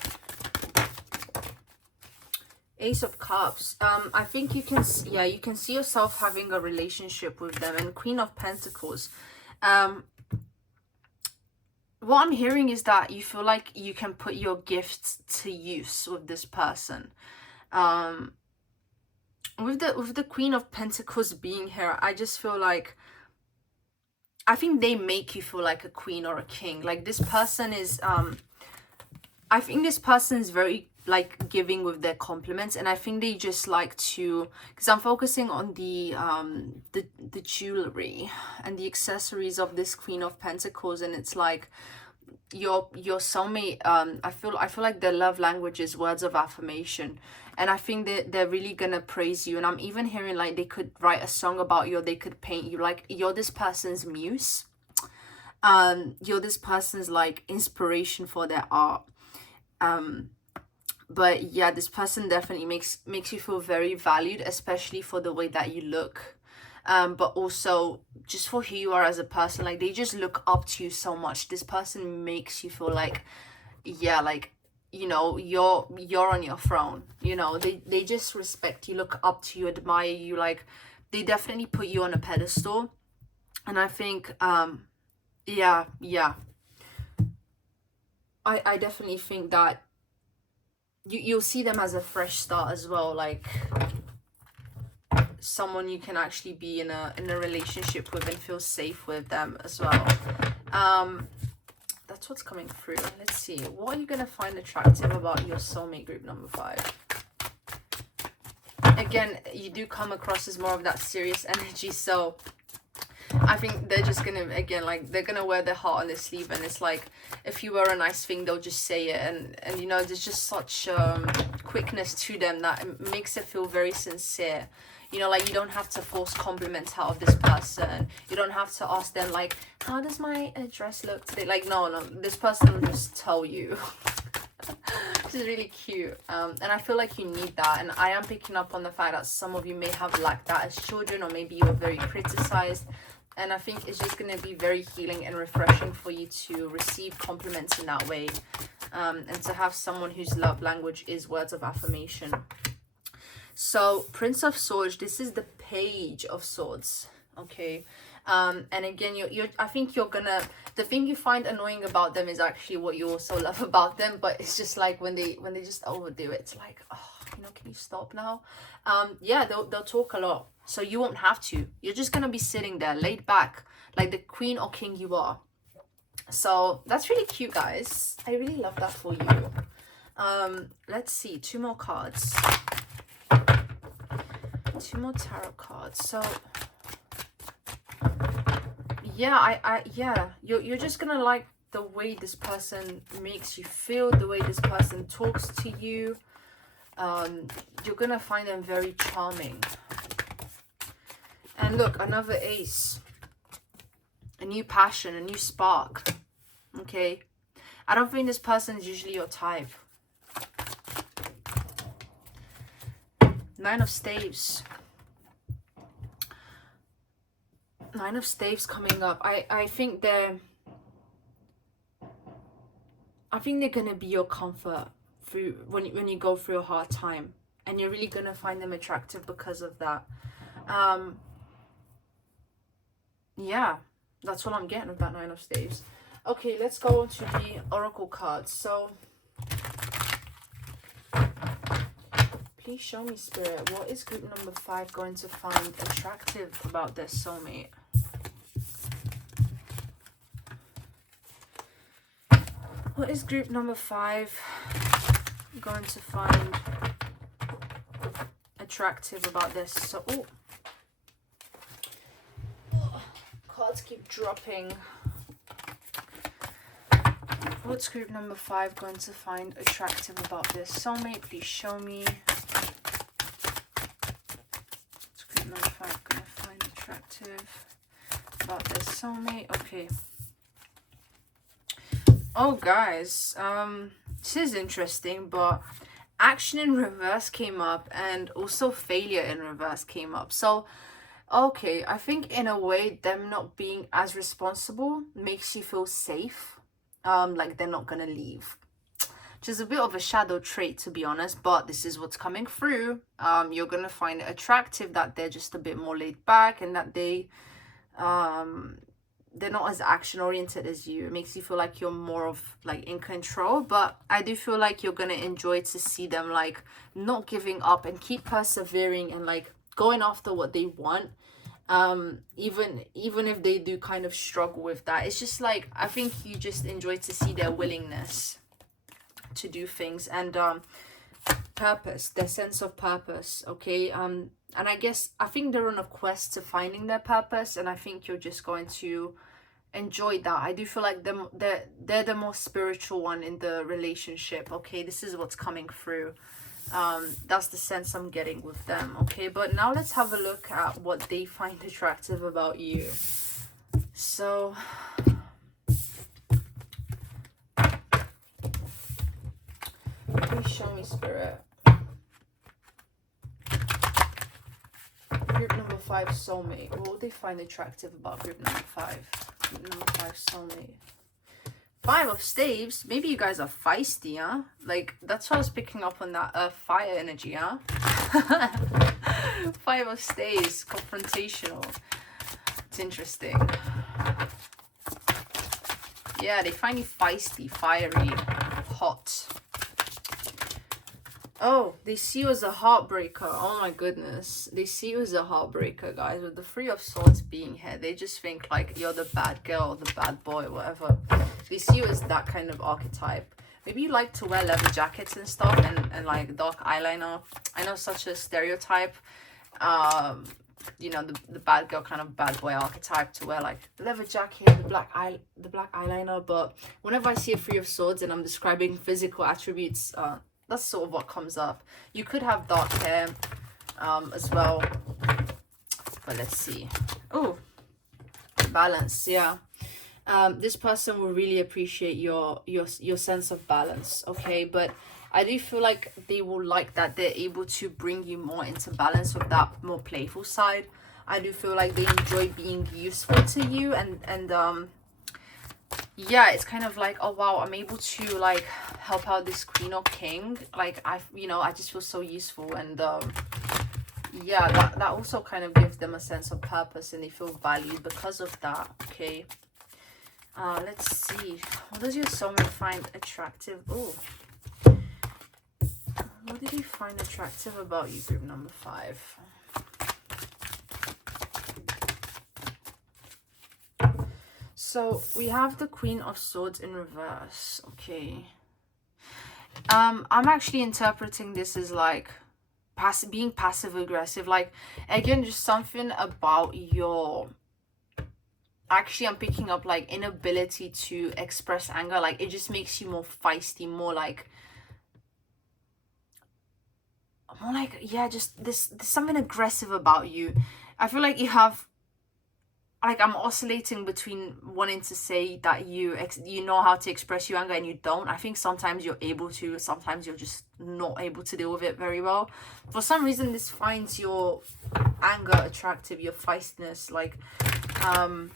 Ace of Cups. I think you can see yourself having a relationship with them. And Queen of Pentacles. What I'm hearing is that you feel like you can put your gifts to use with this person. With the Queen of Pentacles being here, I just feel like, I think they make you feel like a queen or a king. Like, this person is I think this person is very, like, giving with their compliments, and I think they just like to, because I'm focusing on the jewelry and the accessories of this Queen of Pentacles, and it's like your soulmate, I feel like their love language is words of affirmation, and I think that they're really gonna praise you. And I'm even hearing, like, they could write a song about you, or they could paint you, like, you're this person's muse. You're this person's, like, inspiration for their art. But yeah, this person definitely makes you feel very valued, especially for the way that you look, but also just for who you are as a person. Like, they just look up to you so much. This person makes you feel like, yeah, like, you know, you're on your throne. You know, they just respect you, look up to you, admire you. Like, they definitely put you on a pedestal. And I think yeah, I definitely think that you'll see them as a fresh start as well, like someone you can actually be in a relationship with and feel safe with them as well. That's what's coming through. Let's see, what are you gonna find attractive about your soulmate group number 5? Again, you do come across as more of that serious energy, so I think they're just gonna, again, like, they're gonna wear their heart on their sleeve, and it's like, if you wear a nice thing, they'll just say it, and you know, there's just such quickness to them that makes it feel very sincere. You know, like, you don't have to force compliments out of this person. You don't have to ask them, like, how does my dress look today? Like, no, this person will just tell you. This is really cute, and I feel like you need that. And I am picking up on the fact that some of you may have lacked that as children, or maybe you were very criticized. And I think it's just going to be very healing and refreshing for you to receive compliments in that way, and to have someone whose love language is words of affirmation. So Prince of Swords, this is the Page of Swords, okay? And again, I think you're gonna, the thing you find annoying about them is actually what you also love about them. But it's just like when they just overdo it, it's like, oh, you know, can you stop now? Yeah, they'll talk a lot, so you won't have to. You're just gonna be sitting there laid back, like the queen or king you are. So that's really cute, guys. I really love that for you. Let's see, 2 more cards. 2 more tarot cards. So yeah, yeah, you're just gonna like the way this person makes you feel, the way this person talks to you. You're gonna find them very charming. And look, another ace, a new passion, a new spark. Okay, I don't think this person is usually your type. 9 of Staves. 9 of Staves coming up. I think they're gonna be your comfort through when you go through a hard time, and you're really gonna find them attractive because of that. Yeah, that's what I'm getting with that 9 of Staves. Okay, let's go on to the oracle cards. So please show me, Spirit, what is group number 5 going to find attractive about their soulmate? What is group number 5 going to find attractive about this? So, cards keep dropping. What's group number 5 going to find attractive about this soulmate? Please show me. What's group number 5 going to find attractive about this soulmate? Okay. Oh, guys, this is interesting, but action in reverse came up, and also failure in reverse came up. So, okay, I think in a way, them not being as responsible makes you feel safe, like they're not gonna leave. Which is a bit of a shadow trait, to be honest, but this is what's coming through. You're gonna find it attractive that they're just a bit more laid back, and that they're not as action oriented as you. It makes you feel like you're more of like in control, but I do feel like you're gonna enjoy to see them like not giving up and keep persevering and like going after what they want, even if they do kind of struggle with that. It's just like, I think you just enjoy to see their willingness to do things, and purpose, their sense of purpose. Okay, and I think they're on a quest to finding their purpose, and I think you're just going to enjoy that. I do feel like they're the more spiritual one in the relationship. Okay, this is what's coming through. That's the sense I'm getting with them. Okay, but now let's have a look at what they find attractive about you. So please show me, Spirit. Group number 5 soulmate. What would they find attractive about group number 5? Group number 5 soulmate. 5 of Staves. Maybe you guys are feisty, huh? Like, that's what I was picking up on, that fire energy, huh? 5 of Staves. Confrontational. It's interesting. Yeah, they find you feisty, fiery, hot. Oh, they see you as a heartbreaker. Oh my goodness. They see you as a heartbreaker, guys. With the 3 of Swords being here, they just think like you're the bad girl, the bad boy, whatever. They see you as that kind of archetype. Maybe you like to wear leather jackets and stuff, and like dark eyeliner. I know, such a stereotype. You know, the bad girl kind of bad boy archetype, to wear like the leather jacket, the black eyeliner. But whenever I see a 3 of Swords and I'm describing physical attributes, that's sort of what comes up. You could have dark hair as well, but let's see. Oh, balance. Yeah, this person will really appreciate your sense of balance. Okay, but I do feel like they will like that they're able to bring you more into balance with that more playful side. I do feel like they enjoy being useful to you, and yeah, it's kind of like, oh wow, I'm able to like help out this queen or king. Like, I just feel so useful, and yeah, that also kind of gives them a sense of purpose, and they feel valued because of that. Okay, let's see, what does your soulmate find attractive? Oh, what did he find attractive about you, group number 5? So we have the Queen of Swords in reverse. Okay. I'm actually interpreting this as like being passive aggressive. Like, again, just something about your, actually I'm picking up like inability to express anger. Like, it just makes you more feisty, more like yeah, just there's something aggressive about you. I feel like you have, like, I'm oscillating between wanting to say that you know how to express your anger and you don't. I think sometimes you're able to, sometimes you're just not able to deal with it very well. For some reason, this finds your anger attractive, your feistiness, like, and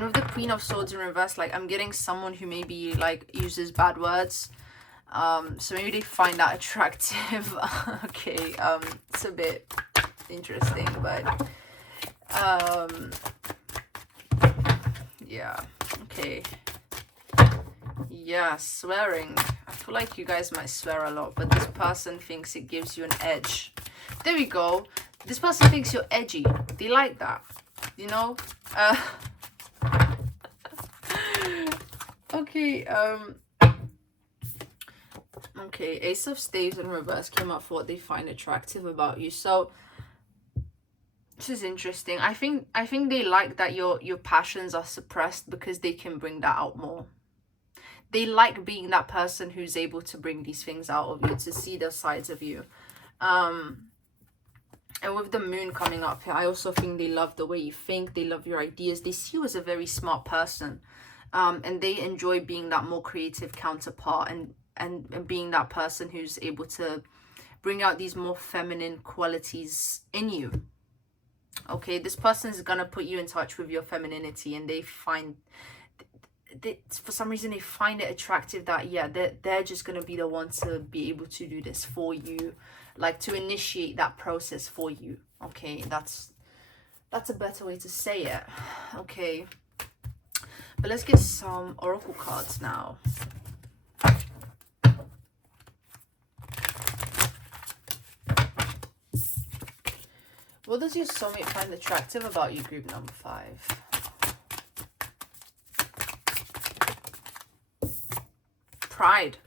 with the Queen of Swords in reverse, like, I'm getting someone who maybe like uses bad words, so maybe they find that attractive. Okay, it's a bit interesting, but yeah, okay. Yeah, swearing. I feel like you guys might swear a lot, but this person thinks it gives you an edge. There we go. This person thinks you're edgy. They like that, you know? Okay, okay, Ace of Staves in reverse came up for what they find attractive about you. So this is interesting. I think they like that your passions are suppressed because they can bring that out more. They like being that person who's able to bring these things out of you, to see the sides of you. And with the moon coming up here, I also think they love the way you think. They love your ideas. They see you as a very smart person. And they enjoy being that more creative counterpart and being that person who's able to bring out these more feminine qualities in you. Okay, this person is gonna put you in touch with your femininity, and they find, for some reason, they find it attractive that, yeah, they're just gonna be the one to be able to do this for you, like to initiate that process for you. Okay, that's a better way to say it. Okay, but let's get some oracle cards now. What does your soulmate find attractive about you, group number 5? Pride.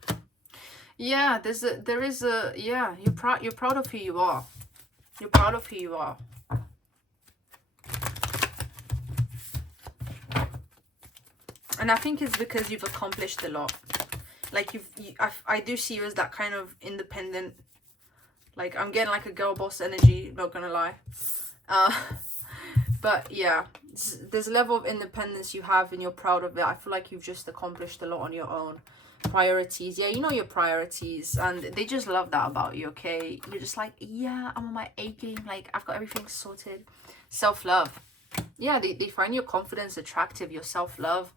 Yeah, there is a yeah, you're proud of who you are. You're proud of who you are. And I think it's because you've accomplished a lot. Like, I do see you as that kind of independent. Like, I'm getting like a girl boss energy, not gonna lie. But yeah, there's a level of independence you have and you're proud of it. I feel like you've just accomplished a lot on your own. Priorities. Yeah, you know your priorities. And they just love that about you, okay? You're just like, yeah, I'm on my A game. Like, I've got everything sorted. Self-love. Yeah, they find your confidence attractive, your self-love.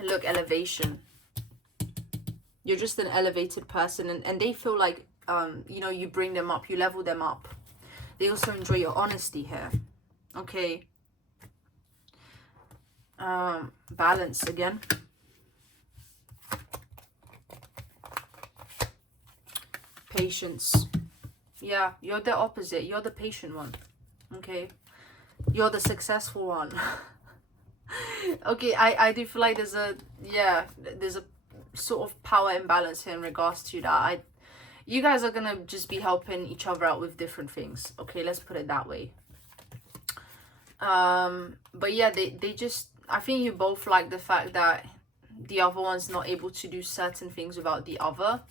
Look, elevation. You're just an elevated person, and they feel like, you know, you bring them up, you level them up. They also enjoy your honesty here. Okay. Balance again. Patience. Yeah, you're the opposite. You're the patient one. Okay. You're the successful one. Okay, I do feel like there's a sort of power imbalance here in regards to that. You guys are gonna just be helping each other out with different things. Okay, let's put it that way. But yeah, they just, I think you both like the fact that the other one's not able to do certain things without the other.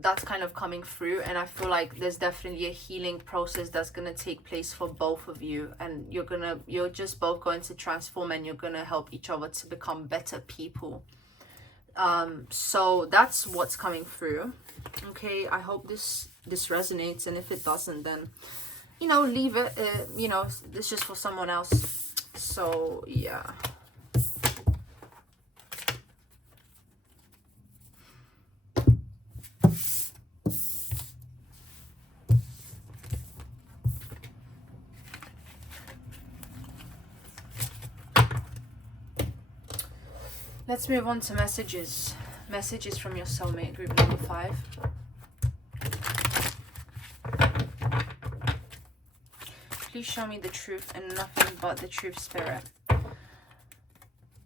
That's kind of coming through, and I feel like there's definitely a healing process that's gonna take place for both of you, and you're just both going to transform, and you're gonna help each other to become better people. So that's what's coming through. Okay, I hope this resonates, and if it doesn't, then, you know, leave it. You know, it's just for someone else. So yeah. Let's move on to messages. Messages from your soulmate, group number 5. Please show me the truth and nothing but the truth, Spirit.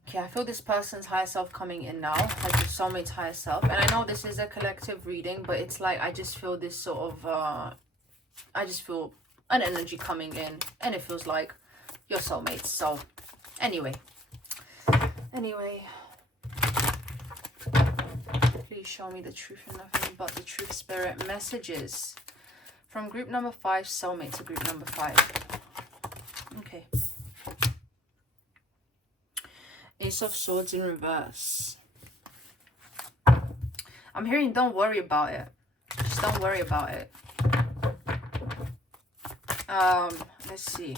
Okay, I feel this person's higher self coming in now, like the soulmate's higher self. And I know this is a collective reading, but it's like I just feel this sort of, I just feel an energy coming in, and it feels like your soulmates. So anyway, please show me the truth and nothing but the truth, Spirit. Messages from group number 5, soulmate, to group number 5. Okay. Ace of Swords in reverse. I'm hearing don't worry about it. Just don't worry about it. Let's see.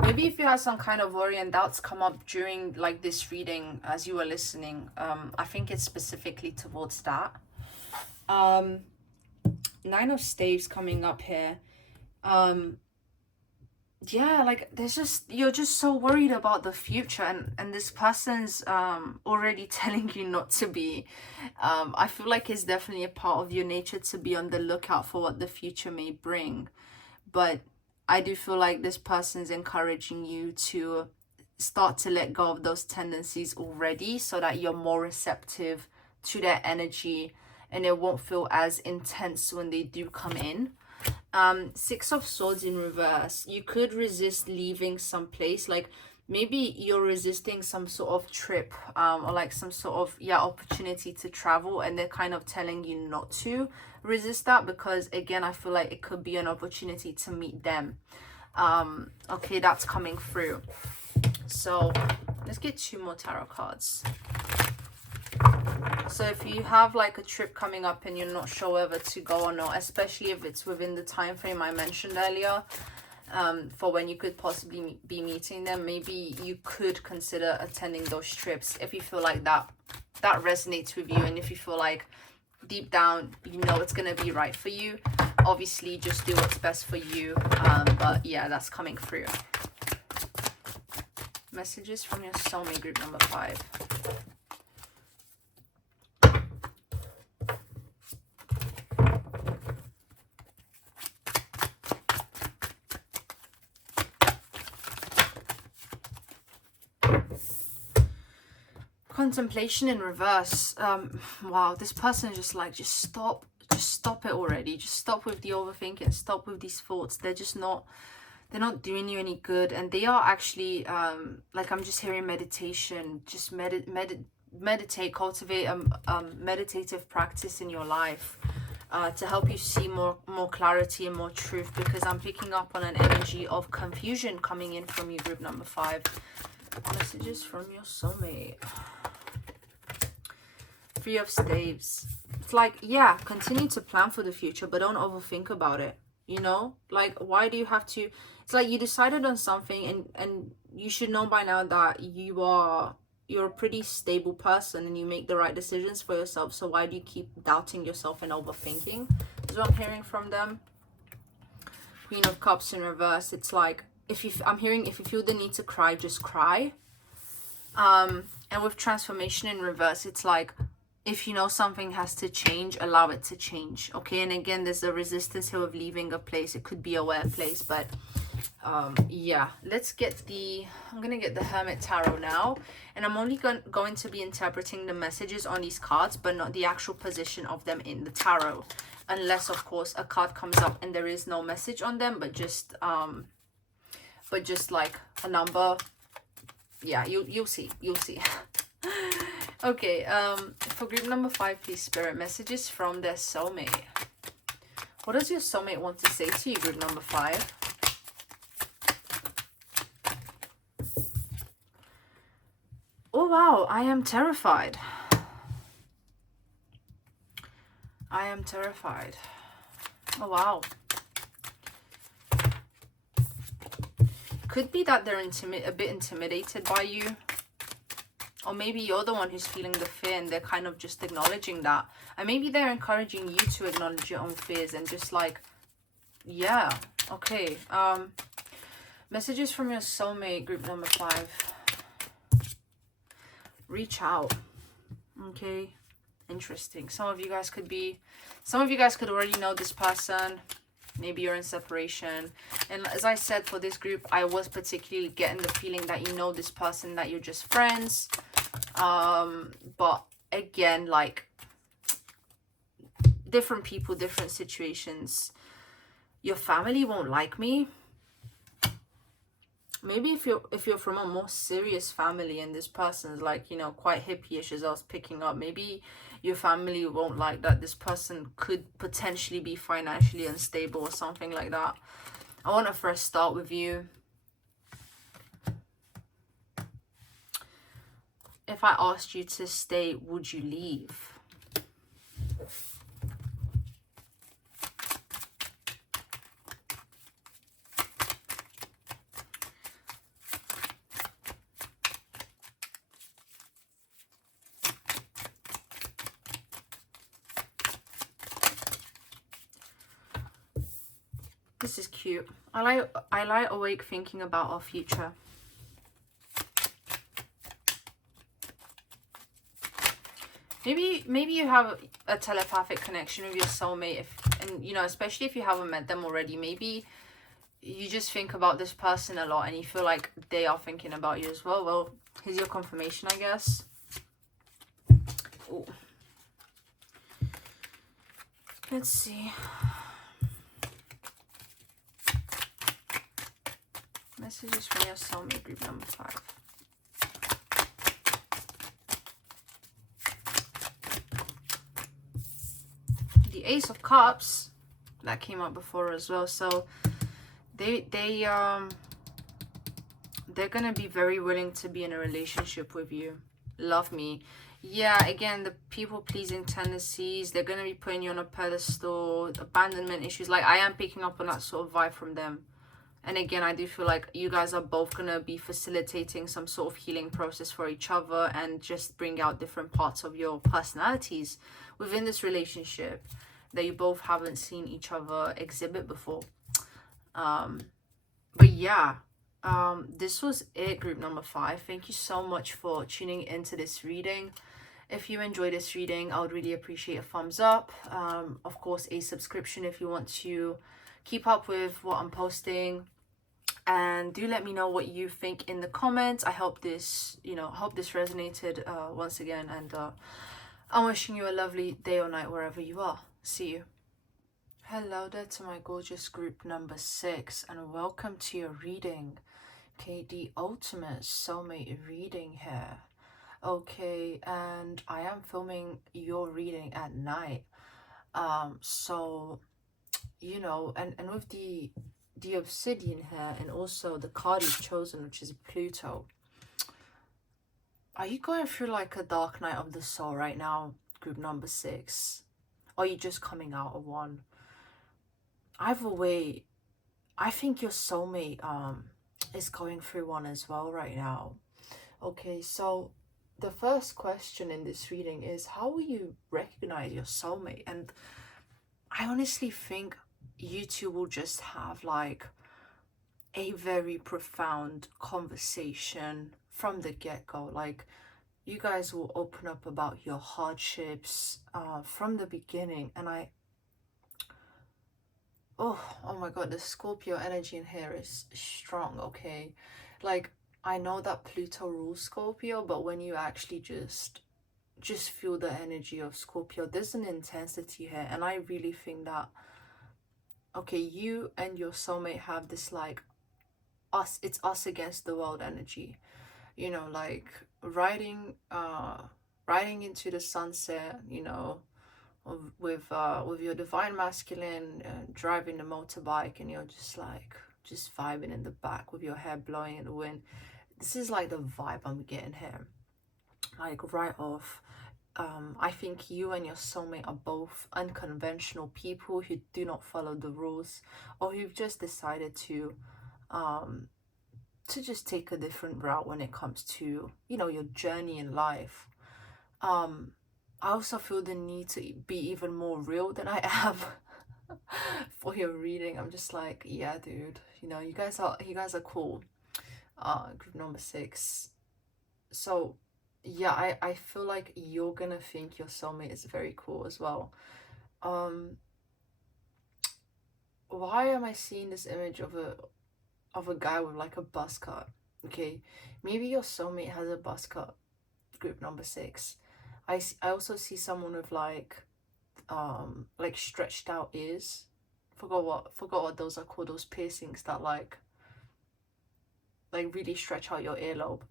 Maybe if you had some kind of worry and doubts come up during like this reading as you were listening, I think it's specifically towards that. 9 of Staves coming up here. Yeah, like there's just, you're just so worried about the future, and this person's already telling you not to be. I feel like it's definitely a part of your nature to be on the lookout for what the future may bring, but I do feel like this person's encouraging you to start to let go of those tendencies already, so that you're more receptive to their energy and it won't feel as intense when they do come in. 6 of Swords in reverse. You could resist leaving some place, like maybe you're resisting some sort of trip, or like some sort of opportunity to travel, and they're kind of telling you not to resist that, because again I feel like it could be an opportunity to meet them. Okay, that's coming through. So let's get 2 more tarot cards. So if you have like a trip coming up and you're not sure whether to go or not, especially if it's within the time frame I mentioned earlier, for when you could possibly be meeting them, maybe you could consider attending those trips if you feel like that resonates with you, and if you feel like deep down you know it's gonna be right for you. Obviously just do what's best for you, but yeah, that's coming through. Messages from your soulmate, group number 5. Contemplation in reverse. Wow, this person just like, just stop it already. Just stop with the overthinking, stop with these thoughts. They're not doing you any good, and they are actually like, I'm just hearing meditation. Just meditate, cultivate a meditative practice in your life to help you see more clarity and more truth, because I'm picking up on an energy of confusion coming in from you, group number 5. Messages from your soulmate. 3 of Staves. It's like, yeah, continue to plan for the future, but don't overthink about it, you know? Like, why do you have to? It's like you decided on something, and you should know by now that you're a pretty stable person and you make the right decisions for yourself. So why do you keep doubting yourself and overthinking? Is what I'm hearing from them. Queen of Cups in reverse. It's like, I'm hearing, if you feel the need to cry, just cry. And with transformation in reverse, it's like, if you know something has to change, allow it to change. Okay, and again, there's a resistance here of leaving a place. It could be a wet place, but yeah, let's get I'm gonna get the Hermit Tarot now, and I'm only going to be interpreting the messages on these cards, but not the actual position of them in the tarot, unless of course a card comes up and there is no message on them, but just like a number. Yeah, you'll see. Okay, for group number 5, please, Spirit, messages from their soulmate. What does your soulmate want to say to you, group number 5? Oh wow, I am terrified. I am terrified. Oh wow. Could be that they're a bit intimidated by you. Or maybe you're the one who's feeling the fear and they're kind of just acknowledging that. And maybe they're encouraging you to acknowledge your own fears and just like, yeah, okay. Messages from your soulmate, group number 5. Reach out, okay? Interesting. Some of you guys could already know this person. Maybe you're in separation. And as I said, for this group, I was particularly getting the feeling that you know this person, that you're just friends. But again, like, different people, different situations. Your family won't like me. Maybe if you're from a more serious family and this person's like, you know, quite hippie-ish, as I was picking up, maybe your family won't like that this person could potentially be financially unstable or something like that. I want to first start with you. If I asked you to stay, would you leave? This is cute. I lie awake thinking about our future. Maybe you have a telepathic connection with your soulmate, and you know, especially if you haven't met them already. Maybe you just think about this person a lot and you feel like they are thinking about you as well. Well, here's your confirmation, I guess. Ooh. Let's see. Messages from your soulmate, group number 5. The Ace of Cups, that came up before as well. So they're gonna be very willing to be in a relationship with you. Love me. Yeah, again, the people-pleasing tendencies, they're gonna be putting you on a pedestal, abandonment issues. Like, I am picking up on that sort of vibe from them. And again, I do feel like you guys are both going to be facilitating some sort of healing process for each other and just bring out different parts of your personalities within this relationship that you both haven't seen each other exhibit before. But yeah, this was it, group number 5. Thank you so much for tuning into this reading. If you enjoyed this reading, I would really appreciate a thumbs up. Of course, a subscription if you want to keep up with what I'm posting, and do let me know what you think in the comments. I hope this resonated once again, and I'm wishing you a lovely day or night wherever you are. See you. Hello there to my gorgeous group number 6, and welcome to your reading. Okay, the ultimate soulmate reading here. Okay, and I am filming your reading at night. So you know, and with the obsidian here, and also the card you've chosen, which is Pluto. Are you going through like a dark night of the soul right now, group number 6? Or are you just coming out of one? Either way, I think your soulmate is going through one as well right now. Okay, so the first question in this reading is, how will you recognize your soulmate? And I honestly think you two will just have like a very profound conversation from the get-go. Like, you guys will open up about your hardships from the beginning. And oh my god, the Scorpio energy in here is strong. Okay, like, I know that Pluto rules Scorpio, but when you actually just feel the energy of Scorpio, there's an intensity here. And I really think that, okay, you and your soulmate have this like it's us against the world energy, you know, like riding into the sunset, you know, with your divine masculine, driving the motorbike, and you're just vibing in the back with your hair blowing in the wind. This is like the vibe I'm getting here, like right off. I think you and your soulmate are both unconventional people who do not follow the rules, or who've just decided to just take a different route when it comes to, you know, your journey in life. I also feel the need to be even more real than I am for your reading. I'm just like, yeah, dude, you know, you guys are cool. Group number 6. So yeah, I feel like you're gonna think your soulmate is very cool as well. Um, why am I seeing this image of a guy with like a buzz cut? Okay, maybe your soulmate has a buzz cut, group number six. I also see someone with like stretched out ears. Forgot what those are called, those piercings that like really stretch out your earlobe.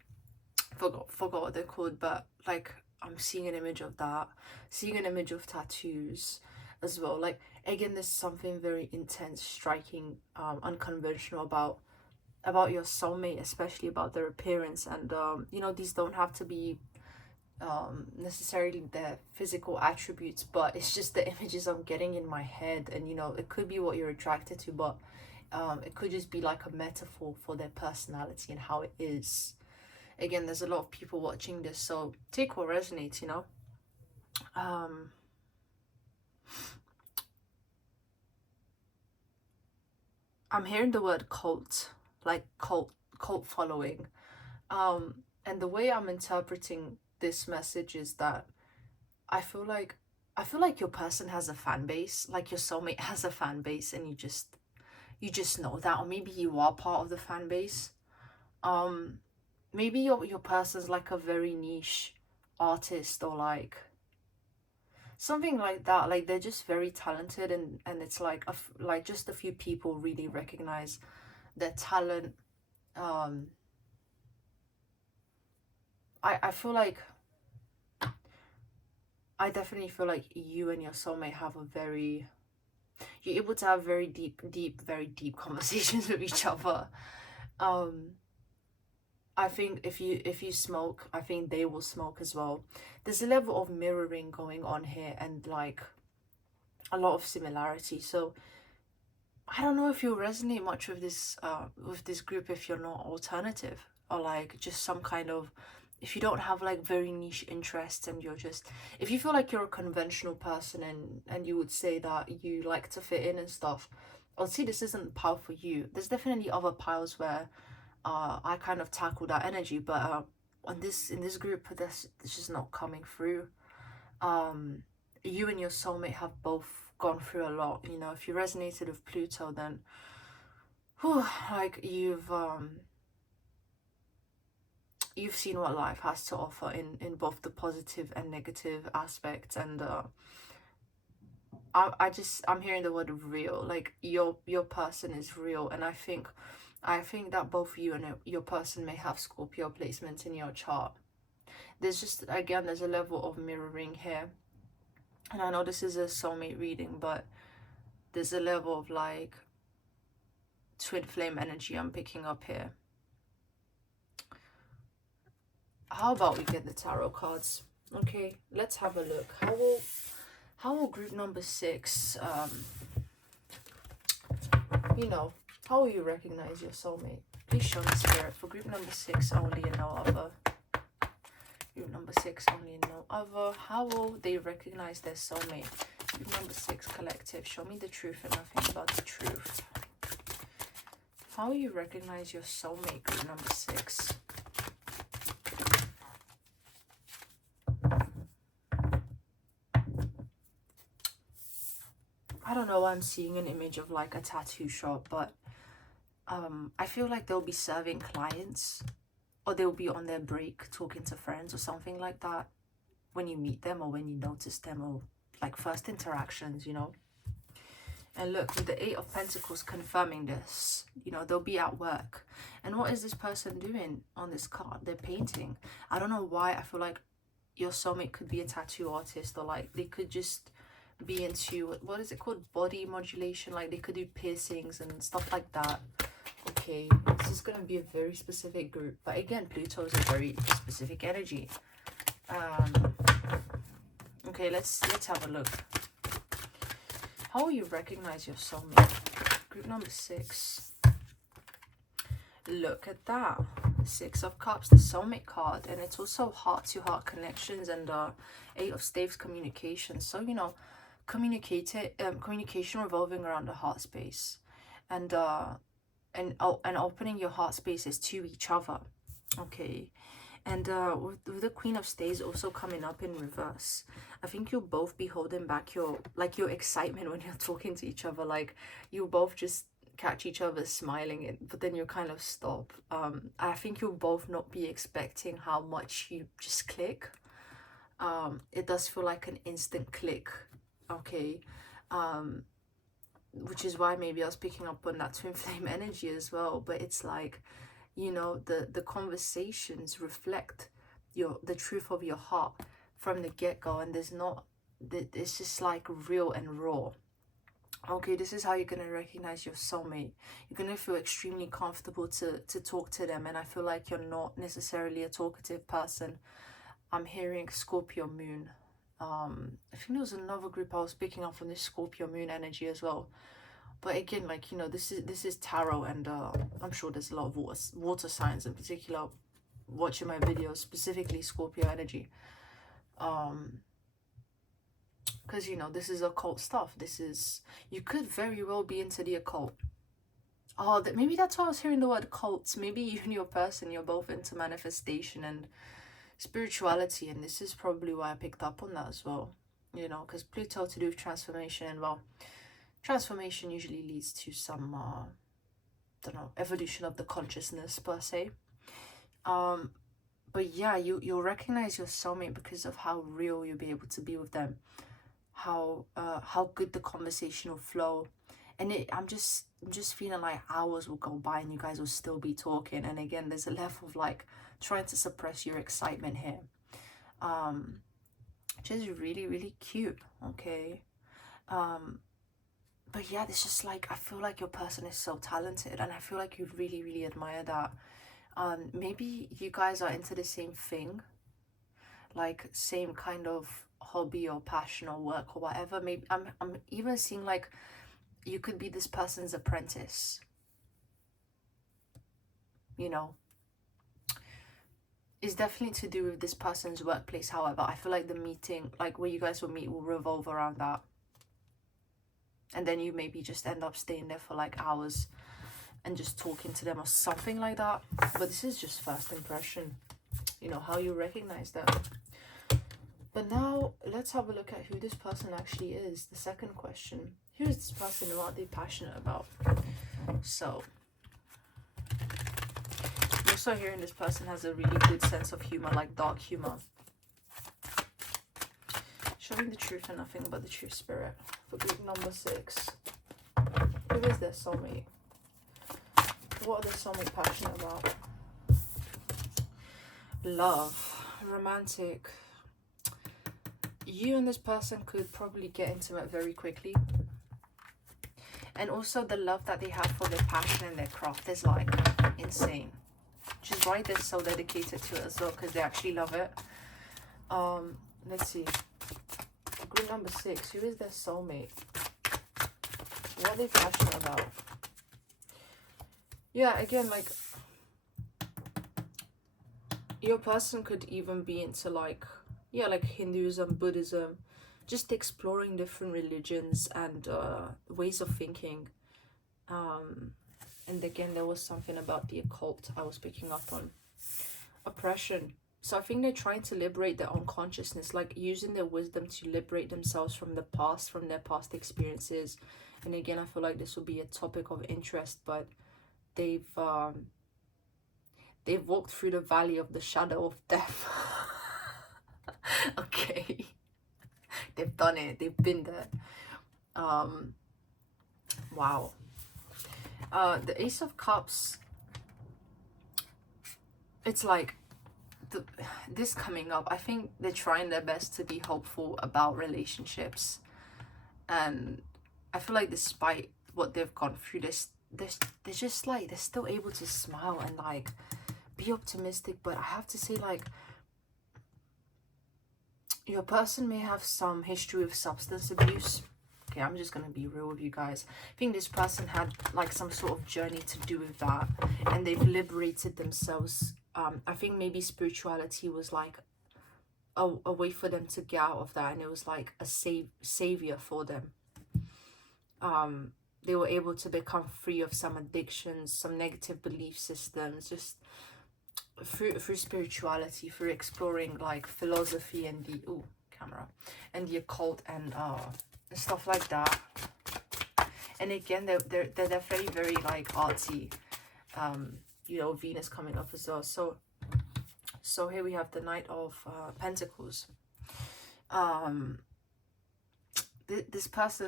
Forgot what they're called, but like I'm seeing an image of that, seeing an image of tattoos as well. Like again, there's something very intense, striking, unconventional about your soulmate, especially about their appearance. And you know, these don't have to be necessarily their physical attributes, but it's just the images I'm getting in my head. And you know, it could be what you're attracted to, but it could just be like a metaphor for their personality and how it is. Again, there's a lot of people watching this, so take what resonates, you know. um I'm hearing the word cult, like cult following. And the way I'm interpreting this message is that I feel like I feel like your person has a fan base, like your soulmate has a fan base, and you just know that, or maybe you are part of the fan base. um Maybe your person's like a very niche artist, or like something like that. Like they're just very talented, and it's like like just a few people really recognize their talent. um I feel like I definitely feel like you and your soulmate have a very you're able to have very very deep conversations with each other. um I think if you smoke, I think they will smoke as well. There's a level of mirroring going on here, and like a lot of similarity. So I don't know if you'll resonate much with this group if you're not alternative, or like just some kind of, if you don't have like very niche interests, and you're just, if you feel like you're a conventional person, and you would say that you like to fit in and stuff, I'll see this isn't the pile for you. There's definitely other piles where I kind of tackle that energy, but on this in this group, this is not coming through. um you and your soulmate have both gone through a lot. You know, if you resonated with Pluto, then whew, like you've seen what life has to offer in both the positive and negative aspects. And I'm hearing the word real. Like your person is real, and I think that both you and your person may have Scorpio placements in your chart. There's just, again, there's a level of mirroring here. And I know this is a soulmate reading, but there's a level of like twin flame energy I'm picking up here. How about we get the tarot cards? Okay, let's have a look. How will group number six, you know, how will you recognize your soulmate? Please show me spirit for group number six only and no other. Group number six only and no other. How will they recognize their soulmate? Group number six collective. Show me the truth and nothing but the truth. How will you recognize your soulmate, group number six? I don't know, I'm seeing an image of like a tattoo shop, but I feel like they'll be serving clients, or they'll be on their break talking to friends or something like that when you meet them, or when you notice them, or like first interactions, you know. And look, with the Eight of Pentacles confirming this, you know, they'll be at work. And what is this person doing on this card? They're painting. I don't know why. I feel like your soulmate could be a tattoo artist, or like they could just be into, what is it called, body modulation. Like they could do piercings and stuff like that. Okay, this is gonna be a very specific group, but again, Pluto is a very specific energy. Okay, let's have a look. How will you recognize your soulmate? Group number six. Look at that. Six of Cups, the soulmate card, and it's also heart-to-heart connections, and Eight of Staves, communication. So, you know, communication revolving around the heart space, and opening your heart spaces to each other. Okay, And with the Queen of Stays also coming up in reverse, I think you'll both be holding back your excitement when you're talking to each other. Like, you'll both just catch each other smiling, but then you kind of stop. I think you'll both not be expecting how much you just click. It does feel like an instant click, okay? Which is why maybe I was picking up on that twin flame energy as well. But it's like, you know, the conversations reflect the truth of your heart from the get-go, and it's just like real and raw. Okay, this is how you're gonna recognize your soulmate. You're gonna feel extremely comfortable to talk to them, and I feel like you're not necessarily a talkative person. I'm hearing Scorpio moon. I think there was another group I was picking up from this Scorpio moon energy as well. But again, like, you know, this is tarot, and I'm sure there's a lot of water signs in particular watching my videos, specifically Scorpio energy. Because, you know, this is occult stuff. You could very well be into the occult. Oh, maybe that's why I was hearing the word cults. Maybe you and your person, you're both into manifestation and spirituality, and this is probably why I picked up on that as well. You know, because Pluto to do with transformation, and well, transformation usually leads to some don't know, evolution of the consciousness per se. But yeah, you'll recognize your soulmate because of how real you'll be able to be with them, how good the conversation will flow. And I'm just feeling like hours will go by and you guys will still be talking. And again, there's a level of like trying to suppress your excitement here, which is really, really cute. Okay. But yeah, it's just like, I feel like your person is so talented, and I feel like you really, really admire that. Maybe you guys are into the same thing, like same kind of hobby or passion or work or whatever. Maybe I'm even seeing like you could be this person's apprentice, you know. It's definitely to do with this person's workplace. However, I feel like the meeting, like where you guys will meet, will revolve around that. And then you maybe just end up staying there for like hours and just talking to them or something like that. But this is just first impression, you know, how you recognize them. But now let's have a look at who this person actually is. The second question: who is this person and what are they passionate about? So I'm also hearing this person has a really good sense of humor, like dark humor. Showing the truth and nothing but the truth, spirit. For group number 6, who is their soulmate? What are they soulmate passionate about? Love, romantic. You and this person could probably get intimate very quickly. And also the love that they have for their passion and their craft is like insane. Which is why they're so dedicated to it as well, because they actually love it. Let's see. Group number 6, who is their soulmate? What are they passionate about? Yeah, again, like, your person could even be into like, yeah, like Hinduism, Buddhism, just exploring different religions and ways of thinking. And again, there was something about the occult I was picking up on. Oppression. So I think they're trying to liberate their own consciousness, like using their wisdom to liberate themselves from the past, from their past experiences. And again, I feel like this will be a topic of interest, but they've walked through the valley of the shadow of death. Okay. They've done it. They've been there. Wow. The Ace of Cups, it's like this coming up, I think they're trying their best to be hopeful about relationships, and I feel like despite what they've gone through, they're just like, they're still able to smile and like be optimistic. But I have to say, like, your person may have some history of substance abuse. Okay, I'm just gonna be real with you guys. I think this person had like some sort of journey to do with that, and they've liberated themselves. I think maybe spirituality was like a way for them to get out of that, and it was like a savior for them. They were able to become free of some addictions, some negative belief systems, just through spirituality, through exploring like philosophy and the camera and the occult and stuff like that. And again, they're very, very like artsy. You know, Venus coming up as well. So here we have the Knight of Pentacles. This person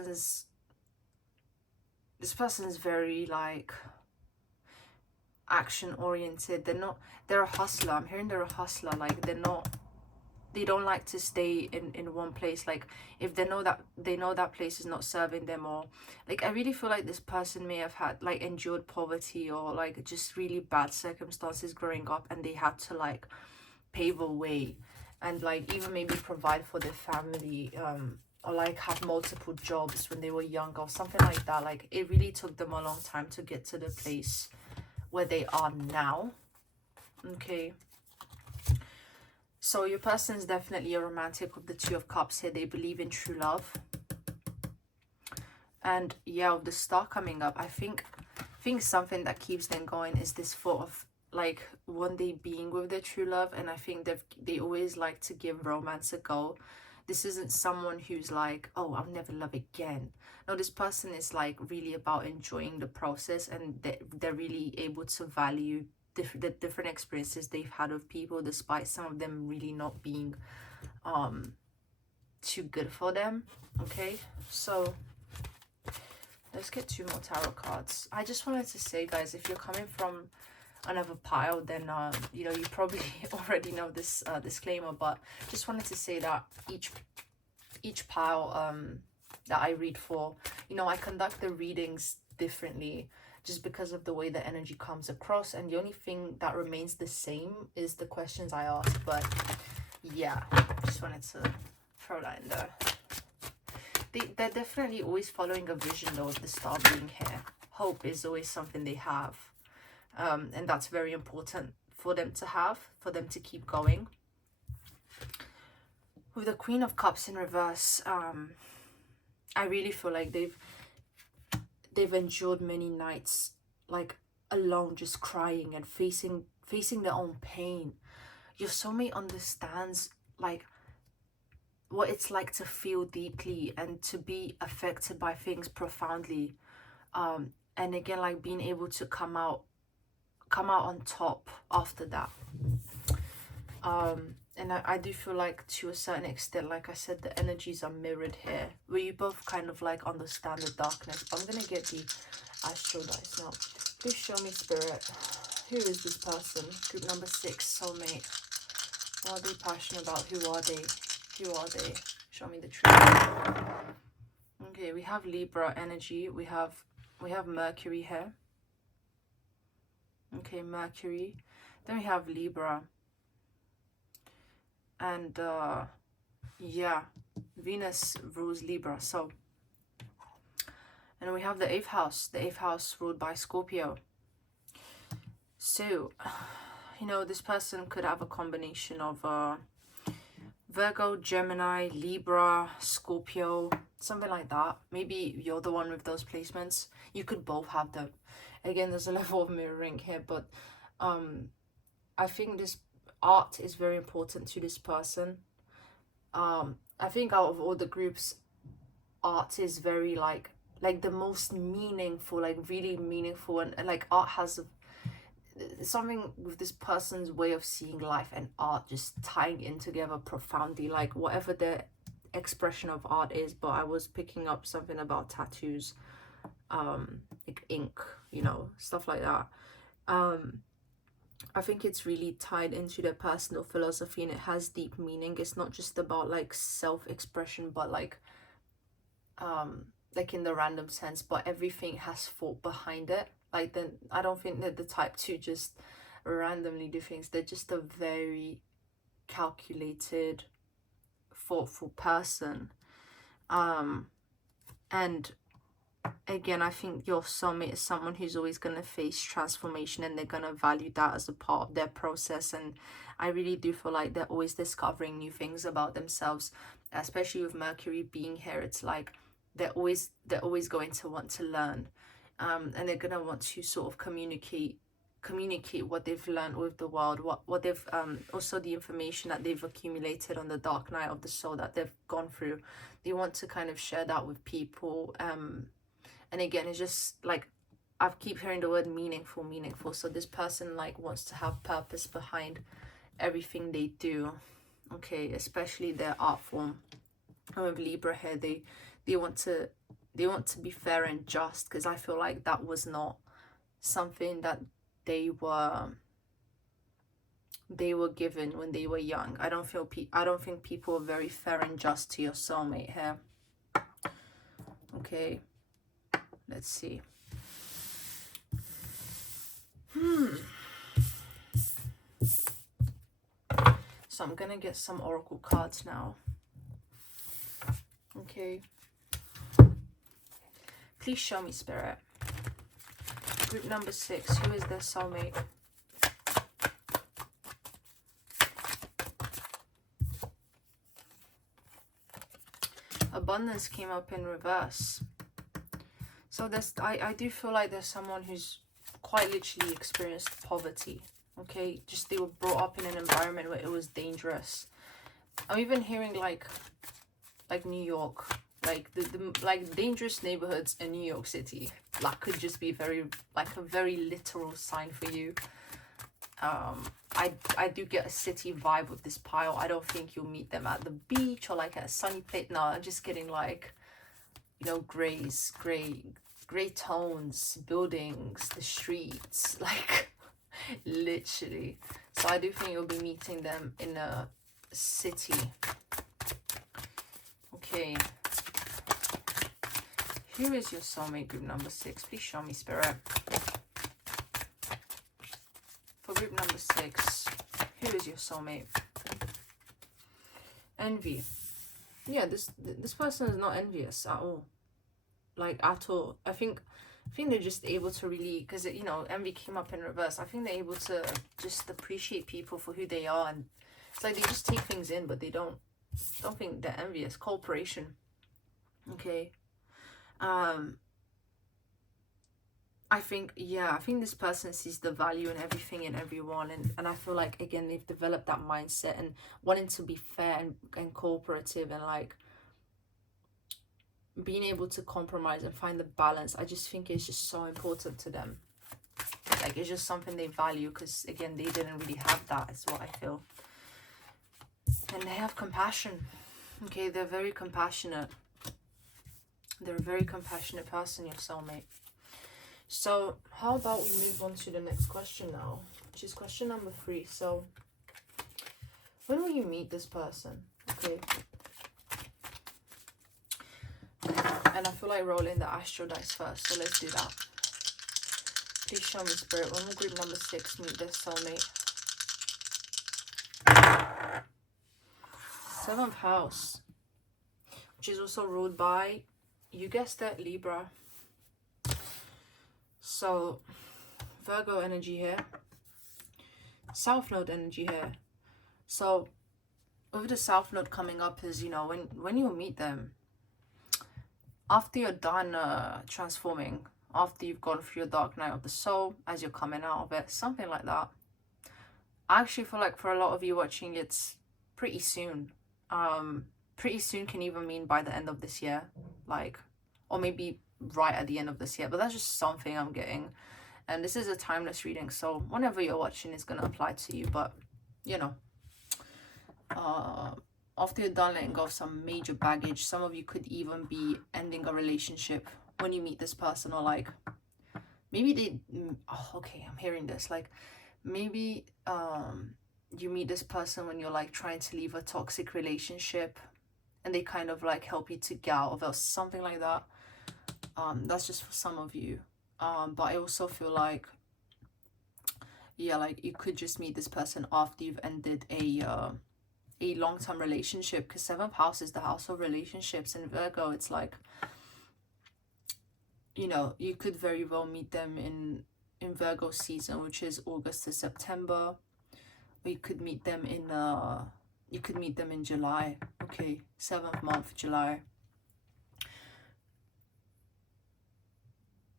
is very like action oriented. They're a hustler. I'm hearing they're a hustler. Like they don't like to stay in one place. Like if they know that place is not serving them, or like I really feel like this person may have had like endured poverty or like just really bad circumstances growing up, and they had to like pave a way and like even maybe provide for their family, or like have multiple jobs when they were younger or something like that. Like it really took them a long time to get to the place where they are now. Okay, so your person is definitely a romantic with the Two of Cups here. They believe in true love. And yeah, with the Star coming up, I think something that keeps them going is this thought of like one day being with their true love. And I think they always like to give romance a go. This isn't someone who's like, oh, I'll never love again. No, this person is like really about enjoying the process, and they're really able to value the different experiences they've had with people, despite some of them really not being too good for them. Okay, so let's get 2 more tarot cards. I just wanted to say, guys, if you're coming from another pile, then you know, you probably already know this disclaimer, but just wanted to say that each pile that I read for, you know, I conduct the readings differently just because of the way the energy comes across, and the only thing that remains the same is the questions I ask. But yeah, just wanted to throw that in there. They're definitely always following a vision though, of the Star being here. Hope is always something they have, and that's very important for them to have, for them to keep going. With the Queen of Cups in reverse, I really feel like they've endured many nights like alone, just crying and facing their own pain. Your soulmate understands like what it's like to feel deeply and to be affected by things profoundly, and again, like being able to come out on top after that. And I do feel like to a certain extent, like I said, the energies are mirrored here, where you both kind of like understand the darkness. I'm gonna get the astral dice now. Please show me, Spirit, who is this person? Group number 6, soulmate. What are they passionate about? Who are they? Who are they? Show me the truth. Okay, we have Libra energy. We have Mercury here. Okay, Mercury. Then we have Libra. And yeah, Venus rules Libra. So, and we have the 8th house. The 8th house ruled by Scorpio. So, you know, this person could have a combination of Virgo, Gemini, Libra, Scorpio, something like that. Maybe you're the one with those placements. You could both have them. Again, there's a level of mirroring here, but I think this art is very important to this person. I think out of all the groups, art is very like the most meaningful, like really meaningful, and like art has something with this person's way of seeing life and art just tying in together profoundly, like whatever their expression of art is. But I was picking up something about tattoos, like ink, you know, stuff like that. I think it's really tied into their personal philosophy, and it has deep meaning. It's not just about like self-expression, but like in the random sense, but everything has thought behind it. Like, then I don't think they're the type to just randomly do things. They're just a very calculated, thoughtful person. And again, I think your soulmate is someone who's always going to face transformation, and they're going to value that as a part of their process. And I really do feel like they're always discovering new things about themselves, especially with Mercury being here. It's like they're always going to want to learn, and they're going to want to sort of communicate communicate what they've learned with the world, what they've also the information that they've accumulated on the dark night of the soul that they've gone through. They want to kind of share that with people. And again, it's just like I keep hearing the word meaningful. So this person like wants to have purpose behind everything they do. Okay, especially their art form. And with Libra here, they want to be fair and just, because I feel like that was not something that they were given when they were young. I don't think people are very fair and just to your soulmate here. Okay, let's see. So I'm gonna get some oracle cards now. Okay, please show me, Spirit. Group number 6, who is their soulmate? Abundance came up in reverse. So I do feel like there's someone who's quite literally experienced poverty. Okay, just they were brought up in an environment where it was dangerous. I'm even hearing like New York, like the like dangerous neighborhoods in New York City. That could just be a very literal sign for you. I do get a city vibe with this pile. I don't think you'll meet them at the beach or like at a sunny place. No, I'm just getting like, you know, gray tones, buildings, the streets, like literally. So I do think you'll be meeting them in a city. Okay. Who is your soulmate, group number 6? Please show me, Spirit. For group number 6, who is your soulmate? Envy. Yeah, this person is not envious at all. Like, at all. I think they're just able to really, because, you know, envy came up in reverse. I think they're able to just appreciate people for who they are. And it's like they just take things in, but they don't think they're envious. Cooperation. Okay. I think this person sees the value in everything and everyone, and I feel like, again, they've developed that mindset and wanting to be fair and cooperative, and like being able to compromise and find the balance. I just think it's just so important to them. Like, it's just something they value, because again, they didn't really have that, is what I feel. And they have compassion. Okay, they're very compassionate. They're a very compassionate person, your soulmate. So how about we move on to the next question now, which is question number 3. So when will you meet this person? Okay. And I feel like rolling the astro dice first, so let's do that. Please show me, Spirit, when will group number 6 meet their soulmate? 7th house, which is also ruled by, you guessed it, Libra. So Virgo energy here, South Node energy here. So with the South Node coming up is, you know, when you meet them, after you're done transforming, after you've gone through your dark night of the soul, as you're coming out of it, something like that. I actually feel like for a lot of you watching, it's pretty soon. Pretty soon can even mean by the end of this year, like, or maybe right at the end of this year, but that's just something I'm getting. And this is a timeless reading, so whenever you're watching, it's gonna apply to you. But you know, after you're done letting go of some major baggage, some of you could even be ending a relationship when you meet this person, or like maybe they okay, I'm hearing this, like maybe you meet this person when you're like trying to leave a toxic relationship, and they kind of like help you to get out of it or something like that. That's just for some of you. But I also feel like, yeah, like you could just meet this person after you've ended a long-term relationship, because 7th house is the house of relationships, and Virgo, it's like, you know, you could very well meet them in Virgo season, which is August to September, or you could meet them in July. Okay, 7th month, July.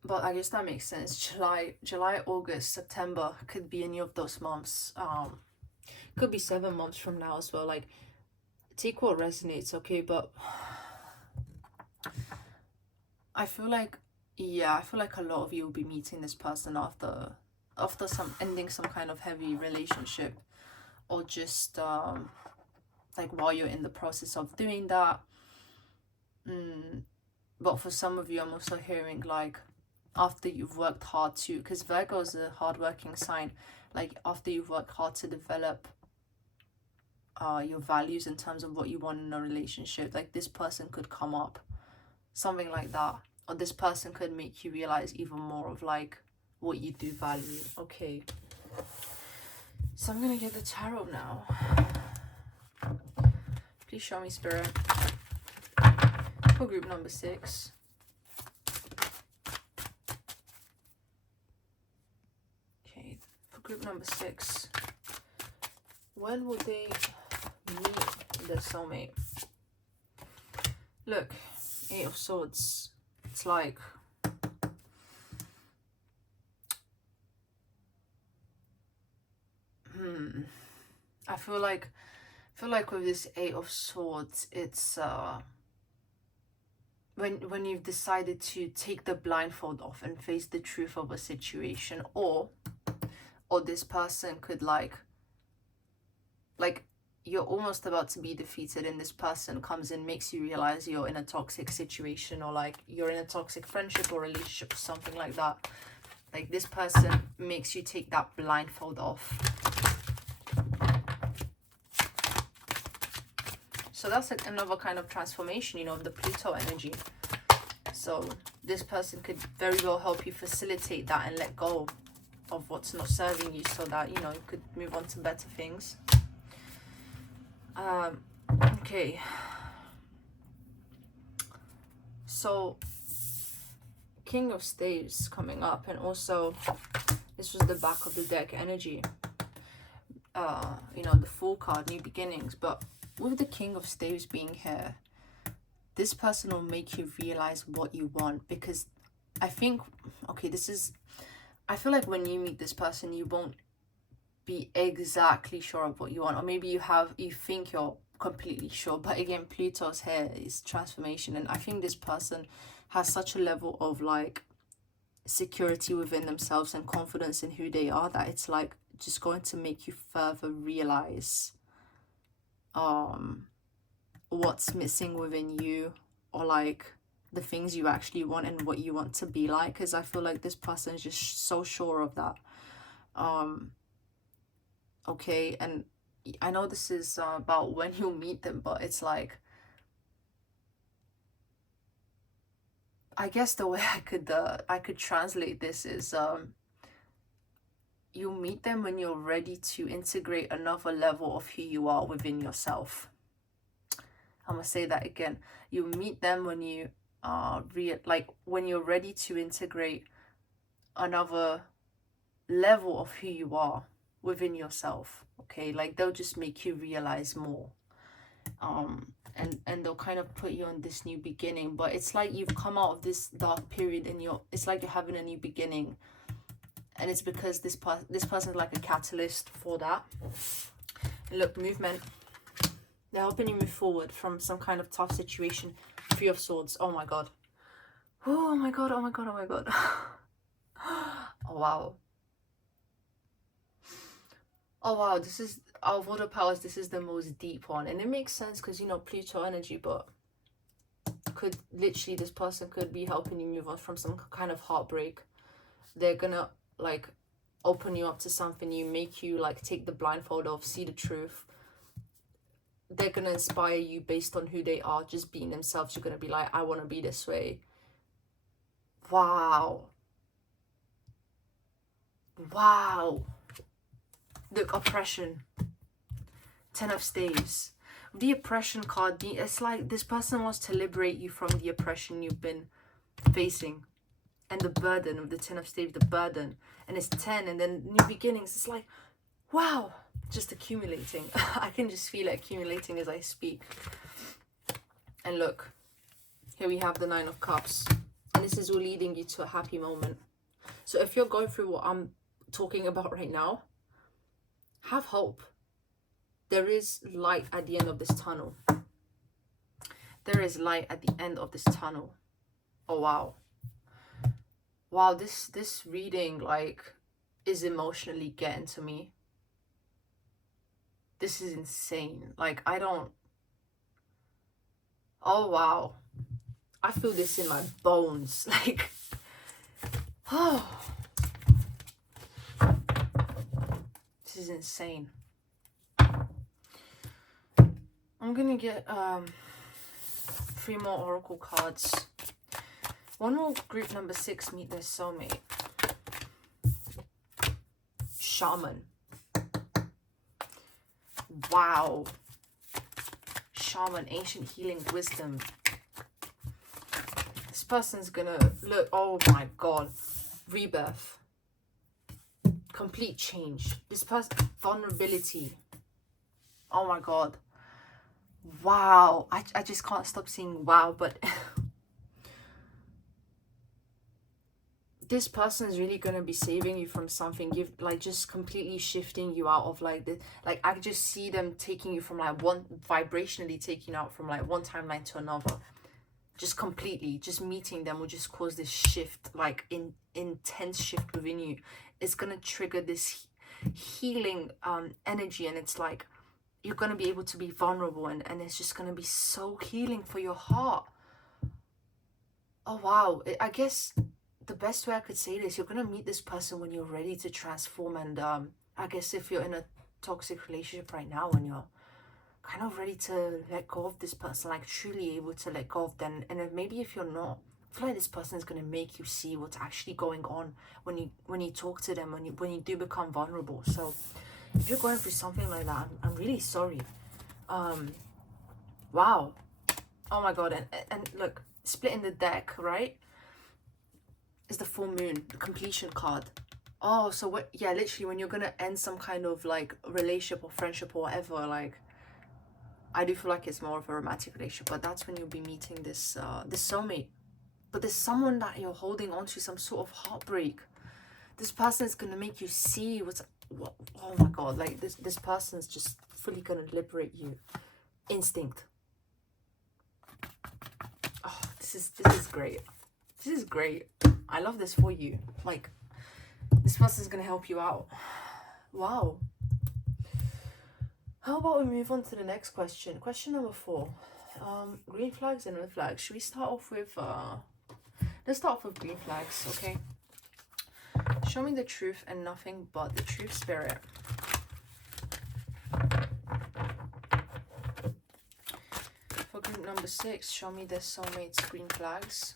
But I guess that makes sense. July, August, September could be any of those months. Could be 7 months from now as well. Like, take what resonates, okay? But I feel like, yeah, I feel like a lot of you will be meeting this person after some ending some kind of heavy relationship, or just like while you're in the process of doing that. But for some of you, I'm also hearing like after you've worked hard to, because Virgo is a hardworking sign, like after you've worked hard to develop your values in terms of what you want in a relationship, like this person could come up, something like that, or this person could make you realize even more of like what you do value. Okay, so I'm gonna get the tarot now. Please show me, Spirit, for group number 6. Okay, for group number 6, when will they meet their soulmate? Look, 8 of Swords. It's like, I feel like with this 8 of Swords, it's when you've decided to take the blindfold off and face the truth of a situation, or this person could like you're almost about to be defeated, and this person comes in, makes you realize you're in a toxic situation, or like you're in a toxic friendship or relationship or something like that. Like this person makes you take that blindfold off. So that's like another kind of transformation, you know, of the Pluto energy. So this person could very well help you facilitate that and let go of what's not serving you, so that, you know, you could move on to better things. Okay. So King of Staves coming up, and also this was the back of the deck energy. You know, the Fool card, new beginnings. But with the King of Staves being here, this person will make you realize what you want, because I think, okay, I feel like when you meet this person, you won't be exactly sure of what you want, or maybe you think you're completely sure, but again, Pluto's here is transformation, and I think this person has such a level of like security within themselves and confidence in who they are, that it's like just going to make you further realize what's missing within you, or like the things you actually want and what you want to be like, because I feel like this person is just so sure of that. Okay, and I know this is about when you meet them, but it's like, I guess the way I could translate this is you meet them when you're ready to integrate another level of who you are within yourself. I'm gonna say that again. You meet them when you when you're ready to integrate another level of who you are within yourself. Okay, like they'll just make you realize more. And they'll kind of put you on this new beginning, but it's like you've come out of this dark period, and it's like you're having a new beginning, and it's because this person is like a catalyst for that. And look, movement. They're helping you move forward from some kind of tough situation. 3 of Swords. Oh my god. Oh my god, oh my god, oh my god. Oh wow. Oh wow, this is, out of all the powers, this is the most deep one. And it makes sense because, you know, Pluto energy, but could literally, this person could be helping you move on from some kind of heartbreak. They're gonna like open you up to something new, make you like take the blindfold off, see the truth. They're gonna inspire you based on who they are, just being themselves. You're gonna be like, I want to be this way. Wow. Wow. Look, oppression. 10 of Staves. The oppression card, it's like this person wants to liberate you from the oppression you've been facing, and the burden of the 10 of Staves, the burden. And it's 10, and then new beginnings. It's like, wow, just accumulating. I can just feel it accumulating as I speak. And look, here we have the 9 of Cups. and this is all leading you to a happy moment. So if you're going through what I'm talking about right now, have hope. There is light at the end of this tunnel. There is light at the end of this tunnel. Oh wow. Wow, this reading like is emotionally getting to me. This is insane. Like I don't. Oh wow. I feel this in my bones. Like oh, this is insane. I'm gonna get 3 more oracle cards. When will group number 6 meet their soulmate? Shaman. Wow. Shaman, ancient healing wisdom. This person's gonna look, oh my god. Rebirth. Complete change. This person, vulnerability. Oh my god. Wow. I just can't stop saying wow, but this person is really gonna be saving you from something. Give like just completely shifting you out of like the like I just see them taking you from like one vibrationally taking you out from like one timeline to another. Just completely, just meeting them will just cause this shift, like intense shift within you. It's gonna trigger this healing energy, and it's like you're gonna be able to be vulnerable, and it's just gonna be so healing for your heart. Oh wow. I guess the best way I could say this, you're gonna meet this person when you're ready to transform, and I guess if you're in a toxic relationship right now and you're kind of ready to let go of this person, like truly able to let go of them, and then maybe if you're not, I feel like this person is gonna make you see what's actually going on when you talk to them, when you do become vulnerable. So if you're going through something like that, I'm really sorry. Wow. Oh my god. And look, splitting the deck, right, is the full moon, the completion card. Oh, so what? Yeah, literally when you're gonna end some kind of like relationship or friendship or whatever, like I do feel like it's more of a romantic relationship, but that's when you'll be meeting this this soulmate. But there's someone that you're holding on to, some sort of heartbreak. This person is gonna make you see what, oh my god, like this person's just fully gonna liberate you. Instinct. Oh, this is great. This is great. I love this for you. Like this person's gonna help you out. Wow. How about we move on to the next question? Question number 4. Green flags and red flags. Should we start off with let's start off with green flags, okay? Show me the truth and nothing but the truth, spirit. For group number 6, show me the soulmate's green flags.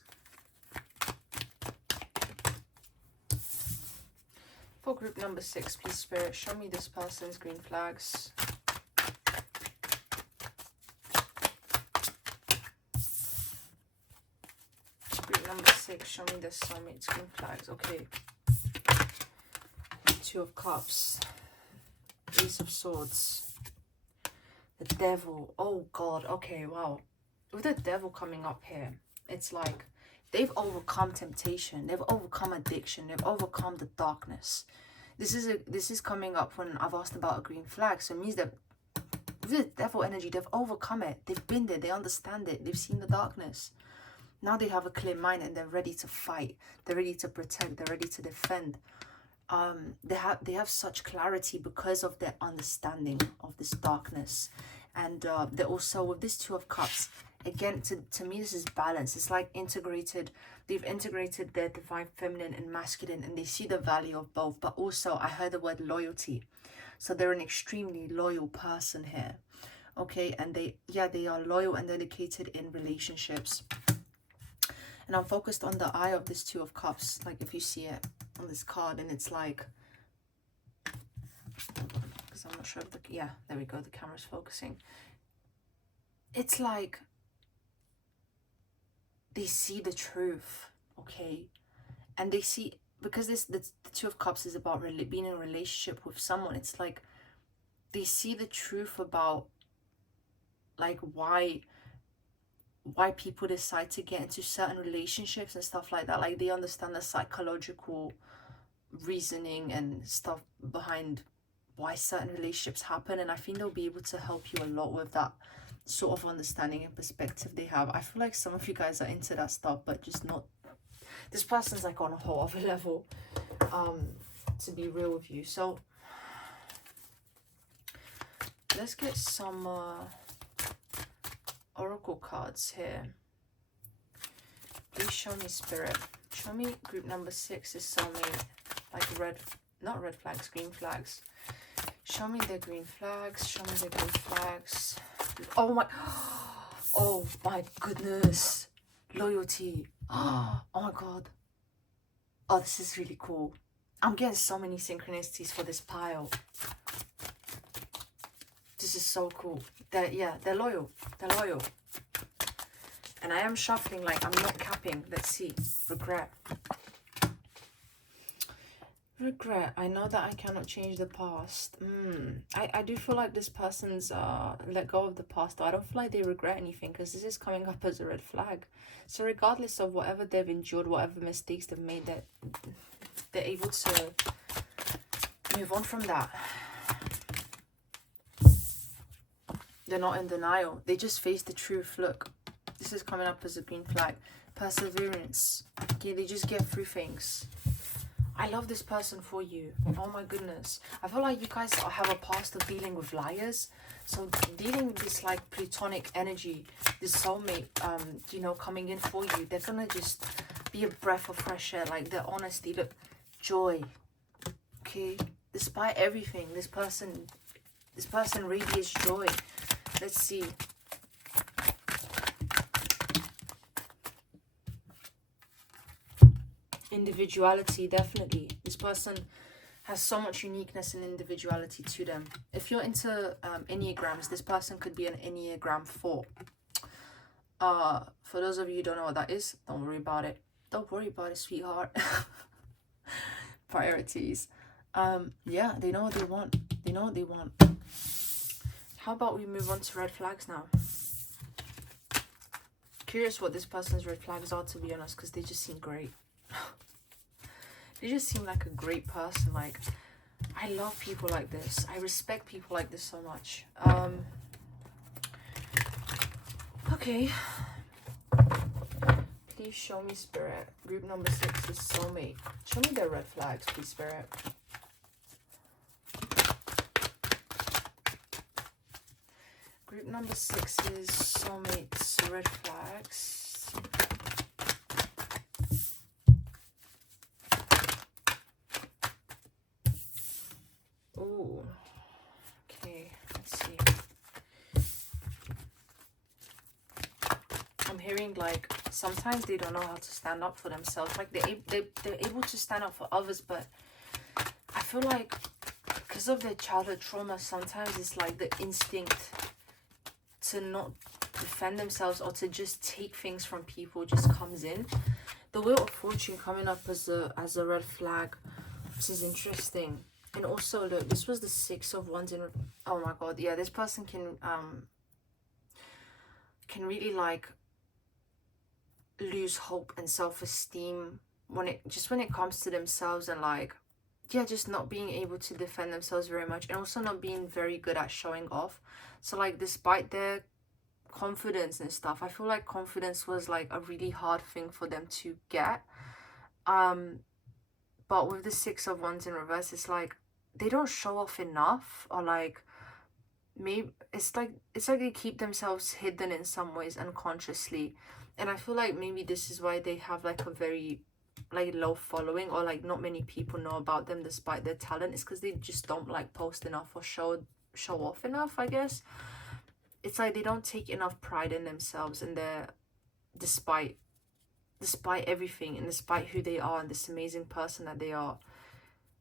For group number 6, please, spirit, show me this person's green flags. Group number 6, show me the soulmate's green flags. Okay. 2 of Cups. Ace of Swords. The Devil. Oh god. Okay, wow. With the Devil coming up here, it's like they've overcome temptation, they've overcome addiction, they've overcome the darkness. This is coming up when I've asked about a green flag, so it means that with the Devil energy, they've overcome it, they've been there, they understand it, they've seen the darkness. Now they have a clear mind and they're ready to fight, they're ready to protect, they're ready to defend. They have such clarity because of their understanding of this darkness. And they're also, with this 2 of Cups, again, to me this is balance. It's like they've integrated their divine feminine and masculine, and they see the value of both. But also I heard the word loyalty, so they're an extremely loyal person here, okay? And they are loyal and dedicated in relationships. And I'm focused on the eye of this 2 of Cups, like if you see it on this card, and it's like, because I'm not sure if yeah, there we go, the camera's focusing. It's like they see the truth, okay? And they see, because the 2 of Cups is about being in a relationship with someone, it's like they see the truth about like why why people decide to get into certain relationships and stuff like that. Like they understand the psychological reasoning and stuff behind why certain relationships happen, and I think they'll be able to help you a lot with that sort of understanding and perspective they have. I feel like some of you guys are into that stuff, but just not. This person's like on a whole other level, to be real with you. So let's get some oracle cards here. Please show me, Spirit. Show me group number 6 is soulmate. Like not red flags, green flags. Show me the green flags. Show me the green flags. Oh my goodness. Loyalty. Oh my god. Oh, this is really cool. I'm getting so many synchronicities for this pile. This is so cool. They're loyal. They're loyal. And I am shuffling, like I'm not capping. Let's see. Regret. Regret. I know that I cannot change the past. I do feel like this person's let go of the past. I don't feel like they regret anything, because this is coming up as a red flag. So regardless of whatever they've endured, whatever mistakes they've made, that they're able to move on from that. They're not in denial. They just face the truth. Look, this is coming up as a green flag. Perseverance. Okay, they just get through things. I love this person for you. Oh my goodness. I feel like you guys have a past of dealing with liars. So dealing with this like platonic energy, this soulmate, you know, coming in for you, they're gonna just be a breath of fresh air. Like their honesty, look, joy. Okay, despite everything, this person radiates joy. Let's see. Individuality, definitely. This person has so much uniqueness and individuality to them. If you're into Enneagrams, this person could be an Enneagram 4. For those of you who don't know what that is, don't worry about it. Don't worry about it, sweetheart. Priorities. Yeah, they know what they want. They know what they want. How about we move on to red flags now? Curious what this person's red flags are, to be honest, because they just seem great. They just seem like a great person. Like, I love people like this. I respect people like this so much. Okay. Please show me, Spirit. Group number 6 is soulmate. Show me their red flags, please, Spirit. Group number 6 is soulmates, red flags. Ooh. Okay, let's see. I'm hearing like sometimes they don't know how to stand up for themselves. Like they're able to stand up for others, but I feel like because of their childhood trauma, sometimes it's like the instinct to not defend themselves or to just take things from people just comes in. The Wheel of Fortune coming up as a red flag. This is interesting. And also, look, this was the 6 of Wands in... Oh my god, yeah, this person can really, like, lose hope and self-esteem when it comes to themselves, and, like, yeah, just not being able to defend themselves very much, and also not being very good at showing off. So, like, despite their confidence and stuff, I feel like confidence was, like, a really hard thing for them to get. But with the 6 of Wands in reverse, it's like they don't show off enough, or like maybe it's like they keep themselves hidden in some ways unconsciously. And I feel like maybe this is why they have like a very like low following, or like not many people know about them despite their talent. It's because they just don't like post enough or show off enough, I guess. It's like they don't take enough pride in themselves, and they're despite everything and despite who they are and this amazing person that they are,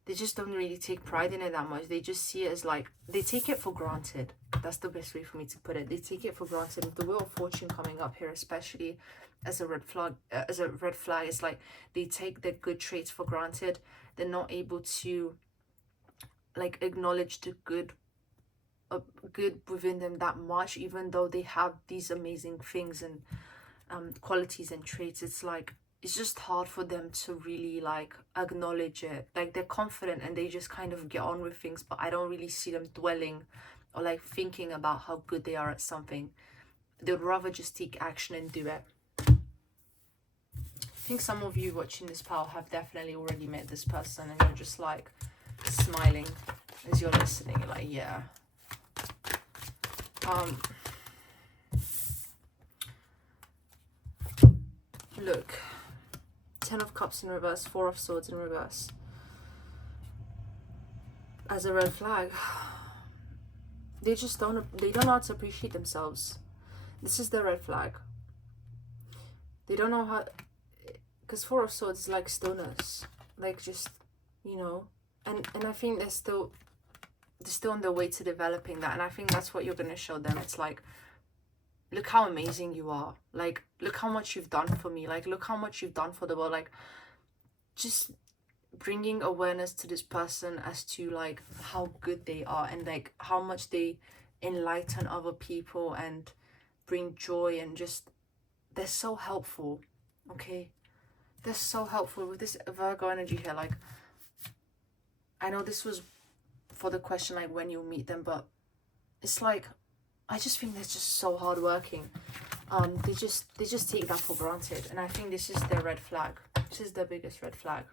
they just don't really take pride in it that much. They just see it as like, they take it for granted. That's the best way for me to put it. They take it for granted. And the Wheel of Fortune coming up here, especially as a red flag, it's like they take their good traits for granted. They're not able to like acknowledge the good within them that much, even though they have these amazing things. And qualities and traits, it's like it's just hard for them to really like acknowledge it. Like they're confident and they just kind of get on with things, but I don't really see them dwelling or like thinking about how good they are at something. They'd rather just take action and do it. I think some of you watching this pile have definitely already met this person, and you're just like smiling as you're listening. You're like, yeah. Look, 10 of Cups in reverse, 4 of Swords in reverse. As a red flag, they don't know how to appreciate themselves. This is the red flag. They don't know how, because 4 of Swords is like stillness, like just, you know, and I think they're still on their way to developing that, and I think that's what you're going to show them. It's like, look how amazing you are, like look how much you've done for me, like look how much you've done for the world, like just bringing awareness to this person as to like how good they are and like how much they enlighten other people and bring joy, and just they're so helpful. Okay, they're so helpful with this Virgo energy here. Like, I know this was for the question like when you'll meet them, but it's like I just think they're just so hardworking. They just take that for granted, and I think this is their red flag. This is their biggest red flag.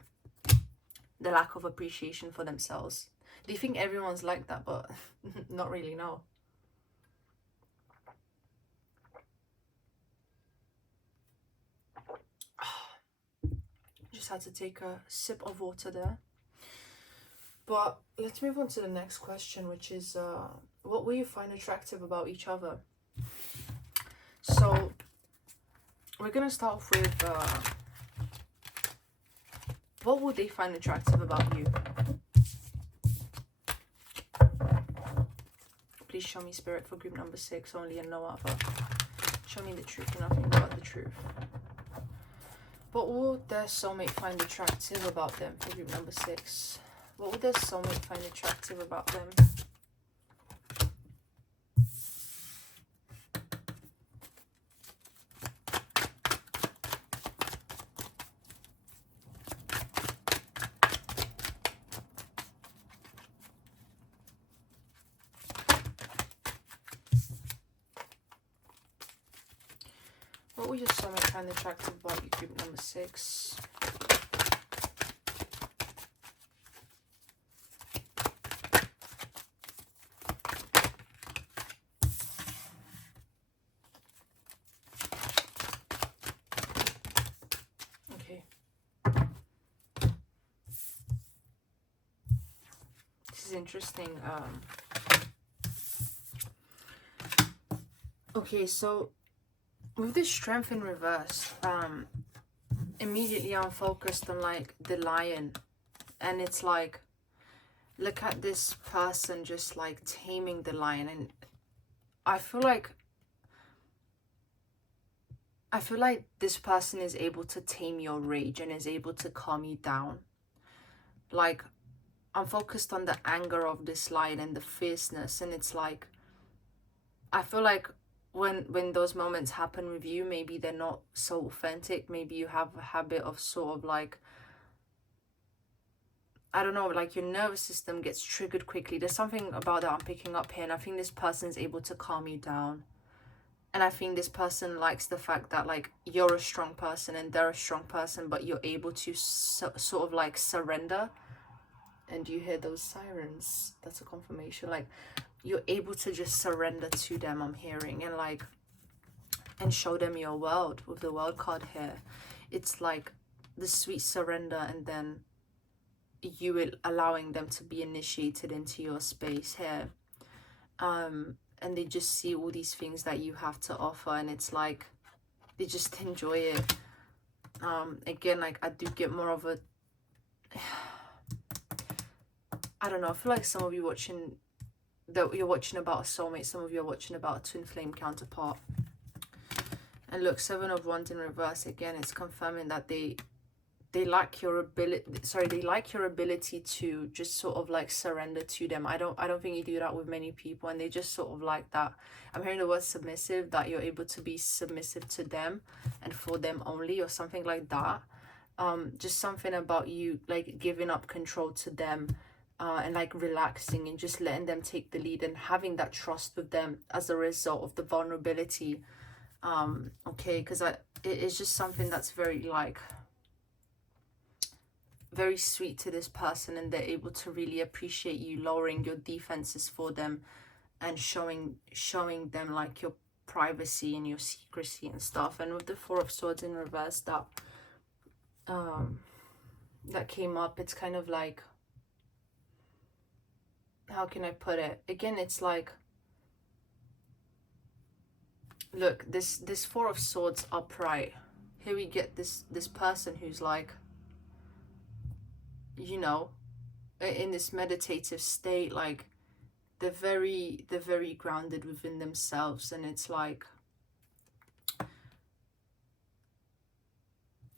The lack of appreciation for themselves. They think everyone's like that, but not really, no. Just had to take a sip of water there. But let's move on to the next question, which is what will you find attractive about each other? So we're gonna start off with what would they find attractive about you? Please show me, Spirit, for group number 6 only and no other. Show me the truth and nothing but the truth. What would their soulmate find attractive about them for group number 6? What would their soulmate find attractive about them? What would your soulmate find attractive about you, group number 6? Okay. This is interesting. Okay, so with this Strength in reverse, immediately I'm focused on like the Lion, and it's like, look at this person just like taming the lion, and I feel like this person is able to tame your rage and is able to calm you down. Like, I'm focused on the anger of this lion and the fierceness, and it's like, I feel like when those moments happen with you, maybe they're not so authentic. Maybe you have a habit of sort of like, I don't know, like your nervous system gets triggered quickly. There's something about that I'm picking up here, and I think this person is able to calm you down. And I think this person likes the fact that like you're a strong person and they're a strong person, but you're able to sort of like surrender. And you hear those sirens? That's a confirmation. Like, you're able to just surrender to them, I'm hearing, and like, and show them your world with the world card here. It's like the sweet surrender, and then you will allowing them to be initiated into your space here. And they just see all these things that you have to offer, and it's like they just enjoy it. Again, like I do get more of a I don't know, I feel like some of you watching, that you're watching about a soulmate, some of you are watching about a twin flame counterpart. And look, 7 of Wands in reverse, again, it's confirming that they they lack your ability, they like your ability to just sort of like surrender to them. I don't think you do that with many people, and they just sort of like that. I'm hearing the word submissive, that you're able to be submissive to them and for them only, or something like that. Just something about you like giving up control to them, and like relaxing and just letting them take the lead and having that trust with them as a result of the vulnerability. Okay, because it's just something that's very like very sweet to this person, and they're able to really appreciate you lowering your defenses for them and showing them like your privacy and your secrecy and stuff. And with the Four of Swords in reverse that came up, it's kind of like, how can I put it? Again, it's like, look, this Four of Swords upright. Here we get this person who's like, you know, in this meditative state, like they're very grounded within themselves. And it's like,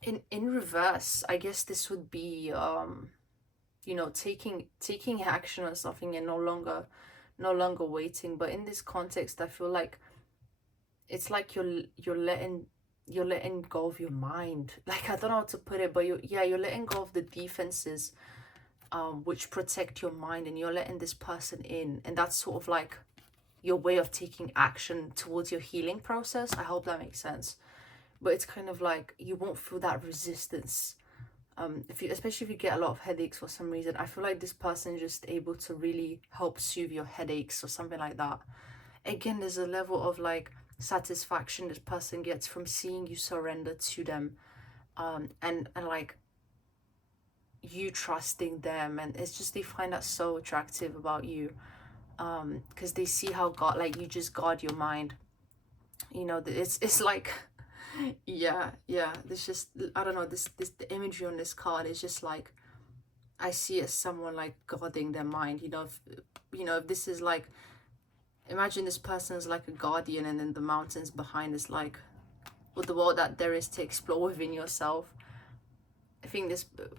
in reverse, I guess this would be you know, taking action on something and no longer waiting. But in this context, I feel like it's like you're letting go of your mind. Like, I don't know how to put it, but you're letting go of the defenses which protect your mind, and you're letting this person in, and that's sort of like your way of taking action towards your healing process. I hope that makes sense. But it's kind of like you won't feel that resistance. Especially if you get a lot of headaches for some reason, I feel like this person is just able to really help soothe your headaches or something like that. Again, there's a level of like satisfaction this person gets from seeing you surrender to them, and like you trusting them. And it's just, they find that so attractive about you, because they see how like you just guard your mind. You know, it's like, yeah, there's just, I don't know, this the imagery on this card is just like, I see it as someone like guarding their mind. If this is like, imagine this person is like a guardian, and then the mountains behind is like, with the world that there is to explore within yourself. I think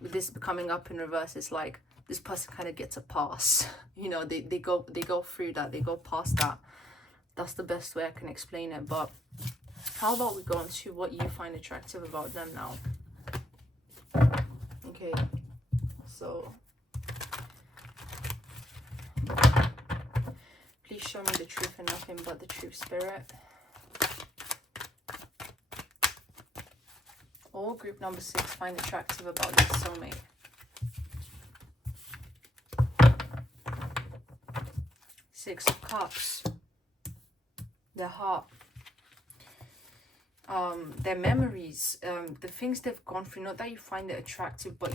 this coming up in reverse is like, this person kind of gets a pass. They go through that, they go past that. That's the best way I can explain it. But how about we go on to what you find attractive about them now? Okay, so please show me the truth and nothing but the truth, Spirit. Or group number 6 find attractive about this soulmate. Six of Cups. Their heart. Their memories. The things they've gone through. Not that you find it attractive, but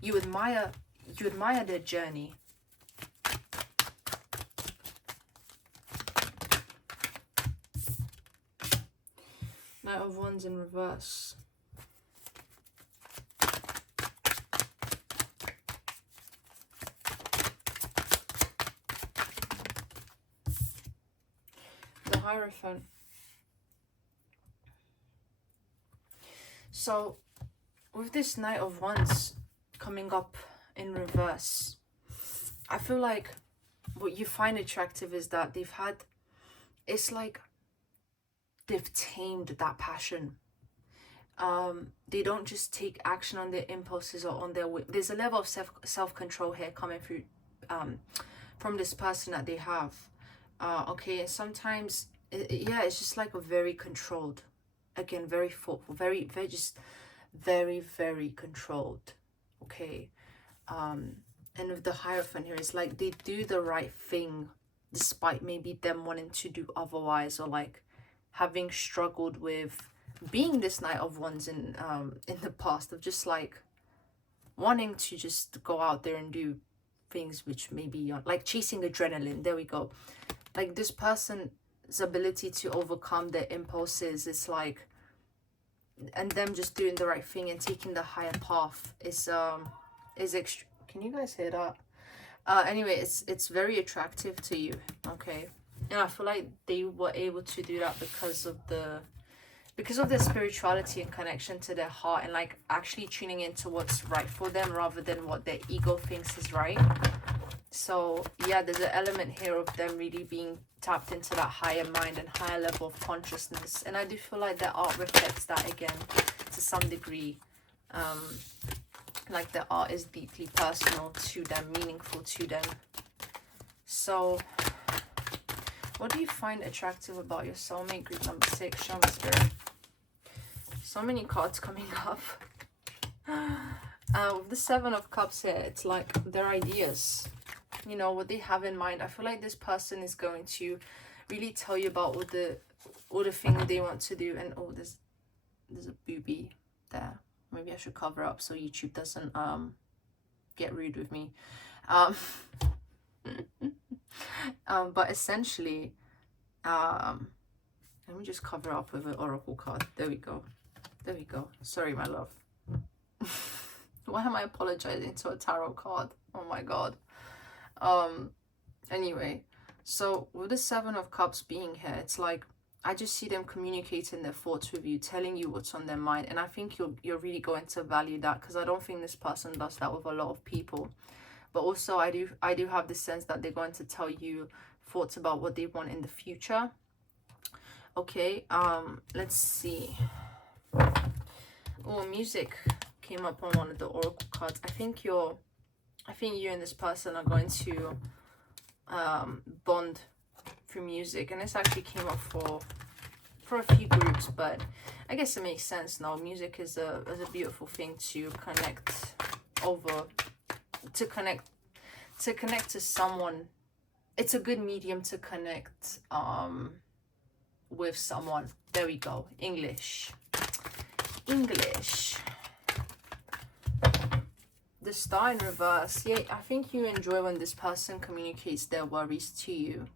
you admire their journey. Knight of Wands in reverse. The Hierophant. So, with this Knight of Wands coming up in reverse, I feel like what you find attractive is that it's like they've tamed that passion. They don't just take action on their impulses or on their whim. There's a level of self-control here coming through from this person that they have. Okay, sometimes it's just like a very controlled, again, very thoughtful, very very controlled. Okay, and with the Hierophant here, it's like they do the right thing despite maybe them wanting to do otherwise, or like having struggled with being this Knight of Wands in the past, of just like wanting to just go out there and do things which maybe like chasing adrenaline. There we go. Like, this person's ability to overcome their impulses is like, and them just doing the right thing and taking the higher path is extra. Can you guys hear that? Anyway, it's very attractive to you. Okay, and I feel like they were able to do that because of the because of their spirituality and connection to their heart, and like actually tuning into what's right for them rather than what their ego thinks is right. So yeah, there's an element here of them really being tapped into that higher mind and higher level of consciousness. And I do feel like their art reflects that again to some degree. Like their art is deeply personal to them, meaningful to them. So what do you find attractive about your soulmate? Group number 6, show me spirit. So many cards coming up. With the 7 of Cups here, it's like their ideas, you know, what they have in mind. I feel like this person is going to really tell you about all the things they want to do. And oh, there's a booby there. Maybe I should cover up so YouTube doesn't get rude with me. But essentially, let me just cover up with an oracle card. There we go. There we go. Sorry, my love. Why am I apologizing to a tarot card? Oh my god. Anyway, so with the 7 of Cups being here, it's like I just see them communicating their thoughts with you, telling you what's on their mind, and I think you're really going to value that, because I don't think this person does that with a lot of people. But also I do have the sense that they're going to tell you thoughts about what they want in the future. Okay, let's see. Oh, music came up on one of the oracle cards. I think you and this person are going to bond through music, and this actually came up for a few groups, but I guess it makes sense now. Music is a beautiful thing to connect over, to connect to someone. It's a good medium to connect with someone. There we go. English. The Star in reverse. Yeah, I think you enjoy when this person communicates their worries to you.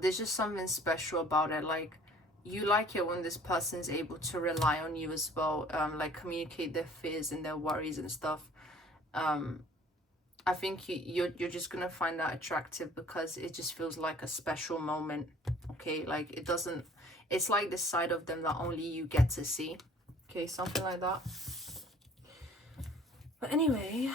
There's just something special about it. Like, you like it when this person's able to rely on you as well, like communicate their fears and their worries and stuff. I think you're just gonna find that attractive because it just feels like a special moment. Okay, like it's like this side of them that only you get to see. Okay, something like that. But anyway,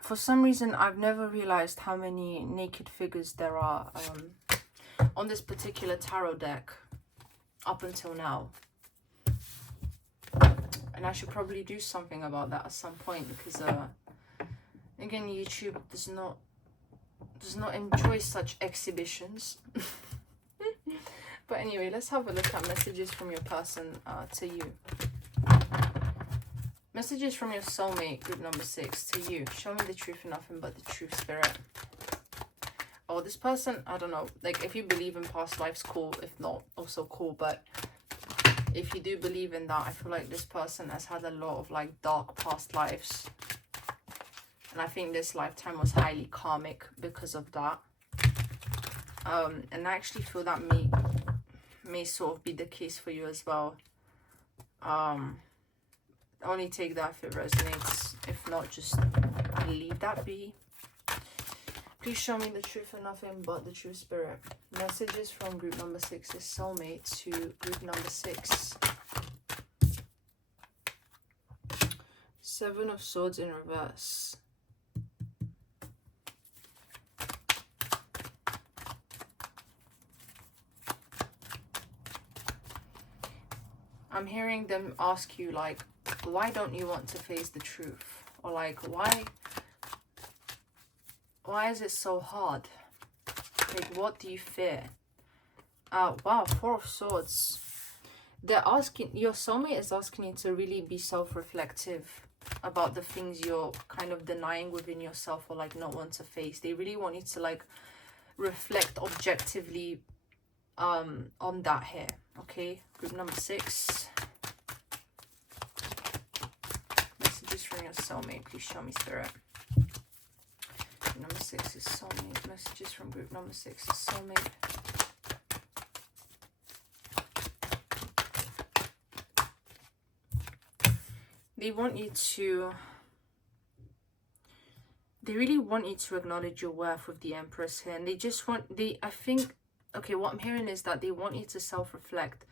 for some reason, I've never realized how many naked figures there are on this particular tarot deck up until now. And I should probably do something about that at some point, because again, YouTube does not enjoy such exhibitions. But anyway, let's have a look at messages from your person to you. Messages from your soulmate, group number 6, to you. Show me the truth and nothing but the truth, spirit. Oh, this person, I don't know. Like, if you believe in past lives, cool. If not, also cool. But if you do believe in that, I feel like this person has had a lot of, like, dark past lives. And I think this lifetime was highly karmic because of that. And I actually feel that may sort of be the case for you as well. Only take that if it resonates. If not, just leave that be. Please show me the truth and nothing but the true, spirit. Messages from group number 6 is soulmate to group number 6. 7 of Swords in reverse. I'm hearing them ask you, like, why don't you want to face the truth? Or like, why is it so hard? Like, what do you fear? Wow, 4 of Swords. They're asking, your soulmate is asking you to really be self-reflective about the things you're kind of denying within yourself, or like not want to face. They really want you to like reflect objectively on that here. Okay, group number 6. Messages from your soulmate, please show me, spirit. Group number 6 is soulmate. Messages from group number 6 is soulmate. they really want you to acknowledge your worth with the Empress here, and they just want, I think, okay, what I'm hearing is that they want you to self-reflect,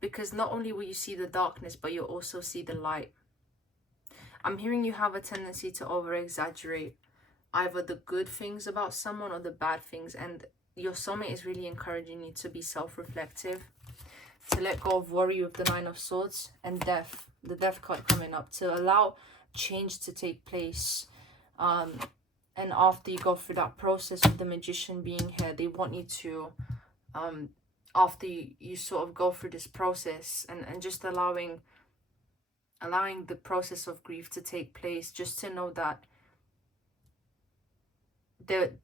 because not only will you see the darkness, but you'll also see the light. I'm hearing you have a tendency to over-exaggerate either the good things about someone or the bad things, and your soulmate is really encouraging you to be self-reflective, to let go of worry with the Nine of Swords and death, the death card coming up, to allow change to take place. And after you go through that process of the Magician being here, they want you to, after you sort of go through this process and just allowing the process of grief to take place, just to know that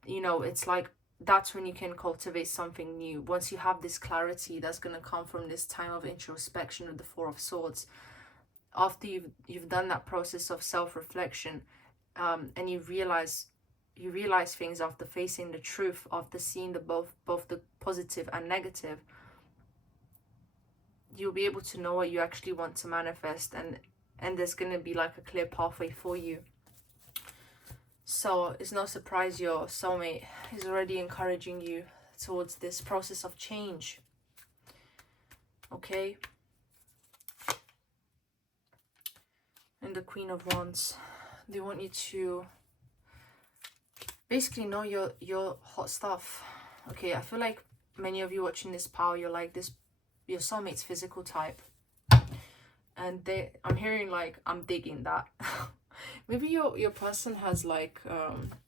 you know, it's like that's when you can cultivate something new. Once you have this clarity that's going to come from this time of introspection with the Four of Swords, after you've done that process of self-reflection, and you realize things after facing the truth, after seeing the both the positive and negative, you'll be able to know what you actually want to manifest, and there's going to be like a clear pathway for you. So it's no surprise your soulmate is already encouraging you towards this process of change. Okay? And the Queen of Wands, they want you to basically know your hot stuff. Okay, I feel like many of you watching this power, you're like this, your soulmate's physical type. And I'm hearing like, I'm digging that. Maybe your person has like,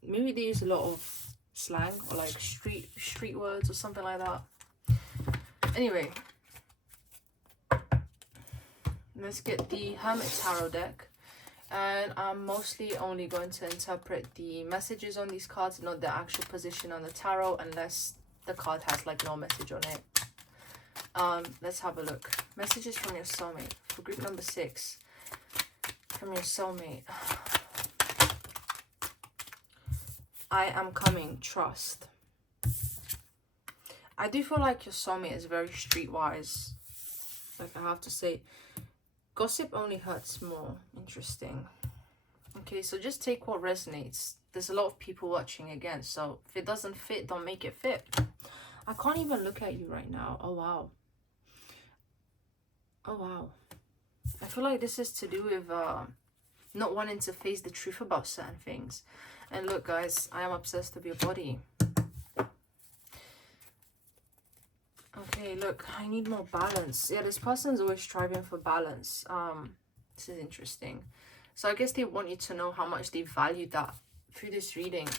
maybe they use a lot of slang or like street words or something like that. Anyway, let's get the Hermit Tarot deck. And I'm mostly only going to interpret the messages on these cards, not the actual position on the tarot, unless the card has like no message on it. Let's have a look. Messages from your soulmate for group number 6. From your soulmate. I am coming, trust. I do feel like your soulmate is very streetwise. Like, I have to say, gossip only hurts more. Interesting. Okay, so just take what resonates. There's a lot of people watching again, so if it doesn't fit, don't make it fit. I can't even look at you right now. Oh, wow. Oh, wow. I feel like this is to do with not wanting to face the truth about certain things. And look, guys, I am obsessed with your body. Okay, look, I need more balance. Yeah, this person's always striving for balance. This is interesting. So I guess they want you to know how much they value that through this reading.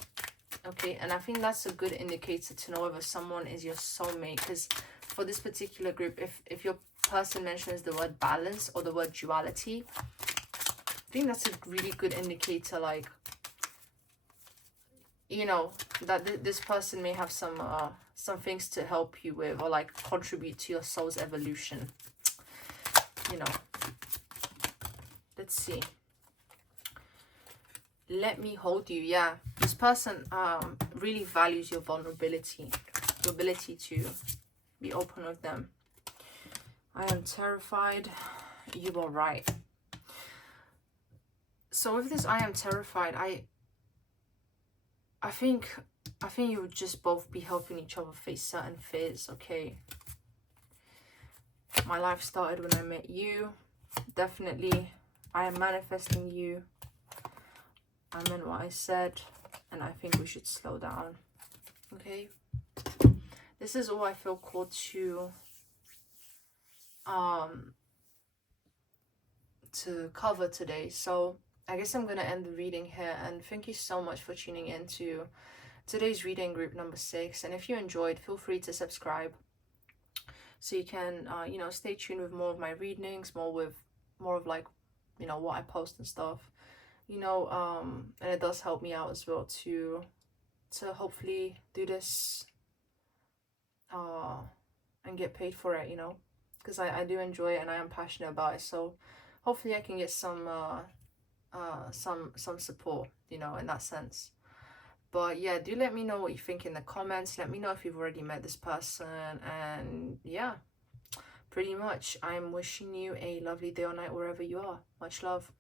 Okay, and I think that's a good indicator to know whether someone is your soulmate. Because for this particular group, if your person mentions the word balance or the word duality, I think that's a really good indicator, like, you know, that this person may have some things to help you with, or like contribute to your soul's evolution. You know, let's see. Let me hold you. Yeah, this person really values your vulnerability, your ability to be open with them. I am terrified. You are right. So with this, I am terrified. I think you would just both be helping each other face certain fears. Okay. My life started when I met you. Definitely, I am manifesting you. I meant what I said, and I think we should slow down. Okay. This is all I feel called to cover today. So I guess I'm gonna end the reading here, and thank you so much for tuning in to today's reading, group number 6. And if you enjoyed, feel free to subscribe so you can you know, stay tuned with more of my readings, more of like, you know, what I post and stuff, you know. And it does help me out as well to hopefully do this and get paid for it, you know, because I do enjoy it and I am passionate about it. So hopefully I can get some support, you know, in that sense. But yeah, do let me know what you think in the comments. Let me know if you've already met this person. And yeah, pretty much I'm wishing you a lovely day or night wherever you are. Much love.